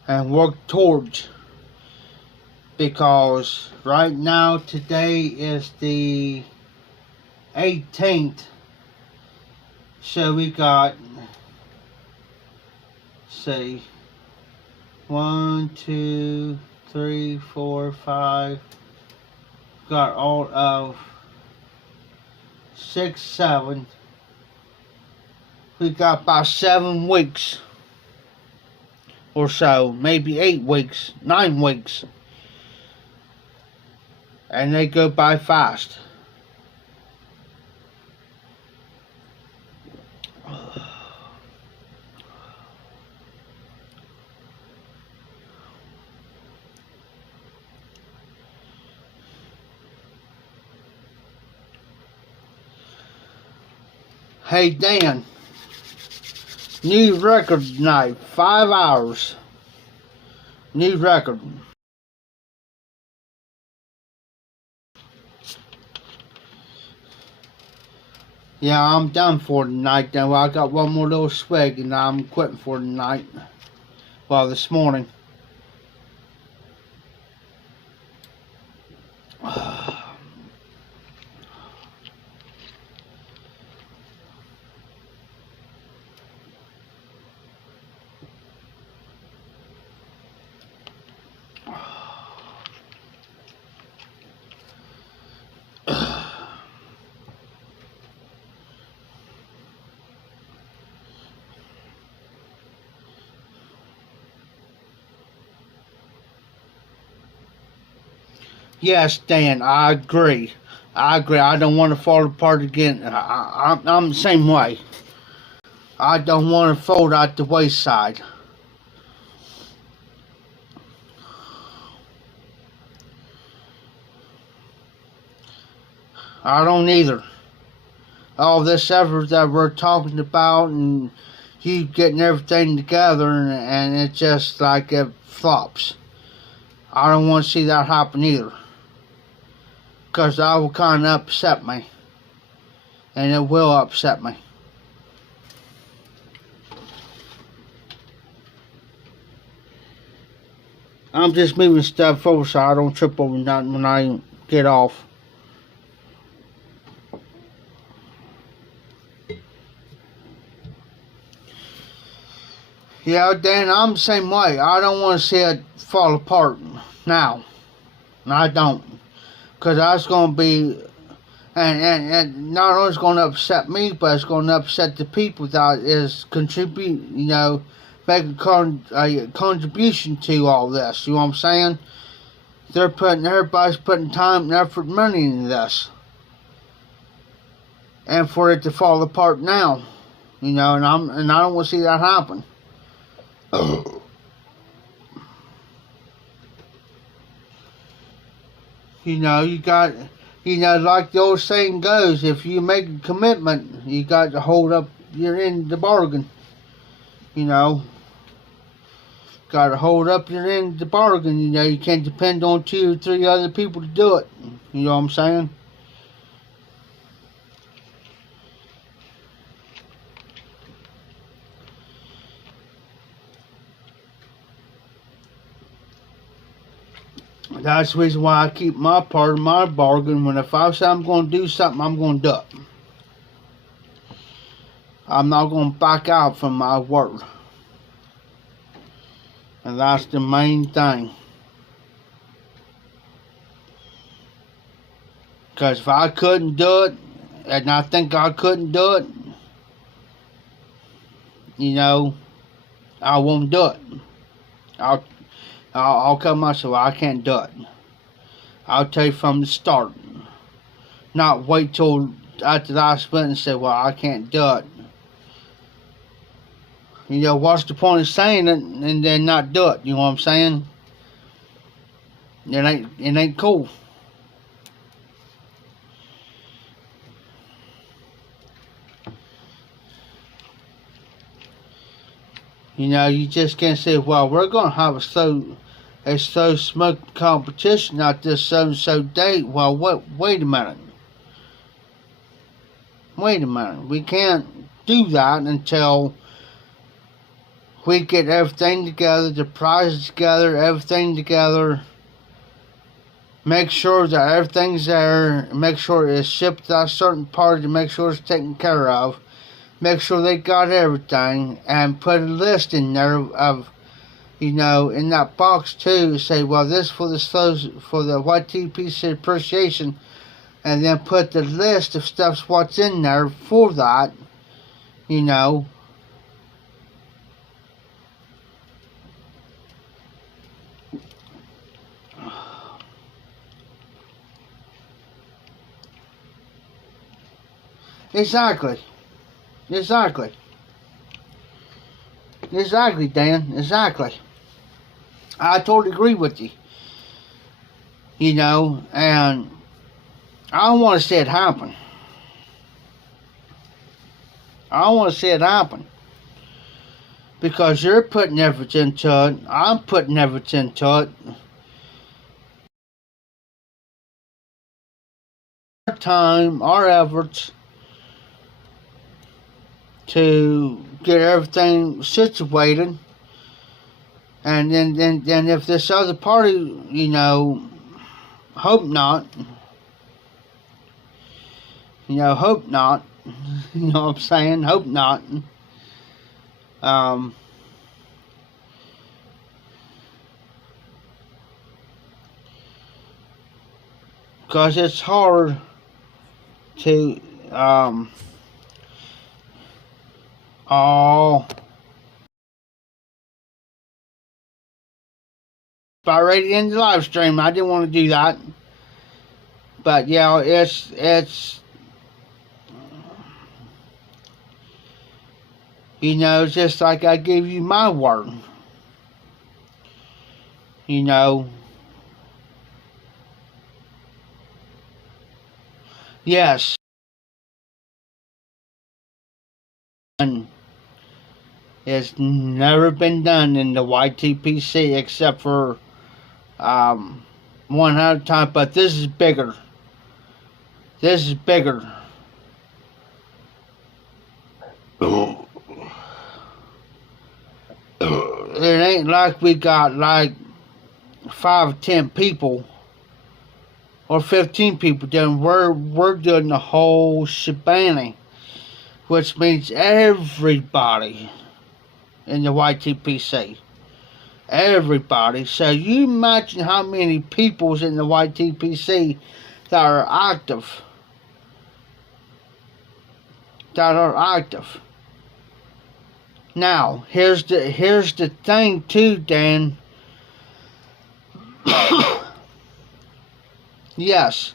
and work towards. Because right now, today is the 18th. So we got, see, 1, 2, 3, 4, 5. Got all of 6, 7. We got about 7 weeks or so, maybe 8 weeks, 9 weeks. And they go by fast. Hey Dan, new record tonight, 5 hours. New record. Yeah, I'm done for tonight now. I got one more little swig and I'm quitting for tonight. Well, this morning. Yes, Dan, I agree. I don't want to fall apart again. I'm the same way. I don't want to fold out the wayside. I don't either. All this effort that we're talking about and you getting everything together and it's just like it flops. I don't want to see that happen either. Because that will kind of upset me. And it will upset me. I'm just moving stuff forward so I don't trip over nothing when I get off. Yeah, Dan, I'm the same way. I don't want to see it fall apart now. I don't. Because that's going to be, and not only is it going to upset me, but it's going to upset the people that is making a contribution to all this. You know what I'm saying? Everybody's putting time and effort and money into this. And for it to fall apart now, and I don't want to see that happen. You got, like the old saying goes, if you make a commitment, you got to hold up your end of the bargain. Got to hold up your end of the bargain. You can't depend on 2 or 3 other people to do it. You know what I'm saying? That's the reason why I keep my part of my bargain. When if I say I'm going to do something, I'm going to do it. I'm not going to back out from my word. And that's the main thing. Because if I couldn't do it, and I think I couldn't do it, you know, I won't do it. I'll tell myself I can't do it. I'll tell you from the start. Not wait till after the last minute and say, well, I can't do it. You know, what's the point of saying it and then not do it? You know what I'm saying? It ain't cool. You know, you just can't say, well, we're going to have a slow smoke competition at this so-and-so date. Well, wait a minute. Wait a minute. We can't do that until we get everything together, the prizes together, everything together. Make sure that everything's there. Make sure it's shipped to a certain party to make sure it's taken care of. Make sure they got everything, and put a list in there of, you know, in that box too. Say, well, this for the YTPC appreciation, and then put the list of stuff's what's in there for that, you know. Exactly, Dan, exactly. I totally agree with you. You know, and I don't want to see it happen. Because you're putting effort into it. I'm putting effort into it. Our time, our efforts to get everything situated. And then if this other party, you know, hope not. You know, hope not. You know what I'm saying? Hope not. Because it's hard to, by right in the live stream, I didn't want to do that. But yeah, it's you know, just like I gave you my word. You know. Yes. And it's never been done in the YTPC except for one other time, but this is bigger. This is bigger. It ain't like we got like 5 or 10 people or 15 people doing. We're doing the whole shebang, which means everybody in the YTPC. Everybody. So you imagine how many people's in the YTPC that are active. Now, here's the thing too, Dan. Yes.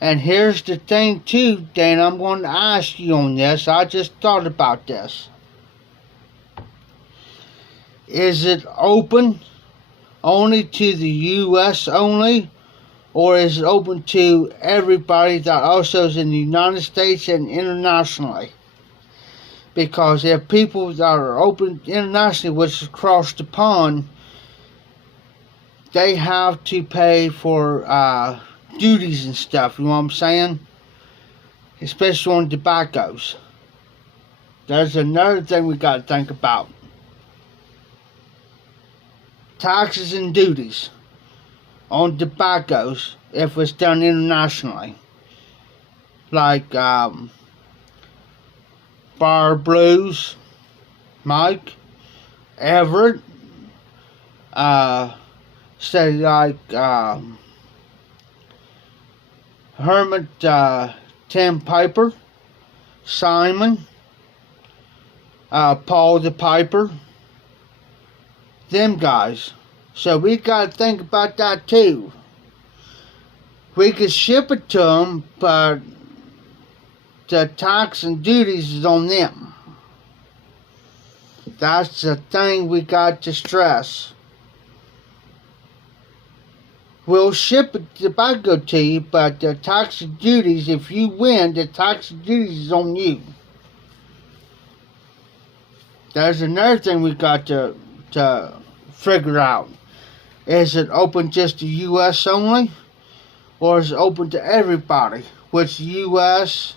And here's the thing too, Dan. I'm going to ask you on this. I just thought about this. Is it open only to the U.S. only? Or is it open to everybody that also is in the United States and internationally? Because if people that are open internationally, which is across the pond, they have to pay for duties and stuff, you know what I'm saying? Especially on tobaccos. There's another thing we got to think about. Taxes and duties on tobaccos if it's done internationally. Like Bar Blues, Mike, Everett, say like Hermit, Tim Piper, Simon, Paul the Piper, them guys. So we got to think about that too. We could ship it to them, but the tax and duties is on them. That's the thing we got to stress. We'll ship it tobacco to you, but the tax and duties, if you win, the tax and duties is on you. There's another thing we got to figure out. Is it open just to U.S. only? Or is it open to everybody? Which U.S.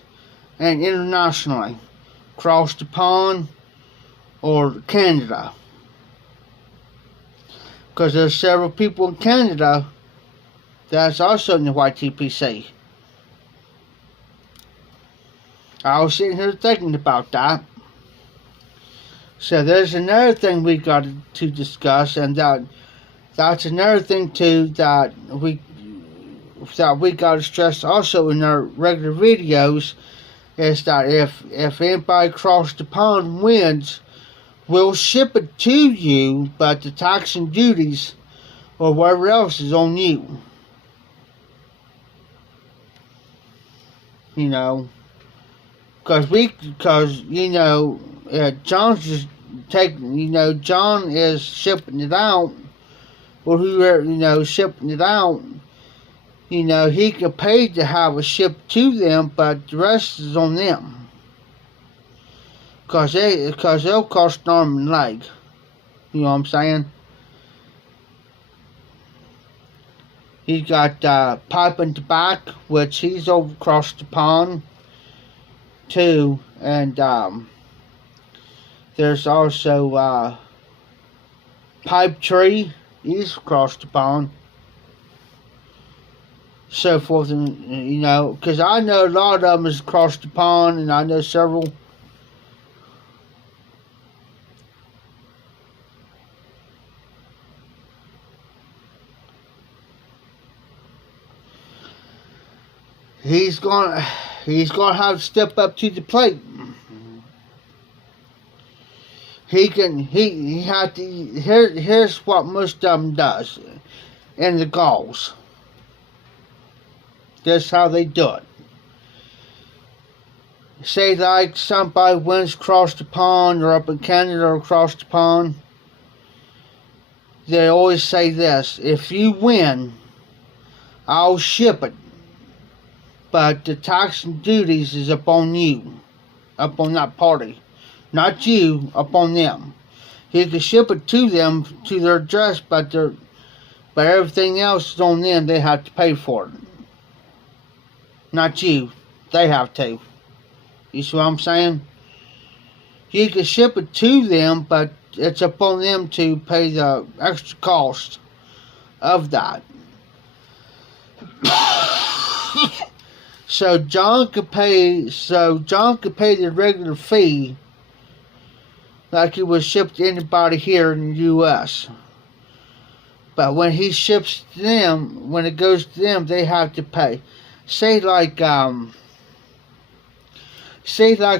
and internationally? Across the pond or Canada? Because there's several people in Canada that's also in the YTPC. I was sitting here thinking about that. So there's another thing we got to discuss, and that's another thing too that we got to stress also in our regular videos, is that if anybody across the pond wins, we'll ship it to you, but the tax and duties or whatever else is on you. You know, because you know, John's just taking, you know, John is shipping it out, or whoever, you know, shipping it out. You know, he could pay to have it shipped to them, but the rest is on them. Cause they'll cost an arm and leg. You know what I'm saying? He's got Pipe and Tobacco, which he's over across the pond too, and there's also Pipe Tree, he's across the pond. So forth, and you know, because I know a lot of them is across the pond, and I know several. He's gonna have to step up to the plate. He had to. Here's what most of them does in the Gulls. That's how they do it. Say like somebody wins across the pond, or up in Canada or across the pond. They always say this: if you win, I'll ship it. But the tax and duties is upon you, upon that party, not you, upon them. He can ship it to them to their address, but everything else is on them. They have to pay for it, not you. They have to. You see what I'm saying? You can ship it to them, but it's upon them to pay the extra cost of that. So John could pay the regular fee like he would ship to anybody here in the U.S. But when he ships to them, when it goes to them, they have to pay. Say like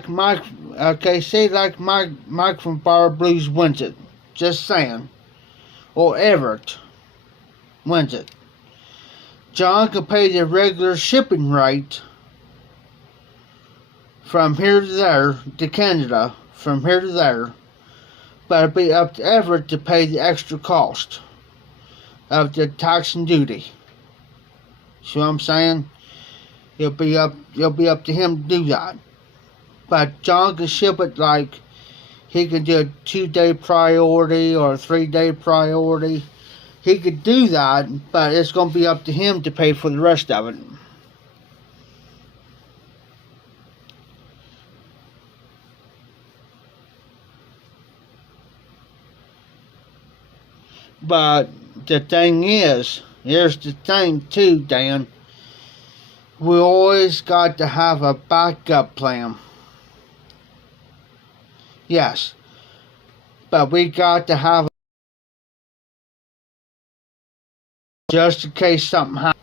Mike from Bar Blues wins it. Just saying. Or Everett wins it. John can pay the regular shipping rate from here to there, to Canada, from here to there, but it'll be up to Everett to pay the extra cost of the tax and duty. See what I'm saying? It'll be up to him to do that. But John can ship it like he can do a 2-day priority or a 3-day priority. He could do that, but it's going to be up to him to pay for the rest of it. But the thing is, here's the thing too, Dan. We always got to have a backup plan. Yes. But we got to have just in case something happens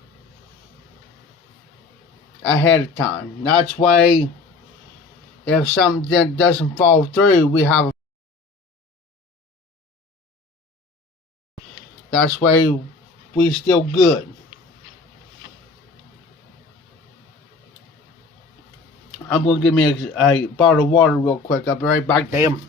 ahead of time. That's why if something doesn't fall through, we have a, that's why we still good. I'm gonna give me a bottle of water real quick. I'll be right back, damn.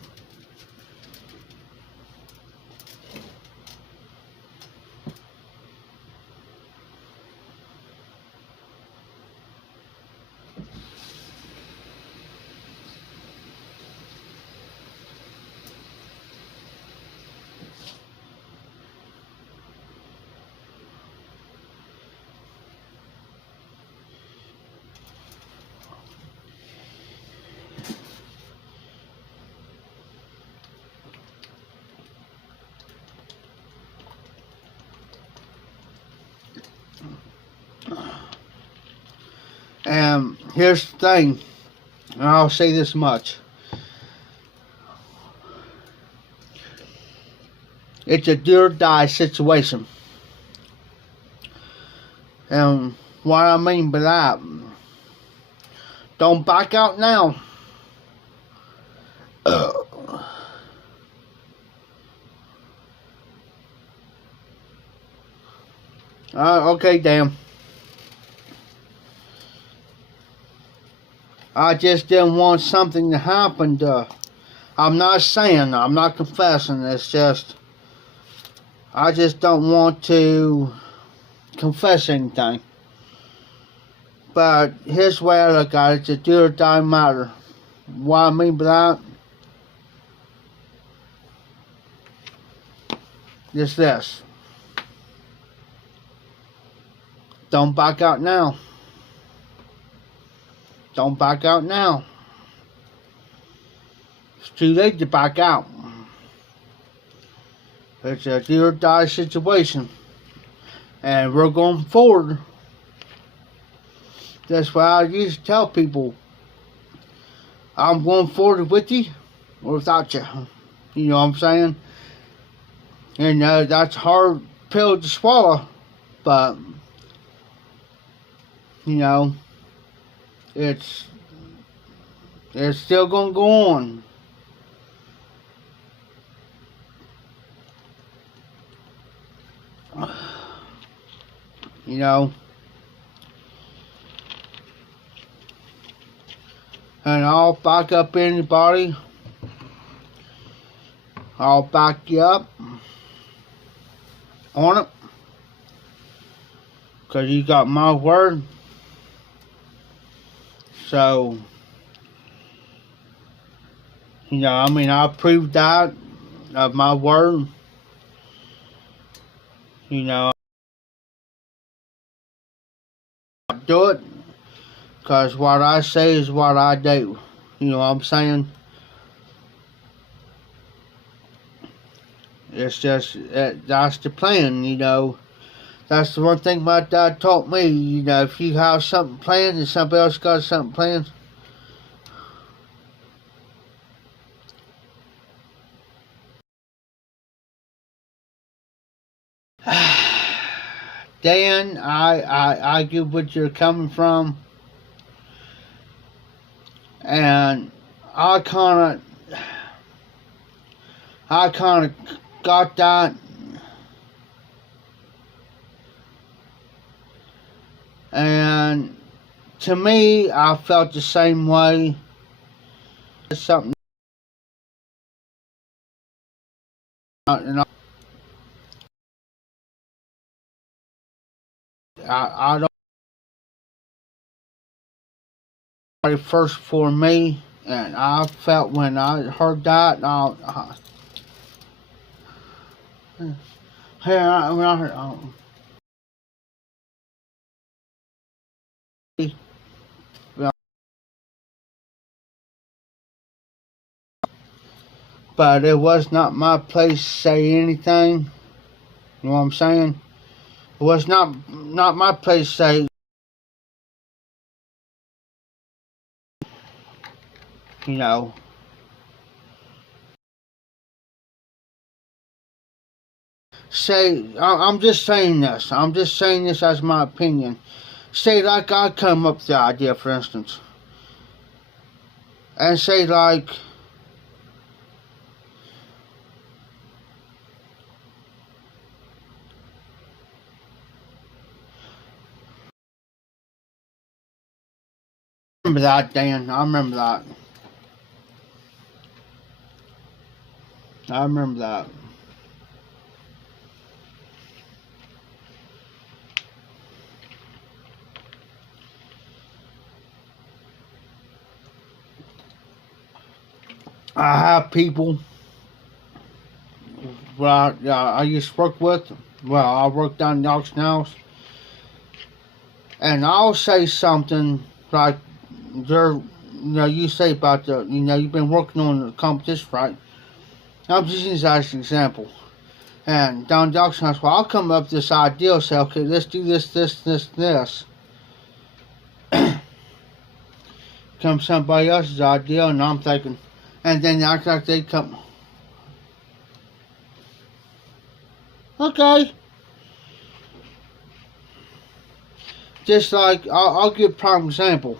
And here's the thing, and I'll say this much. It's a do or die situation. And what I mean by that, don't back out now. Okay, damn. I just didn't want something to happen to. I'm not saying, I'm not confessing, it's just, I just don't want to confess anything. But here's the way I look at it, it's a do or die matter. What I mean by that is this. Don't back out now. Don't back out now. It's too late to back out. It's a do or die situation. And we're going forward. That's why I used to tell people, I'm going forward with you or without you. You know what I'm saying? And that's a hard pill to swallow. But, you know, it's still going to go on. You know, and I'll back up anybody. I'll back you up on it, because you got my word. So, you know, I mean, I proved that of my word. You know, I do it because what I say is what I do. You know what I'm saying? It's just, that's the plan, you know. That's the one thing my dad taught me, you know, if you have something planned and somebody else got something planned, Dan, I get what you're coming from, and I kind of got that, and to me, I felt the same way. Something, and I don't. First for me, and I felt when I heard that, when I heard, but it was not my place to say anything. You know what I'm saying? It was not my place to say, you know, Say, I'm just saying this. I'm just saying this as my opinion. Say, like, I come up with the idea, for instance, and say, like, remember that, Dan. I remember that. I remember that. I have people I used to work with. Well, I work down in the auction house, and I'll say something like, you say about you've been working on the competition, right? I'm just using this as an example. And down the auction house, well, I'll come up with this idea, say, okay, let's do this, this, this, this. Come somebody else's idea, and I'm thinking, and then act like they come. Okay. Just like, I'll give a prime example.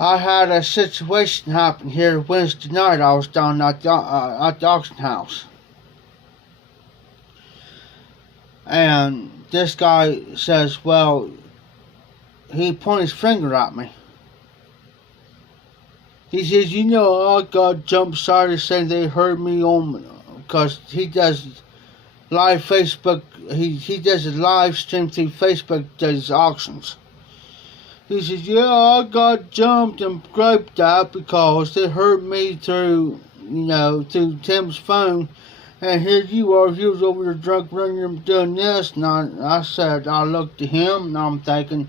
I had a situation happen here Wednesday night. I was down at the auction house. And this guy says, well, he pointed his finger at me. He says, I got jump started saying they heard me on, because he does live Facebook, he does a live stream through Facebook, does auctions. He says, yeah, I got jumped and griped at because they heard me through Tim's phone. And here you are, he was over there drunk running doing this. And I said, I looked at him and I'm thinking,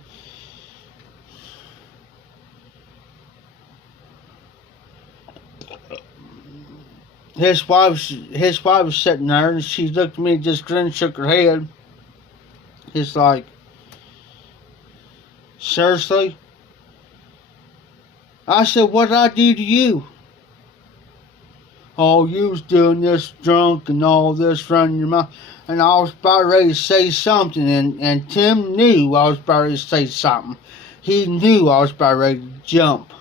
his wife was sitting there and she looked at me and just grinned and shook her head. It's like, seriously? I said, what did I do to you? Oh, you was doing this drunk and all this running your mouth. And I was about ready to say something, and Tim knew I was about ready to say something. He knew I was about ready to jump.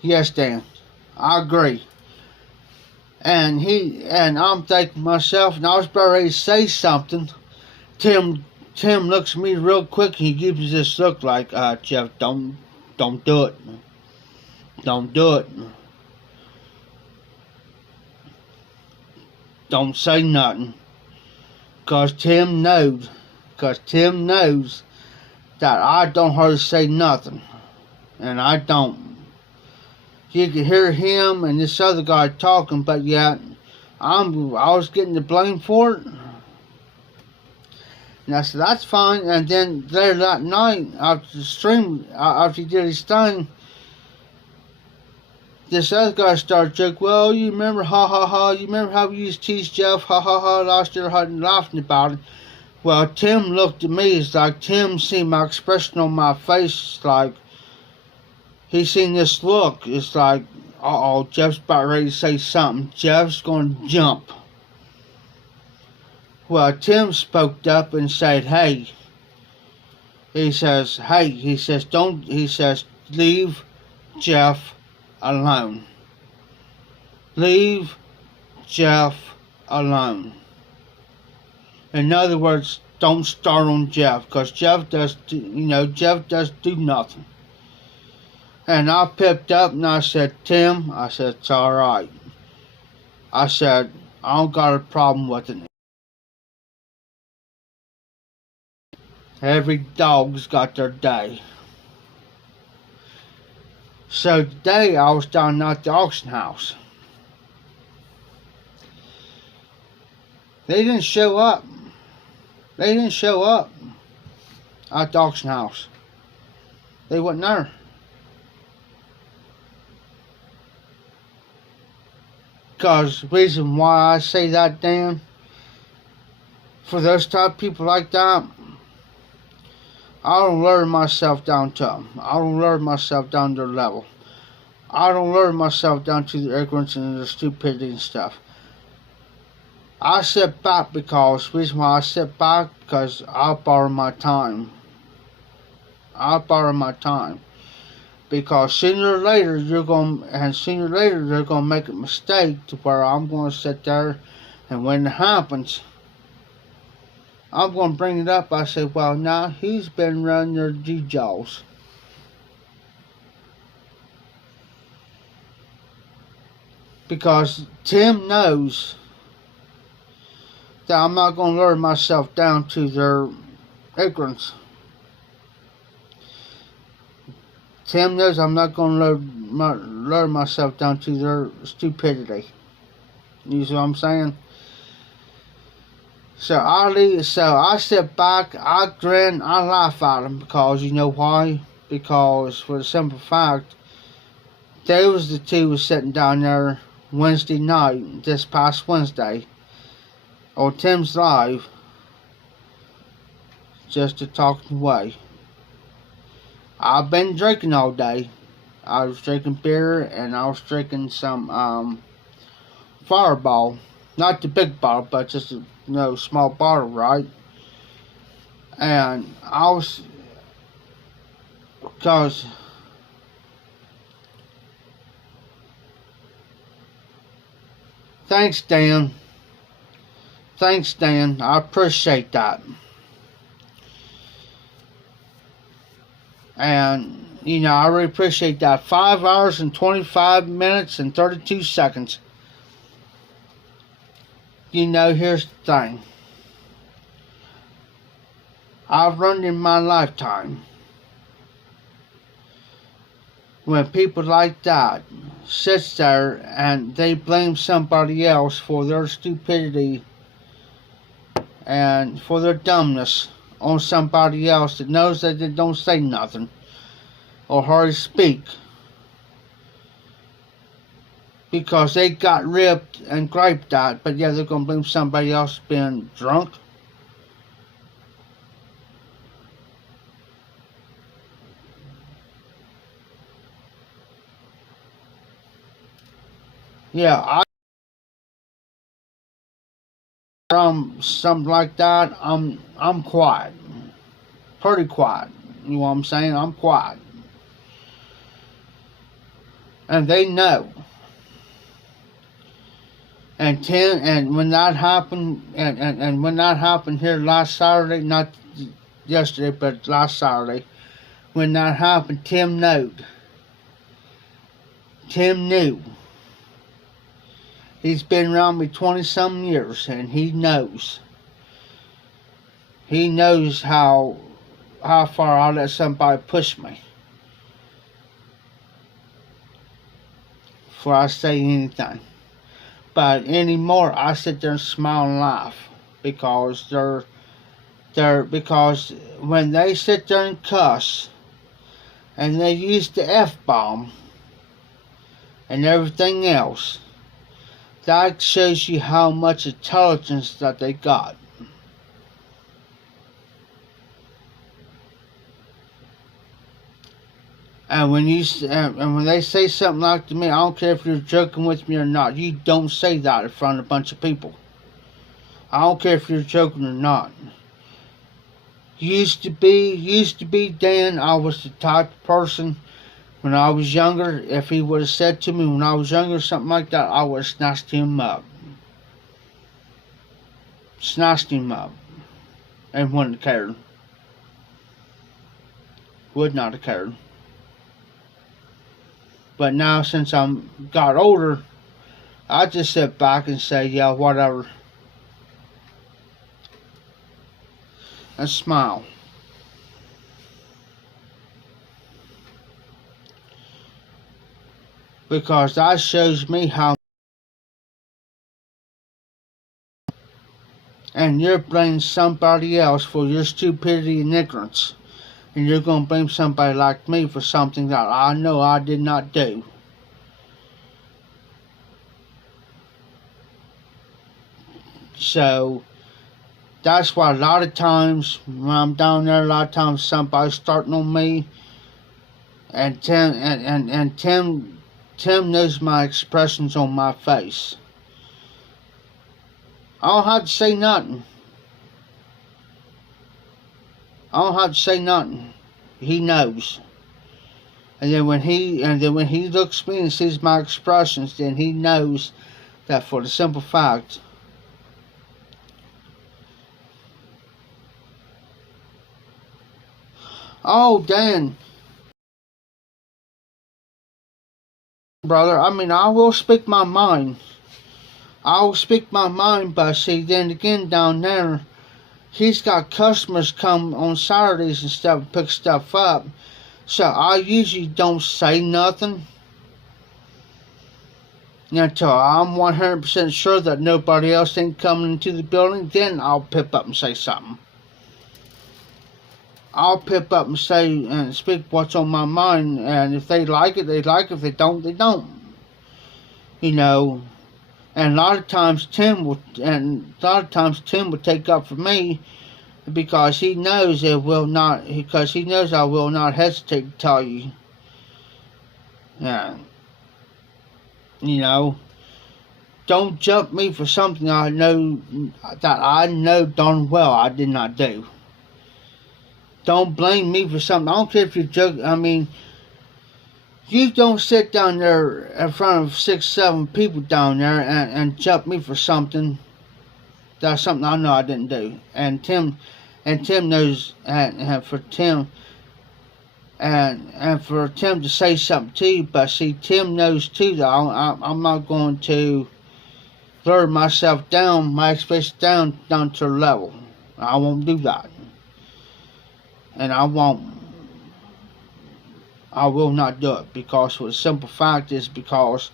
Yes, Dan, I agree. And I'm thinking to myself, and I was about ready to say something. Tim looks at me real quick. He gives me this look like, Jeff, don't do it. Don't do it. Don't say nothing. Because Tim knows that I don't hardly say nothing. And I don't. You could hear him and this other guy talking, but yet I was getting the blame for it. And I said, that's fine. And then there that night, after the stream, after he did his thing, this other guy started joking, well, you remember, ha ha ha, you remember how we used to tease Jeff, ha ha ha, last year, laughing about it. Well, Tim looked at me, it's like Tim seen my expression on my face, it's like, he seen this look, it's like, uh-oh, Jeff's about ready to say something, Jeff's going to jump. Well, Tim spoke up and said, hey, he says, leave Jeff alone. Leave Jeff alone. In other words, don't start on Jeff, because Jeff does do nothing. And I picked up and I said, Tim, I said, it's all right. I said, I don't got a problem with it. Every dog's got their day. So today I was down at the auction house. They didn't show up. They didn't show up at the auction house. They wasn't there. Because the reason why I say that, Dan, for those type of people like that, I don't lower myself down to them. I don't lower myself down to their level. I don't lower myself down to their ignorance and their stupidity and stuff. I sit back because, the reason why I sit back, because I borrow my time. I borrow my time. Because sooner or later they're gonna make a mistake to where I'm gonna sit there, and when it happens, I'm gonna bring it up. I say, well, now he's been running their G-jaws. Because Tim knows that I'm not gonna lower myself down to their ignorance. Tim knows I'm not going to lower myself down to their stupidity. You see what I'm saying? So I sit back, I grin, I laugh at them because you know why? Because for the simple fact, they was the two was sitting down there Wednesday night, this past Wednesday, on Tim's Live, just to talk away. I've been drinking all day. I was drinking beer and I was drinking some Fireball. Not the big bottle, but just a small bottle, right? And I was, because thanks, Dan. Thanks, Dan. I appreciate that. And, I really appreciate that. 5 hours and 25 minutes and 32 seconds. Here's the thing. I've learned in my lifetime, when people like that sit there and they blame somebody else for their stupidity and for their dumbness on somebody else that knows that they don't say nothing or hardly speak because they got ripped and griped at, but yeah, they're going to blame somebody else being drunk. Yeah, something like that, I'm quiet. Pretty quiet. You know what I'm saying? I'm quiet. And they know. And when that happened, and when that happened here last Saturday, not yesterday, but last Saturday, when that happened, Tim knew. Tim knew. He's been around me 20-some years, and he knows. He knows how far I'll let somebody push me before I say anything. But anymore, I sit there and smile and laugh because because when they sit there and cuss and they use the F-bomb and everything else, that shows you how much intelligence that they got. And when they say something like to me, I don't care if you're joking with me or not. You don't say that in front of a bunch of people. I don't care if you're joking or not. Used to be Dan. I was the type of person when I was younger. If he would have said to me when I was younger something like that, I would have snatched him up. Snatched him up, and wouldn't have cared. Would not have cared. But now, since I'm got older, I just sit back and say, yeah, whatever. And smile. Because that shows me how. And you're blaming somebody else for your stupidity and ignorance. And you're going to blame somebody like me for something that I know I did not do. So, That's why a lot of times when I'm down there, a lot of times somebody's starting on me, and Tim knows my expressions on my face. I don't have to say nothing. I don't have to say nothing. He knows. And then when he looks at me and sees my expressions, then he knows that for the simple fact, oh Dan, brother, I mean I will speak my mind. I will speak my mind, but see then again down there, he's got customers come on Saturdays and stuff, pick stuff up. So I usually don't say nothing until I'm 100% sure that nobody else ain't coming into the building. Then I'll pip up and say something. I'll pip up and say and speak what's on my mind. And if they like it, they like it. If they don't, they don't. You know. And a lot of times Tim will take up for me, because he knows I will not hesitate to tell you. Yeah. You know, don't jump me for something I know darn well I did not do. Don't blame me for something. I don't care if you're joking. I mean, you don't sit down there in front of 6, 7 people down there and jump me for something. That's something I know I didn't do. And Tim knows, and for Tim to say something to you, but see, Tim knows too that I'm not going to lower myself down, my expectations down to a level. I won't do that. And I will not do it, because the simple fact is because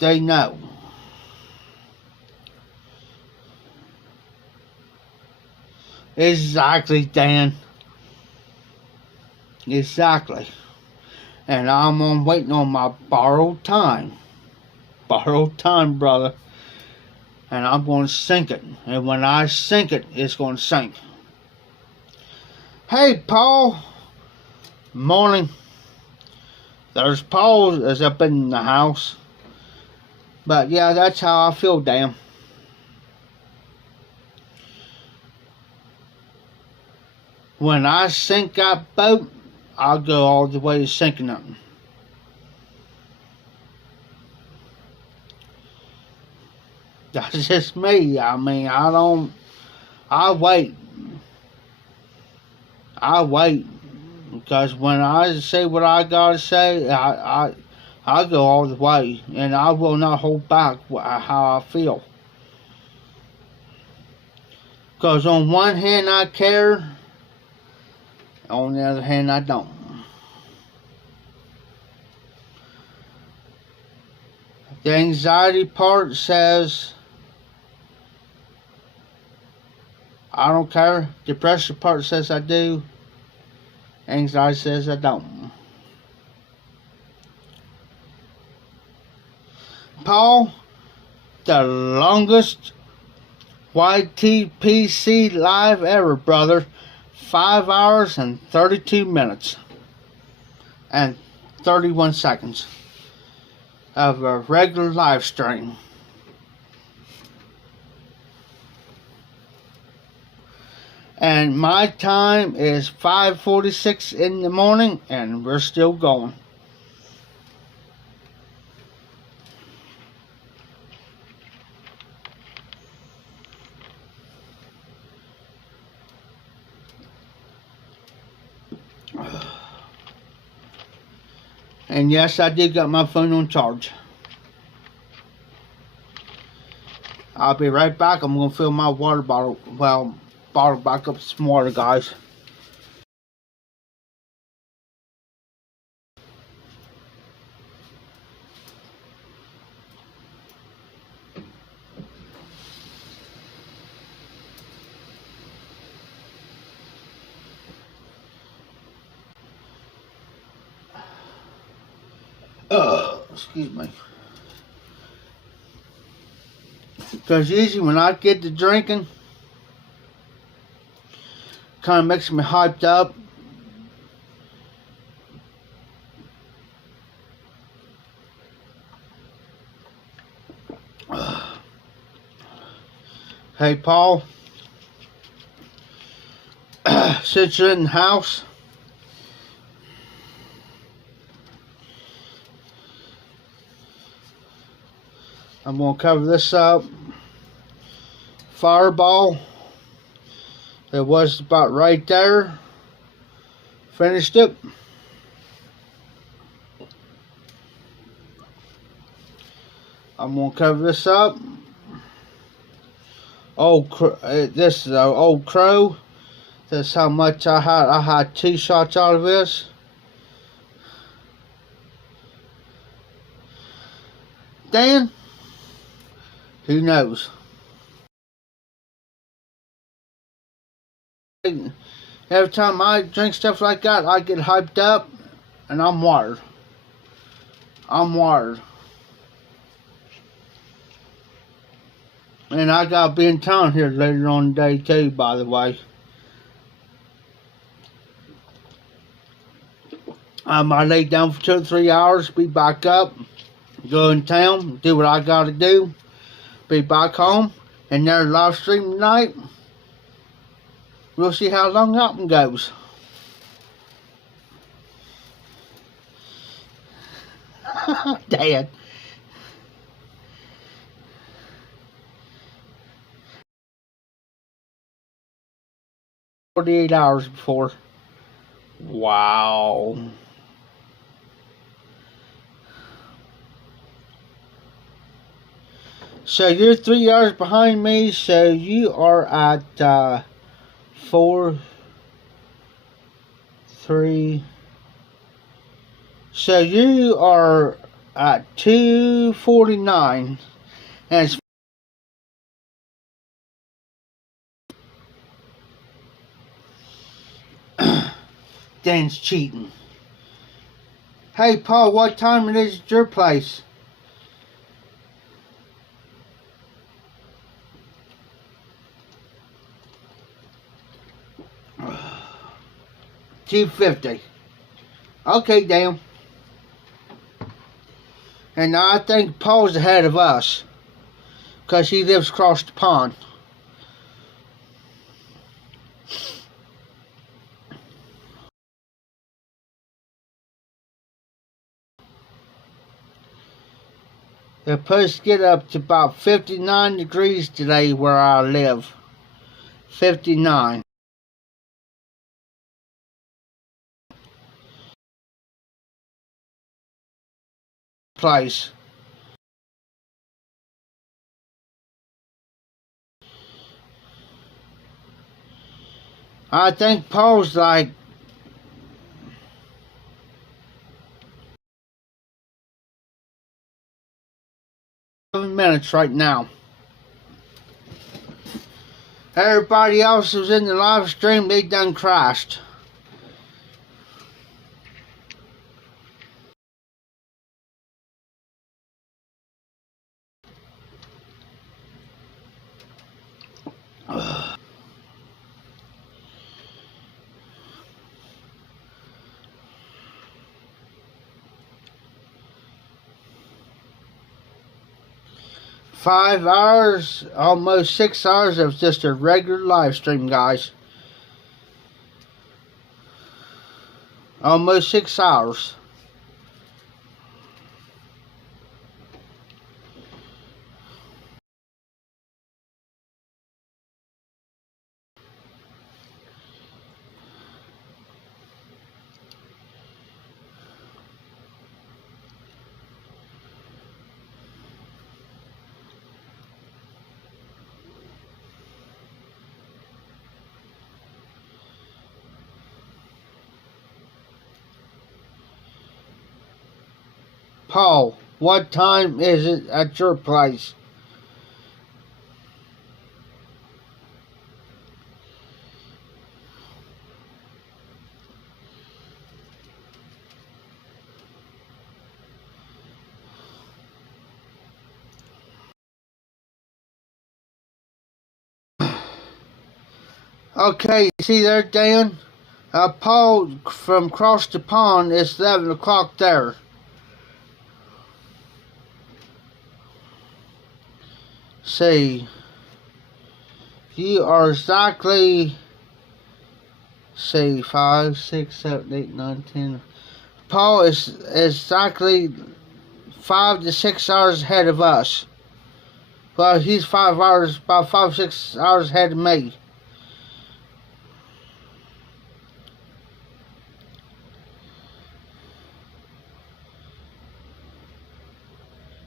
they know. Exactly, Dan. Exactly. And I'm waiting on my borrowed time. Borrowed time, brother. And I'm going to sink it. And when I sink it, it's going to sink. Hey, Paul. Morning. There's Paul is up in the house. But yeah, that's how I feel, Dan. When I sink that boat, I'll go all the way to sinking it. That's just me. I mean, I wait. Because when I say what I gotta say, I go all the way. And I will not hold back how I feel. Because on one hand I care, on the other hand I don't. The anxiety part says I don't care. Depression part says I do. Anxiety says I don't. Paul, the longest YTPC live ever, brother. 5 hours and 32 minutes and 31 seconds of a regular live stream. And my time is 5:46 in the morning, and we're still going. And yes, I did got my phone on charge. I'll be right back. I'm going to fill my water bottle. Well, bottle back up some water, guys. Excuse me. Because usually when I get to drinking, kind of makes me hyped up. Hey, Paul, since you're in the house, I'm going to cover this up. Fireball. It was about right there. Finished it. I'm going to cover this up. This is an Old Crow. That's how much I had. I had 2 shots out of this. Dan, who knows? Every time I drink stuff like that, I get hyped up, and I'm wired. I'm wired. And I gotta be in town here later on today too, by the way. I might lay down for 2 or 3 hours, be back up, go in town, do what I gotta do, be back home, and there's live stream tonight. We'll see how long that one goes. Dad. "48 hours before." Wow. So you're 3 hours behind me, so you are at 4, 3. So you are at 2:49, and it's Dan's cheating. Hey Paul, what time it is at your place? $2:50. Okay, Dan. And I think Paul's ahead of us, because he lives across the pond. They're supposed to get up to about 59 degrees today where I live. 59. Place. I think Paul's like 7 minutes right now. Everybody else who's in the live stream, they done crashed. Ugh. Five hours, almost 6 hours of just a regular live stream, guys. Almost 6 hours. Paul, what time is it at your place? Okay, see there, Dan? Paul, from across the pond, it's 11 o'clock there. See, you are exactly, see, 5, 6, 7, 8, 9, 10. Paul is exactly 5 to 6 hours ahead of us. Well, he's 5 hours, about 5, 6 hours ahead of me.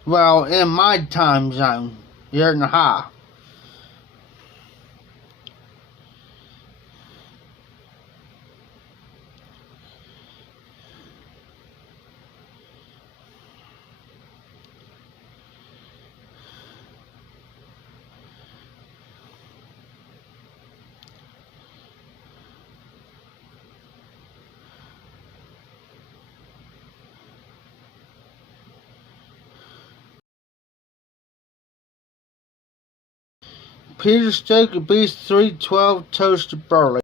Well, in my time zone, you're in the high. Peter Stoke beats 312 toasted barley.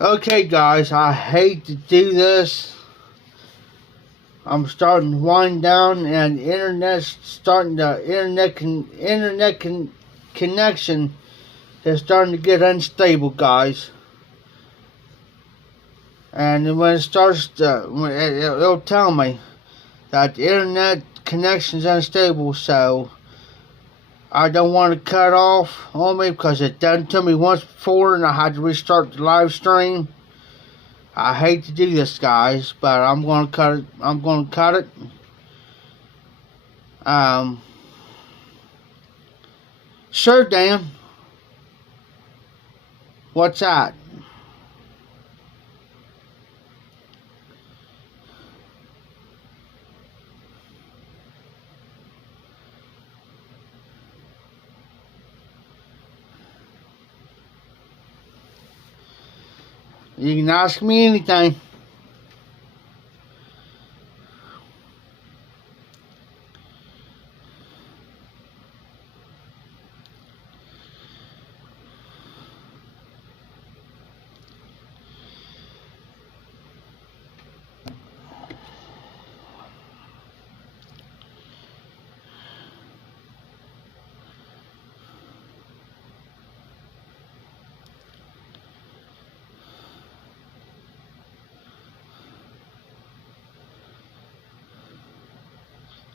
Okay, guys, I hate to do this. I'm starting to wind down, and internet's starting to connection is starting to get unstable, guys. And when it starts to, it'll tell me that the internet connection is unstable, so I don't want to cut off on me because it done to me once before and I had to restart the live stream. I hate to do this, guys, but I'm going to cut it. I'm going to cut it. Sure, Dan. What's that? You can ask me anything.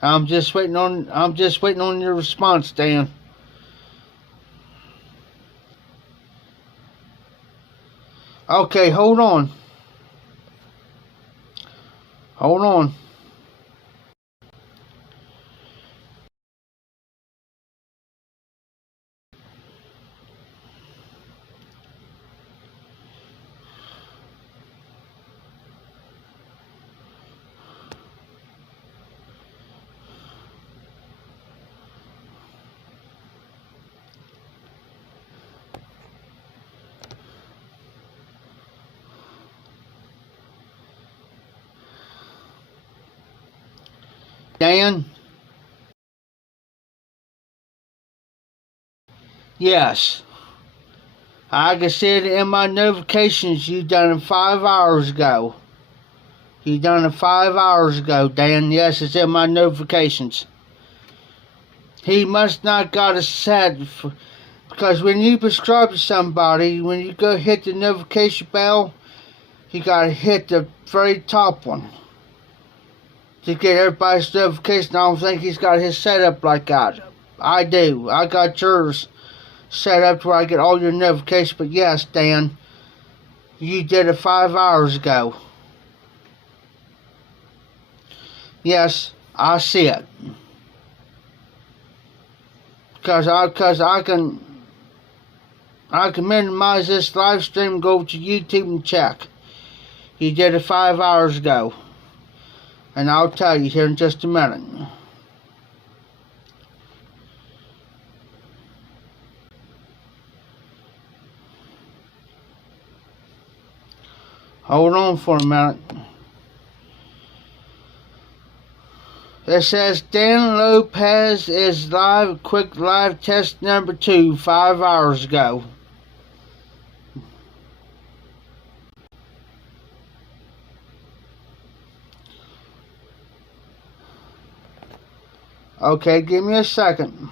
I'm just waiting on your response, Dan. Okay, hold on. Hold on. Dan? Yes. I can see it in my notifications you done it 5 hours ago. You done it 5 hours ago, Dan. Yes, it's in my notifications. He must not got it set because when you subscribe to somebody, when you go hit the notification bell, you gotta hit the very top one to get everybody's notification. I don't think he's got his set up like that. I do. I got yours set up to where I get all your notifications. But yes, Dan, you did it 5 hours ago. Yes, I see it. Cause I can minimize this live stream, go to YouTube and check. You did it 5 hours ago. And I'll tell you here in just a minute. Hold on for a minute. It says Dan Lopez is live, quick live test number 2, 5 hours ago. Okay, give me a second.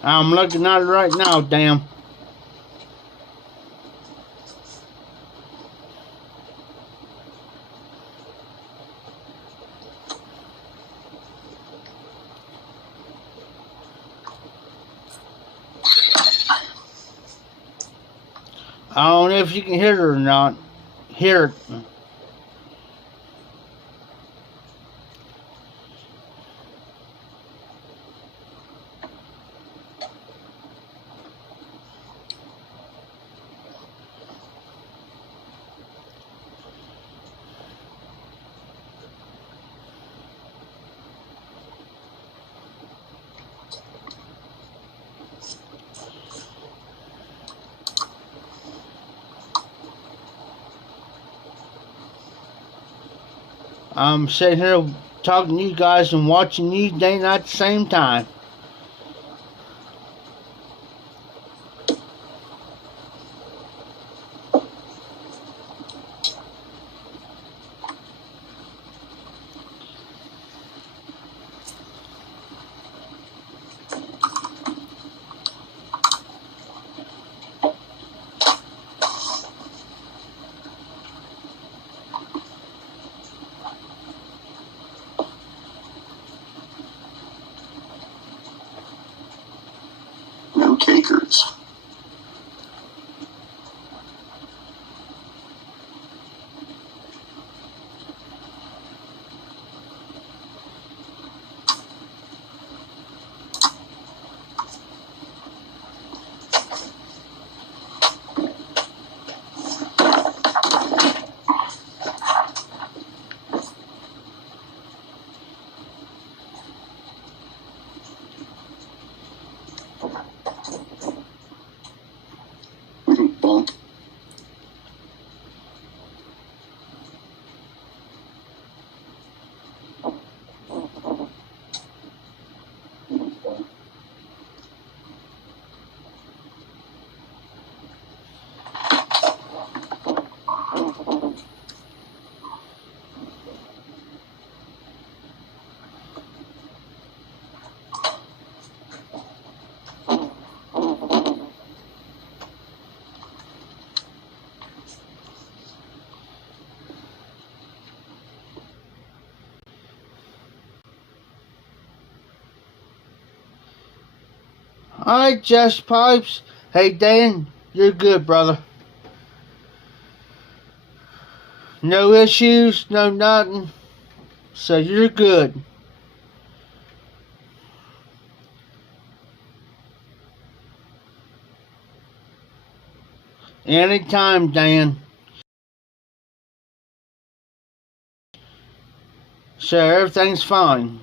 I'm looking at it right now, damn. I don't know if you can hear it or not. Hear it. I'm sitting here talking to you guys and watching you day and night at the same time. No takers. Bonk. Alright, Jess Pipes. Hey, Dan, you're good, brother. No issues, no nothing. So you're good. Anytime, Dan. So everything's fine.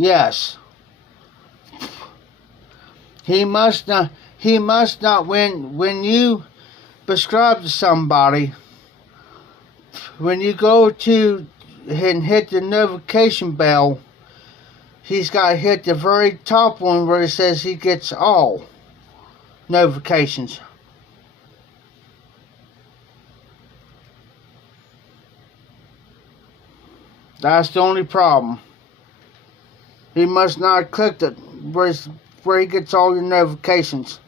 Yes. He must not. He must not. When you prescribe to somebody, when you go to and hit the notification bell, he's got to hit the very top one where it says he gets all notifications. That's the only problem. He must not click it where he gets all your notifications.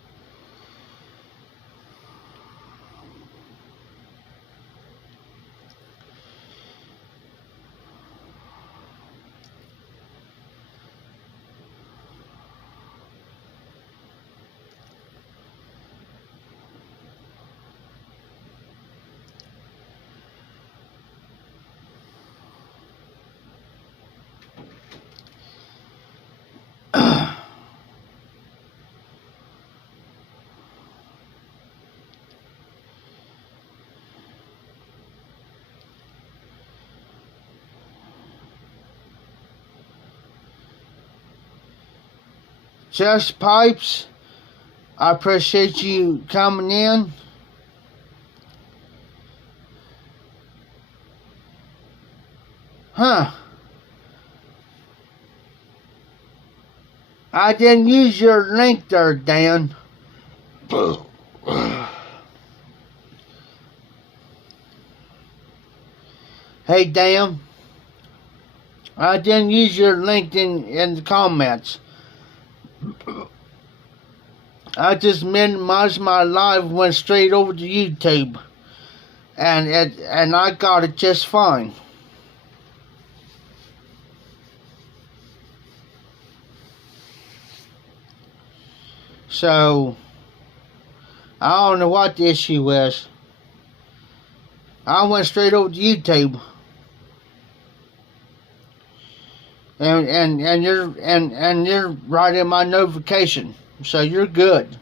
Just Pipes, I appreciate you coming in. Huh. I didn't use your link there, Dan. Hey, Dan. I didn't use your link in the comments. I just minimized my live, went straight over to YouTube, and I got it just fine. So I don't know what the issue is. I went straight over to YouTube. And you're right in my notification, so you're good.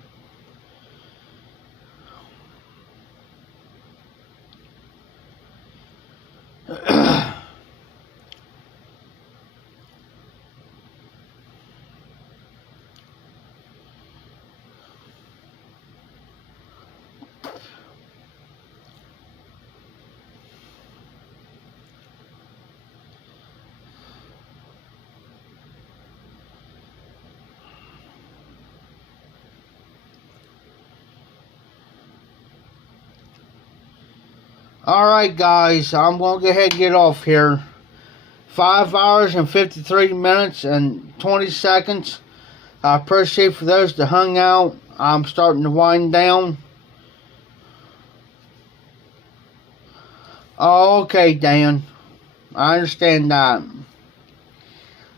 Alright guys, I'm going to go ahead and get off here. 5 hours and 53 minutes and 20 seconds. I appreciate for those that hung out. I'm starting to wind down. Okay, Dan. I understand that.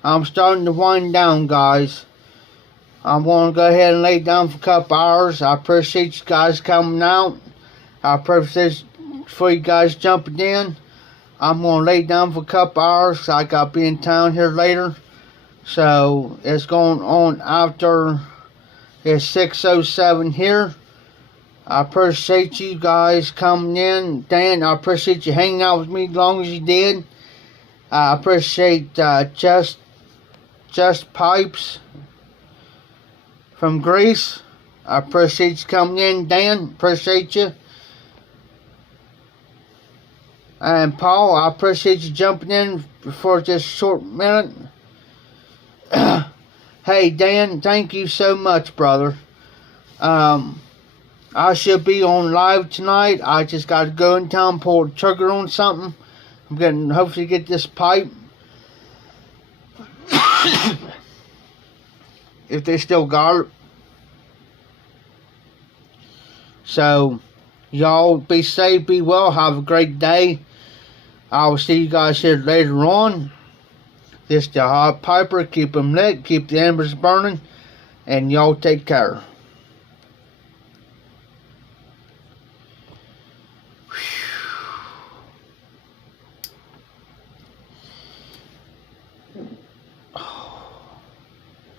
I'm starting to wind down, guys. I'm going to go ahead and lay down for a couple hours. I appreciate you guys coming out. I appreciate for you guys jumping in. I'm going to lay down for a couple hours. I got to be in town here later. So it's going on after it's 6:07 here. I appreciate you guys coming in. Dan, I appreciate you hanging out with me as long as you did. I appreciate Just Pipes from Greece. I appreciate you coming in, Dan. Appreciate you. And Paul, I appreciate you jumping in for just a short minute. Hey, Dan, thank you so much, brother. I should be on live tonight. I just got to go in town, pull the trigger on something. I'm going to hopefully get this pipe. If they still got it. So, y'all be safe, be well, have a great day. I will see you guys here later on. This is the Hot Piper. Keep them lit, keep the embers burning, and y'all take care.